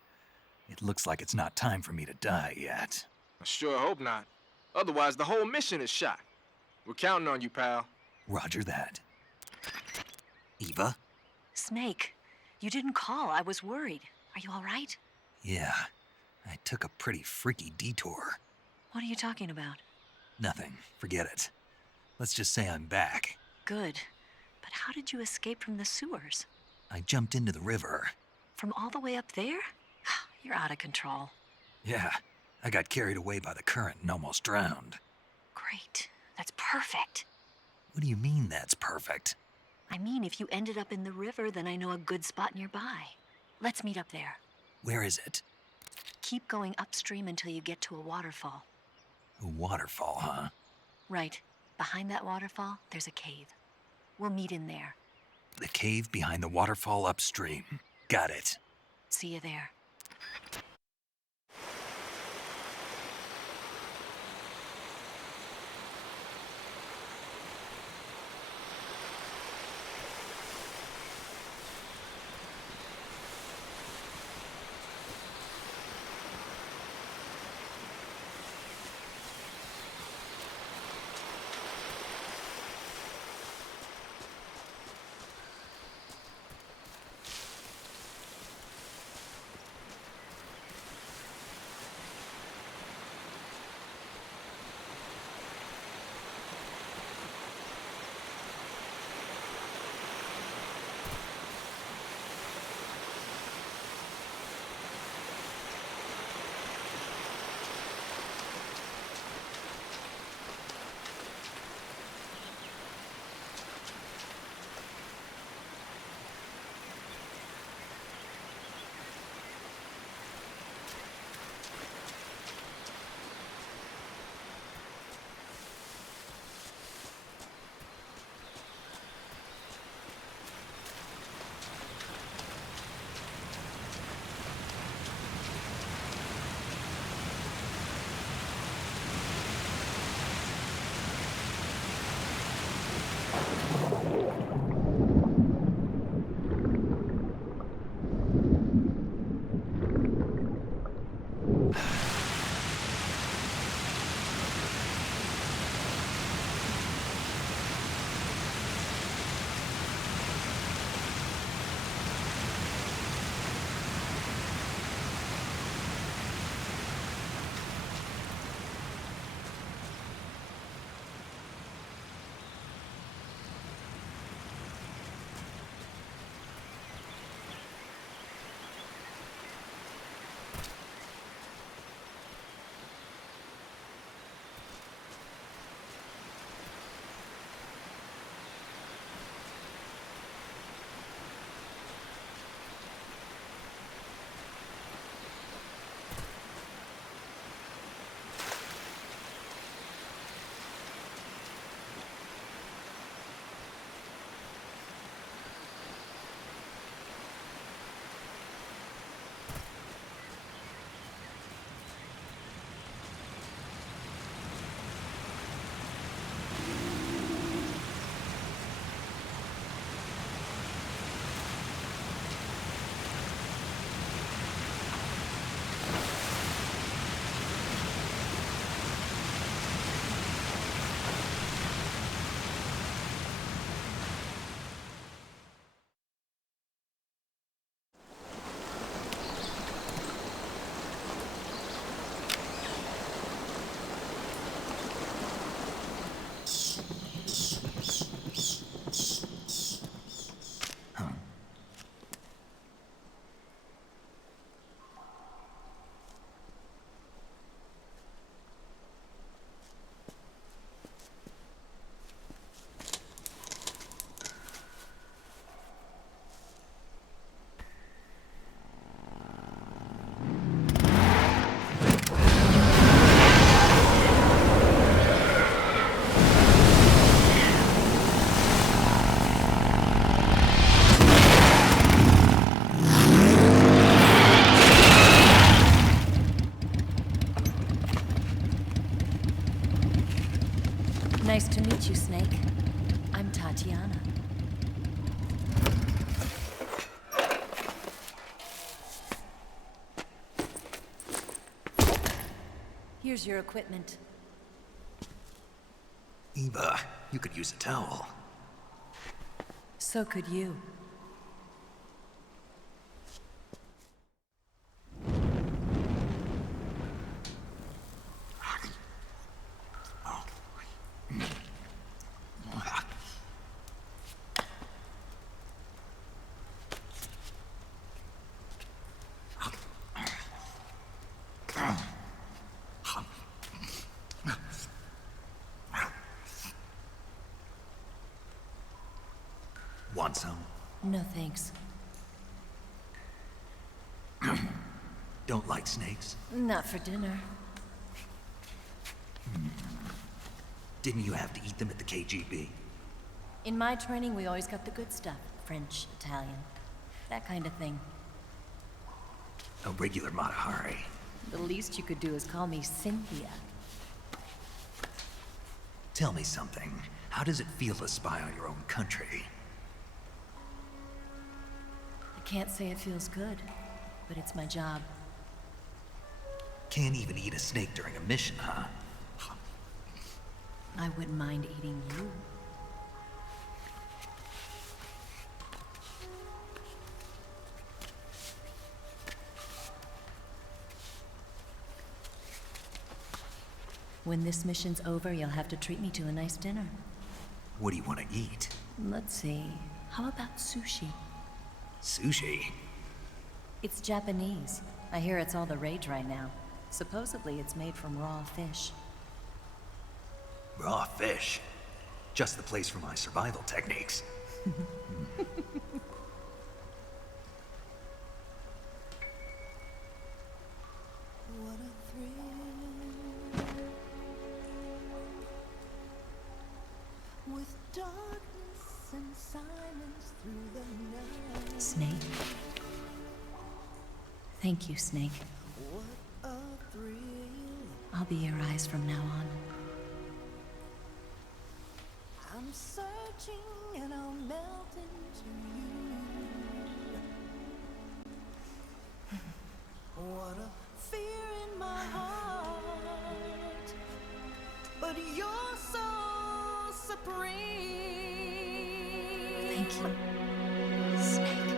It looks like it's not time for me to die yet. I sure hope not. Otherwise, the whole mission is shot. We're counting on you, pal. Roger that. Eva? Snake, you didn't call. I was worried. Are you all right? Yeah, I took a pretty freaky detour. What are you talking about? Nothing. Forget it. Let's just say I'm back. Good. But how did you escape from the sewers? I jumped into the river. From all the way up there? You're out of control. Yeah, I got carried away by the current and almost drowned. Great. That's perfect. What do you mean that's perfect? I mean, if you ended up in the river, then I know a good spot nearby. Let's meet up there. Where is it? Keep going upstream until you get to a waterfall. A waterfall, huh? Right. Behind that waterfall, there's a cave. We'll meet in there. The cave behind the waterfall upstream. Got it. See you there. Nice to meet you, Snake. I'm Tatiana. Here's your equipment. Eva, you could use a towel. So could you. Want some? No thanks. Don't like snakes? Not for dinner. Didn't you have to eat them at the KGB? In my training, we always got the good stuff. French, Italian, that kind of thing. A regular Matahari. The least you could do is call me Cynthia. Tell me something. How does it feel to spy on your own country? I can't say it feels good, but it's my job. Can't even eat a snake during a mission, huh? I wouldn't mind eating you. When this mission's over, you'll have to treat me to a nice dinner. What do you want to eat? Let's see. How about sushi? Sushi? It's Japanese. I hear it's all the rage right now. Supposedly, it's made from raw fish. Raw fish? Just the place for my survival techniques. What a thrill. With darkness and silence through the night. Snake. Thank you, Snake. What a thrill. I'll be your eyes from now on. I'm searching and I'll melt into you. What a fear in my heart. But you're so supreme. Thank you, Snake.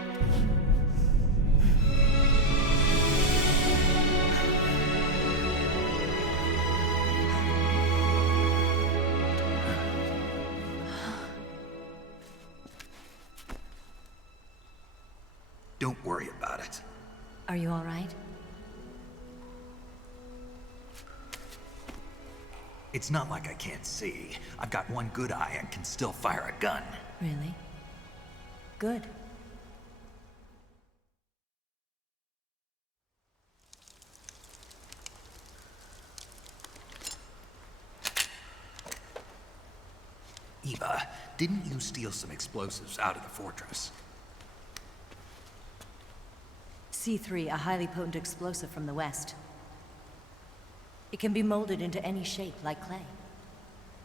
Don't worry about it. Are you all right? It's not like I can't see. I've got one good eye and can still fire a gun. Really? Good. Eva, didn't you steal some explosives out of the fortress? C3, a highly potent explosive from the west. It can be molded into any shape, like clay.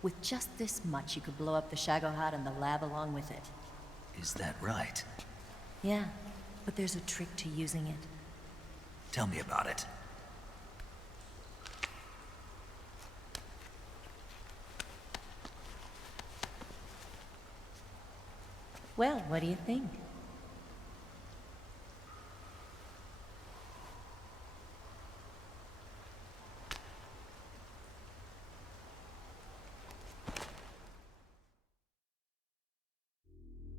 With just this much, you could blow up the Shagohod and the lab along with it. Is that right? Yeah, but there's a trick to using it. Tell me about it. Well, what do you think?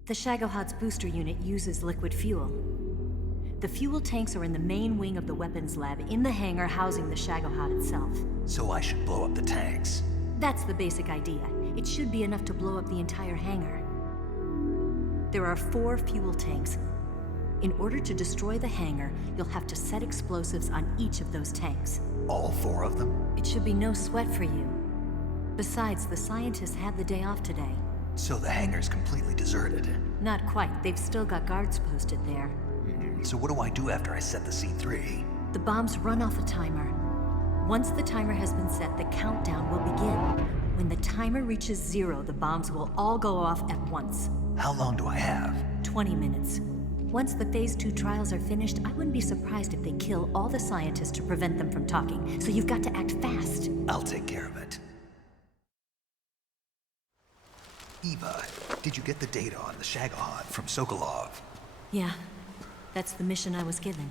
The Shagohod's booster unit uses liquid fuel. The fuel tanks are in the main wing of the weapons lab in the hangar housing the Shagohod itself. So I should blow up the tanks. That's the basic idea. It should be enough to blow up the entire hangar. There are 4 fuel tanks. In order to destroy the hangar, you'll have to set explosives on each of those tanks. All 4 of them? It should be no sweat for you. Besides, the scientists had the day off today. So the hangar's completely deserted. Not quite. They've still got guards posted there. So what do I do after I set the C3? The bombs run off a timer. Once the timer has been set, the countdown will begin. When the timer reaches 0, the bombs will all go off at once. How long do I have? 20 minutes. Once the Phase 2 trials are finished, I wouldn't be surprised if they kill all the scientists to prevent them from talking. So you've got to act fast. I'll take care of it. Eva, did you get the data on the Shagohod from Sokolov? Yeah, that's the mission I was given.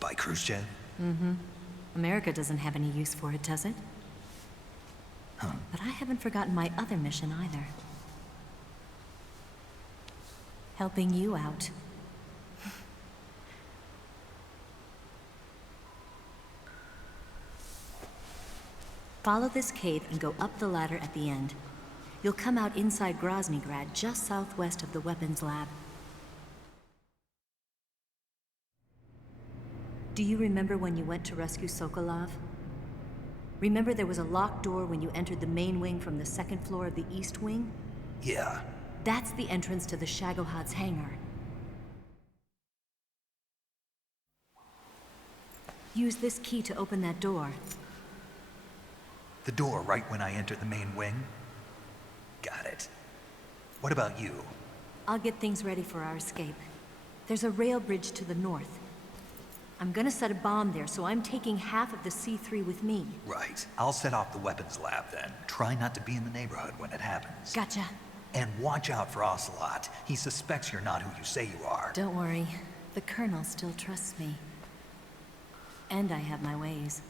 By Khrushchev? Mm-hmm. America doesn't have any use for it, does it? Huh. But I haven't forgotten my other mission either. Helping you out. Follow this cave and go up the ladder at the end. You'll come out inside Groznygrad, just southwest of the weapons lab. Do you remember when you went to rescue Sokolov? Remember there was a locked door when you entered the main wing from the second floor of the east wing? Yeah. That's the entrance to the Shagohod's hangar. Use this key to open that door. The door right when I enter the main wing? Got it. What about you? I'll get things ready for our escape. There's a rail bridge to the north. I'm gonna set a bomb there, so I'm taking half of the C3 with me. Right. I'll set off the weapons lab then. Try not to be in the neighborhood when it happens. Gotcha. And watch out for Ocelot. He suspects you're not who you say you are. Don't worry. The Colonel still trusts me. And I have my ways.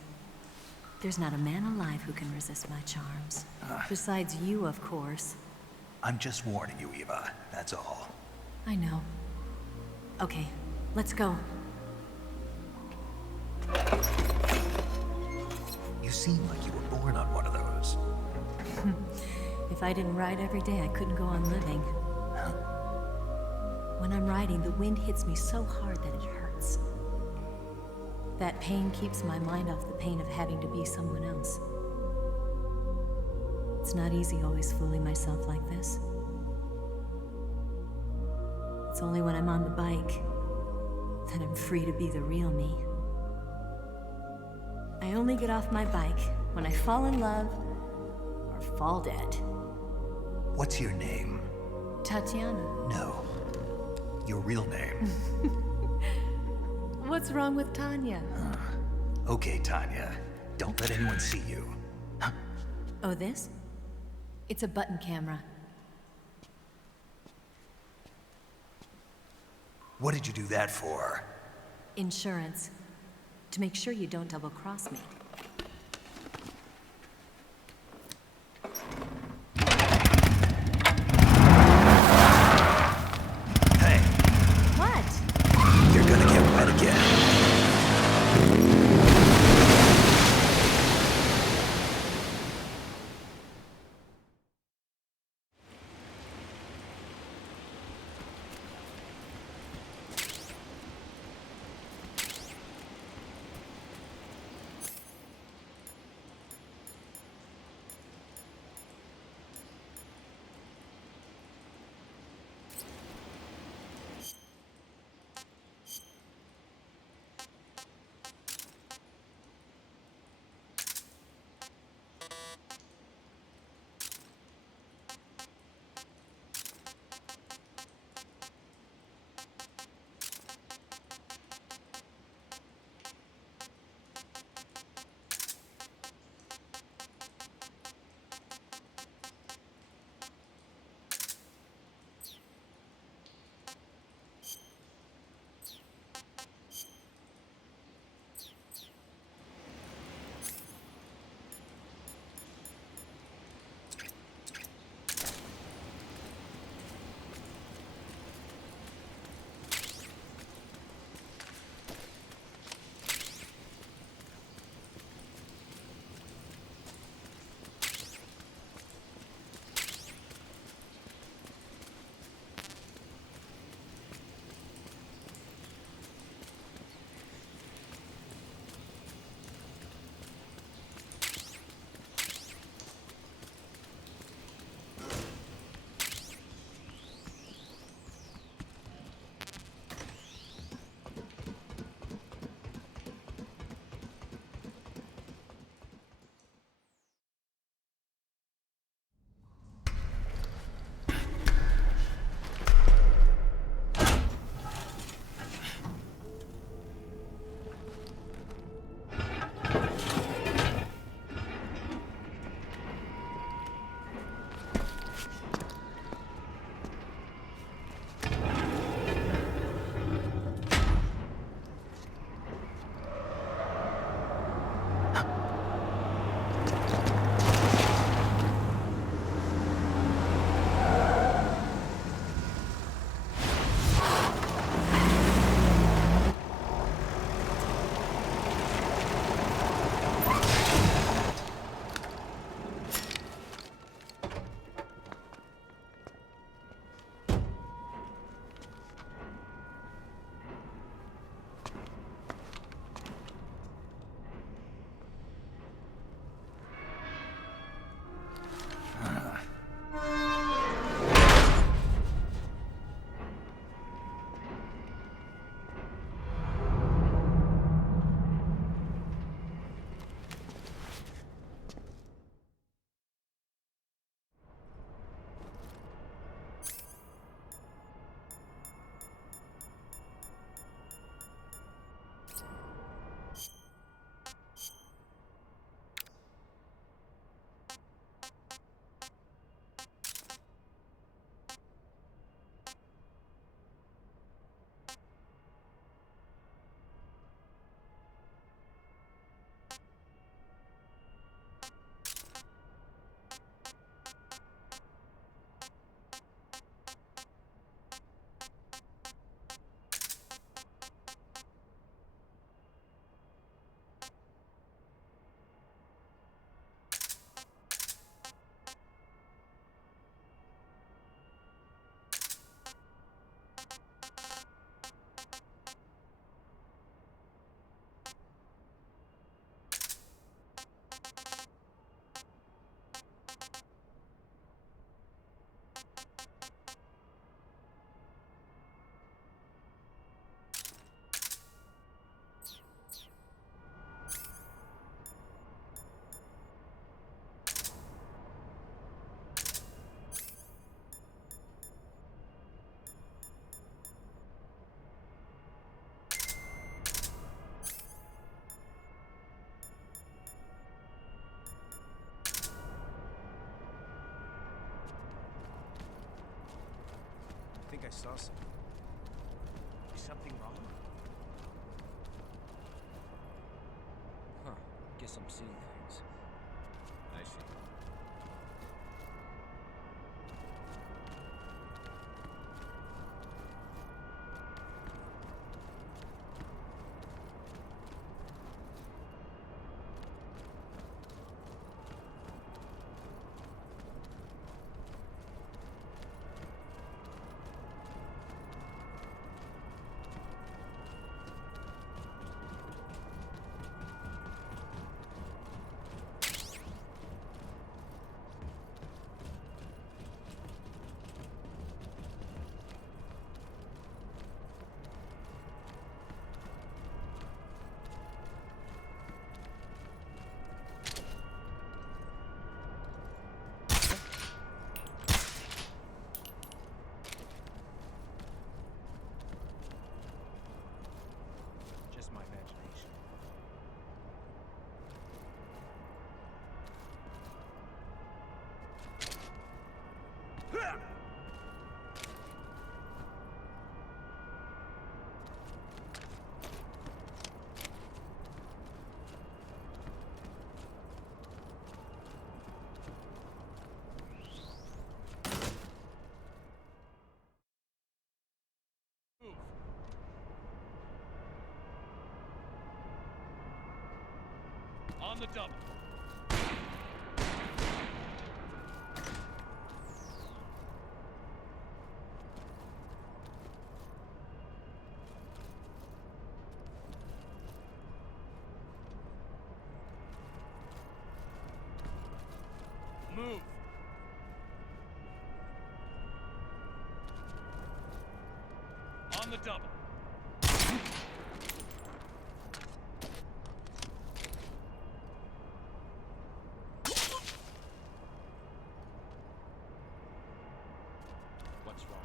There's not a man alive who can resist my charms. Besides you, of course. I'm just warning you, Eva. That's all. I know. Okay, let's go. You seem like you were born on one of those. If I didn't ride every day, I couldn't go on living. When I'm riding, the wind hits me so hard that it hurts. That pain keeps my mind off the pain of having to be someone else. It's not easy always fooling myself like this. It's only when I'm on the bike that I'm free to be the real me. I only get off my bike when I fall in love or fall dead. What's your name? Tatiana. No. Your real name. What's wrong with Tanya? Okay, Tanya. Don't let anyone see you. Oh, this? It's a button camera. What did you do that for? Insurance. To make sure you don't double-cross me. Hey. What? You're gonna get wet again. saw something. Is something wrong? Huh. Guess I'm seeing things. I see. Just my imagination. On the double. Move. On the double. What's wrong?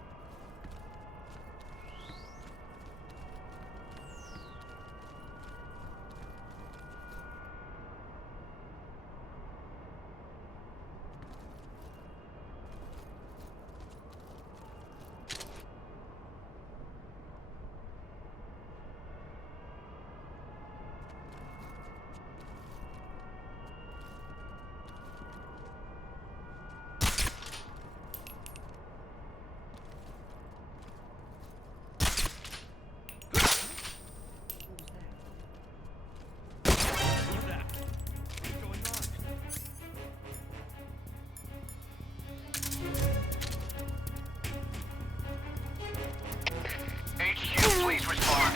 Please respond.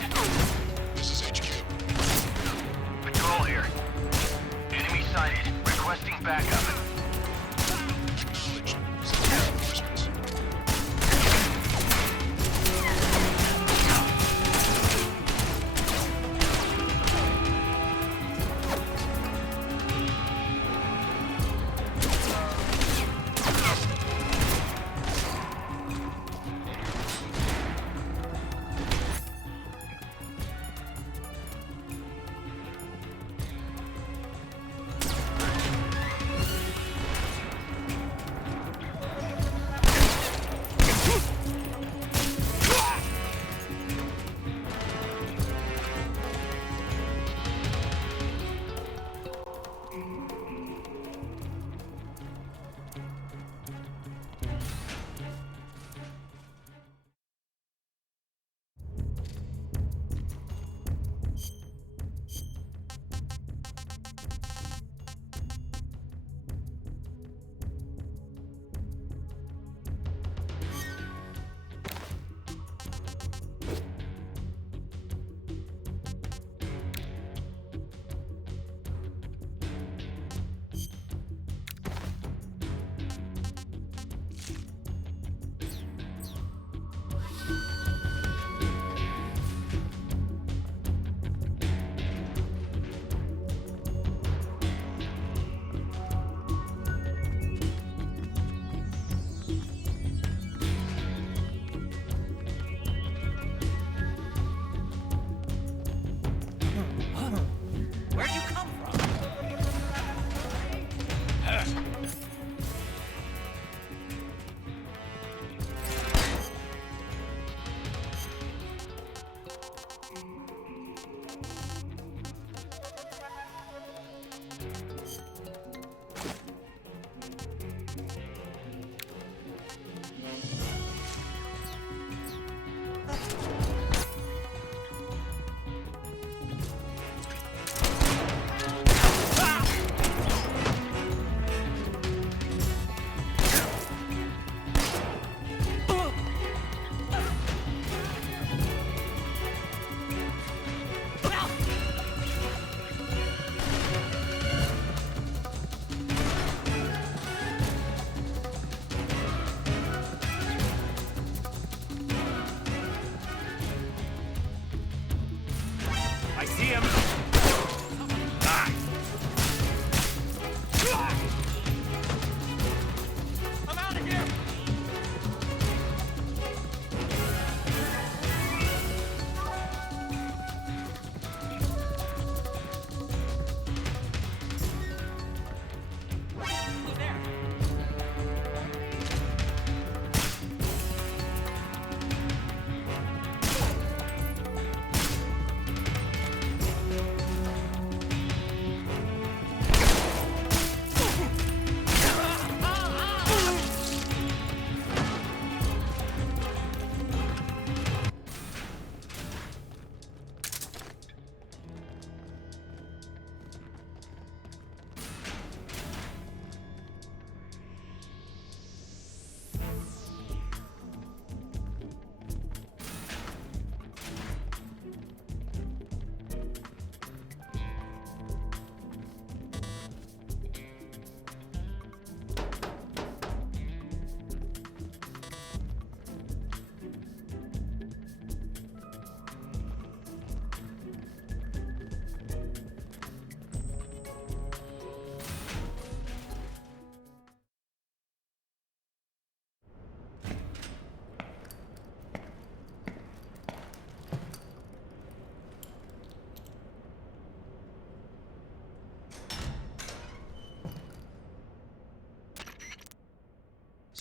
This is HQ. Patrol here. Enemy sighted. Requesting backup. Acknowledged. Send reinforcements. Where'd you come from?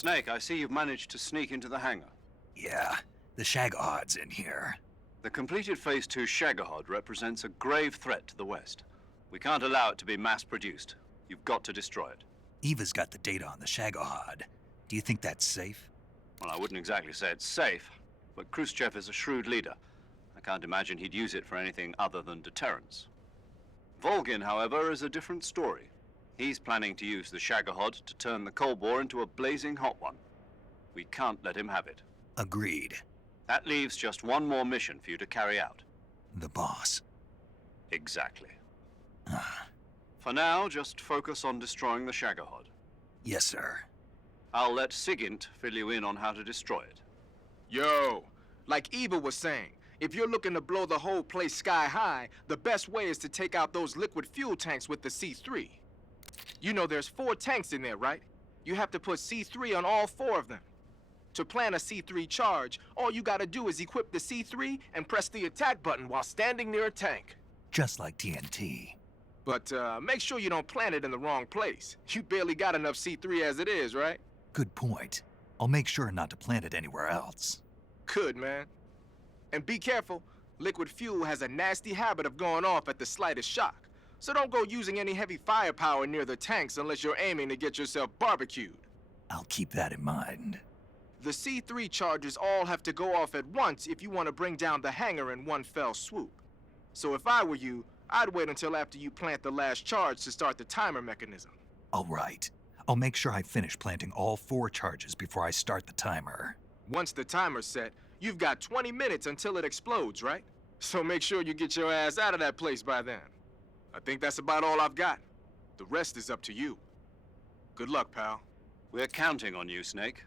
Snake, I see you've managed to sneak into the hangar. Yeah, the Shagahod's in here. The completed Phase 2 Shagahod represents a grave threat to the West. We can't allow it to be mass-produced. You've got to destroy it. Eva's got the data on the Shagahod. Do you think that's safe? Well, I wouldn't exactly say it's safe, but Khrushchev is a shrewd leader. I can't imagine he'd use it for anything other than deterrence. Volgin, however, is a different story. He's planning to use the Shagahod to turn the Cold War into a blazing hot one. We can't let him have it. Agreed. That leaves just one more mission for you to carry out. The boss. Exactly. For now, just focus on destroying the Shagahod. Yes, sir. I'll let Sigint fill you in on how to destroy it. Yo, like Eva was saying, if you're looking to blow the whole place sky high, the best way is to take out those liquid fuel tanks with the C3. You know there's 4 tanks in there, right? You have to put C3 on all 4 of them. To plant a C3 charge, all you gotta do is equip the C3 and press the attack button while standing near a tank. Just like TNT. But make sure you don't plant it in the wrong place. You barely got enough C3 as it is, right? Good point. I'll make sure not to plant it anywhere else. Good, man. And be careful. Liquid fuel has a nasty habit of going off at the slightest shock. So don't go using any heavy firepower near the tanks unless you're aiming to get yourself barbecued. I'll keep that in mind. The C3 charges all have to go off at once if you want to bring down the hangar in one fell swoop. So if I were you, I'd wait until after you plant the last charge to start the timer mechanism. All right. I'll make sure I finish planting all 4 charges before I start the timer. Once the timer's set, you've got 20 minutes until it explodes, right? So make sure you get your ass out of that place by then. I think that's about all I've got. The rest is up to you. Good luck, pal. We're counting on you, Snake.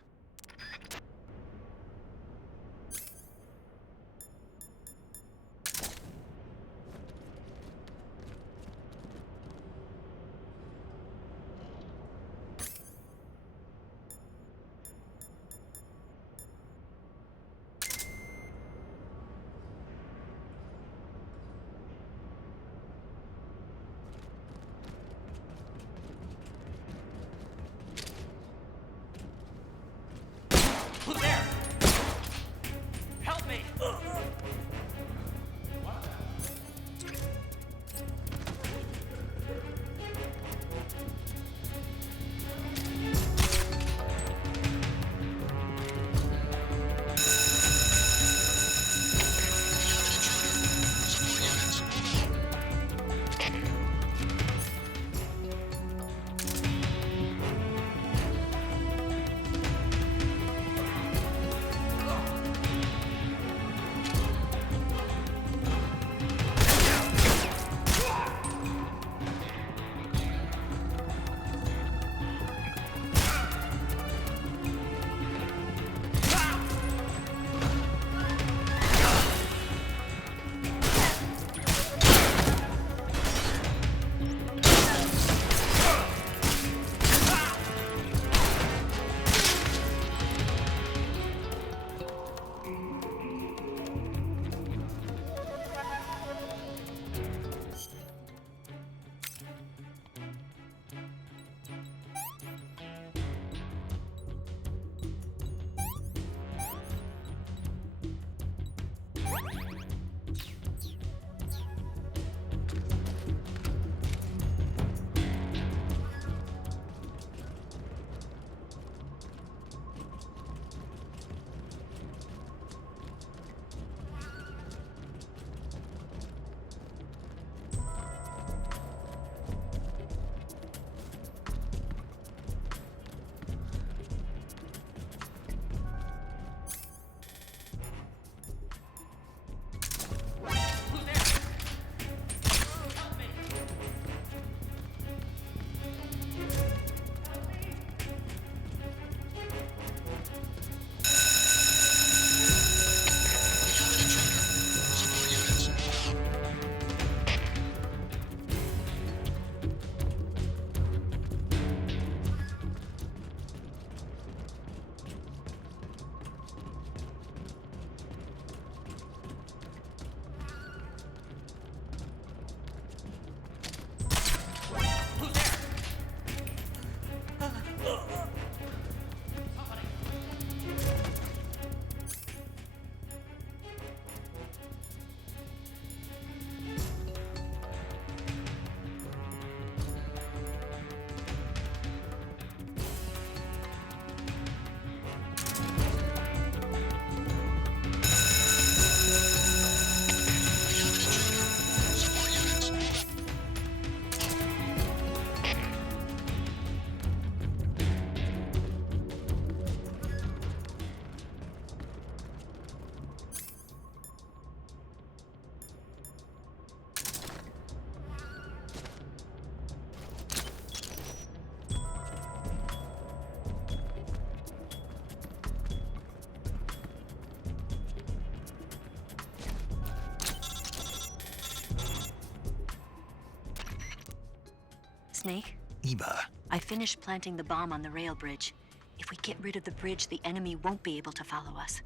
Snake? Eva, I finished planting the bomb on the rail bridge. If we get rid of the bridge, the enemy won't be able to follow us.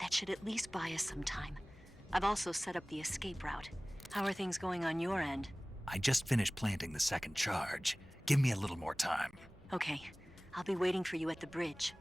That should at least buy us some time. I've also set up the escape route. How are things going on your end? I just finished planting the second charge. Give me a little more time. Okay. I'll be waiting for you at the bridge.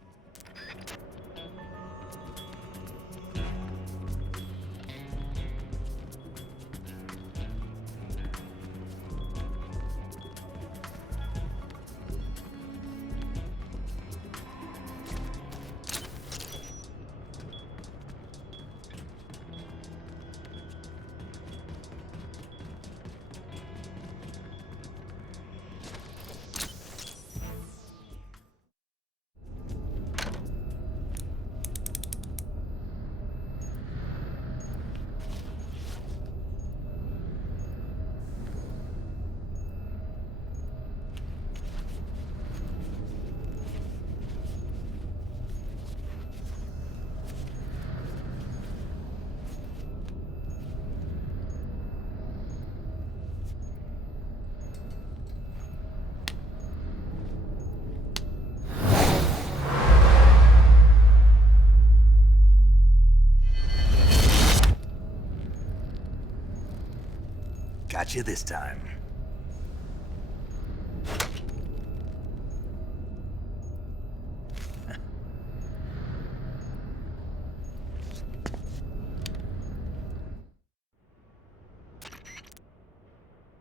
Got you this time.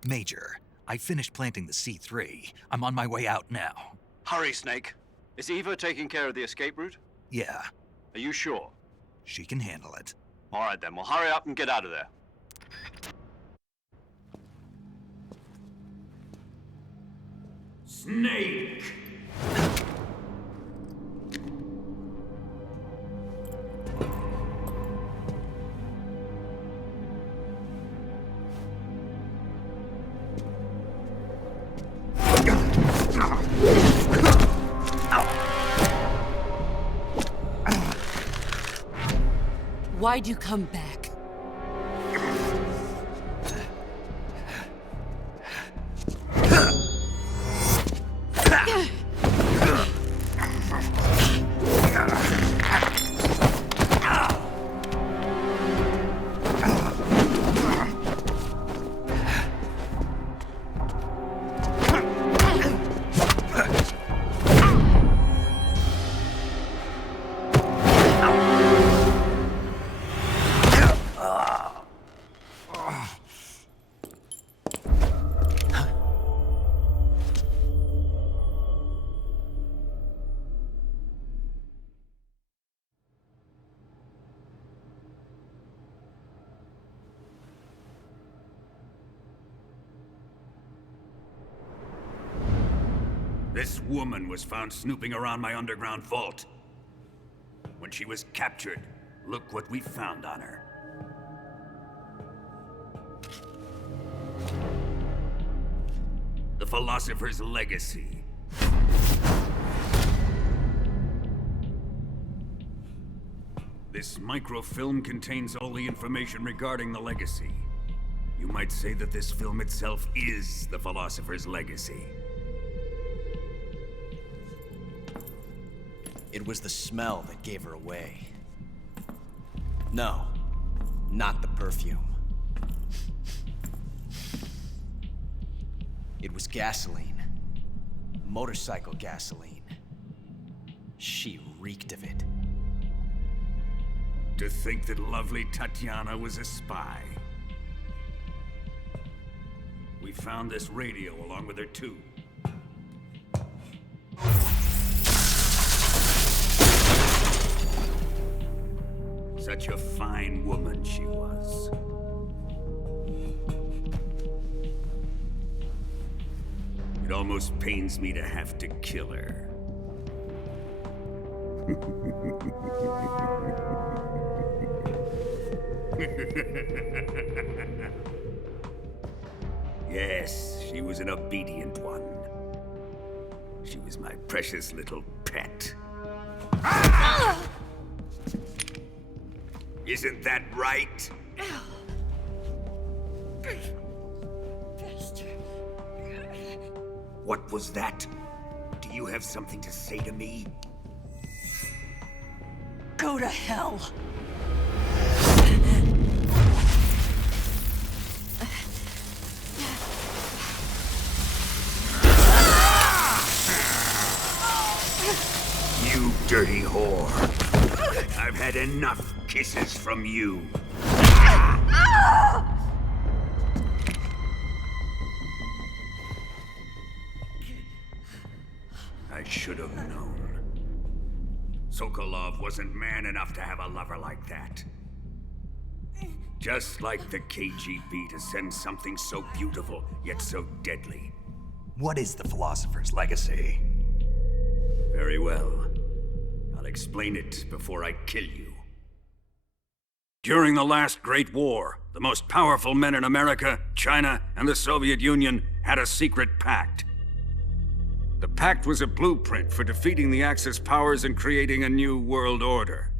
Major, I finished planting the C3. I'm on my way out now. Hurry, Snake. Is Eva taking care of the escape route? Yeah, Are you sure? she can handle it. All right then, well hurry up and get out of there. Snake! Why'd you come back? This woman was found snooping around my underground vault. When she was captured, look what we found on her. The Philosopher's Legacy. This microfilm contains all the information regarding the Legacy. You might say that this film itself is the Philosopher's Legacy. It was the smell that gave her away. No, not the perfume. It was gasoline. Motorcycle gasoline. She reeked of it. To think that lovely Tatiana was a spy. We found this radio along with her too. Such a fine woman she was. It almost pains me to have to kill her. Yes, she was an obedient one. She was my precious little pet. Isn't that right? What was that? Do you have something to say to me? Go to hell. You dirty whore. I've had enough kisses from you. I should have known. Sokolov wasn't man enough to have a lover like that. Just like the KGB to send something so beautiful, yet so deadly. What is the Philosopher's Legacy? Very well. I'll explain it before I kill you. During the last Great War, the most powerful men in America, China, and the Soviet Union had a secret pact. The pact was a blueprint for defeating the Axis powers and creating a new world order.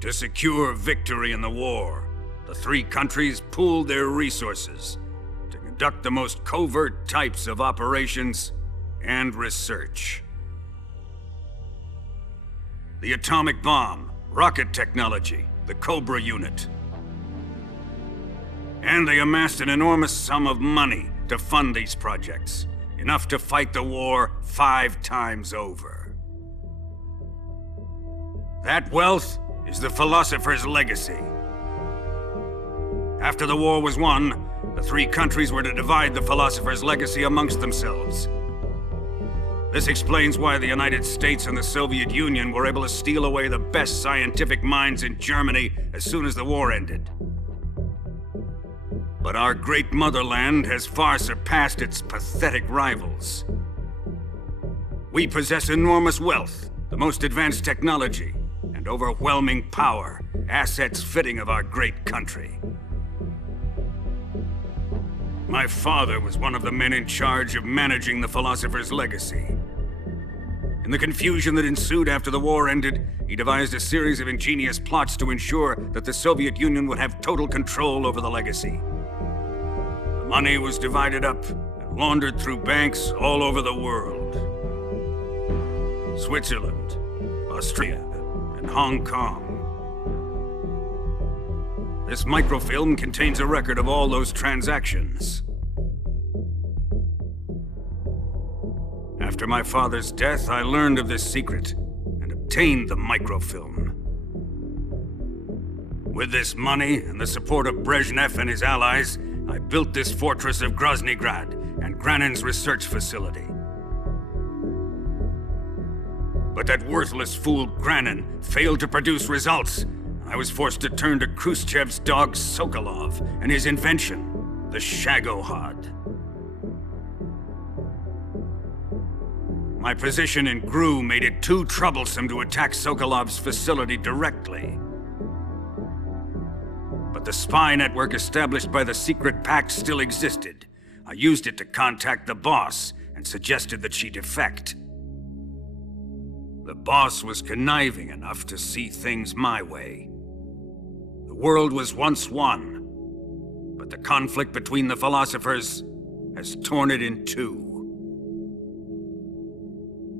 To secure victory in the war, the three countries pooled their resources to conduct the most covert types of operations and research. The atomic bomb, rocket technology, the Cobra unit. And they amassed an enormous sum of money to fund these projects, enough to fight the war 5 times over. That wealth is the Philosopher's Legacy. After the war was won, the three countries were to divide the Philosopher's Legacy amongst themselves. This explains why the United States and the Soviet Union were able to steal away the best scientific minds in Germany as soon as the war ended. But our great motherland has far surpassed its pathetic rivals. We possess enormous wealth, the most advanced technology, and overwhelming power, assets fitting of our great country. My father was one of the men in charge of managing the Philosopher's Legacy. In the confusion that ensued after the war ended, he devised a series of ingenious plots to ensure that the Soviet Union would have total control over the legacy. The money was divided up and laundered through banks all over the world. Switzerland, Austria, and Hong Kong. This microfilm contains a record of all those transactions. After my father's death, I learned of this secret and obtained the microfilm. With this money and the support of Brezhnev and his allies, I built this fortress of Groznygrad and Granin's research facility. But that worthless fool Granin failed to produce results. I was forced to turn to Khrushchev's dog Sokolov and his invention, the Shagohod. My position in GRU made it too troublesome to attack Sokolov's facility directly. But the spy network established by the secret pact still existed. I used it to contact the boss and suggested that she defect. The boss was conniving enough to see things my way. The world was once one, but the conflict between the philosophers has torn it in two.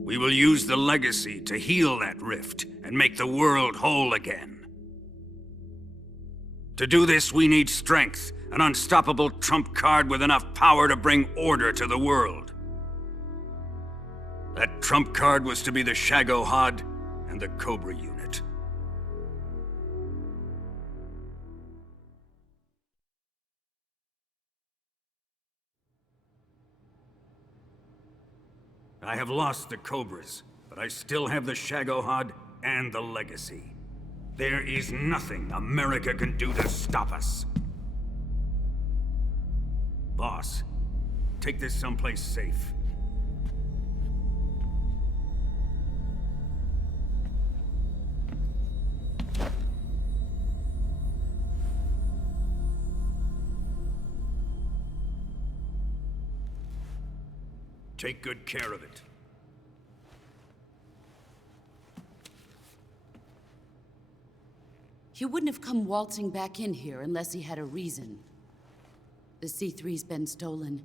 We will use the legacy to heal that rift and make the world whole again. To do this, we need strength, an unstoppable trump card with enough power to bring order to the world. That trump card was to be the Shagohod and the Cobra unit. I have lost the Cobras, but I still have the Shagohod and the legacy. There is nothing America can do to stop us. Boss, take this someplace safe. Take good care of it. He wouldn't have come waltzing back in here unless he had a reason. The C3's been stolen.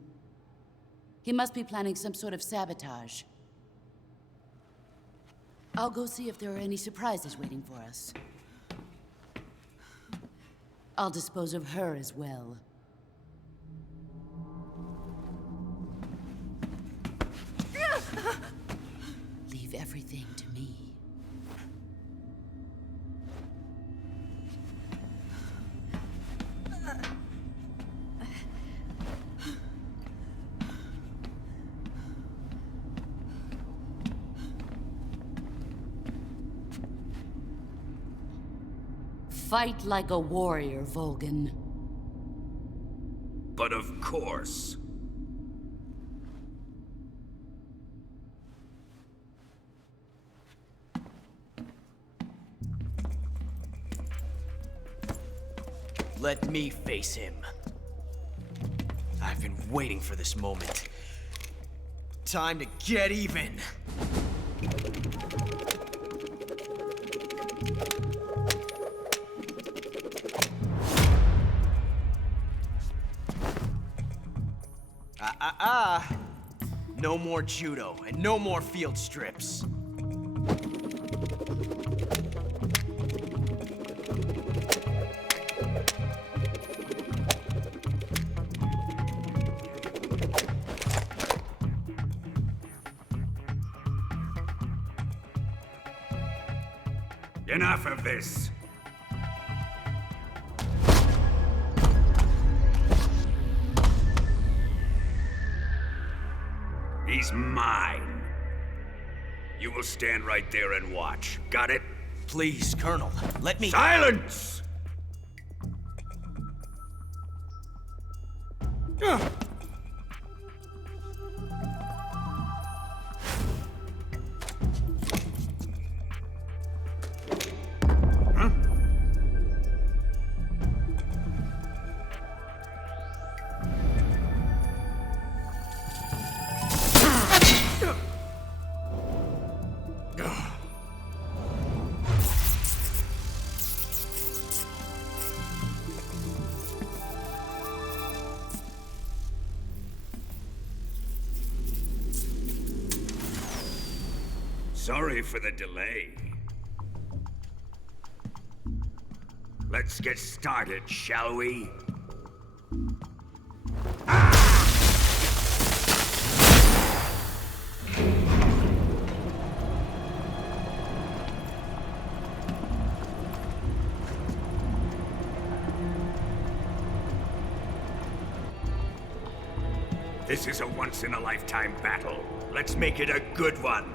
He must be planning some sort of sabotage. I'll go see if there are any surprises waiting for us. I'll dispose of her as well. Leave everything to me. Fight like a warrior, Volgan. But of course. Let me face him. I've been waiting for this moment. Time to get even. No more judo, and no more field strips. Enough of this. He's mine. You will stand right there and watch. Got it? Please, Colonel, let me— Silence! Sorry for the delay. Let's get started, shall we? This is a once-in-a-lifetime battle. Let's make it a good one.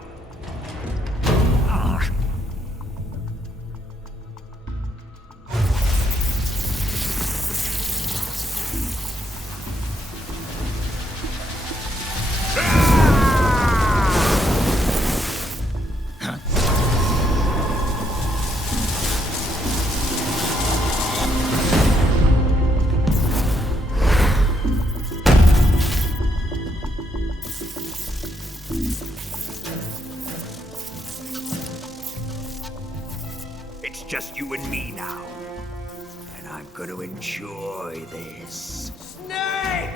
It's just you and me now. And I'm gonna enjoy this. Snake!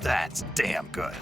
That's damn good.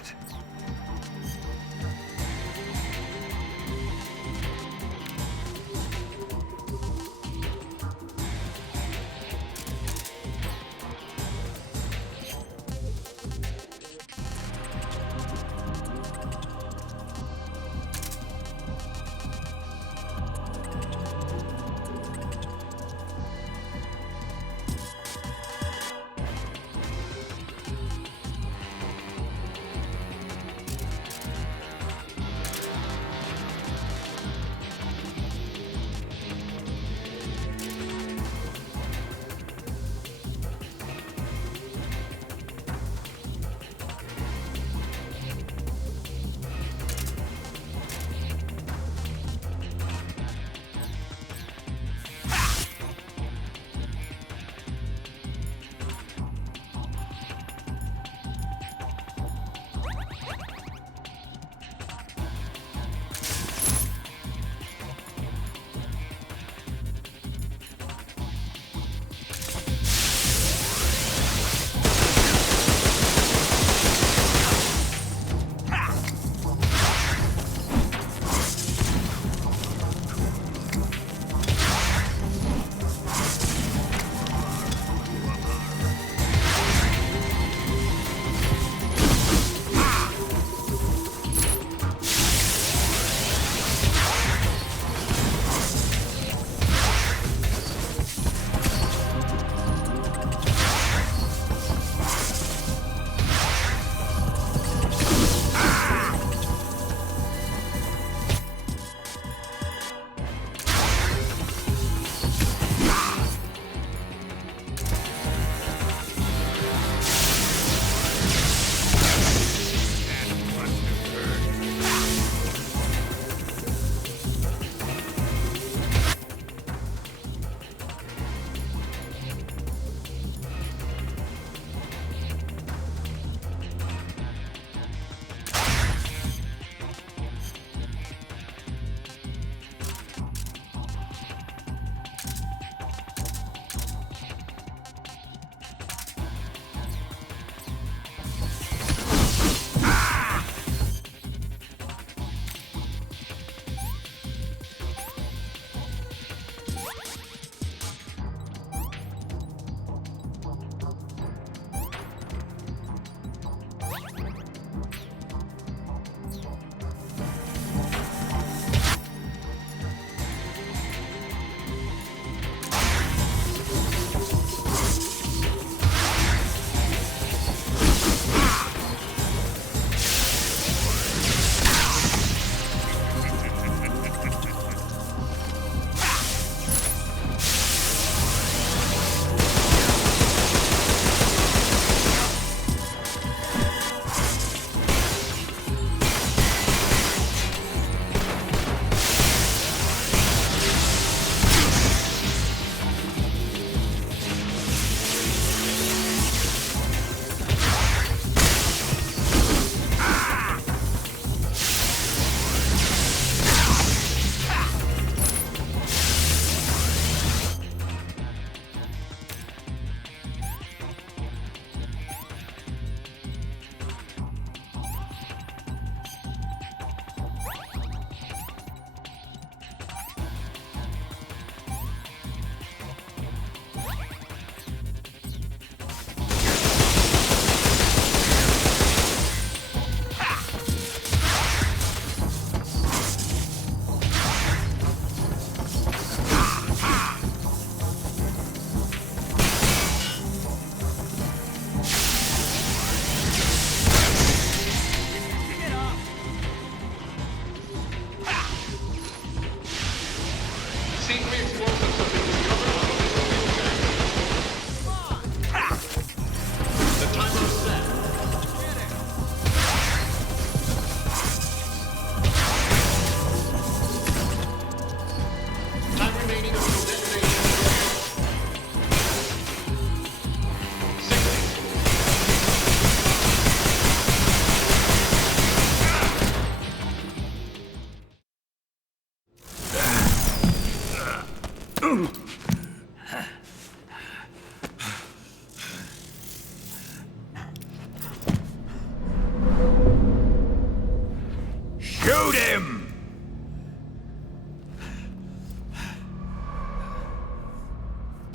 Shoot him!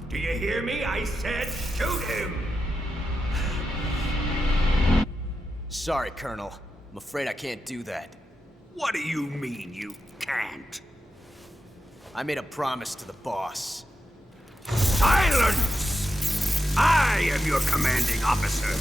Do you hear me? I said shoot him! Sorry, Colonel. I'm afraid I can't do that. What do you mean you can't? I made a promise to the boss. Silence! I am your commanding officer.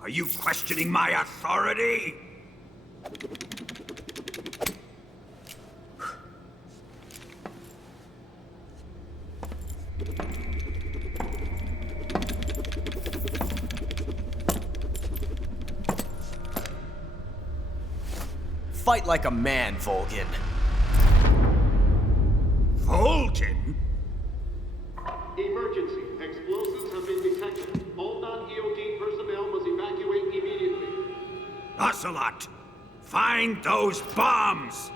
Are you questioning my authority? Fight like a man, Volgin. Volgin? Emergency. Explosives have been detected. All non-EOD personnel must evacuate immediately. Ocelot! Find those bombs!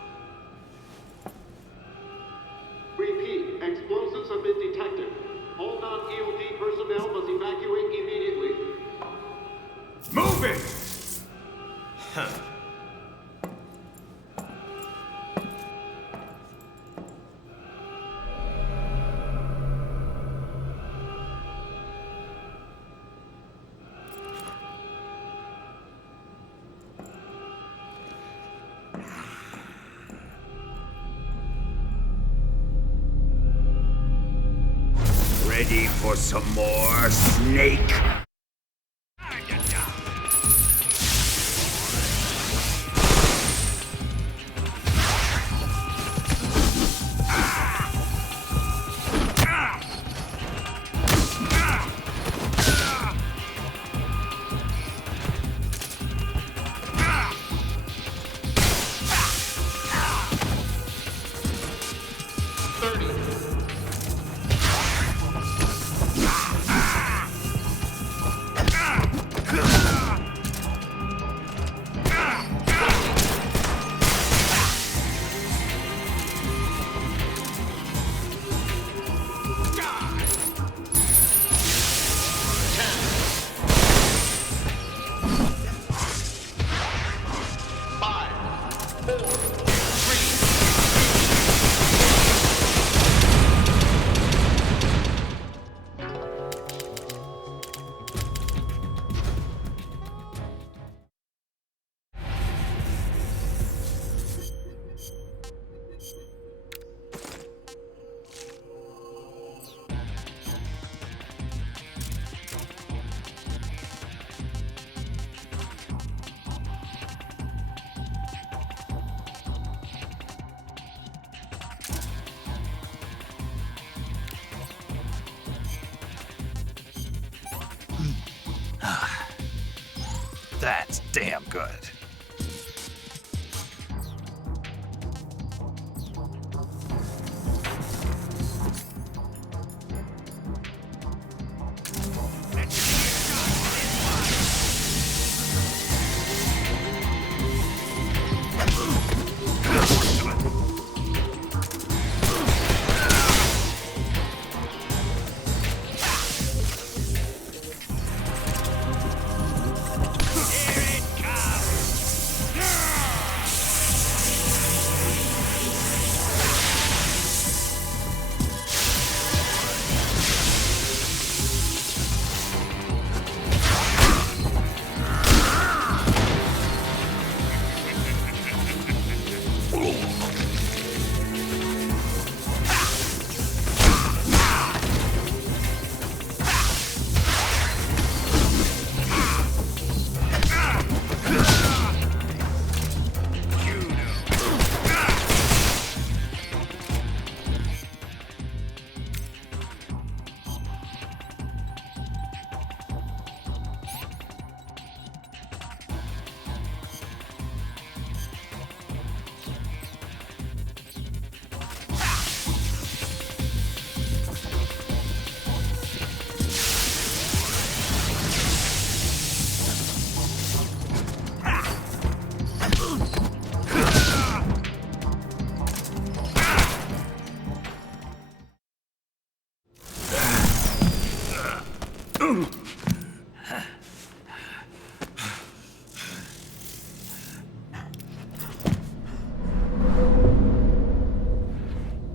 Repeat. Explosives have been detected. All non-EOD personnel must evacuate immediately. Move it! Huh. Ready for some more, Snake? That's damn good.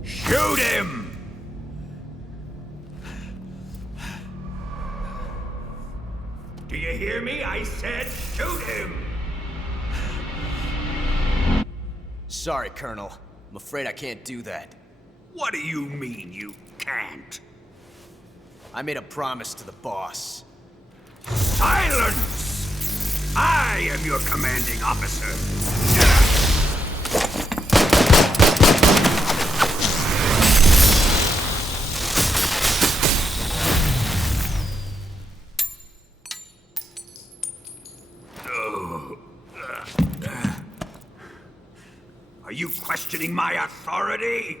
Shoot him! Do you hear me? I said shoot him! Sorry, Colonel. I'm afraid I can't do that. What do you mean you can't? I made a promise to the boss. Silence! I am your commanding officer. Are you questioning my authority?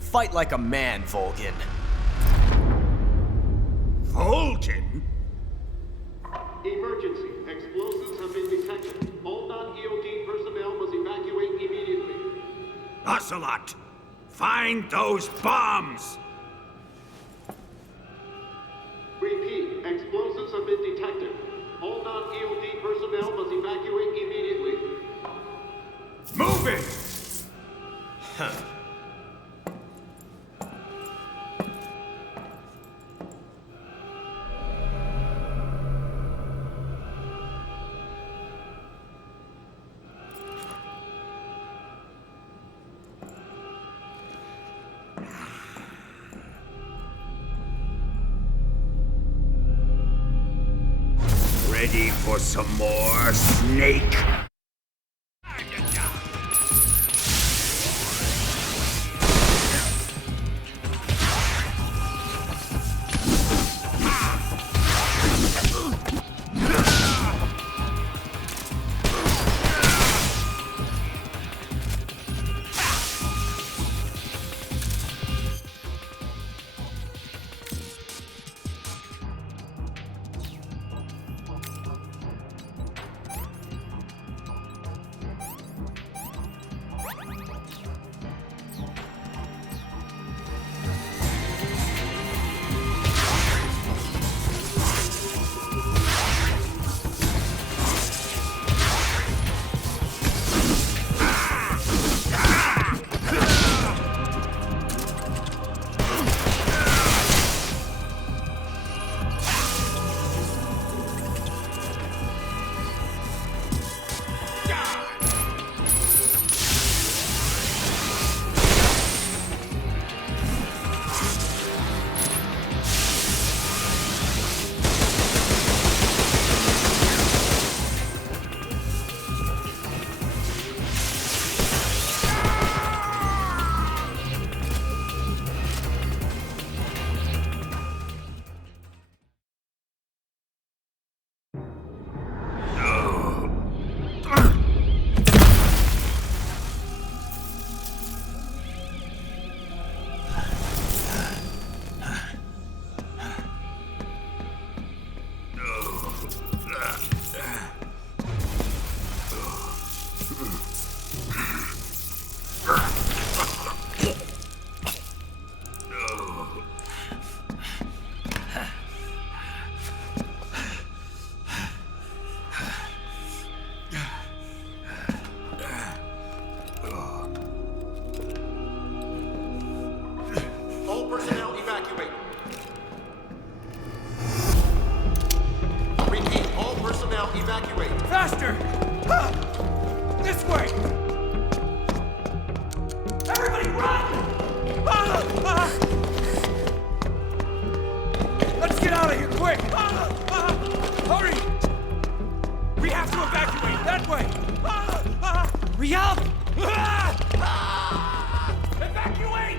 Fight like a man, Volgin. Volgin? Emergency. Explosives have been detected. All non-EOD personnel must evacuate immediately. Ocelot, find those bombs! Repeat. Explosives have been detected. All non-EOD personnel must evacuate immediately. Move it! Huh. Ready for some more, Snake? All personnel evacuate. Repeat. All personnel evacuate. Faster! This way! Everybody run! Let's get out of here, quick! Hurry! We have to evacuate, that way! Hurry up! Evacuate!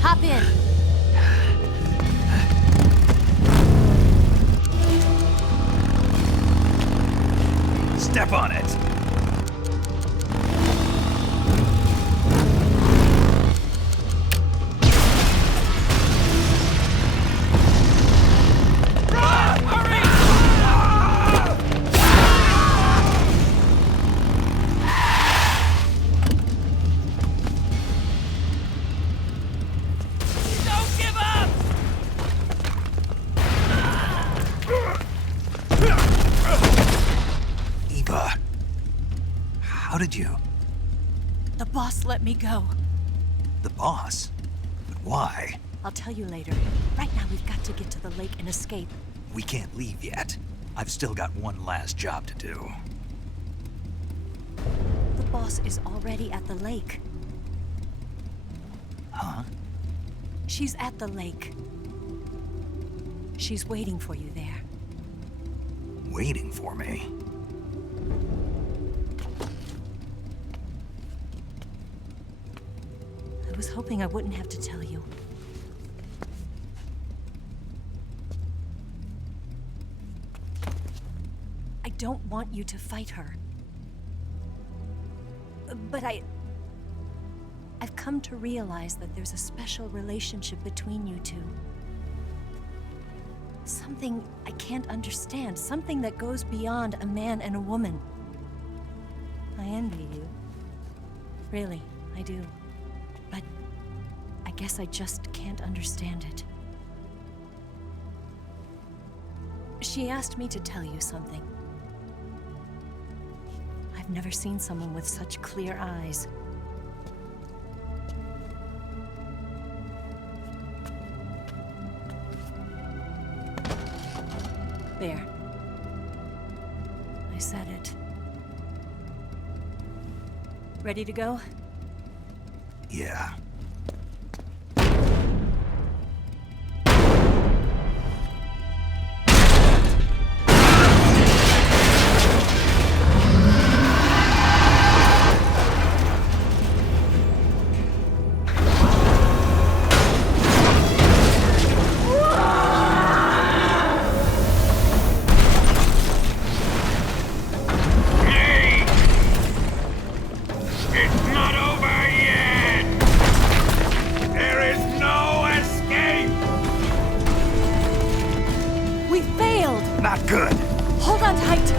Hop in. Step on it! How did you? The boss let me go. The boss? But why? I'll tell you later. Right now, we've got to get to the lake and escape. We can't leave yet. I've still got one last job to do. The boss is already at the lake. Huh? She's at the lake. She's waiting for you there. Waiting for me? I was hoping I wouldn't have to tell you. I don't want you to fight her. But I've come to realize that there's a special relationship between you two. Something I can't understand. Something that goes beyond a man and a woman. I envy you. Really, I do. But I guess I just can't understand it. She asked me to tell you something. I've never seen someone with such clear eyes. There. I said it. Ready to go? Yeah. Not good. Hold on tight.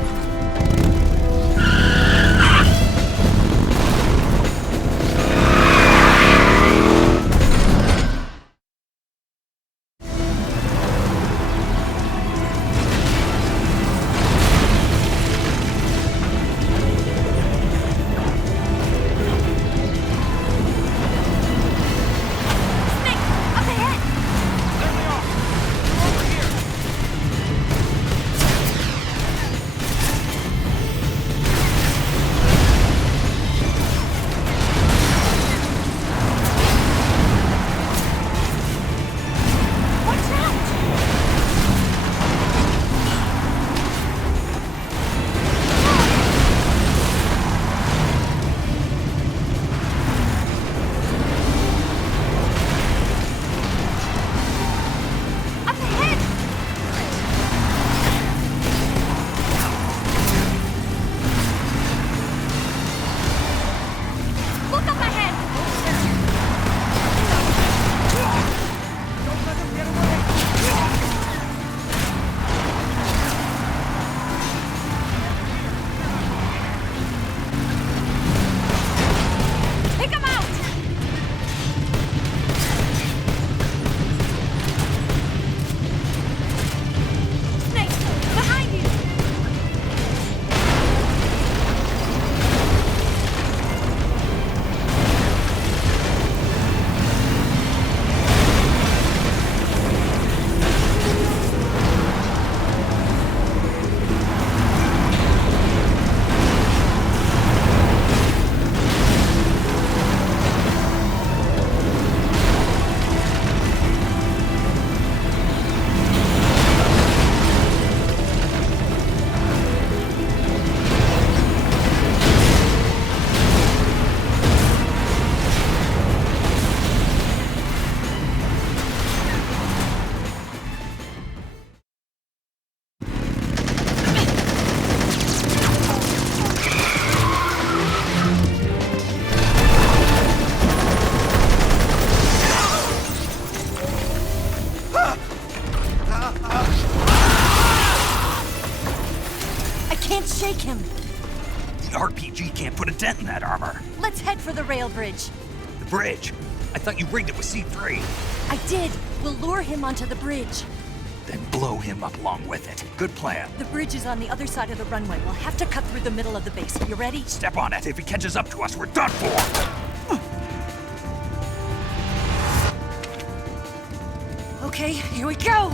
can't shake him. The RPG can't put a dent in that armor. Let's head for the rail bridge. The bridge? I thought you rigged it with C3. I did. We'll lure him onto the bridge. Then blow him up along with it. Good plan. The bridge is on the other side of the runway. We'll have to cut through the middle of the base. You ready? Step on it. If he catches up to us, we're done for. Okay, here we go!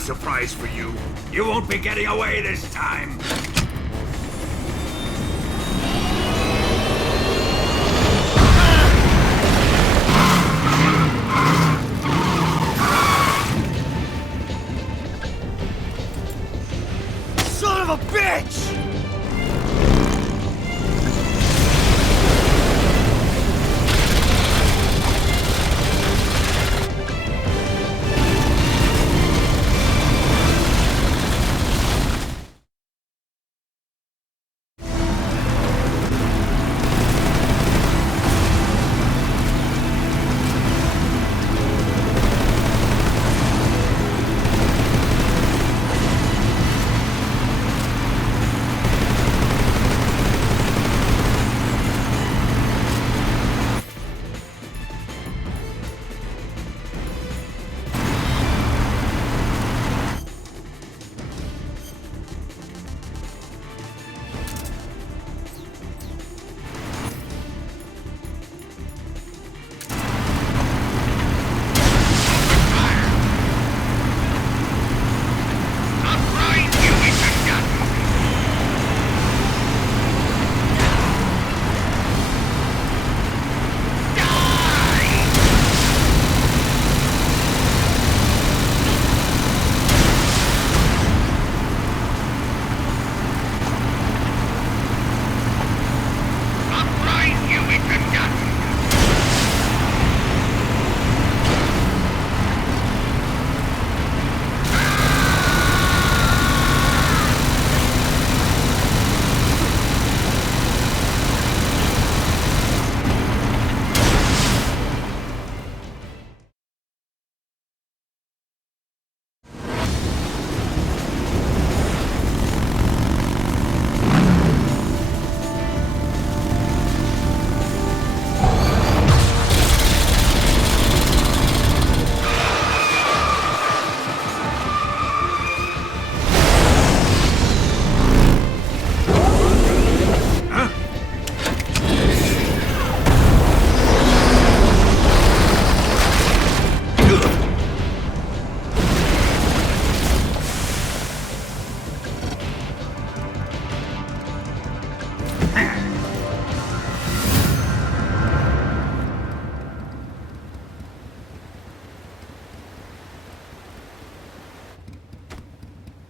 a surprise for you. You won't be getting away this time. Son of a bitch!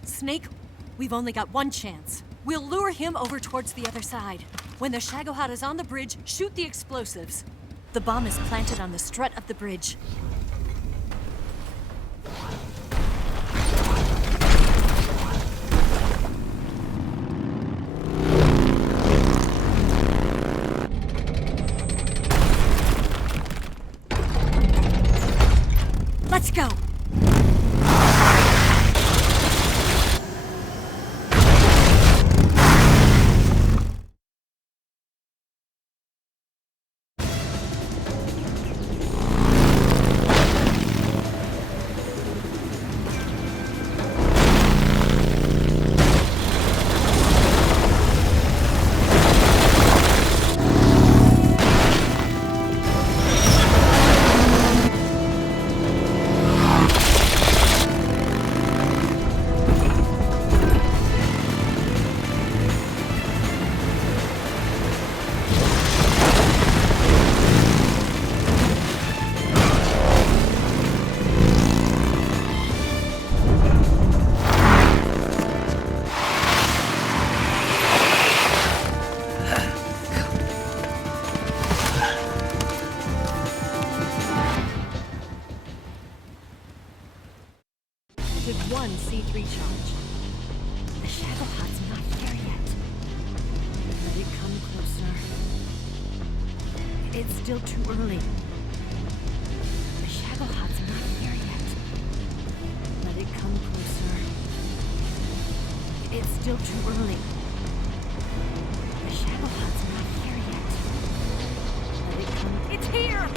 Snake, we've only got one chance. We'll lure him over towards the other side. When the Shagohod is on the bridge, shoot the explosives. The bomb is planted on the strut of the bridge. Let's go! Did one C3 charge. The Shagohod's not here yet. Let it come closer. It's still too early. The Shagohod's not here yet. Let it come closer. It's still too early. The Shagohod's not here yet. Let it come. It's here!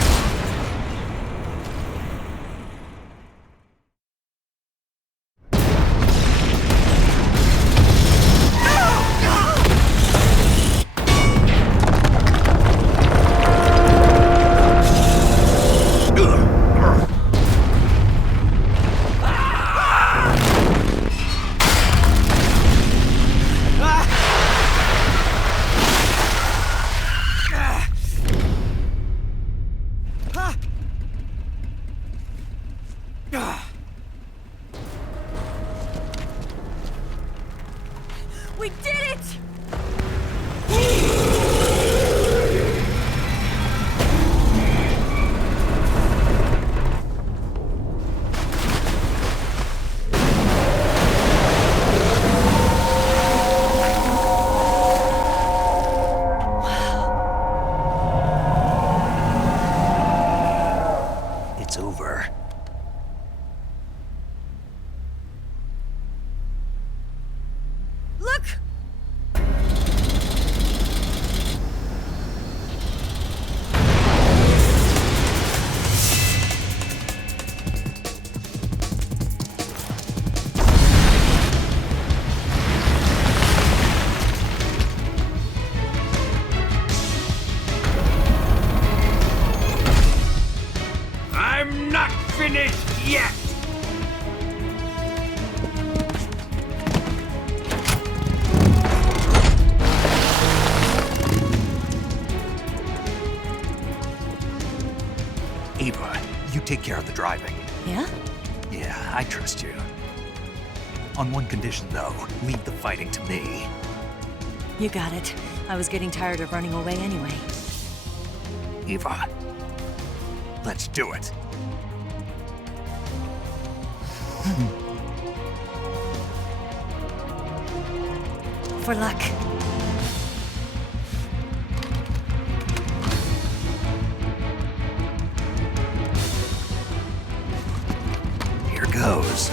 yet! Eva, you take care of the driving. Yeah? Yeah, I trust you. On one condition, though, leave the fighting to me. You got it. I was getting tired of running away anyway. Eva, let's do it. For luck. Here goes.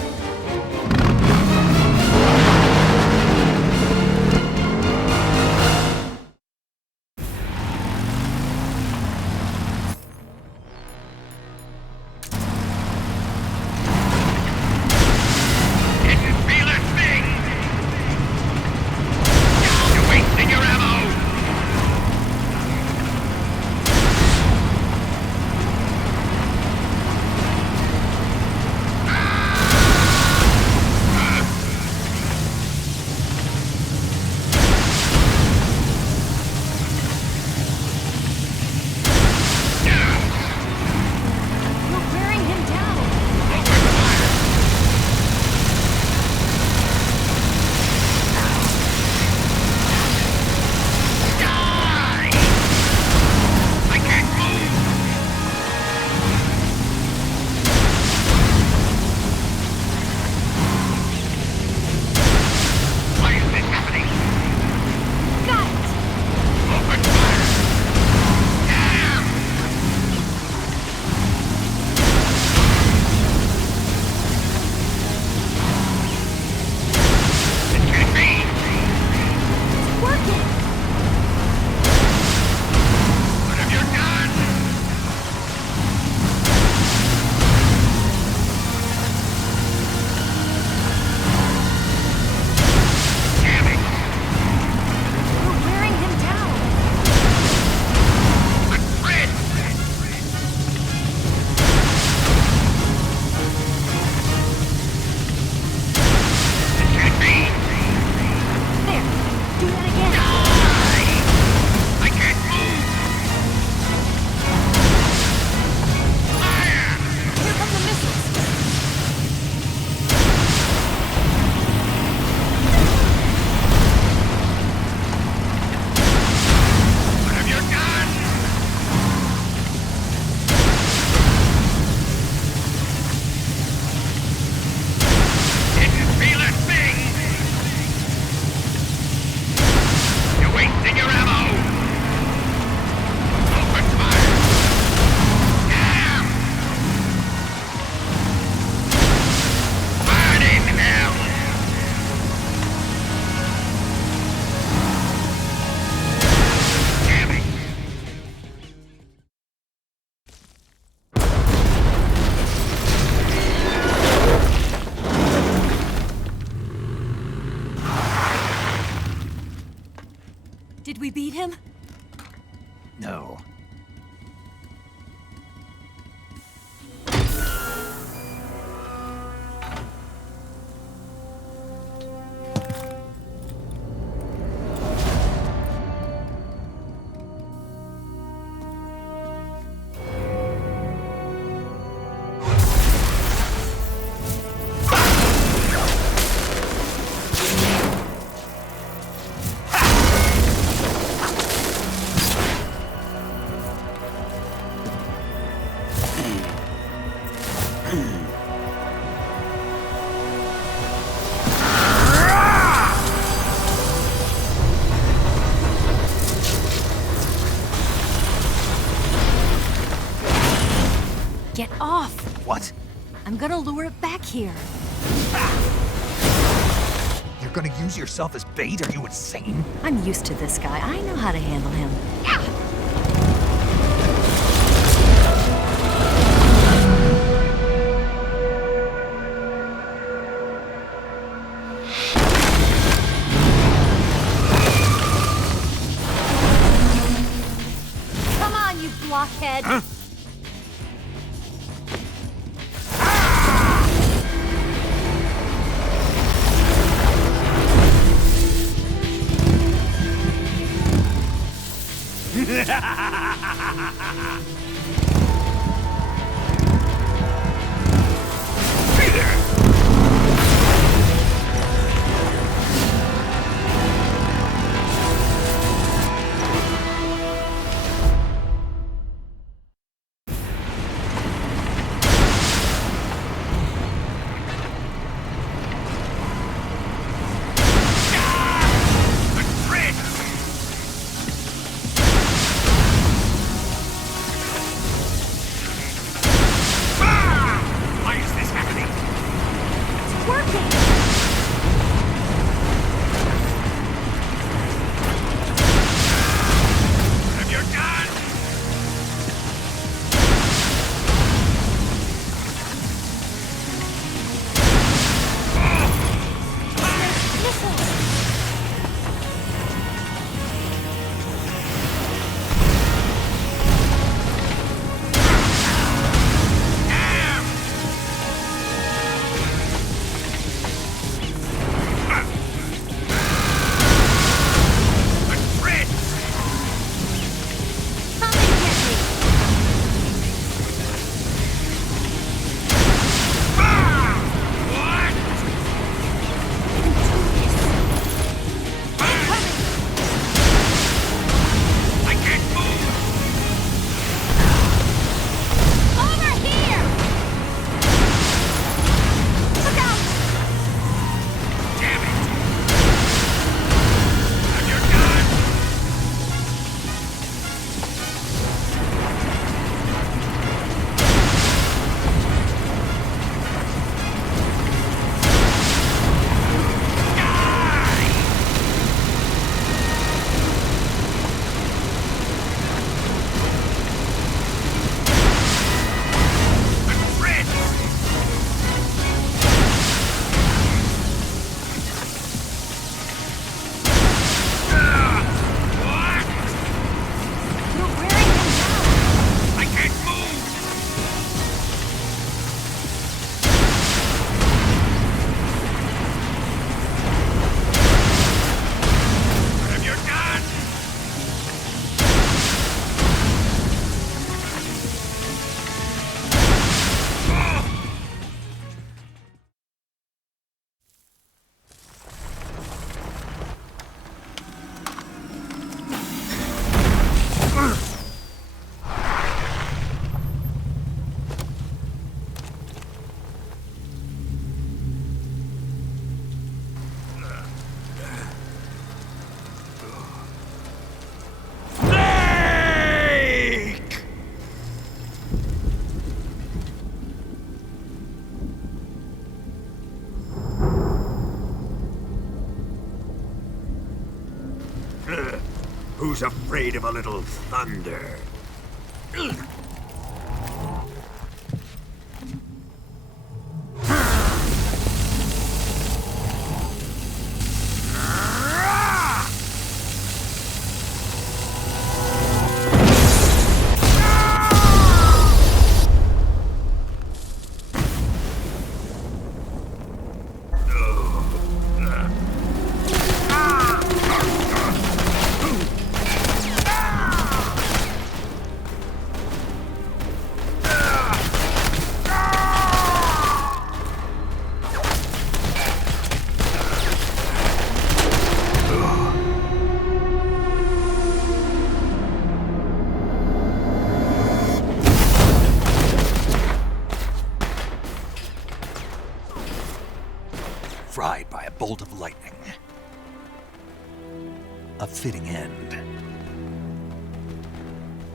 Did we beat him? No. Get off! What? I'm gonna lure it back here. You're gonna use yourself as bait? Are you insane? I'm used to this guy. I know how to handle him. Come on, you blockhead! Huh? Who's afraid of a little thunder? Fried by a bolt of lightning. A fitting end.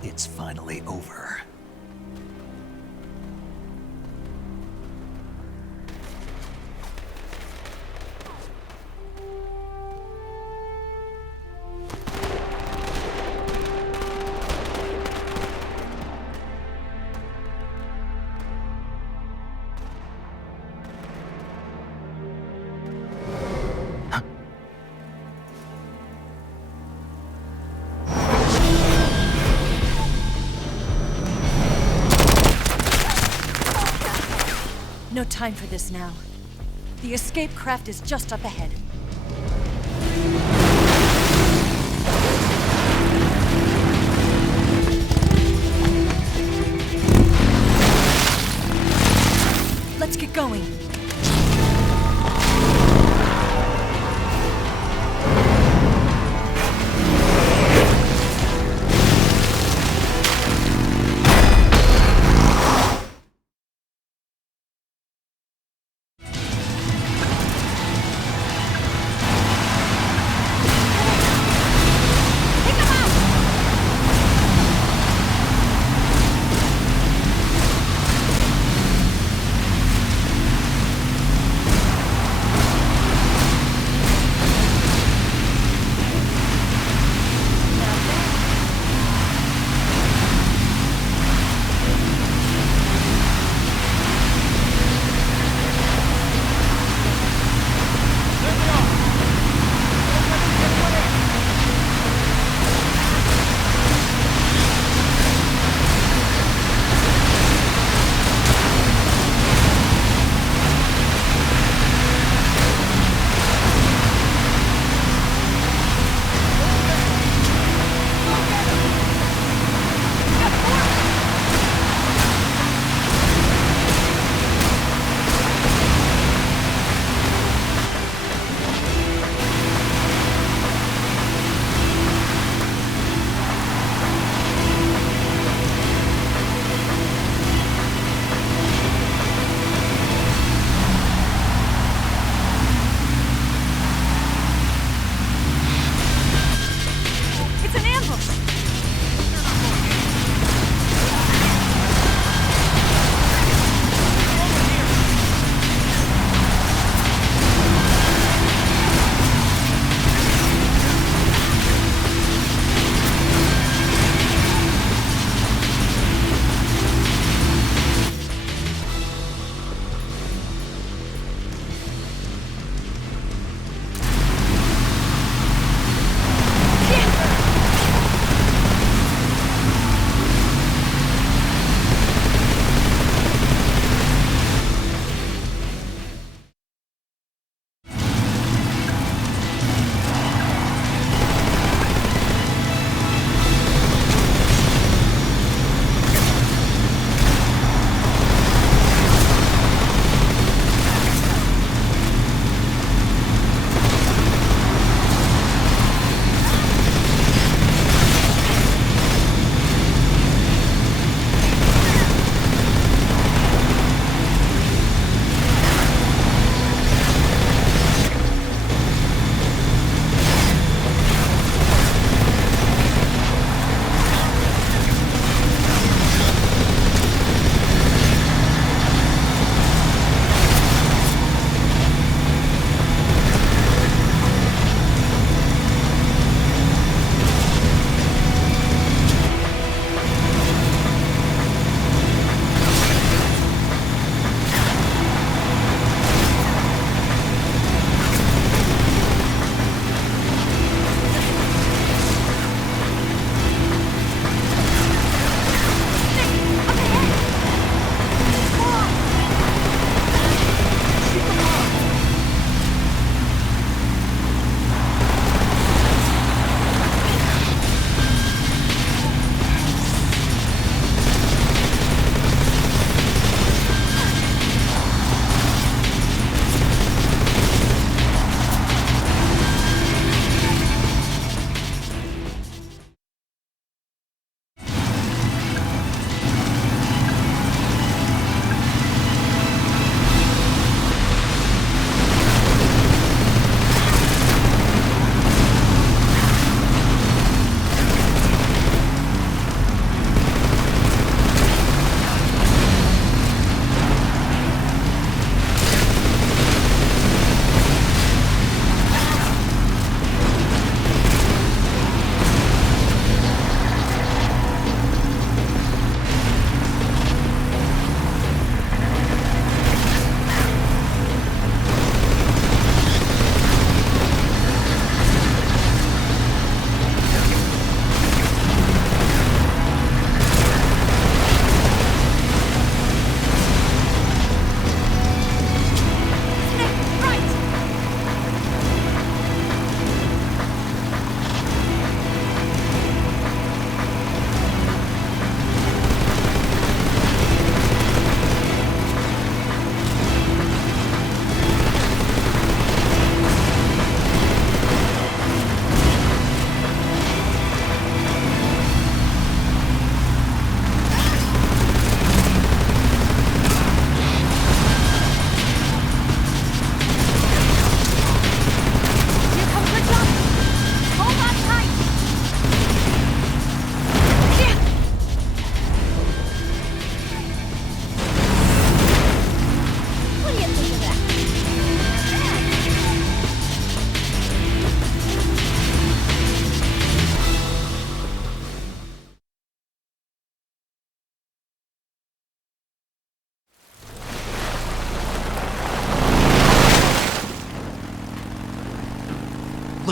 It's finally over. No time for this now. The escape craft is just up ahead. going.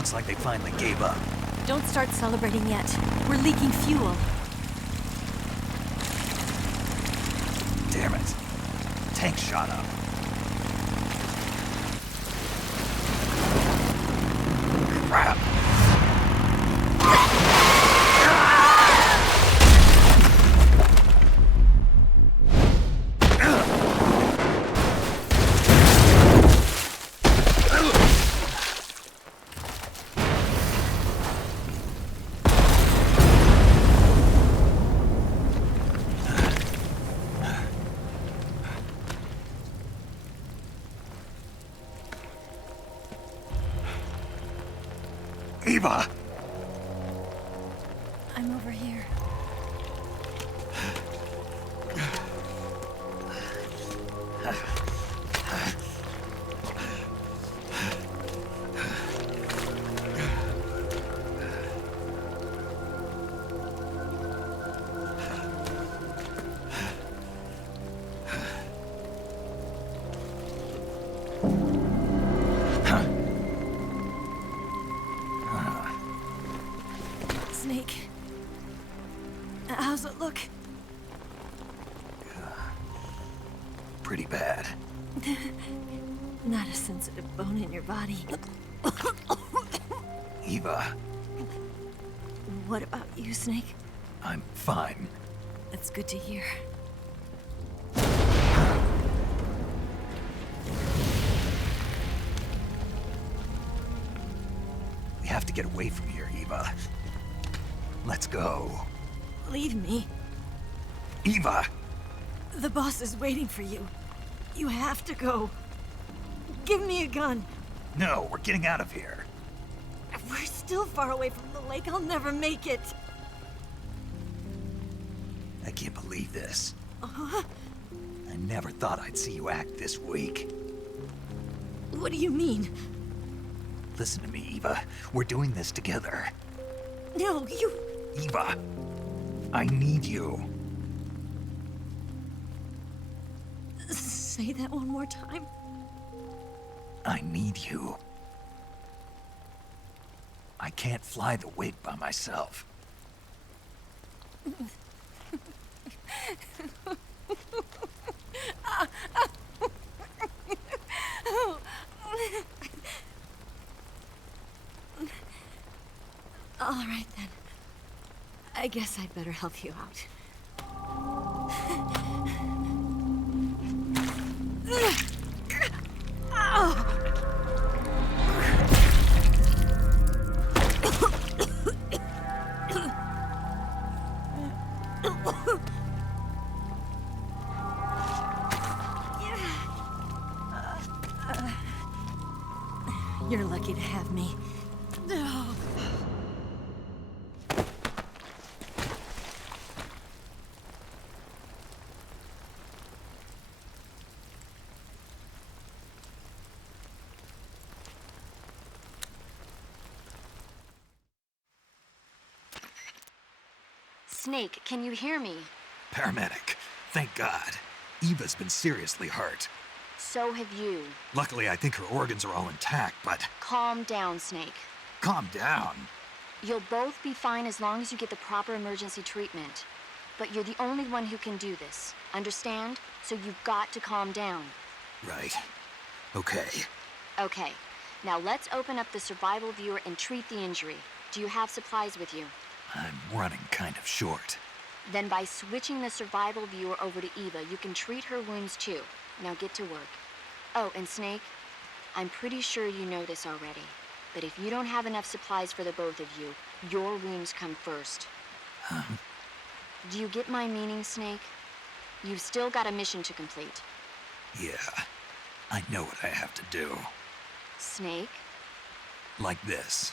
Looks like they finally gave up. Don't start celebrating yet. We're leaking fuel. Damn it. Tank shot up. Crap. Eva! I'm over here. Snake. How's it look? Pretty bad. Not a sensitive bone in your body. Eva, What about you, Snake? I'm fine. That's good to hear. We have to get away from here, Eva. Let's go. Leave me. Eva! The boss is waiting for you. You have to go. Give me a gun. No, we're getting out of here. We're still far away from the lake. I'll never make it. I can't believe this. Uh-huh. I never thought I'd see you act this weak. What do you mean? Listen to me, Eva. We're doing this together. No, you... Eva, I need you. Say that one more time. I need you. I can't fly the wig by myself. All right, then. I guess I'd better help you out. You're lucky to have me. Snake, can you hear me? Paramedic, thank God. Eva's been seriously hurt. So have you. Luckily, I think her organs are all intact, but... Calm down, Snake. Calm down. You'll both be fine as long as you get the proper emergency treatment. But you're the only one who can do this. Understand? So you've got to calm down. Right. Okay. Okay. Now let's open up the survival viewer and treat the injury. Do you have supplies with you? I'm running kind of short. Then by switching the survival viewer over to Eva, you can treat her wounds too. Now get to work. Oh, and Snake, I'm pretty sure you know this already, but if you don't have enough supplies for the both of you, your wounds come first. Do you get my meaning, Snake? You've still got a mission to complete. Yeah, I know what I have to do. Snake? Like this.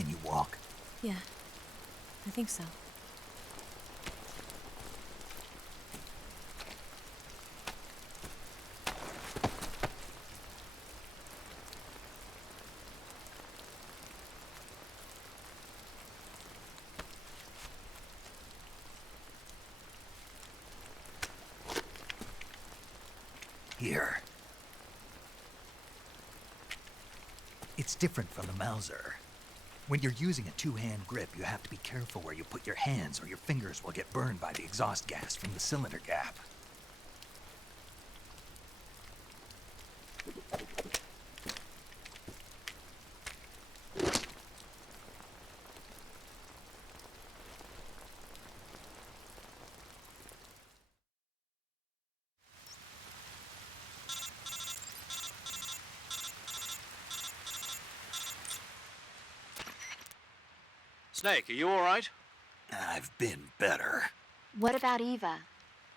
Can you walk? Yeah, I think so. Here. It's different from the Mauser. When you're using a two-hand grip, you have to be careful where you put your hands or your fingers will get burned by the exhaust gas from the cylinder gap. Snake, are you all right? I've been better. What about Eva?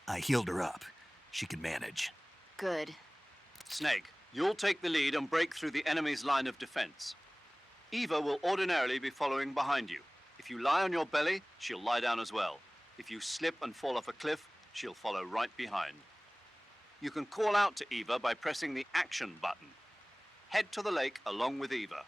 I healed her up. She can manage. Good. Snake, you'll take the lead and break through the enemy's line of defense. Eva will ordinarily be following behind you. If you lie on your belly, she'll lie down as well. If you slip and fall off a cliff, she'll follow right behind. You can call out to Eva by pressing the action button. Head to the lake along with Eva.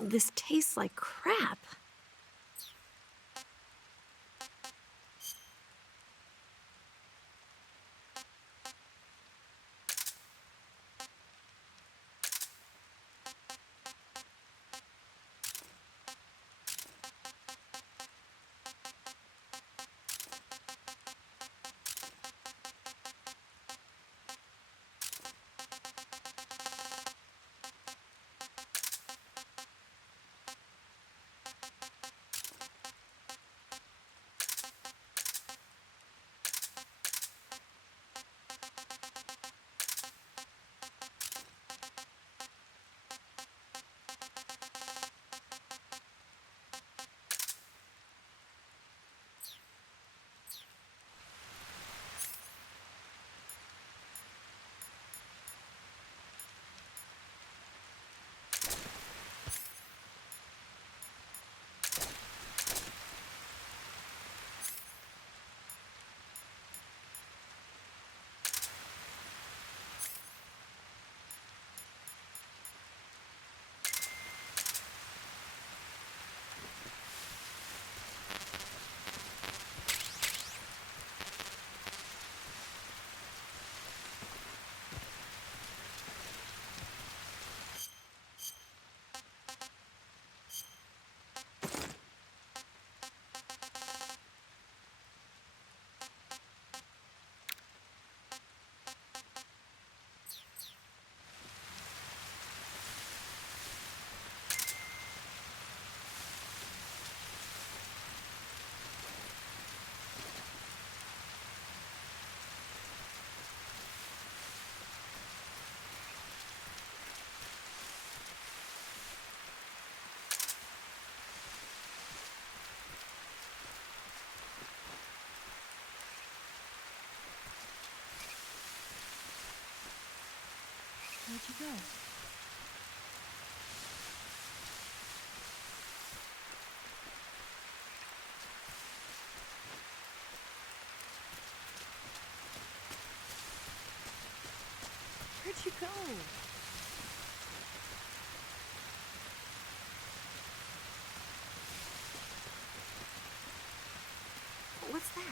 This tastes like crap. Where'd you go? Where'd you go? What's that?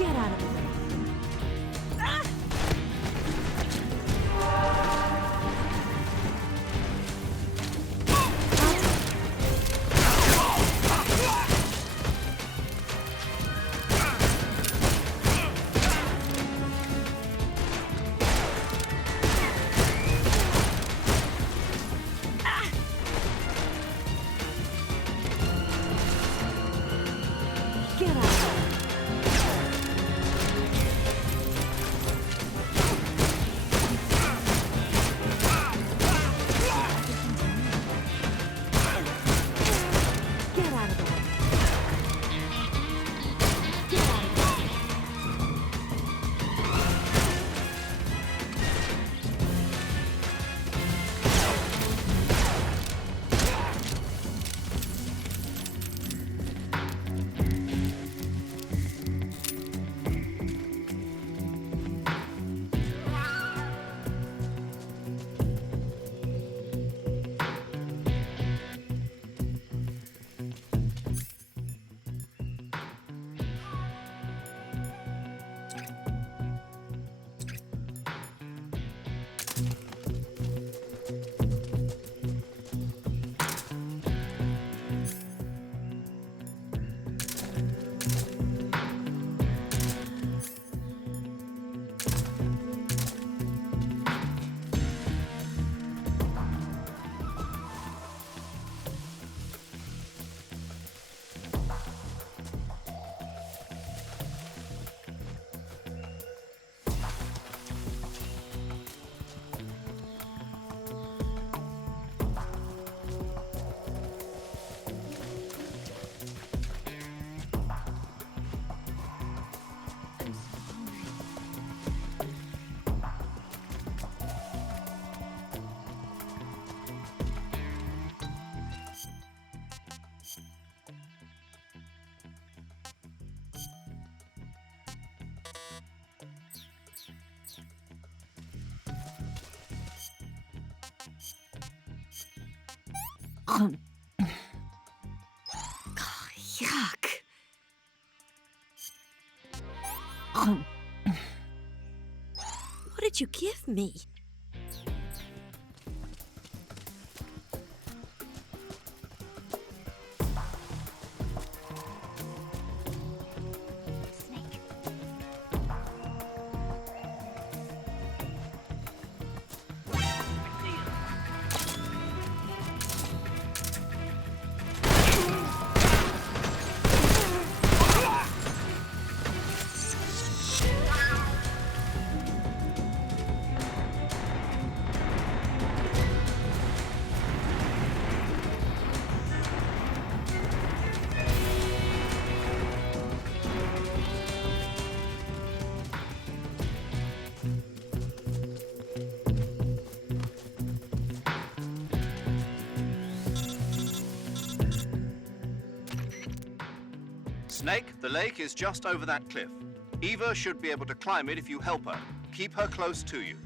Get out of the way. Get out of the way. Get out of the way. Get out of the way. Yuck. What did you give me? Snake, the lake is just over that cliff. Eva should be able to climb it if you help her. Keep her close to you.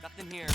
Nothing here.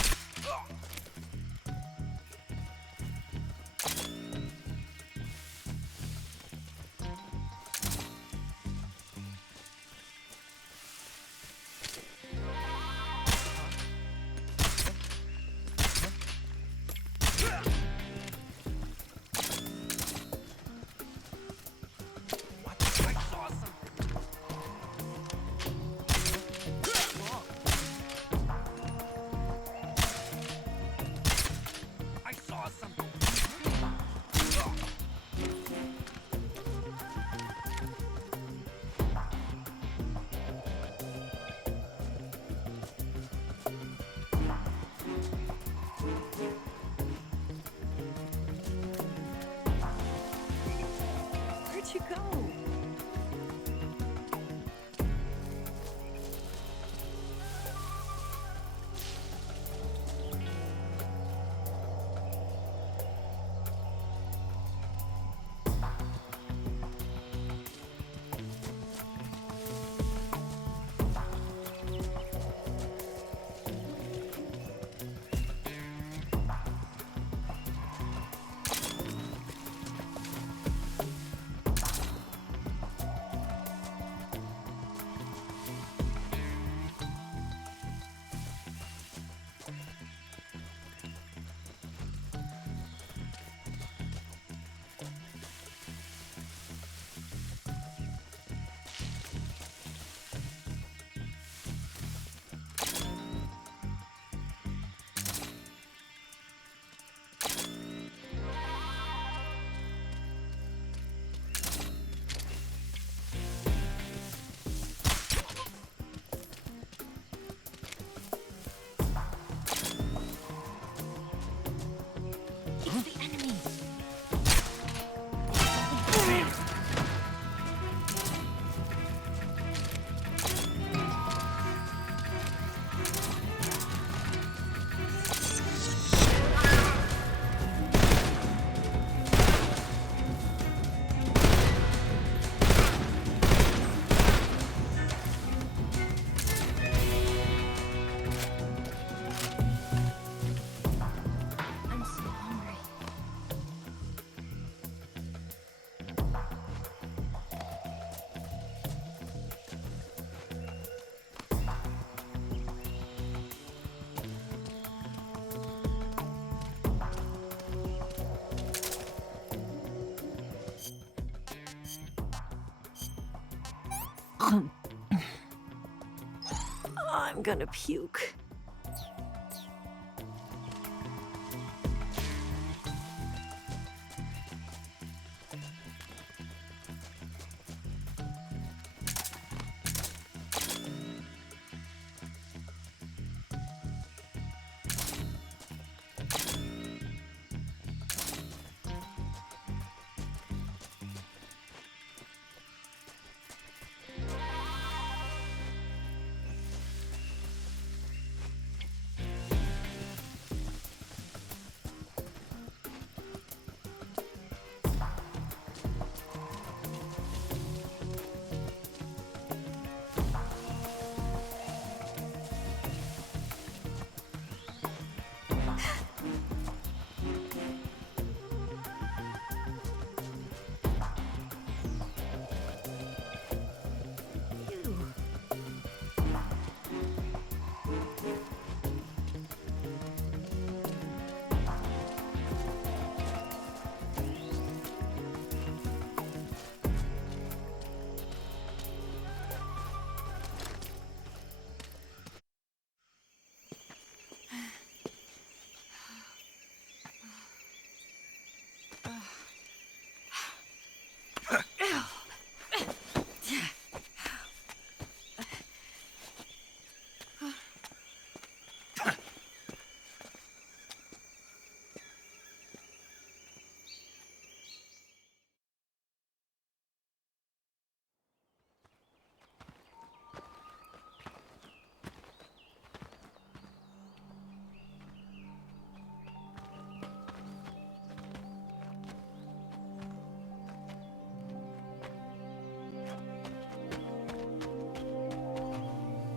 you go? I'm gonna puke.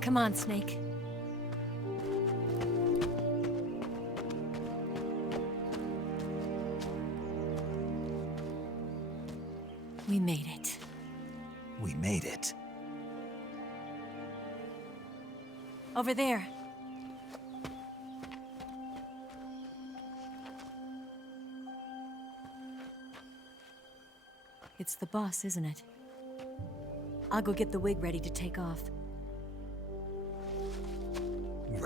Come on, Snake. We made it. We made it. Over there. It's the boss, isn't it? I'll go get the wig ready to take off.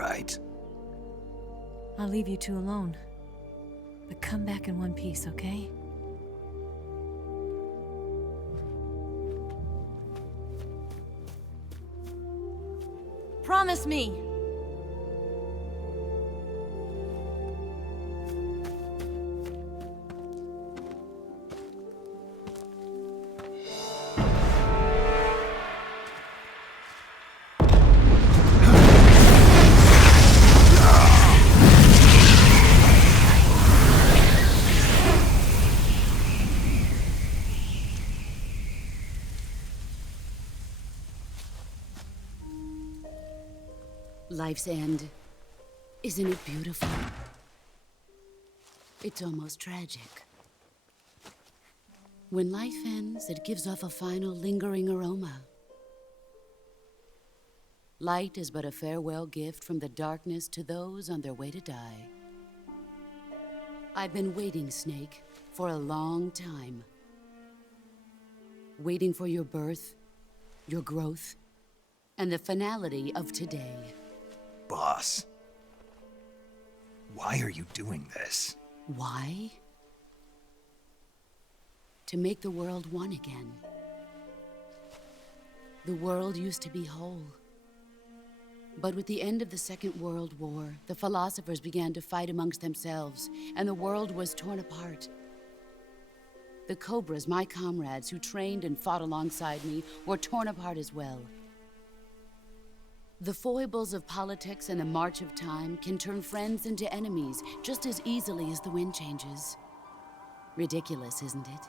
Right. I'll leave you two alone. But come back in one piece, okay? Promise me! Life's end. Isn't it beautiful? It's almost tragic. When life ends, it gives off a final lingering aroma. Light is but a farewell gift from the darkness to those on their way to die. I've been waiting, Snake, for a long time. Waiting for your birth, your growth, and the finality of today. Boss, why are you doing this? Why? To make the world one again. The world used to be whole. But with the end of the Second World War, the philosophers began to fight amongst themselves, and the world was torn apart. The Cobras, my comrades who trained and fought alongside me, were torn apart as well. The foibles of politics and the march of time can turn friends into enemies just as easily as the wind changes. Ridiculous, isn't it?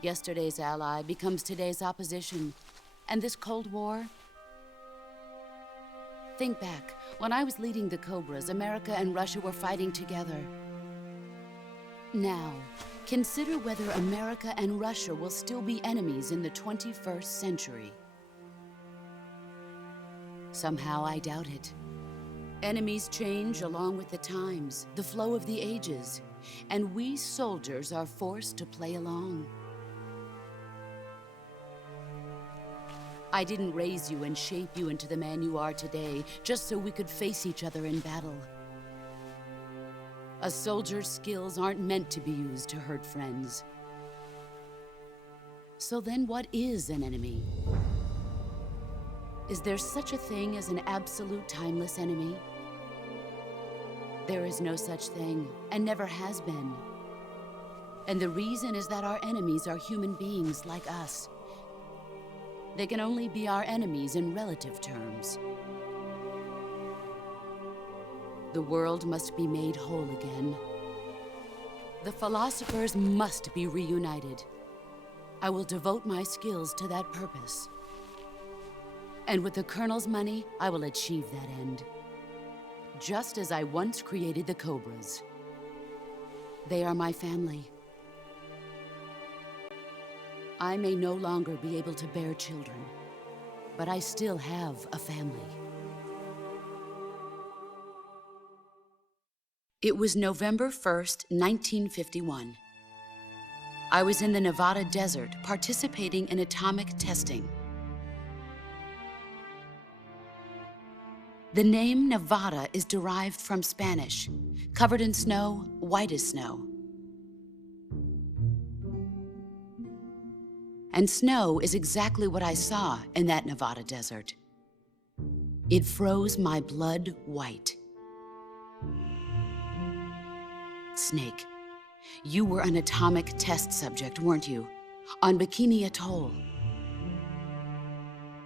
Yesterday's ally becomes today's opposition. And this Cold War? Think back. When I was leading the Cobras, America and Russia were fighting together. Now, consider whether America and Russia will still be enemies in the 21st century. Somehow I doubt it. Enemies change along with the times, the flow of the ages, and we soldiers are forced to play along. I didn't raise you and shape you into the man you are today just so we could face each other in battle. A soldier's skills aren't meant to be used to hurt friends. So then what is an enemy? Is there such a thing as an absolute timeless enemy? There is no such thing, and never has been. And the reason is that our enemies are human beings like us. They can only be our enemies in relative terms. The world must be made whole again. The philosophers must be reunited. I will devote my skills to that purpose. And with the Colonel's money, I will achieve that end. Just as I once created the Cobras. They are my family. I may no longer be able to bear children, but I still have a family. It was November 1st, 1951. I was in the Nevada desert participating in atomic testing. The name Nevada is derived from Spanish, covered in snow, white as snow. And snow is exactly what I saw in that Nevada desert. It froze my blood white. Snake, you were an atomic test subject, weren't you? On Bikini Atoll.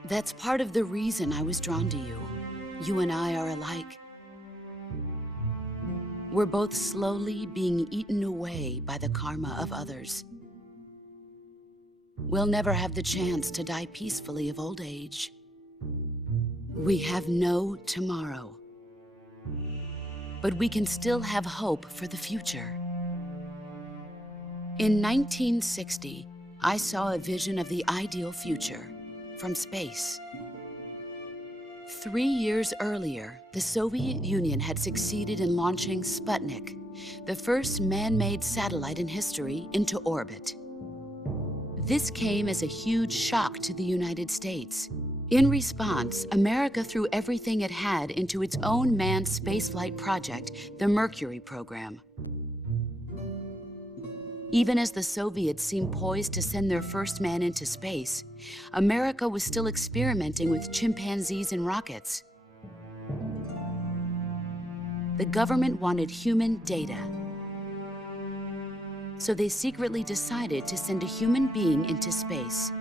That's part of the reason I was drawn to you. You and I are alike. We're both slowly being eaten away by the karma of others. We'll never have the chance to die peacefully of old age. We have no tomorrow. But we can still have hope for the future. In 1960, I saw a vision of the ideal future from space. 3 years earlier, the Soviet Union had succeeded in launching Sputnik, the first man-made satellite in history, into orbit. This came as a huge shock to the United States. In response, America threw everything it had into its own manned spaceflight project, the Mercury program. Even as the Soviets seemed poised to send their first man into space, America was still experimenting with chimpanzees and rockets. The government wanted human data. So they secretly decided to send a human being into space.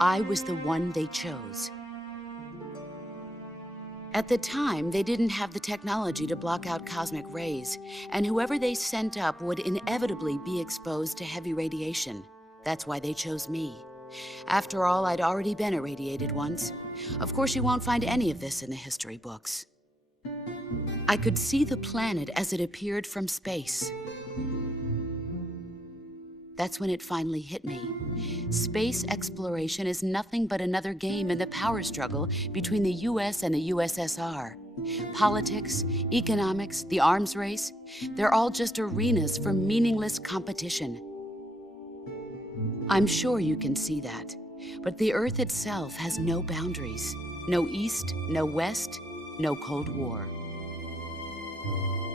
I was the one they chose. At the time, they didn't have the technology to block out cosmic rays, and whoever they sent up would inevitably be exposed to heavy radiation. That's why they chose me, After all, I'd already been irradiated once. Of course, you won't find any of this in the history books. I could see the planet as it appeared from space. That's when it finally hit me. Space exploration is nothing but another game in the power struggle between the US and the USSR. Politics, economics, the arms race, they're all just arenas for meaningless competition. I'm sure you can see that, but the Earth itself has no boundaries. No East, no West, no Cold War.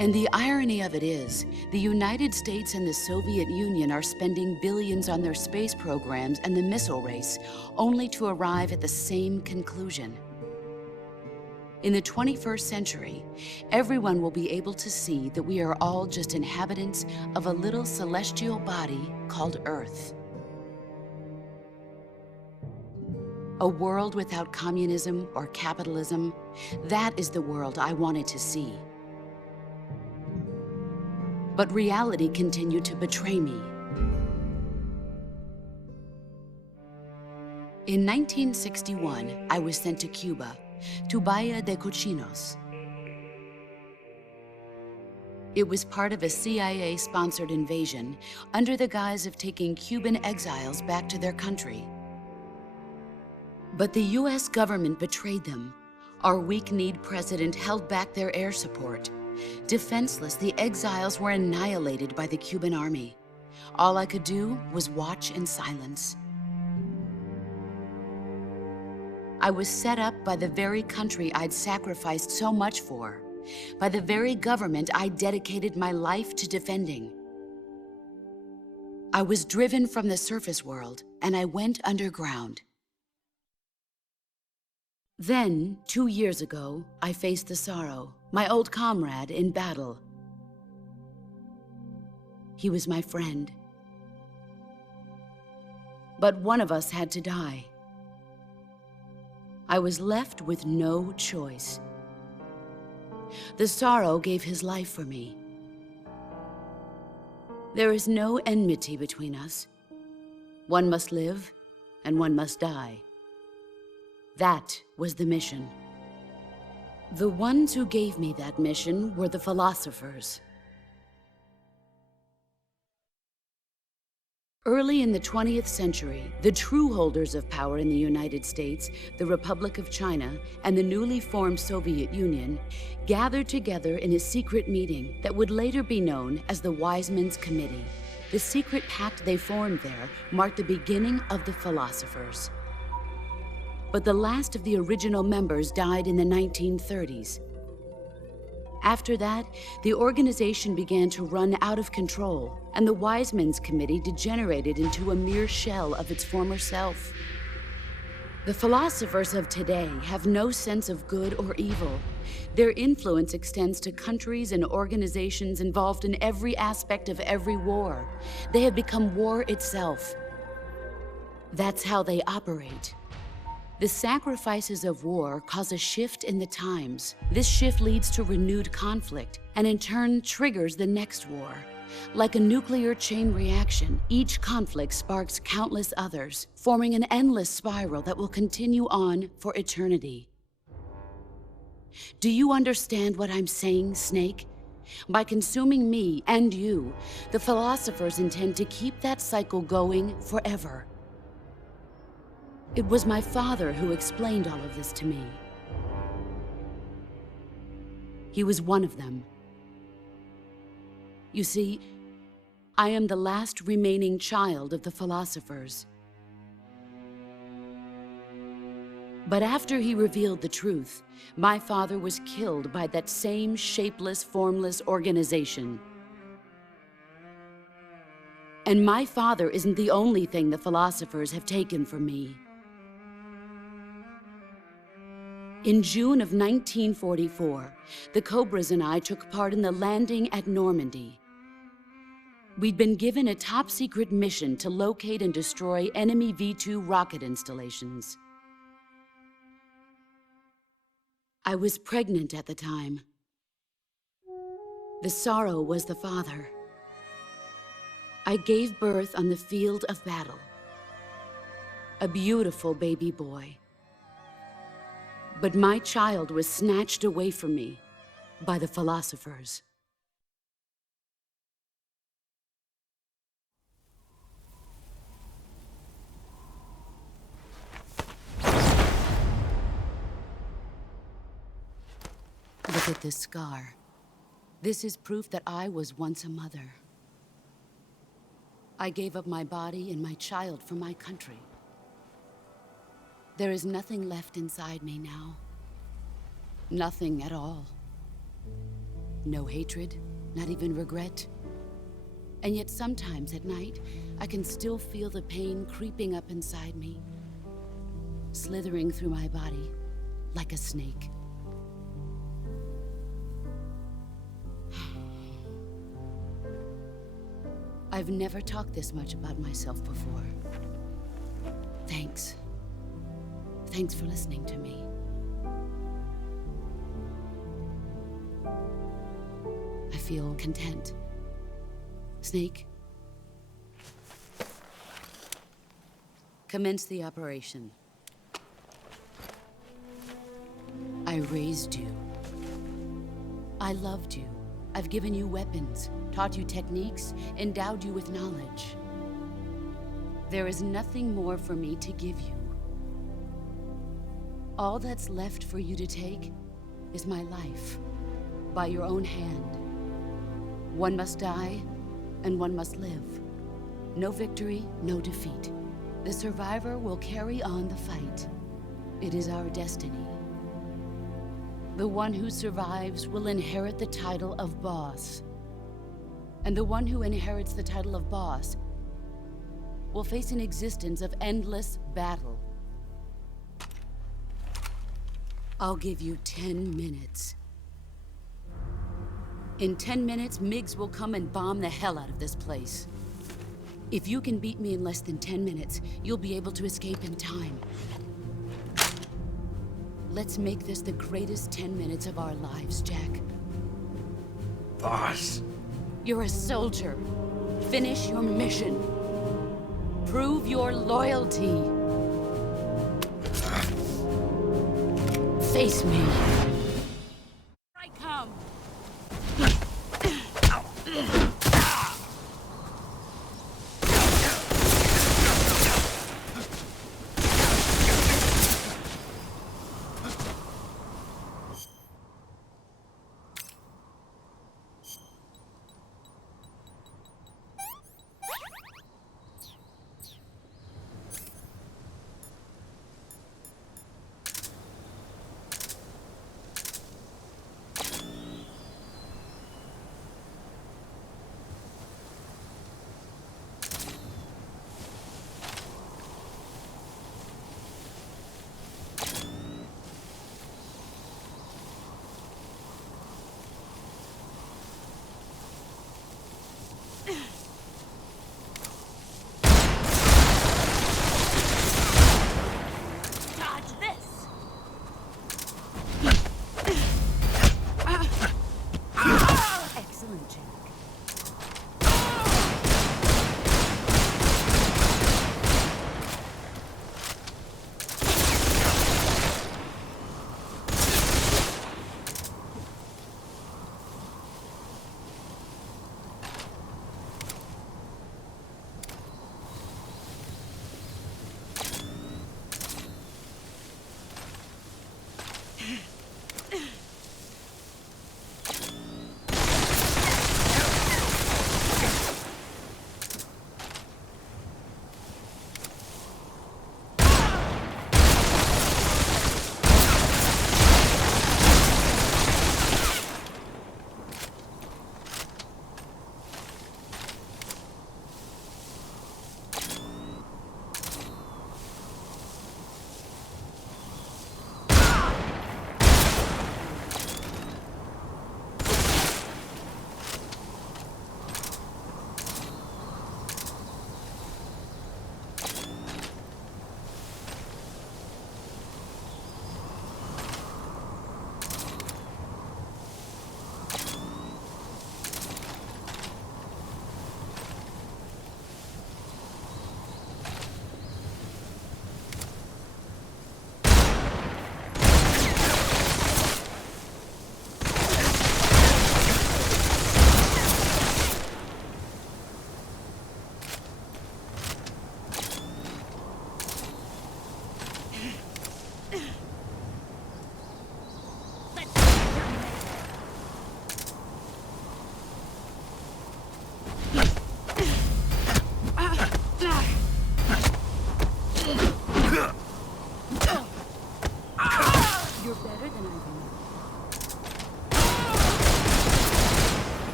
And the irony of it is, the United States and the Soviet Union are spending billions on their space programs and the missile race, only to arrive at the same conclusion. In the 21st century, everyone will be able to see that we are all just inhabitants of a little celestial body called Earth. A world without communism or capitalism, that is the world I wanted to see. But reality continued to betray me. In 1961, I was sent to Cuba, to Bahia de Cochinos. It was part of a CIA-sponsored invasion under the guise of taking Cuban exiles back to their country. But the US government betrayed them. Our weak-kneed president held back their air support. Defenseless, the exiles were annihilated by the Cuban army. All I could do was watch in silence. I was set up by the very country I'd sacrificed so much for, by the very government I dedicated my life to defending. I was driven from the surface world, and I went underground. Then, 2 years ago, I faced the Sorrow, my old comrade in battle. He was my friend. But one of us had to die. I was left with no choice. The Sorrow gave his life for me. There is no enmity between us. One must live, and one must die. That was the mission. The ones who gave me that mission were the philosophers. Early in the 20th century, the true holders of power in the United States, the Republic of China, and the newly formed Soviet Union gathered together in a secret meeting that would later be known as the Wiseman's Committee. The secret pact they formed there marked the beginning of the philosophers. But the last of the original members died in the 1930s. After that, the organization began to run out of control, and the Wiseman's Committee degenerated into a mere shell of its former self. The philosophers of today have no sense of good or evil. Their influence extends to countries and organizations involved in every aspect of every war. They have become war itself. That's how they operate. The sacrifices of war cause a shift in the times. This shift leads to renewed conflict, and in turn triggers the next war. Like a nuclear chain reaction, each conflict sparks countless others, forming an endless spiral that will continue on for eternity. Do you understand what I'm saying, Snake? By consuming me and you, the philosophers intend to keep that cycle going forever. It was my father who explained all of this to me. He was one of them. You see, I am the last remaining child of the philosophers. But after he revealed the truth, my father was killed by that same shapeless, formless organization. And my father isn't the only thing the philosophers have taken from me. In June of 1944, the Cobras and I took part in the landing at Normandy. We'd been given a top-secret mission to locate and destroy enemy V-2 rocket installations. I was pregnant at the time. The Sorrow was the father. I gave birth on the field of battle. A beautiful baby boy. But my child was snatched away from me by the philosophers. Look at this scar. This is proof that I was once a mother. I gave up my body and my child for my country. There is nothing left inside me now. Nothing at all. No hatred, not even regret. And yet sometimes at night, I can still feel the pain creeping up inside me, slithering through my body like a snake. I've never talked this much about myself before. Thanks. Thanks for listening to me. I feel content. Snake, commence the operation. I raised you. I loved you. I've given you weapons, taught you techniques, endowed you with knowledge. There is nothing more for me to give you. All that's left for you to take is my life, by your own hand. One must die, and one must live. No victory, no defeat. The survivor will carry on the fight. It is our destiny. The one who survives will inherit the title of boss. And the one who inherits the title of boss will face an existence of endless battle. I'll give you 10 minutes. In 10 minutes, MiGs will come and bomb the hell out of this place. If you can beat me in less than 10 minutes, you'll be able to escape in time. Let's make this the greatest 10 minutes of our lives, Jack. Boss. You're a soldier. Finish your mission. Prove your loyalty. Face me. I come.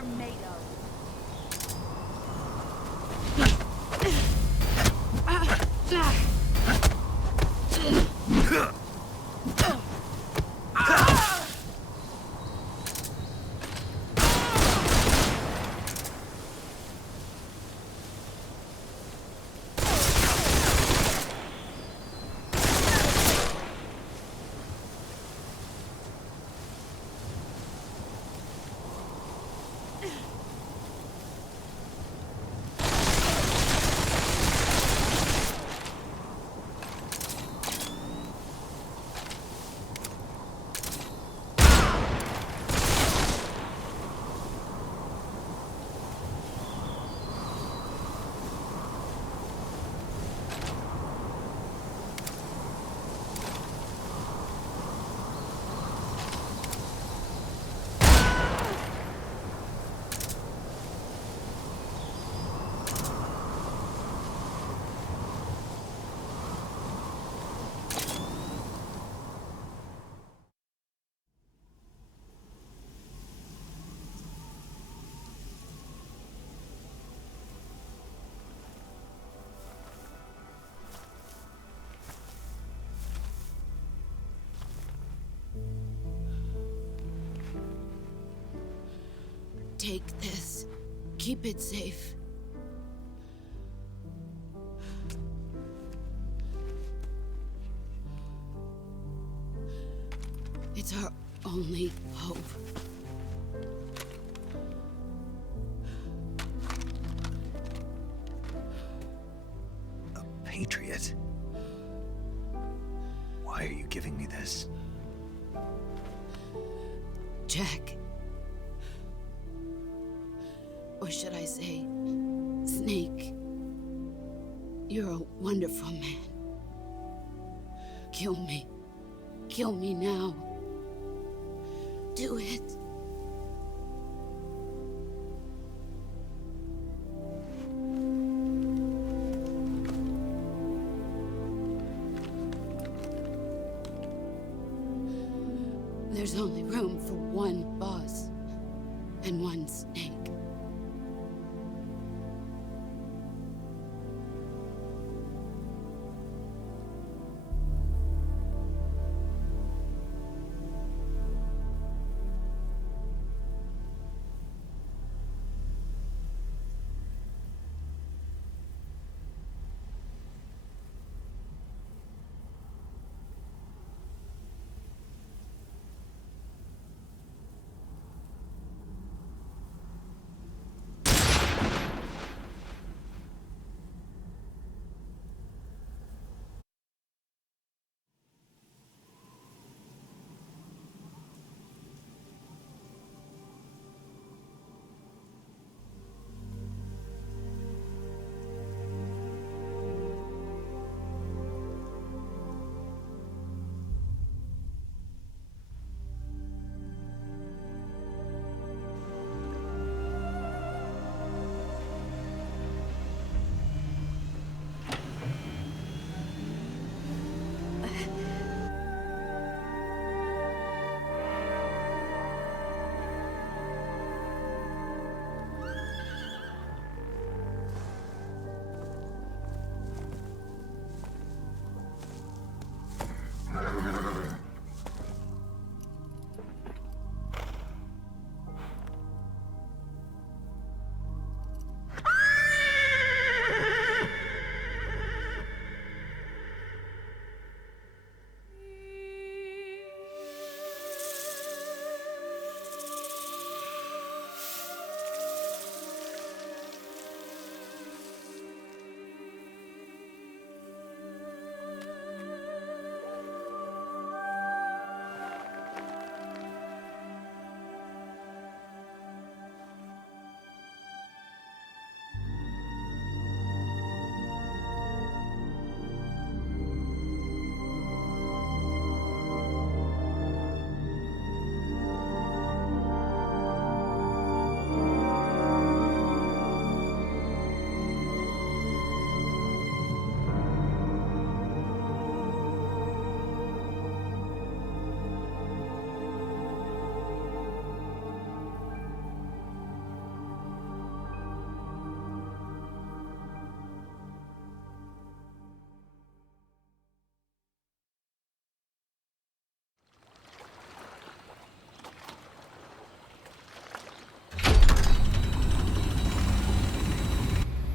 you're made of. Take this. Keep it safe. It's our only hope. A patriot? Why are you giving me this? Jack. Or should I say, Snake. You're a wonderful man. Kill me. Kill me now. Do it. There's only room for one boss and one snake.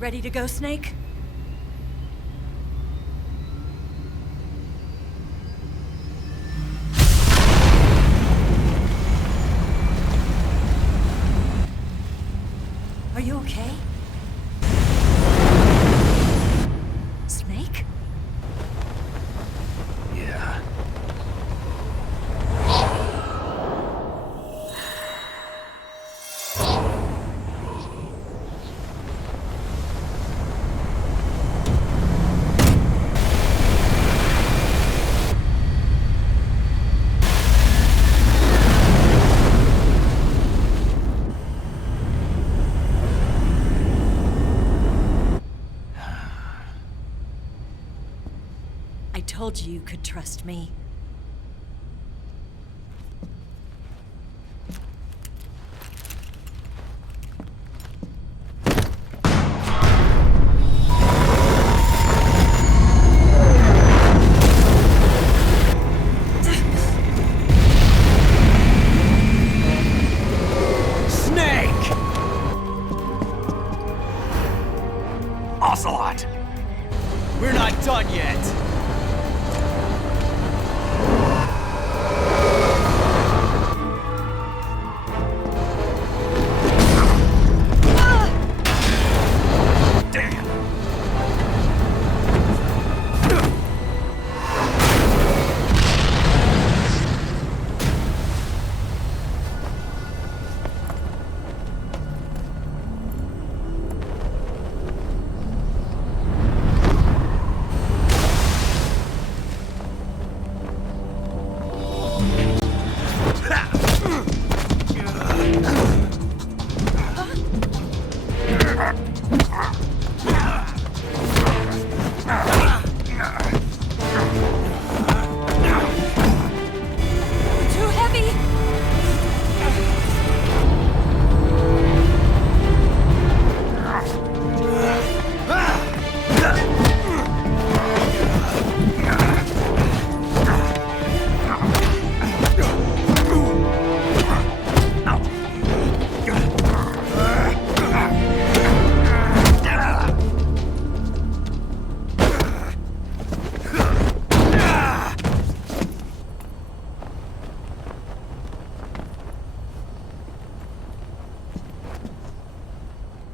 Ready to go, Snake? Are you okay? Snake? Yeah. I told you you could trust me. Snake! Ocelot! We're not done yet! Too heavy!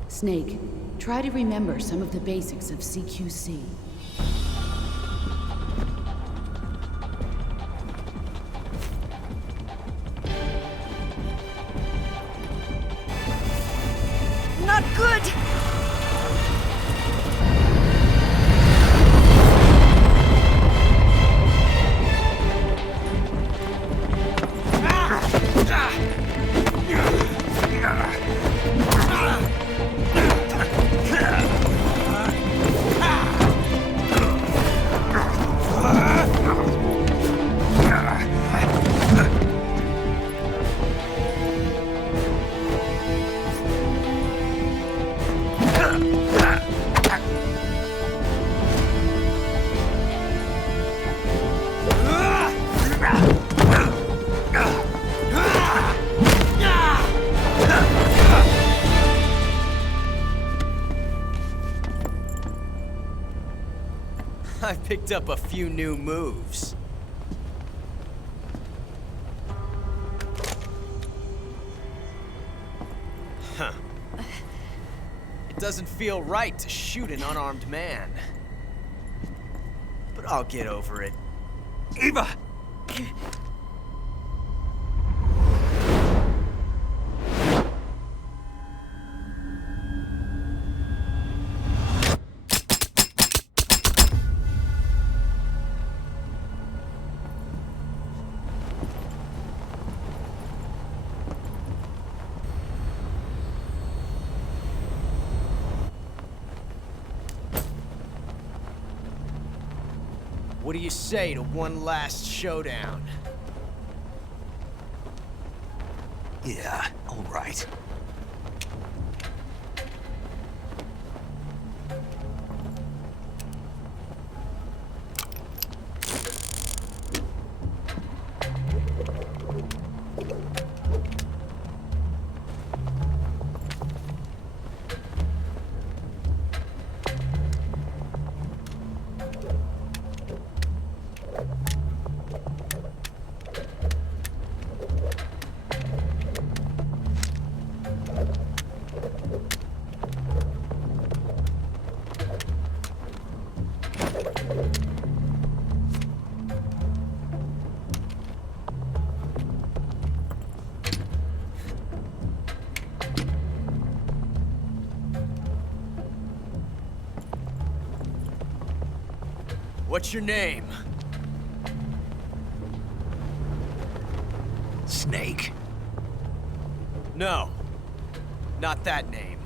Snake, try to remember some of the basics of CQC. Not good! I picked up a few new moves. Huh. It doesn't feel right to shoot an unarmed man. But I'll get over it. Eva! What do you say to one last showdown? Yeah, all right. What's your name? Snake. No. Not that name.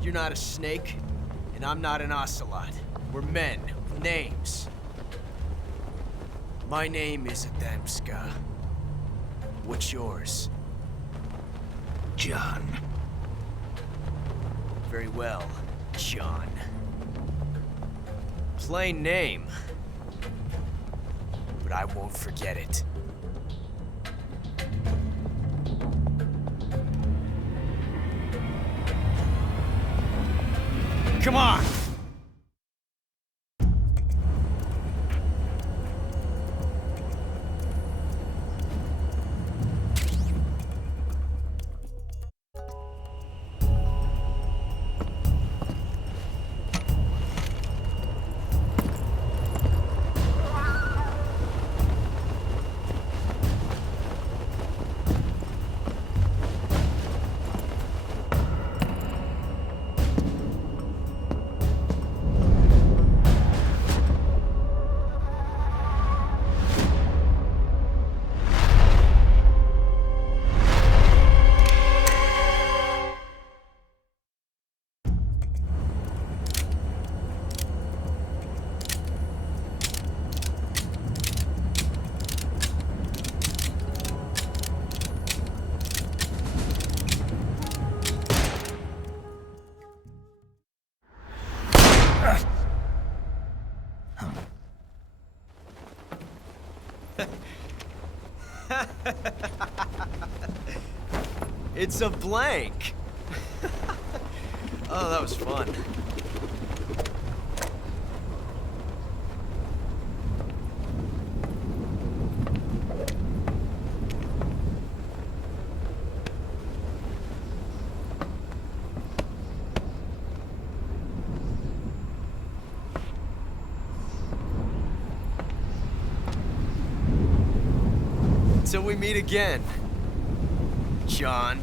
You're not a snake, and I'm not an ocelot. We're men with names. My name is Adamska. What's yours? John. Very well, John. Plain name. But I won't forget it. Come on! It's a blank. Oh, that was fun. Until we meet again, John.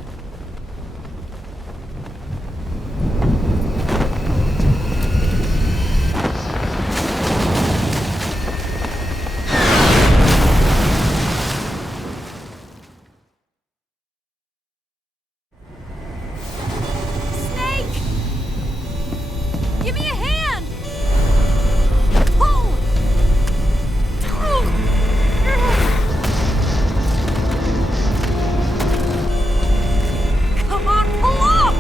Give me a hand! Pull! Come on, pull up!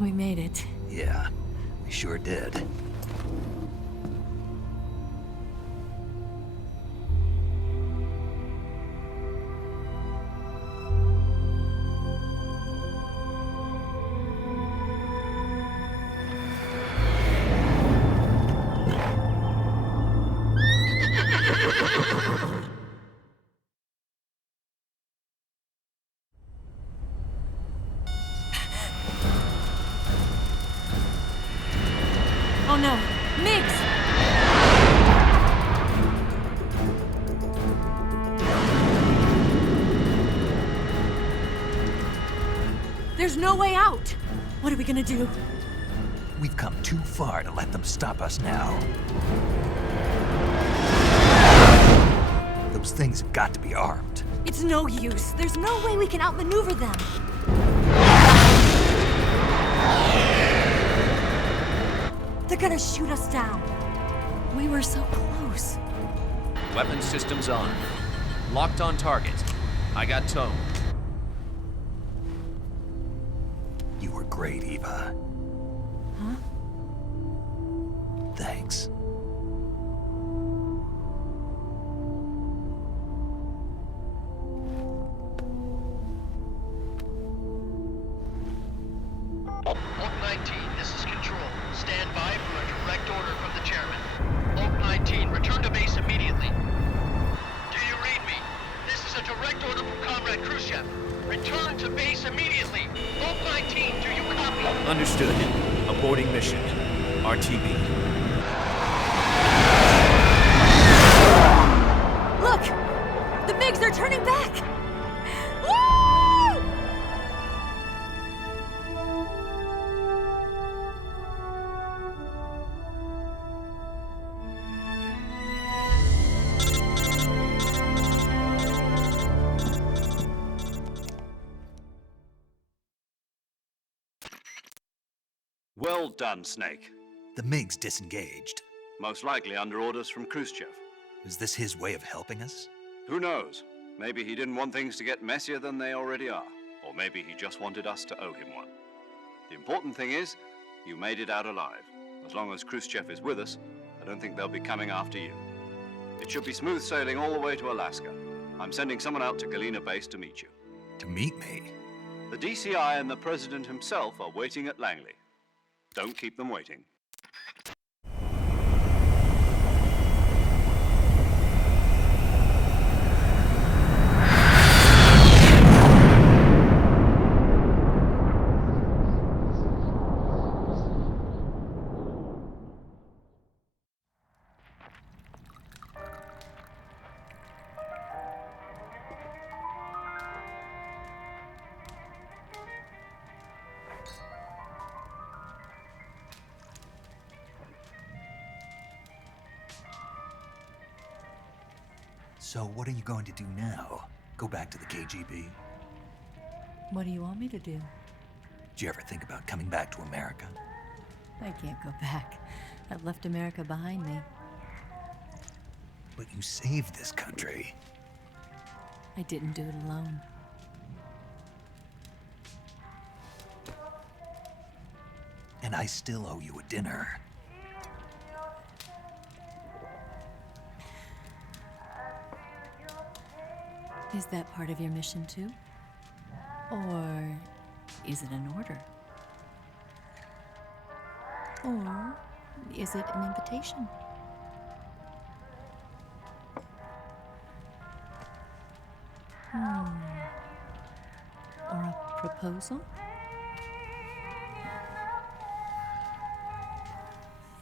We made it. Yeah, we sure did. Oh no, Migs! There's no way out! What are we gonna do? We've come too far to let them stop us now. Those things have got to be armed. It's no use. There's no way we can outmaneuver them. They're gonna shoot us down. We were so close. Weapon systems on. Locked on target. I got tone. You were great, Eva. Huh? Thanks. this immediately! Vault 19, do you copy? Understood. Aborting mission. RTB. Look! The MiGs, they're turning back! Woo! Well done, Snake. The MiGs disengaged. Most likely under orders from Khrushchev. Is this his way of helping us? Who knows? Maybe he didn't want things to get messier than they already are. Or maybe he just wanted us to owe him one. The important thing is, you made it out alive. As long as Khrushchev is with us, I don't think they'll be coming after you. It should be smooth sailing all the way to Alaska. I'm sending someone out to Galena Base to meet you. To meet me? The DCI and the President himself are waiting at Langley. Don't keep them waiting. So what are you going to do now? Go back to the KGB? What do you want me to do? Did you ever think about coming back to America? I can't go back. I've left America behind me. But you saved this country. I didn't do it alone. And I still owe you a dinner. Is that part of your mission too? Or is it an order? Or is it an invitation? Or a proposal?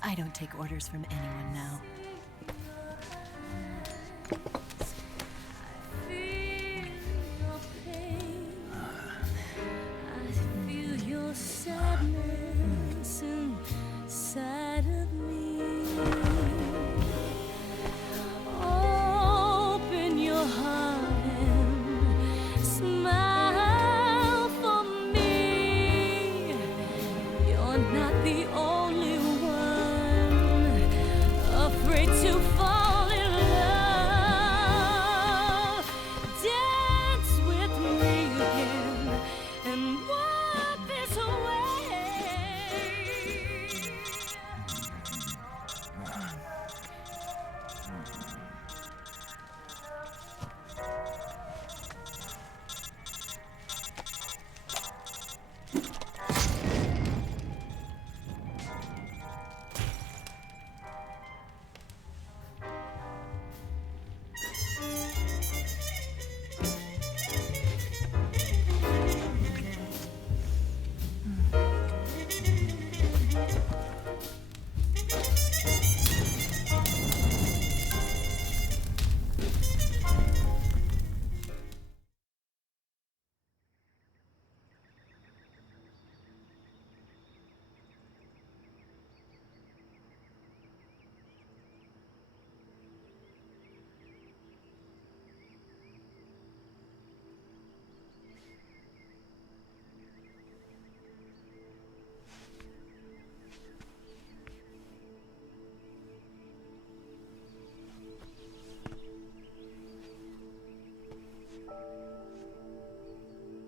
I don't take orders from anyone now. Sadness inside of me. Open your heart and smile for me. You're not the only one afraid to fall in love. Dance with me again and wipe this away.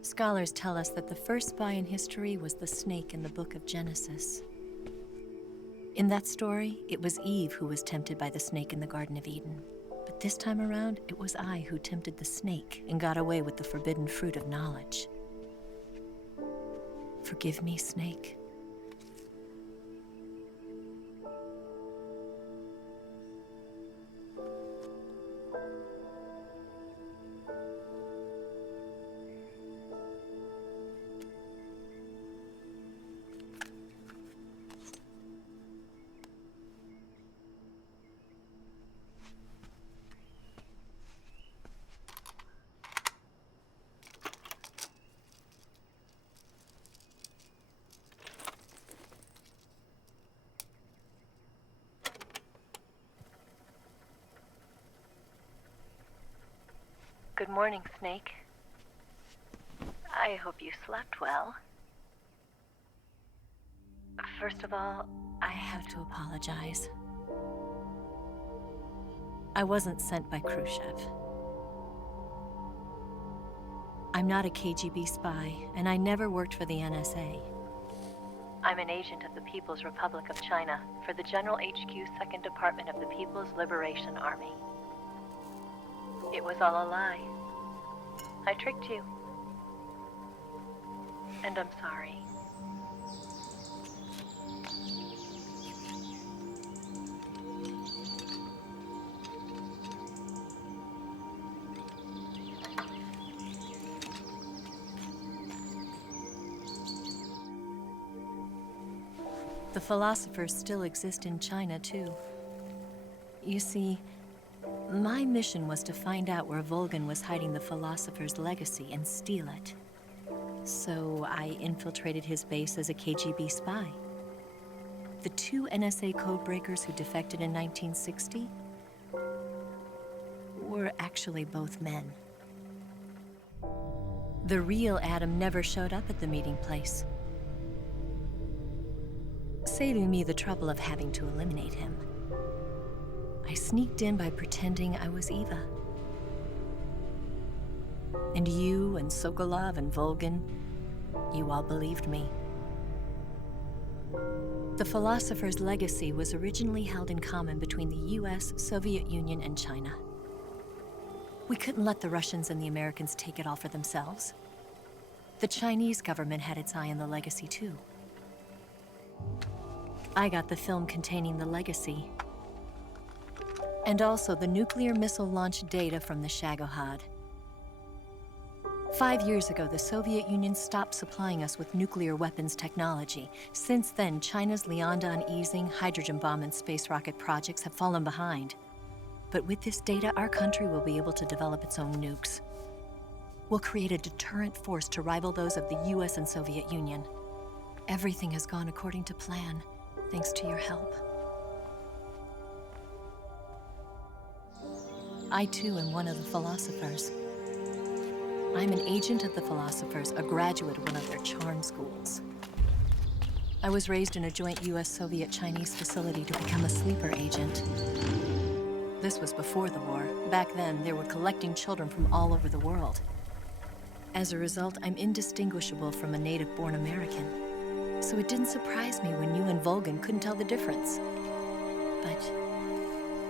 Scholars tell us that the first spy in history was the snake in the book of Genesis. In that story, it was Eve who was tempted by the snake in the Garden of Eden. But this time around, it was I who tempted the snake and got away with the forbidden fruit of knowledge. Forgive me, snake. Good morning, Snake. I hope you slept well. First of all, I have to apologize. I wasn't sent by Khrushchev. I'm not a KGB spy, and I never worked for the NSA. I'm an agent of the People's Republic of China for the General HQ 2nd Department of the People's Liberation Army. It was all a lie. I tricked you. And I'm sorry. The philosophers still exist in China, too. You see, my mission was to find out where Volgin was hiding the philosopher's legacy and steal it. So I infiltrated his base as a KGB spy. The 2 NSA codebreakers who defected in 1960 were actually both men. The real Adam never showed up at the meeting place, saving me the trouble of having to eliminate him. I sneaked in by pretending I was Eva. And you and Sokolov and Volgin, you all believed me. The philosopher's legacy was originally held in common between the US, Soviet Union, and China. We couldn't let the Russians and the Americans take it all for themselves. The Chinese government had its eye on the legacy, too. I got the film containing the legacy, and also the nuclear missile launch data from the Shagohod. 5 years ago, the Soviet Union stopped supplying us with nuclear weapons technology. Since then, China's Liaodong easing, hydrogen bomb, and space rocket projects have fallen behind. But with this data, our country will be able to develop its own nukes. We'll create a deterrent force to rival those of the US and Soviet Union. Everything has gone according to plan, thanks to your help. I, too, am one of the philosophers. I'm an agent of the philosophers, a graduate of one of their charm schools. I was raised in a joint US-Soviet-Chinese facility to become a sleeper agent. This was before the war. Back then, they were collecting children from all over the world. As a result, I'm indistinguishable from a native-born American. So it didn't surprise me when you and Volgin couldn't tell the difference. But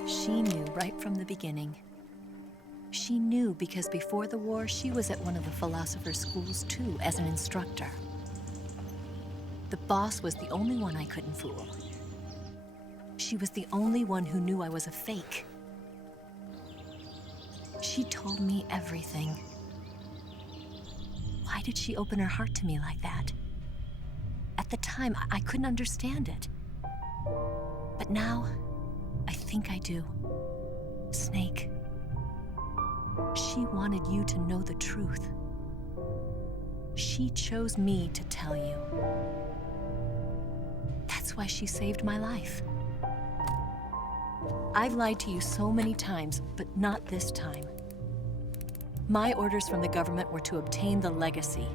she knew right from the beginning. She knew because before the war, she was at one of the philosopher's schools too, as an instructor. The boss was the only one I couldn't fool. She was the only one who knew I was a fake. She told me everything. Why did she open her heart to me like that? At the time, I couldn't understand it. But now, I think I do. Snake. She wanted you to know the truth. She chose me to tell you. That's why she saved my life. I've lied to you so many times, but not this time. My orders from the government were to obtain the legacy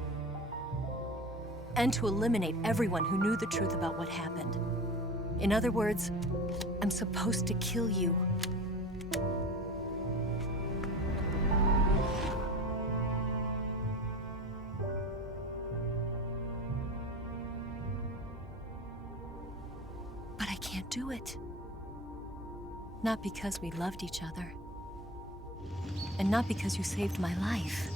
and to eliminate everyone who knew the truth about what happened. In other words, I'm supposed to kill you. But I can't do it. Not because we loved each other. And not because you saved my life.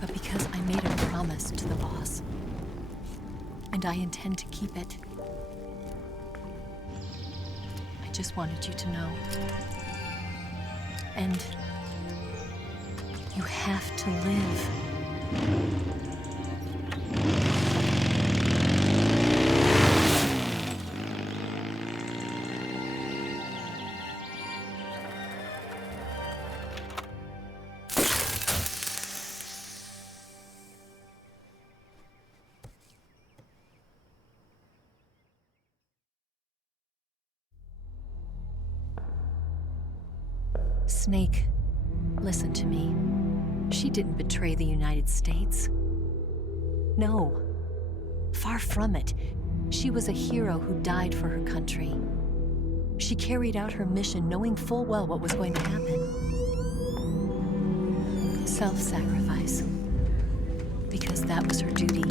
But because I made a promise to the boss. And I intend to keep it. I just wanted you to know. And you have to live. Snake, Listen to me. She didn't betray the United States. No. Far from it. She was a hero who died for her country. She carried out her mission knowing full well what was going to happen. Self-sacrifice. Because that was her duty.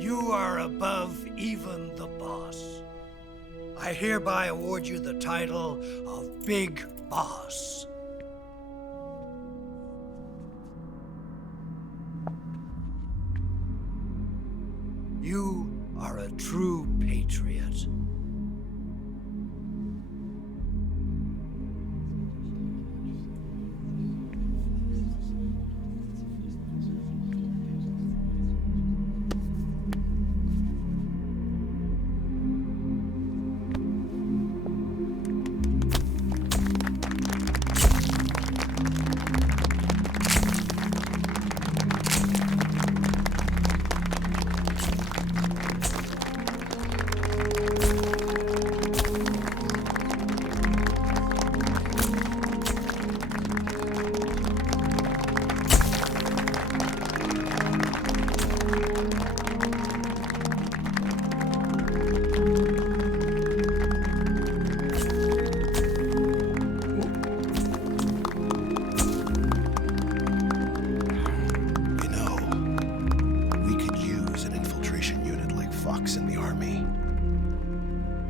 You are above even the boss. I hereby award you the title of Big Boss. You are a true patriot.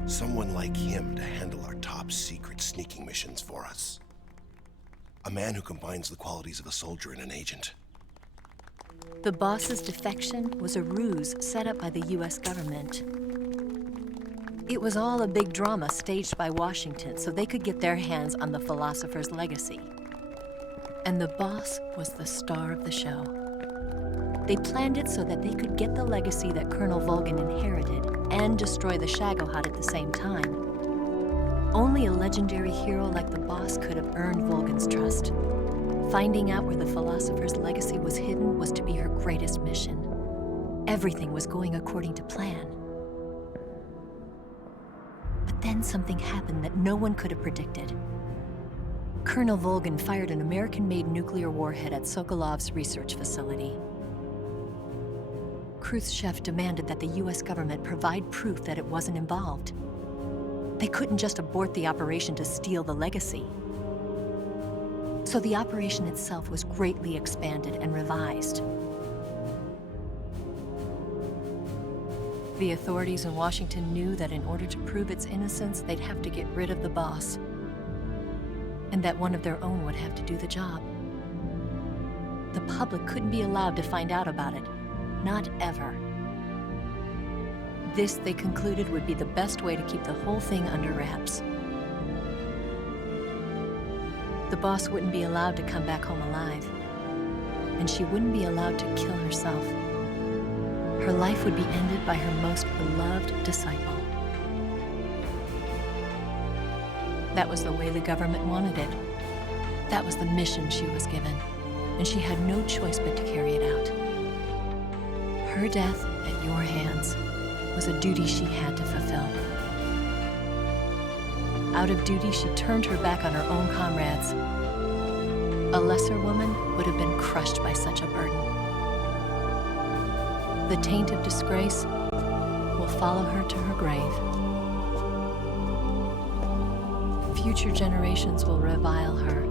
Someone like him to handle our top secret sneaking missions for us. A man who combines the qualities of a soldier and an agent. The boss's defection was a ruse set up by the US government. It was all a big drama staged by Washington so they could get their hands on the philosopher's legacy. And the boss was the star of the show. They planned it so that they could get the legacy that Colonel Volgin inherited and destroy the Shagohod at the same time. Only a legendary hero like the boss could have earned Volgin's trust. Finding out where the philosopher's legacy was hidden was to be her greatest mission. Everything was going according to plan. But then something happened that no one could have predicted. Colonel Volgin fired an American-made nuclear warhead at Sokolov's research facility. Khrushchev demanded that the US government provide proof that it wasn't involved. They couldn't just abort the operation to steal the legacy. So the operation itself was greatly expanded and revised. The authorities in Washington knew that in order to prove its innocence, they'd have to get rid of the boss, and that one of their own would have to do the job. The public couldn't be allowed to find out about it. Not ever. This, they concluded, would be the best way to keep the whole thing under wraps. The boss wouldn't be allowed to come back home alive, and she wouldn't be allowed to kill herself. Her life would be ended by her most beloved disciple. That was the way the government wanted it. That was the mission she was given, and she had no choice but to carry it out. Her death at your hands was a duty she had to fulfill. Out of duty, she turned her back on her own comrades. A lesser woman would have been crushed by such a burden. The taint of disgrace will follow her to her grave. Future generations will revile her.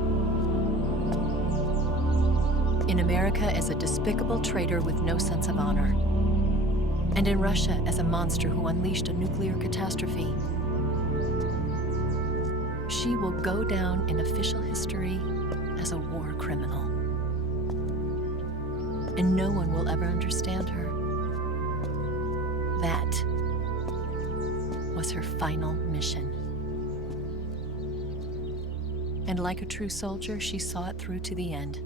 In America as a despicable traitor with no sense of honor. And in Russia as a monster who unleashed a nuclear catastrophe. She will go down in official history as a war criminal. And no one will ever understand her. That was her final mission. And like a true soldier, she saw it through to the end.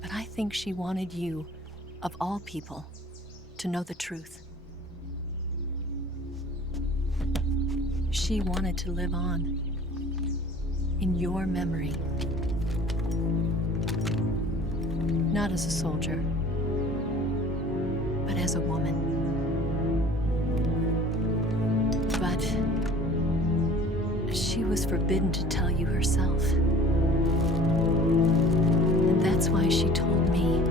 But I think she wanted you of all people, to know the truth. She wanted to live on, in your memory. Not as a soldier, but as a woman. But she was forbidden to tell you herself. And that's why she told me.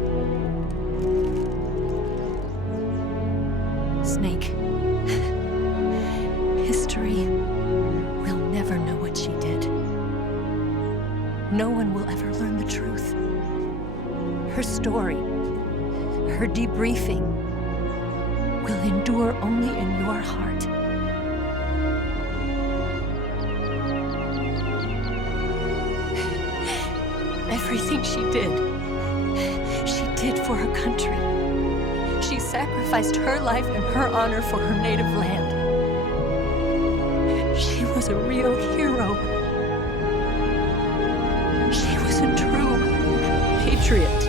Snake, history will never know what she did. No one will ever learn the truth. Her story, her debriefing, will endure only in your heart. Everything she did for her country. She sacrificed her life and her honor for her native land. She was a real hero. She was a true patriot.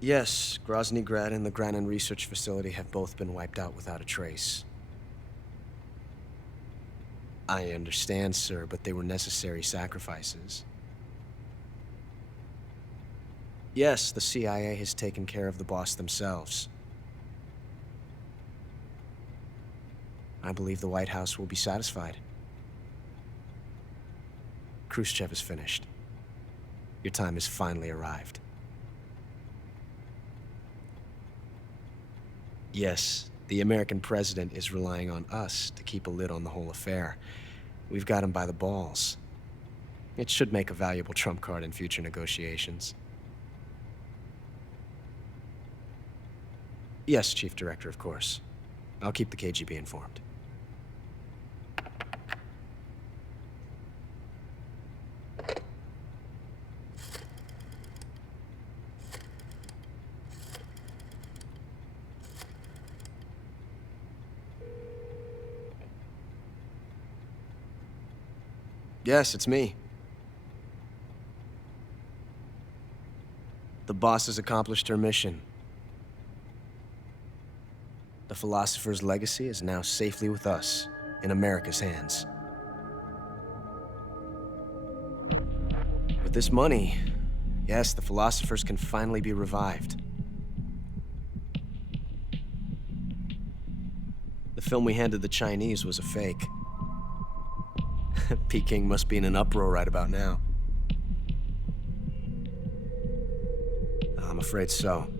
Yes, Grozny Grad and the Granin Research Facility have both been wiped out without a trace. I understand, sir, but they were necessary sacrifices. Yes, the CIA has taken care of the boss themselves. I believe the White House will be satisfied. Khrushchev is finished. Your time has finally arrived. Yes, the American president is relying on us to keep a lid on the whole affair. We've got him by the balls. It should make a valuable trump card in future negotiations. Yes, Chief Director, of course. I'll keep the KGB informed. Yes, it's me. The boss has accomplished her mission. The philosopher's legacy is now safely with us, in America's hands. With this money, yes, the philosophers can finally be revived. The film we handed the Chinese was a fake. Peking must be in an uproar right about now. I'm afraid so.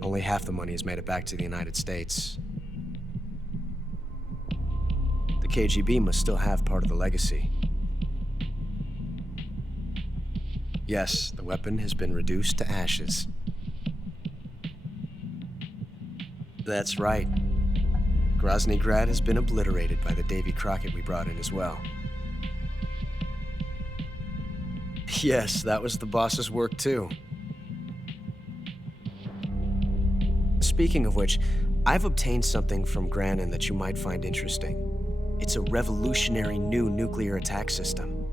Only half the money has made it back to the United States. The KGB must still have part of the legacy. Yes, the weapon has been reduced to ashes. That's right. Grozny Grad has been obliterated by the Davy Crockett we brought in as well. Yes, that was the boss's work too. Speaking of which, I've obtained something from Granin that you might find interesting. It's a revolutionary new nuclear attack system.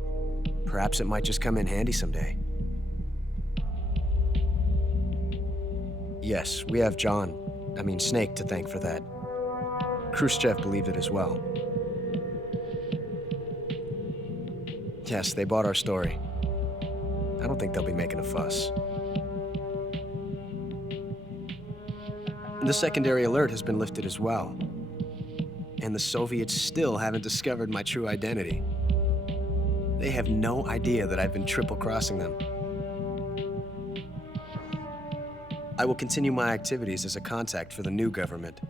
Perhaps it might just come in handy someday. Yes, we have Snake to thank for that. Khrushchev believed it as well. Yes, they bought our story. I don't think they'll be making a fuss. The secondary alert has been lifted as well. And the Soviets still haven't discovered my true identity. They have no idea that I've been triple-crossing them. I will continue my activities as a contact for the new government.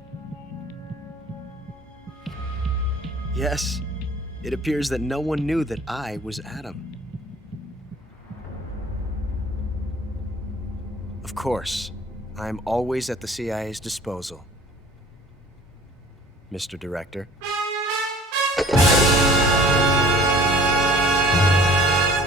Yes, it appears that no one knew that I was Adam. Of course, I'm always at the CIA's disposal, Mr. Director.